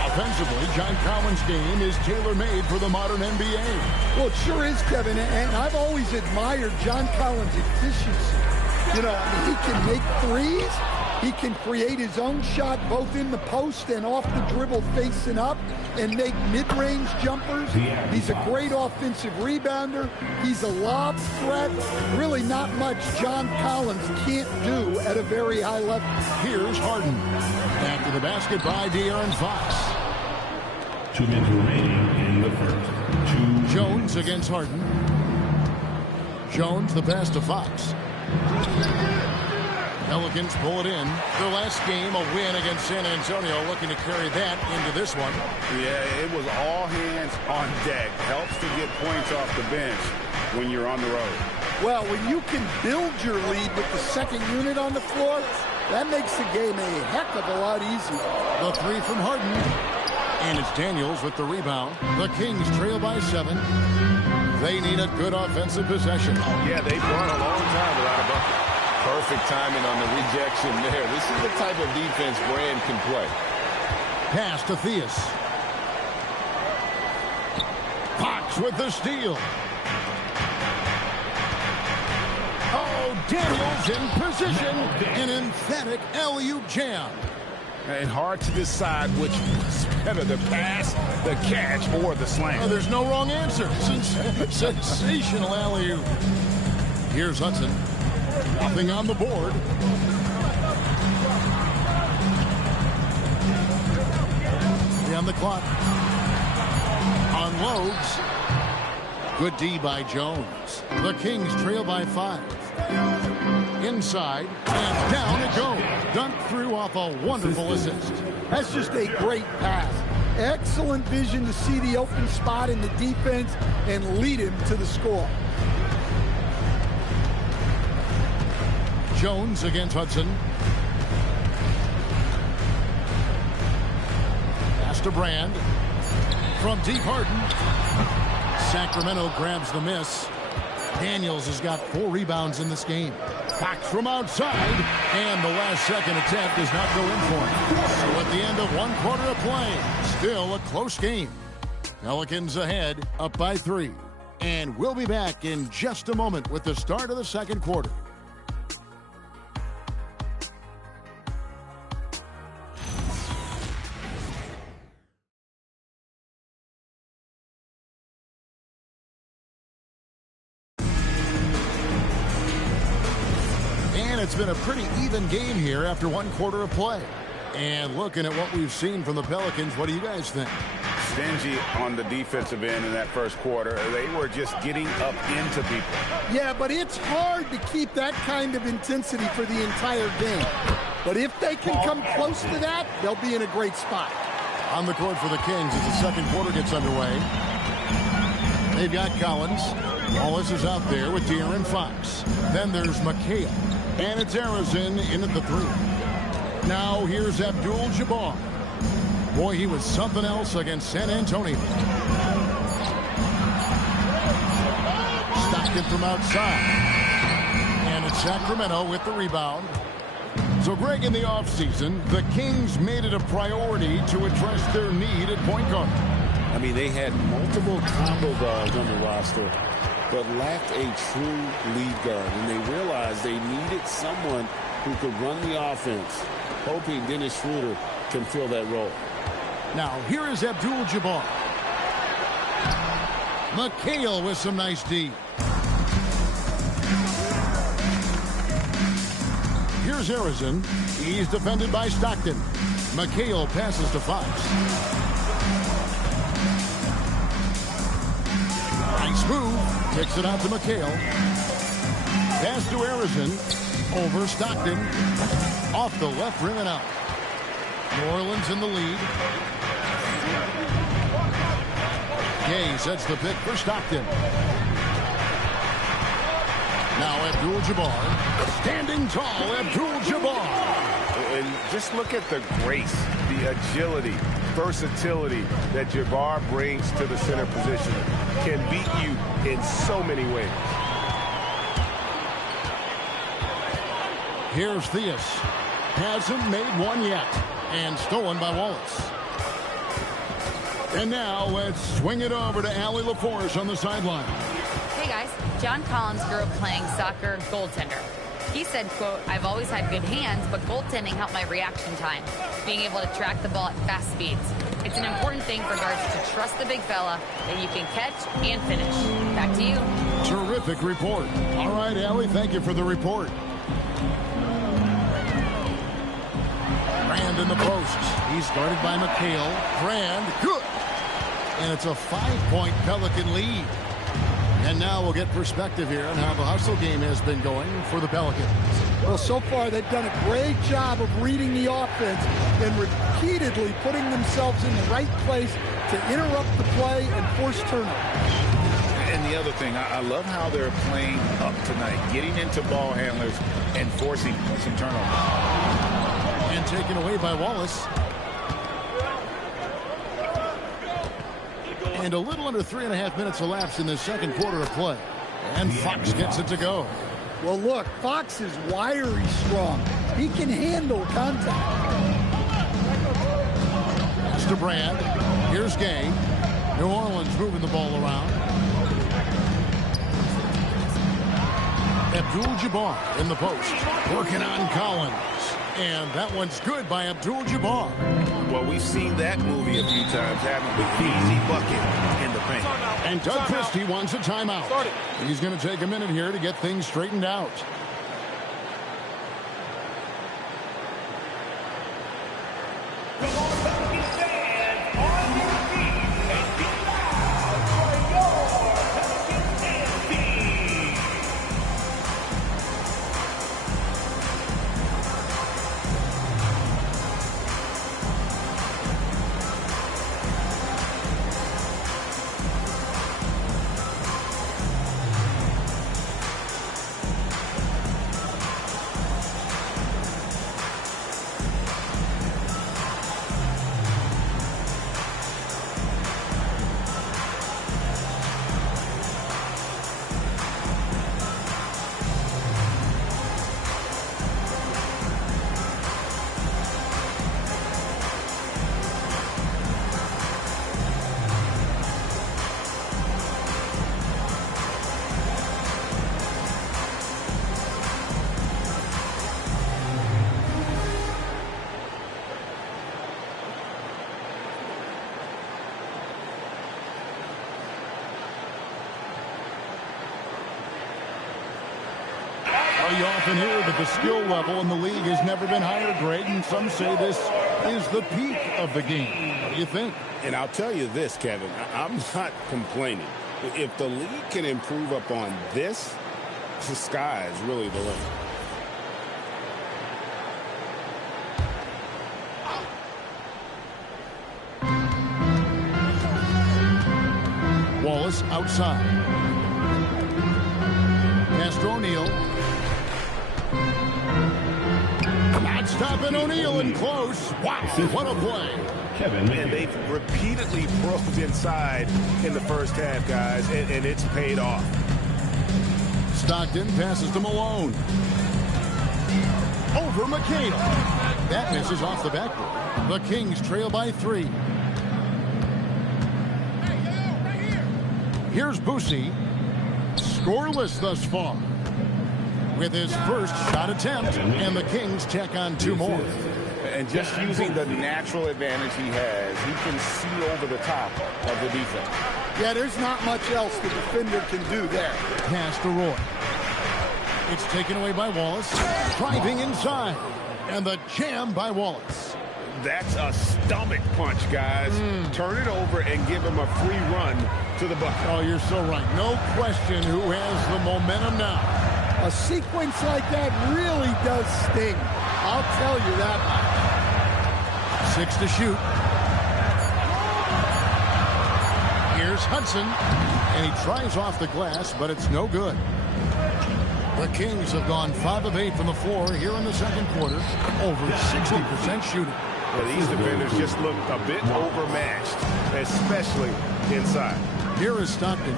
Offensively, John Collins' game is tailor-made for the modern NBA. Well, it sure is, Kevin, and I've always admired John Collins' efficiency. You know, I mean, he can make threes. He can create his own shot both in the post and off the dribble facing up and make mid-range jumpers. He's a great offensive rebounder. He's a lob threat. Really not much John Collins can't do at a very high level. Here's Harden. After the basket by De'Aaron Fox. 2 minutes remaining in the first. Jones against Harden. Jones, the pass to Fox. Pelicans pull it in. Their last game, a win against San Antonio, looking to carry that into this one. Yeah, it was all hands on deck. Helps to get points off the bench when you're on the road. Well, when you can build your lead with the second unit on the floor, that makes the game a heck of a lot easier. The 3 from Harden. And it's Daniels with the rebound. The Kings trail by 7. They need a good offensive possession. Yeah, they've gone a long time without a bucket. Perfect timing on the rejection there. This is the type of defense Brand can play. Pass to Theus. Fox with the steal. Oh, Daniels in position. An emphatic alley-oop jam. And hard to decide which was better, the pass, the catch, or the slam. Oh, there's no wrong answer. Sensational alley-oop. Here's Hudson. Nothing on the board. On the clock. Unloads. Good D by Jones. The Kings trail by 5. Inside. And down it goes. Dunked through off a wonderful assist. That's just a great pass. Excellent vision to see the open spot in the defense and lead him to the score. Jones against Hudson. Pass to Brand. From deep, Harden. Sacramento grabs the miss. Daniels has got 4 rebounds in this game. Fox from outside. And the last second attempt does not go in for him. So at the end of 1 quarter of play, still a close game. Pelicans ahead, up by 3. And we'll be back in just a moment with the start of the second quarter. It's been a pretty even game here after 1 quarter of play. And looking at what we've seen from the Pelicans, what do you guys think? Stingy on the defensive end in that first quarter. They were just getting up into people. Yeah, but it's hard to keep that kind of intensity for the entire game. But if they can come close to that, they'll be in a great spot. On the court for the Kings as the second quarter gets underway. They've got Collins. Wallace is out there with De'Aaron Fox. Then there's McHale. And it's Arizin in at the 3. Now here's Abdul-Jabbar. Boy, he was something else against San Antonio. Stockton from outside. And it's Sacramento with the rebound. So, Greg, in the offseason, the Kings made it a priority to address their need at point guard. I mean, they had multiple combo guards on the roster, but lacked a true lead guard. And they realized they needed someone who could run the offense, hoping Dennis Schroeder can fill that role. Now, here is Abdul-Jabbar. McHale with some nice D. Here's Arizin. He's defended by Stockton. McHale passes to Fox. Nice move. Kicks it out to McHale. Pass to Arizin. Over Stockton. Off the left rim and out. New Orleans in the lead. Gay sets the pick for Stockton. Now Abdul-Jabbar. Standing tall, Abdul-Jabbar. And just look at the grace, the agility, versatility that Jabbar brings to the center position can beat you in so many ways. Here's Theus. Hasn't made one yet. And stolen by Wallace. And now let's swing it over to Allie LaForce on the sideline. Hey guys, John Collins grew up playing soccer goaltender. He said, quote, "I've always had good hands, but goaltending helped my reaction time, being able to track the ball at fast speeds. It's an important thing for guards to trust the big fella that you can catch and finish." Back to you. Terrific report. All right, Allie, thank you for the report. Brand in the post. He's guarded by McHale. Brand, good. And it's a 5-point Pelican lead. And now we'll get perspective here on how the hustle game has been going for the Pelicans. Well, so far they've done a great job of reading the offense and repeatedly putting themselves in the right place to interrupt the play and force turnovers. And the other thing, I love how they're playing up tonight, getting into ball handlers and forcing some turnovers. And taken away by Wallace. And a little under 3.5 minutes elapsed in the second quarter of play. And Fox gets it to go. Well, look, Fox is wiry strong. He can handle contact. Pass to Brand. Here's Gay. New Orleans moving the ball around. Abdul-Jabbar in the post. Working on Collins. And that one's good by Abdul-Jabbar. Well, we've seen that movie a few times, haven't we? Easy bucket in the paint. And Doug Christie wants a timeout. He's going to take a minute here to get things straightened out. You often hear that the skill level in the league has never been higher, Greg, and some say this is the peak of the game. What do you think? And I'll tell you this, Kevin, I'm not complaining. If the league can improve upon this, the sky is really the limit. Wallace outside. Pass to O'Neal. Not stopping O'Neal in close. Wow, what a play. Kevin. And they've repeatedly probed inside in the first half, guys, and it's paid off. Stockton passes to Malone. Over McHale. That misses off the backboard. The Kings trail by 3. Here's Boosie. Scoreless thus far. With his first shot attempt, and the Kings check on 2 more. And just using the natural advantage he has, he can see over the top of the defense. Yeah, there's not much else the defender can do there. Pass to Roy. It's taken away by Wallace. Driving inside. And the jam by Wallace. That's a stomach punch, guys. Turn it over and give him a free run to the bucket. Oh, you're so right. No question who has the momentum now. A sequence like that really does sting. I'll tell you that much. 6 to shoot. Here's Hudson. And he tries off the glass, but it's no good. The Kings have gone 5 of 8 from the floor here in the second quarter. Over 60% shooting. Yeah, these defenders just look a bit overmatched, especially inside. Here is Stockton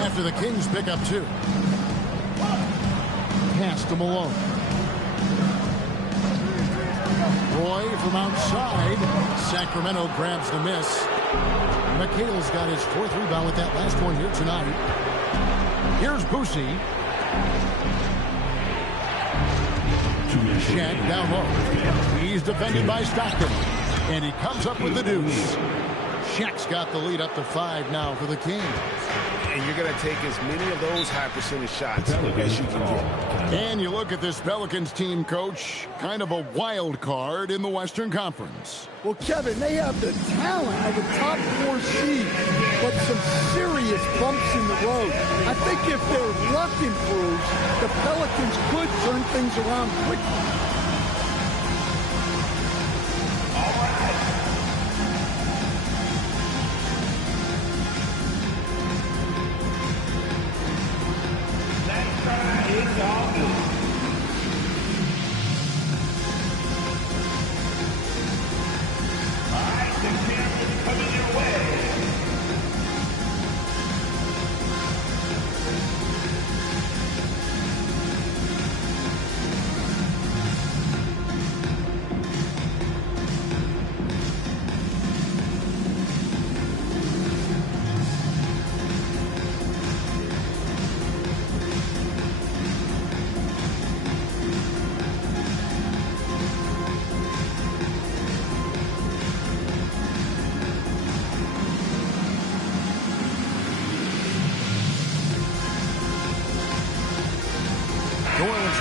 after the Kings pick up 2. Pass to Malone. Roy from outside. Sacramento grabs the miss. McHale's got his 4th rebound with that last one here tonight. Here's Boosie. Shaq down low. He's defended by Stockton. And he comes up with the deuce. Shaq's got the lead up to 5 now for the Kings. And you're going to take as many of those high percentage shots as you can get. And you look at this Pelicans team, Coach, kind of a wild card in the Western Conference. Well, Kevin, they have the talent of a top 4 seed, but some serious bumps in the road. I think if their luck improves, the Pelicans could turn things around quickly.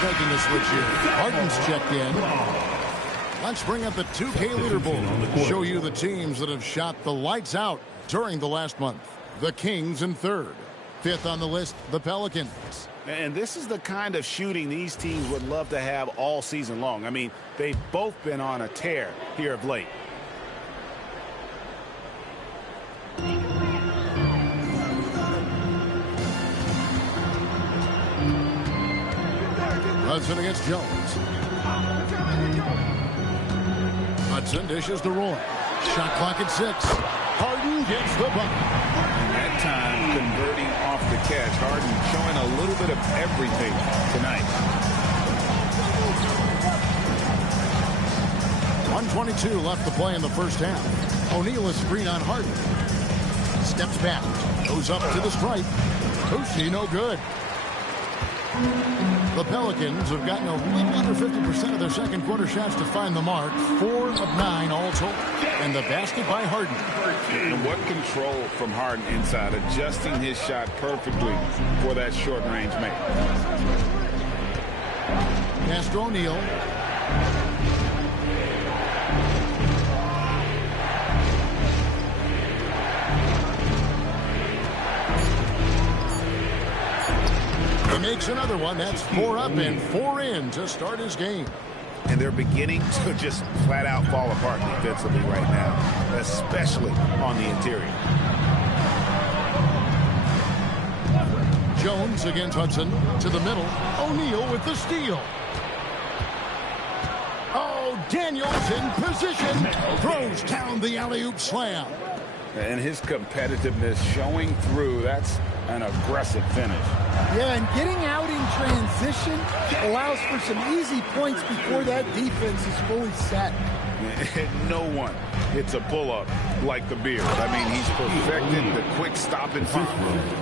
Making the switch here. Harden's checked in. Let's bring up the 2K leaderboard to show you the teams that have shot the lights out during the last month. The Kings in 3rd. 5th on the list, the Pelicans. And this is the kind of shooting these teams would love to have all season long. I mean, they've both been on a tear here of late. Hudson against Jones. Hudson dishes to Roy. Shot clock at 6. Harden gets the bucket. And that time converting off the catch. Harden showing a little bit of everything tonight. 1:22 left to play in the first half. O'Neal is screen on Harden. Steps back. Goes up to the stripe. Tucci no good. The Pelicans have gotten a little under 50% of their second quarter shots to find the mark. 4 of 9 all told. And the basket by Harden. And what control from Harden inside, adjusting his shot perfectly for that short range make. Pass to O'Neal. He makes another one. That's 4 up and 4 in to start his game. And they're beginning to just flat out fall apart defensively right now, especially on the interior. Jones against Hudson to the middle. O'Neal with the steal. Oh, Daniels in position. Throws down the alley-oop slam. And his competitiveness showing through. That's an aggressive finish. Yeah, and getting out in transition allows for some easy points before that defense is fully set. No one hits a pull-up like the Beard. I mean, he's perfected the quick stop and pop.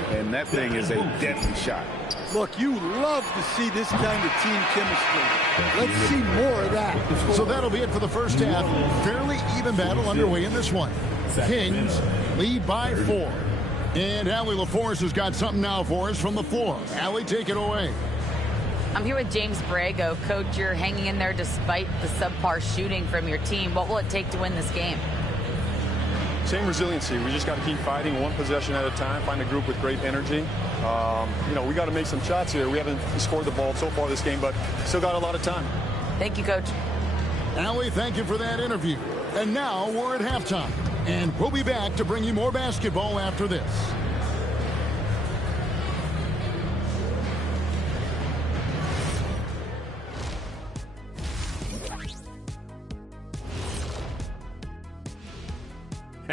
And that thing is a deadly shot. Look, you love to see this kind of team chemistry. Let's see more of that. So that'll be it for the first half. Fairly even battle underway in this one. Kings lead by 4. And Allie LaForce has got something now for us from the floor. Allie, take it away. I'm here with James Borrego. Coach, you're hanging in there despite the subpar shooting from your team. What will it take to win this game? Same resiliency. We just got to keep fighting one possession at a time, find a group with great energy. We got to make some shots here. We haven't scored the ball so far this game, but still got a lot of time. Thank you, Coach. Allie, thank you for that interview. And now we're at halftime. And we'll be back to bring you more basketball after this.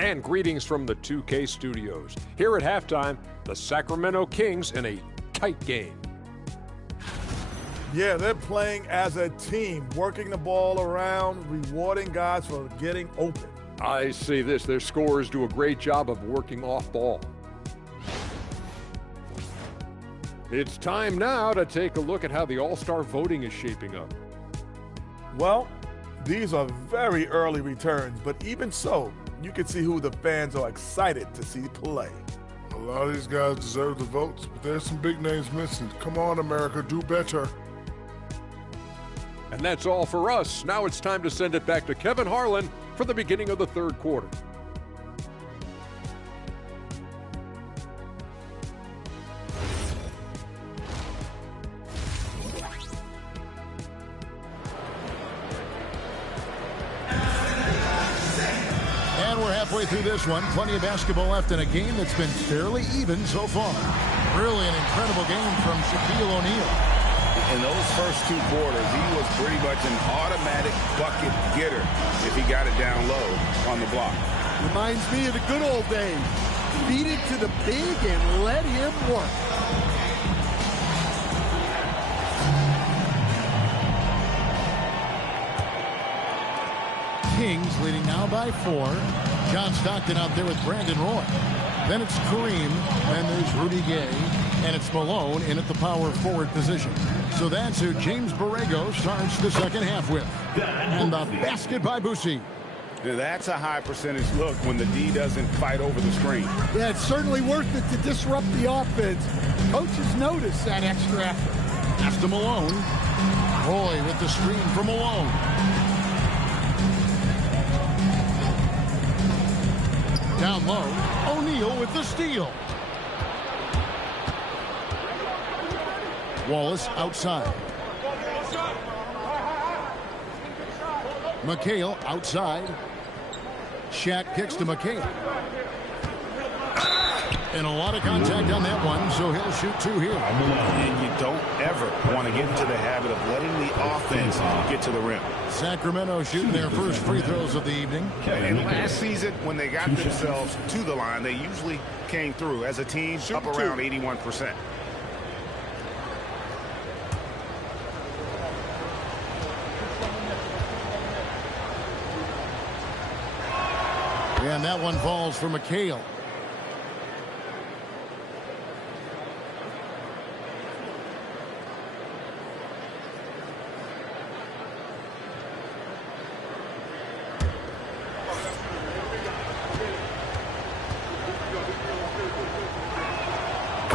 And greetings from the 2K studios. Here at halftime, the Sacramento Kings in a tight game. Yeah, they're playing as a team, working the ball around, rewarding guys for getting open. I see this. Their scorers do a great job of working off ball. It's time now to take a look at how the All-Star voting is shaping up. Well, these are very early returns, but even so, you can see who the fans are excited to see play. A lot of these guys deserve the votes, but there's some big names missing. Come on, America, do better. And that's all for us. Now it's time to send it back to Kevin Harlan for the beginning of the third quarter. Halfway through this one, plenty of basketball left in a game that's been fairly even so far. Really an incredible game from Shaquille O'Neal. In those first 2 quarters, he was pretty much an automatic bucket getter if he got it down low on the block. Reminds me of the good old days. Feed it to the big and let him work. Kings leading now by 4. John Stockton out there with Brandon Roy. Then it's Kareem, then there's Rudy Gay, and it's Malone in at the power forward position. So that's who James Borrego starts the second half with. And the basket by Boucy. That's a high percentage look when the D doesn't fight over the screen. Yeah, it's certainly worth it to disrupt the offense. Coaches notice that extra effort. Pass to Malone. Roy with the screen for Malone. Down low, O'Neal with the steal. Wallace outside. McHale outside. Shaq kicks to McHale. And a lot of contact on that one, so he'll shoot 2 here. And you don't ever want to get into the habit of letting the offense get to the rim. Sacramento shooting their first free throws of the evening. And last season, when they got themselves to the line, they usually came through as a team up around 81%. And that one falls for McHale.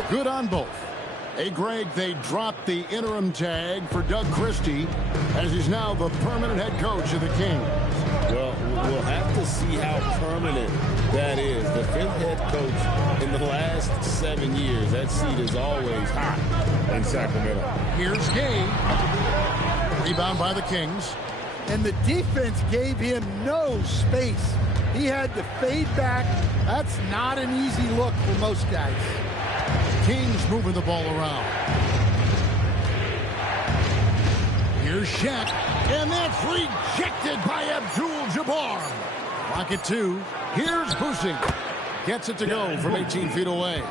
Good on both. Hey, Greg, they dropped the interim tag for Doug Christie as he's now the permanent head coach of the Kings. Well, we'll have to see how permanent that is. The 5th head coach in the last 7 years. That seat is always hot in Sacramento. Here's Gay. Rebound by the Kings. And the defense gave him no space. He had to fade back. That's not an easy look for most guys. Kings moving the ball around. Here's Shaq. And that's rejected by Abdul-Jabbar. Pocket 2. Here's Boucy. Gets it to go from 18 feet away.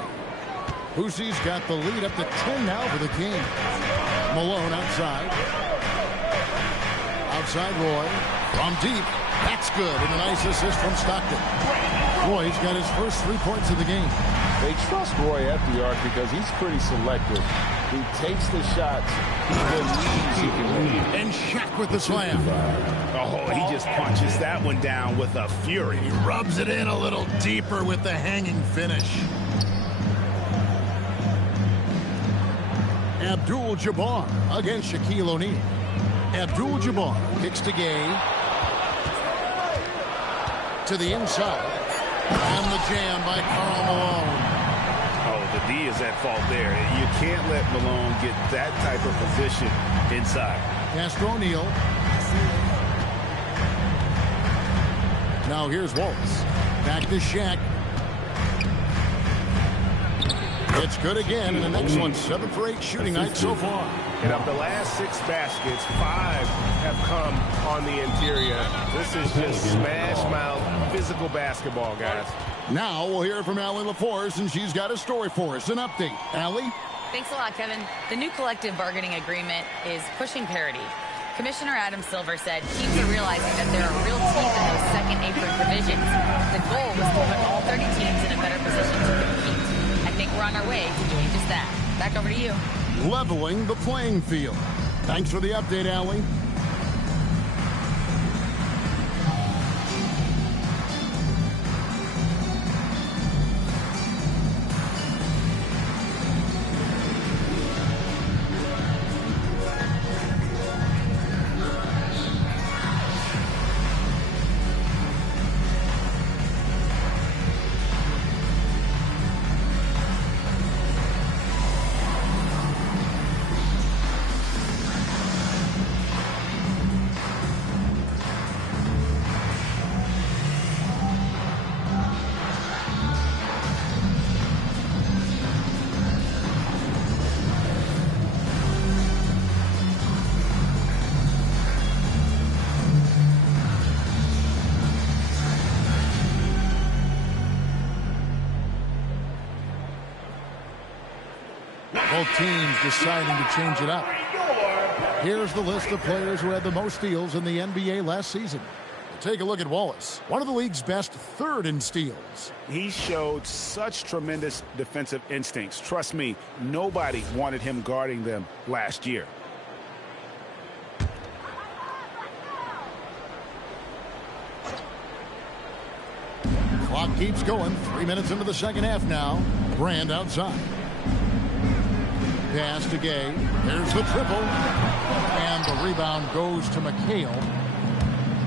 Boussy's got the lead up to 10 now for the Kings. Malone outside. Outside Roy. From deep. That's good. And a nice assist from Stockton. Roy's got his first 3 points of the game. They trust Roy at the arc because he's pretty selective. He takes the shots he believes he can make. And Shaq with the slam. Oh, he just punches that one down with a fury. He rubs it in a little deeper with the hanging finish. Abdul-Jabbar against Shaquille O'Neal. Abdul-Jabbar kicks to Gay. To the inside. And the jam by Karl Malone. Oh, the D is at fault there. You can't let Malone get that type of position inside. Pass to O'Neal. Now here's Wallace. Back to Shaq. It's good again, and the next one 7 for 8 shooting night so far. And of the last 6 baskets, 5 have come on the interior. This is just smash mouth physical basketball, guys. Now we'll hear from Allie LaForce, and she's got a story for us. An update. Allie? Thanks a lot, Kevin. The new collective bargaining agreement is pushing parity. Commissioner Adam Silver said teams are realizing that there are real teeth in those second apron provisions. The goal was to put all 30 teams in a better position to compete. I think we're on our way to doing just that. Back over to you. Leveling the playing field. Thanks for the update, Allie. Both teams deciding to change it up. Here's the list of players who had the most steals in the NBA last season. Take a look at Wallace, one of the league's best third in steals. He showed such tremendous defensive instincts. Trust me, nobody wanted him guarding them last year. Clock keeps going. 3 minutes into the second half now. Brand outside. Pass to Gay. There's the triple. And the rebound goes to McHale.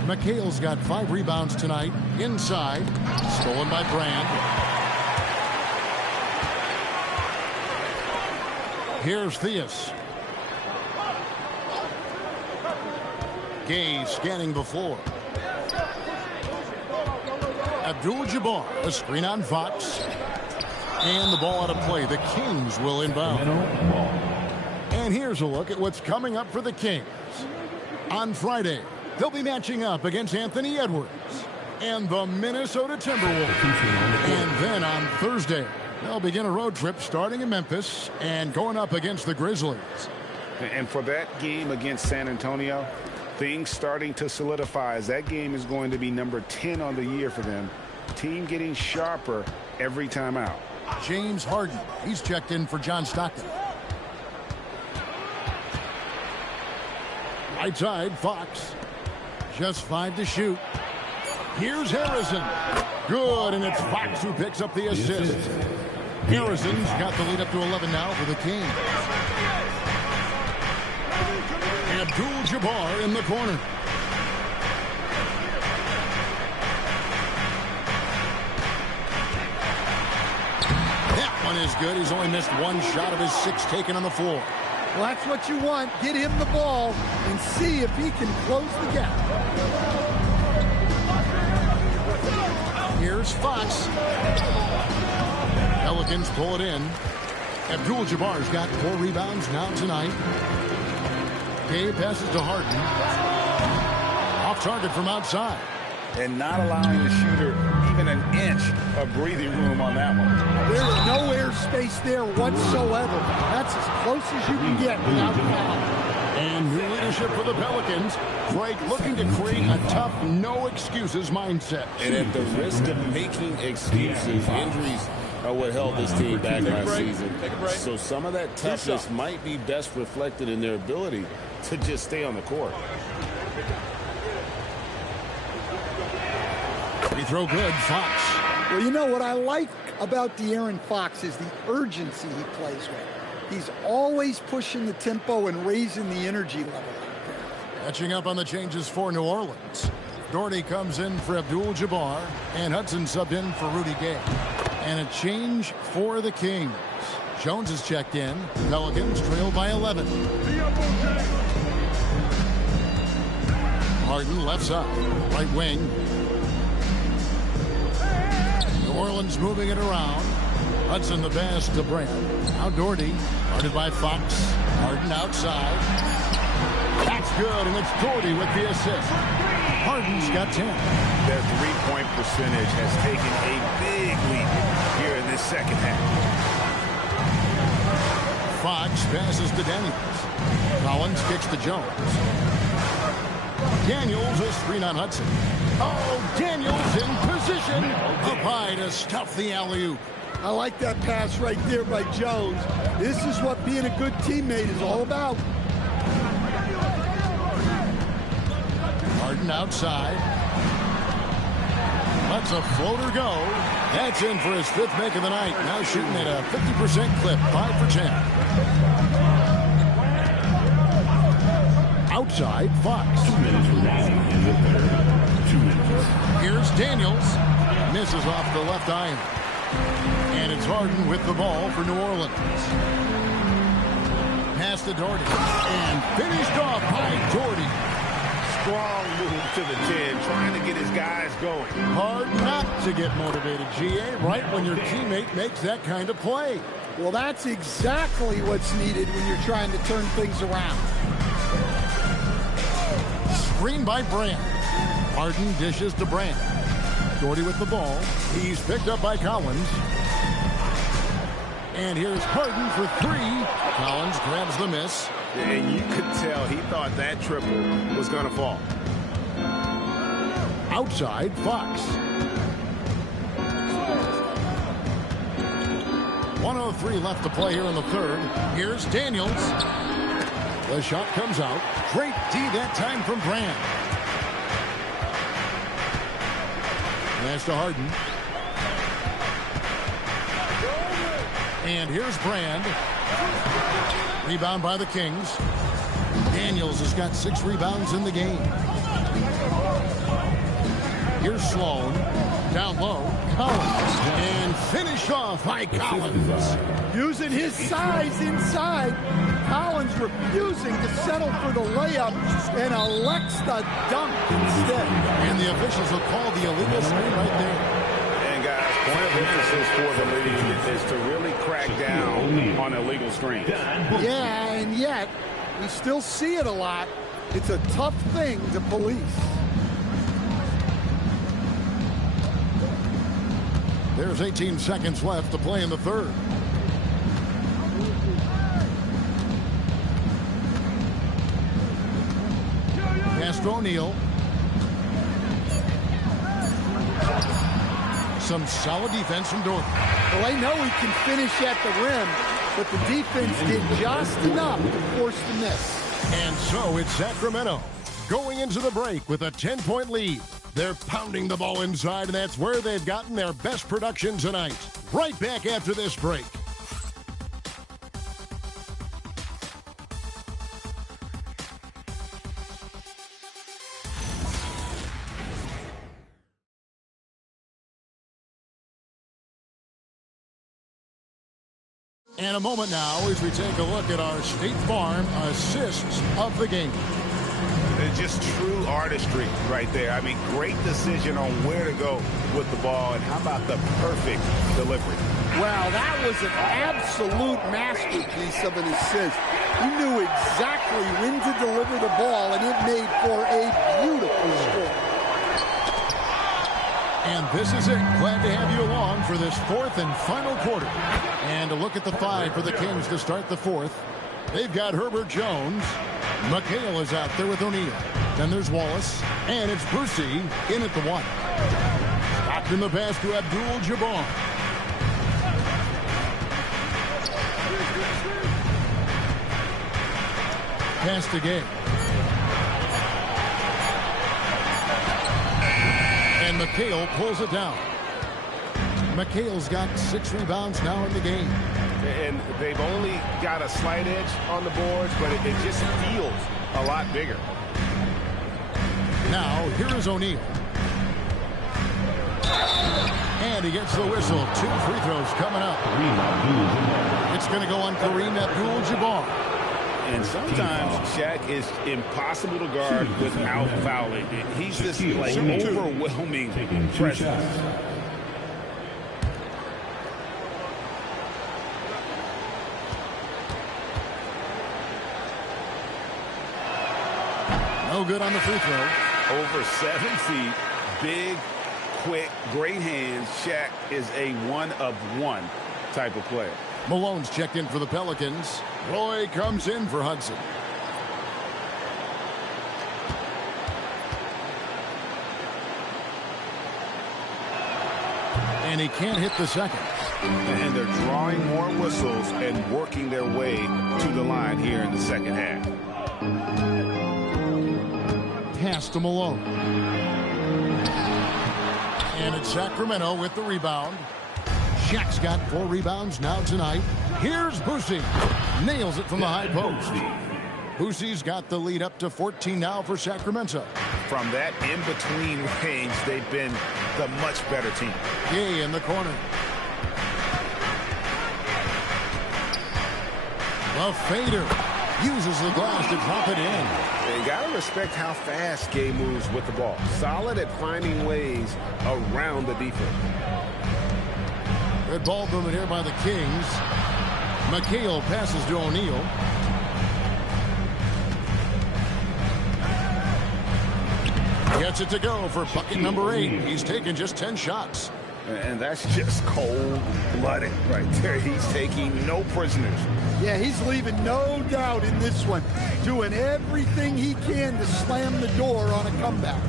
McHale's got 5 rebounds tonight. Inside. Stolen by Brand. Here's Theus. Gay scanning the floor. Abdul-Jabbar, a screen on Fox. And the ball out of play. The Kings will inbound. And here's a look at what's coming up for the Kings. On Friday, they'll be matching up against Anthony Edwards and the Minnesota Timberwolves. And then on Thursday, they'll begin a road trip starting in Memphis and going up against the Grizzlies. And for that game against San Antonio, things starting to solidify as that game is going to be number 10 on the year for them. Team getting sharper every time out. James Harden, he's checked in for John Stockton. Right side, Fox. Just 5 to shoot. Here's Harrison. Good, and it's Fox who picks up the assist. Harrison's got the lead up to 11 now for the Kings. Abdul-Jabbar in the corner. That one is good. He's only missed 1 shot of his 6 taken on the floor. Well, that's what you want. Get him the ball and see if he can close the gap. Here's Fox. Pelicans pull it in. Abdul-Jabbar's got 4 rebounds now tonight. Gay passes to Harden. Off target from outside. And not allowing the shooter even an inch of breathing room on that one. There's no air space there whatsoever. That's as close as you can get without foul. And new leadership for the Pelicans. Drake looking to create a tough, no-excuses mindset. And at the risk of making excuses, injuries are what held this team back last season. So some of that toughness might be best reflected in their ability to just stay on the court. Free throw good, Fox. Well, you know what I like about De'Aaron Fox is the urgency he plays with. He's always pushing the tempo and raising the energy level. Catching up on the changes for New Orleans. Doherty comes in for Abdul-Jabbar, and Hudson subbed in for Rudy Gay. And a change for the Kings. Jones is checked in. Pelicans trail by 11. Harden left side, right wing. New Orleans moving it around. Hudson the pass to Brand. Now Doherty, guarded by Fox. Harden outside. That's good, and it's Doherty with the assist. Harden's got 10. Their three-point percentage has taken a big leap here in this second half. Fox passes to Daniels. Collins kicks to Jones. Daniels is screen on Hudson. Oh, Daniels in position. Up high to stuff the alley-oop. I like that pass right there by Jones. This is what being a good teammate is all about. Harden outside. Lets a floater go. That's in for his 5th make of the night. Now shooting at a 50% clip, 5 for 10. Outside, Fox. 2 minutes remaining in the third. 2 minutes. Here's Daniels. Misses off the left iron. And it's Harden with the ball for New Orleans. Pass to Doherty. And finished off by Doherty. Strong move to the 10, trying to get his guys going. Hard not to get motivated, GA, right when your teammate makes that kind of play. Well, that's exactly what's needed when you're trying to turn things around. Screen by Brand. Harden dishes to Brand. Doherty with the ball. He's picked up by Collins. And here's Harden for 3. Collins grabs the miss. And you could tell he thought that triple was going to fall. Outside, Fox. 1:03 left to play here in the third. Here's Daniels. The shot comes out. Great D that time from Brand. Pass to Harden. And here's Brand. Rebound by the Kings. Daniels has got 6 rebounds in the game. Here's Sloan. Down low. Collins. And finished off by Collins. Using his size inside. Collins refusing to settle for the layup and elects the dunk instead. And the officials will call the illegal screen right there. And guys, point of emphasis for the league is to really crack down on illegal screens. Yeah, and yet we still see it a lot. It's a tough thing to police. There's 18 seconds left to play in the third. Pass to O'Neal. Some solid defense from Doherty. Well, they know he can finish at the rim, but the defense did just enough to force the miss. And so it's Sacramento going into the break with a 10-point lead. They're pounding the ball inside, and that's where they've gotten their best production tonight. Right back after this break. And a moment now as we take a look at our State Farm assists of the game. It's just true artistry right there. I mean, great decision on where to go with the ball, and how about the perfect delivery? Wow, that was an absolute masterpiece of an assist. He knew exactly when to deliver the ball, and it made for a beautiful score. And this is it. Glad to have you along for this 4th and final quarter. And a look at the 5 for the Kings to start the 4th. They've got Herbert Jones. McHale is out there with O'Neal. Then there's Wallace. And it's Brucey in at the 1. Stockton the pass to Abdul-Jabbar. Pass to Gay. And McHale pulls it down. McHale's got 6 rebounds now in the game. And they've only got a slight edge on the boards, but it just feels a lot bigger. Now, here is O'Neal. And he gets the whistle. 2 free throws coming up. It's going to go on Kareem Abdul-Jabbar. And sometimes Shaq is impossible to guard without fouling. He's this like overwhelming presence. No good on the free throw. Over 7 feet, big, quick, great hands. Shaq is a one-of-one type of player. Malone's checked in for the Pelicans. Roy comes in for Hudson. And he can't hit the second. And they're drawing more whistles and working their way to the line here in the second half. Pass to Malone. And it's Sacramento with the rebound. Shaq's got 4 rebounds now tonight. Here's Boosie. Nails it from the high post. Boosie's got the lead up to 14 now for Sacramento. From that in-between range, they've been the much better team. Gay in the corner. The fader uses the glass to drop it in. You got to respect how fast Gay moves with the ball. Solid at finding ways around the defense. Good ball movement here by the Kings. McHale passes to O'Neal. Gets it to go for bucket number 8. He's taken just 10 shots. And that's just cold-blooded right there. He's taking no prisoners. Yeah, he's leaving no doubt in this one. Doing everything he can to slam the door on a comeback.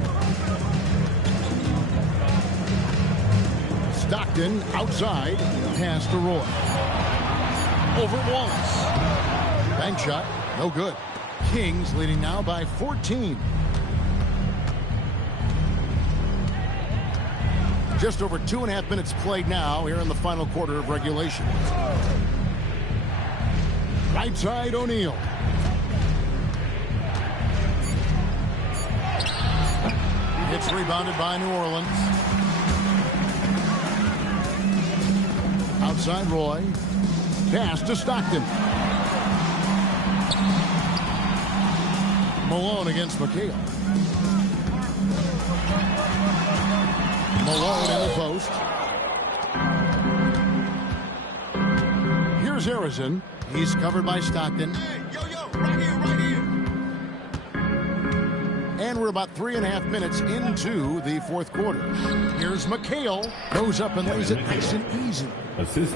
Stockton outside. Pass to Roy. Over once. Bank shot. No good. Kings leading now by 14. Just over 2.5 minutes played now here in the final quarter of regulation. Right side, O'Neal. It's rebounded by New Orleans. Outside Roy. Pass to Stockton. Malone against McHale. Malone in the post. Here's Harrison. He's covered by Stockton. Hey, right here. And we're about 3.5 minutes into the fourth quarter. Here's McHale. Goes up and lays it nice and easy.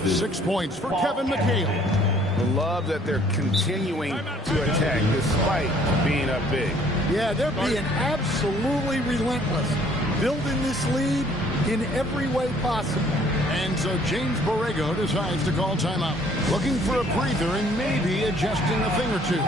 6 points for Kevin McHale. I love that they're continuing to attack despite being up big. Yeah, they're being absolutely relentless. Building this lead in every way possible. And so James Borrego decides to call timeout. Looking for a breather and maybe adjusting a thing or two.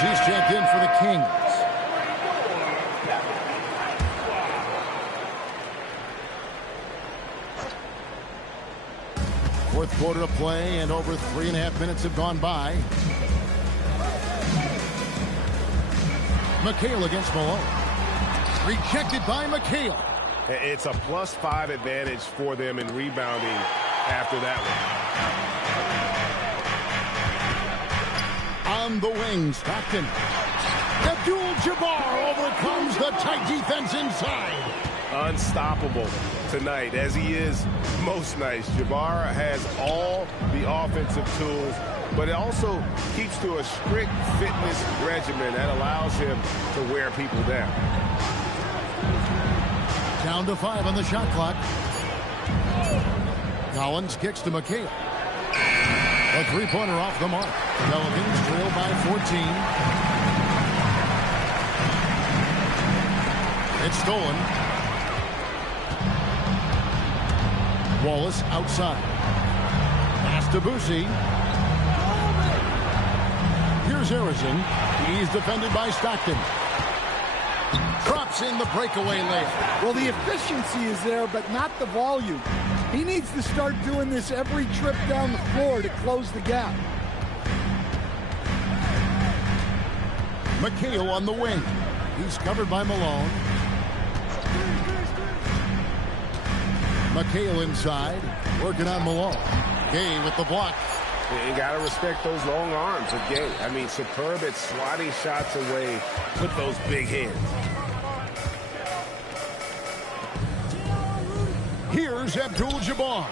He's checked in for the Kings. Fourth quarter of play, and over 3.5 minutes have gone by. McHale against Malone. Rejected by McHale. It's a +5 advantage for them in rebounding after that one. On the wing, Stockton. Abdul-Jabbar overcomes the tight defense inside. Unstoppable tonight, as he is most nights. Jabbar has all the offensive tools, but it also keeps to a strict fitness regimen that allows him to wear people down. Down to 5 on the shot clock. Collins kicks to McHale. A three-pointer off the mark. Pelicans trail by 14. It's stolen. Wallace outside. Pass to Boosie. Here's Harrison. He's defended by Stockton. Drops in the breakaway layup. Well, the efficiency is there, but not the volume. He needs to start doing this every trip down the floor to close the gap. McHale on the wing. He's covered by Malone. McHale inside, working on Malone. Gay with the block. You got to respect those long arms of Gay. I mean, superb at swatting shots away with those big hands. Here's Abdul-Jabbar.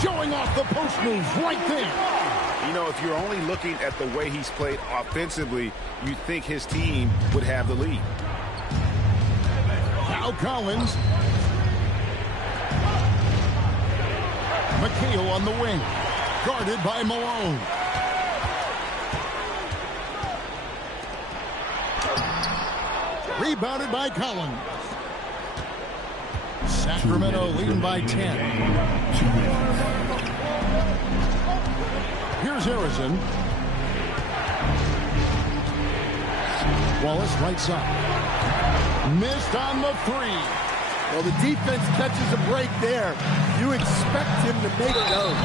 Showing off the post moves right there. You know, if you're only looking at the way he's played offensively, you'd think his team would have the lead. Now Collins. McHale on the wing. Guarded by Malone. Rebounded by Collins. Sacramento leading by 10. Here's Harrison. Wallace right side. Missed on the three. Well, the defense catches a break there. You expect him to make those.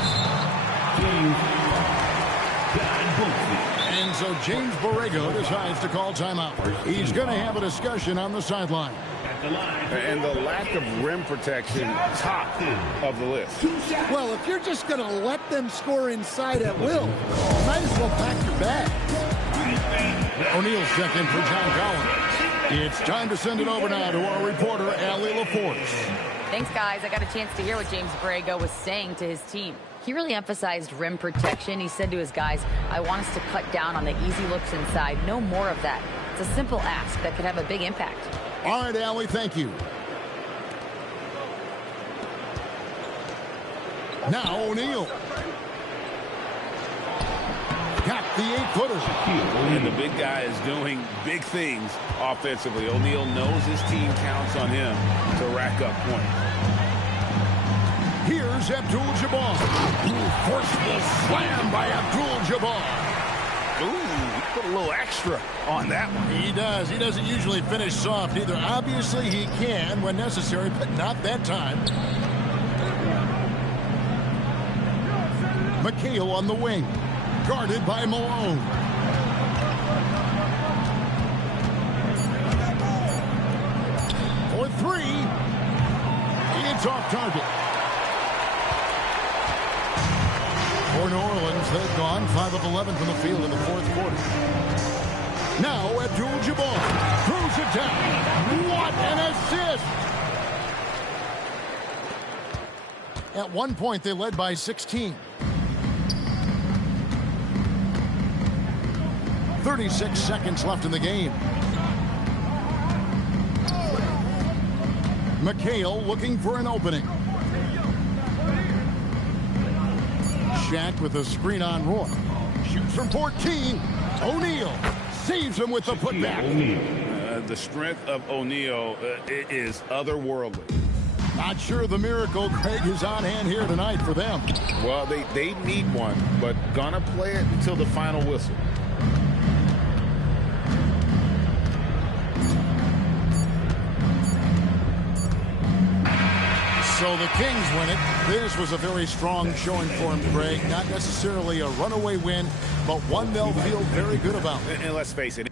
And so James Borrego decides to call timeout. He's going to have a discussion on the sideline. And the lack of rim protection, top of the list. Well, if you're just going to let them score inside at will, you might as well pack your bag. O'Neal's checked in for John Collins. It's time to send it over now to our reporter, Allie LaForce. Thanks, guys. I got a chance to hear what James Borrego was saying to his team. He really emphasized rim protection. He said to his guys, I want us to cut down on the easy looks inside. No more of that. It's a simple ask that could have a big impact. All right, Allie, thank you. Now O'Neal. Got the 8-footer. And the big guy is doing big things offensively. O'Neal knows his team counts on him to rack up points. Here's Abdul-Jabbar. Forceful slam by Abdul-Jabbar. Ooh, put a little extra on that one. He does. He doesn't usually finish soft either. Obviously, he can when necessary, but not that time. McHale on the wing. Guarded by Malone. For three. It's off target. For New Orleans, they've gone 5 of 11 from the field in the fourth quarter. Now Abdul-Jabbar throws it down. What an assist! At one point, they led by 16. 36 seconds left in the game. McHale looking for an opening. Shaq with a screen on Roy. Shoots from 14. O'Neal saves him with the putback. The strength of O'Neal is otherworldly. Not sure the miracle, Craig, is on hand here tonight for them. Well, they need one, but gonna play it until the final whistle. So the Kings win it. This was a very strong showing for him, Craig. Not necessarily a runaway win, but one they'll feel very good about. And let's face it.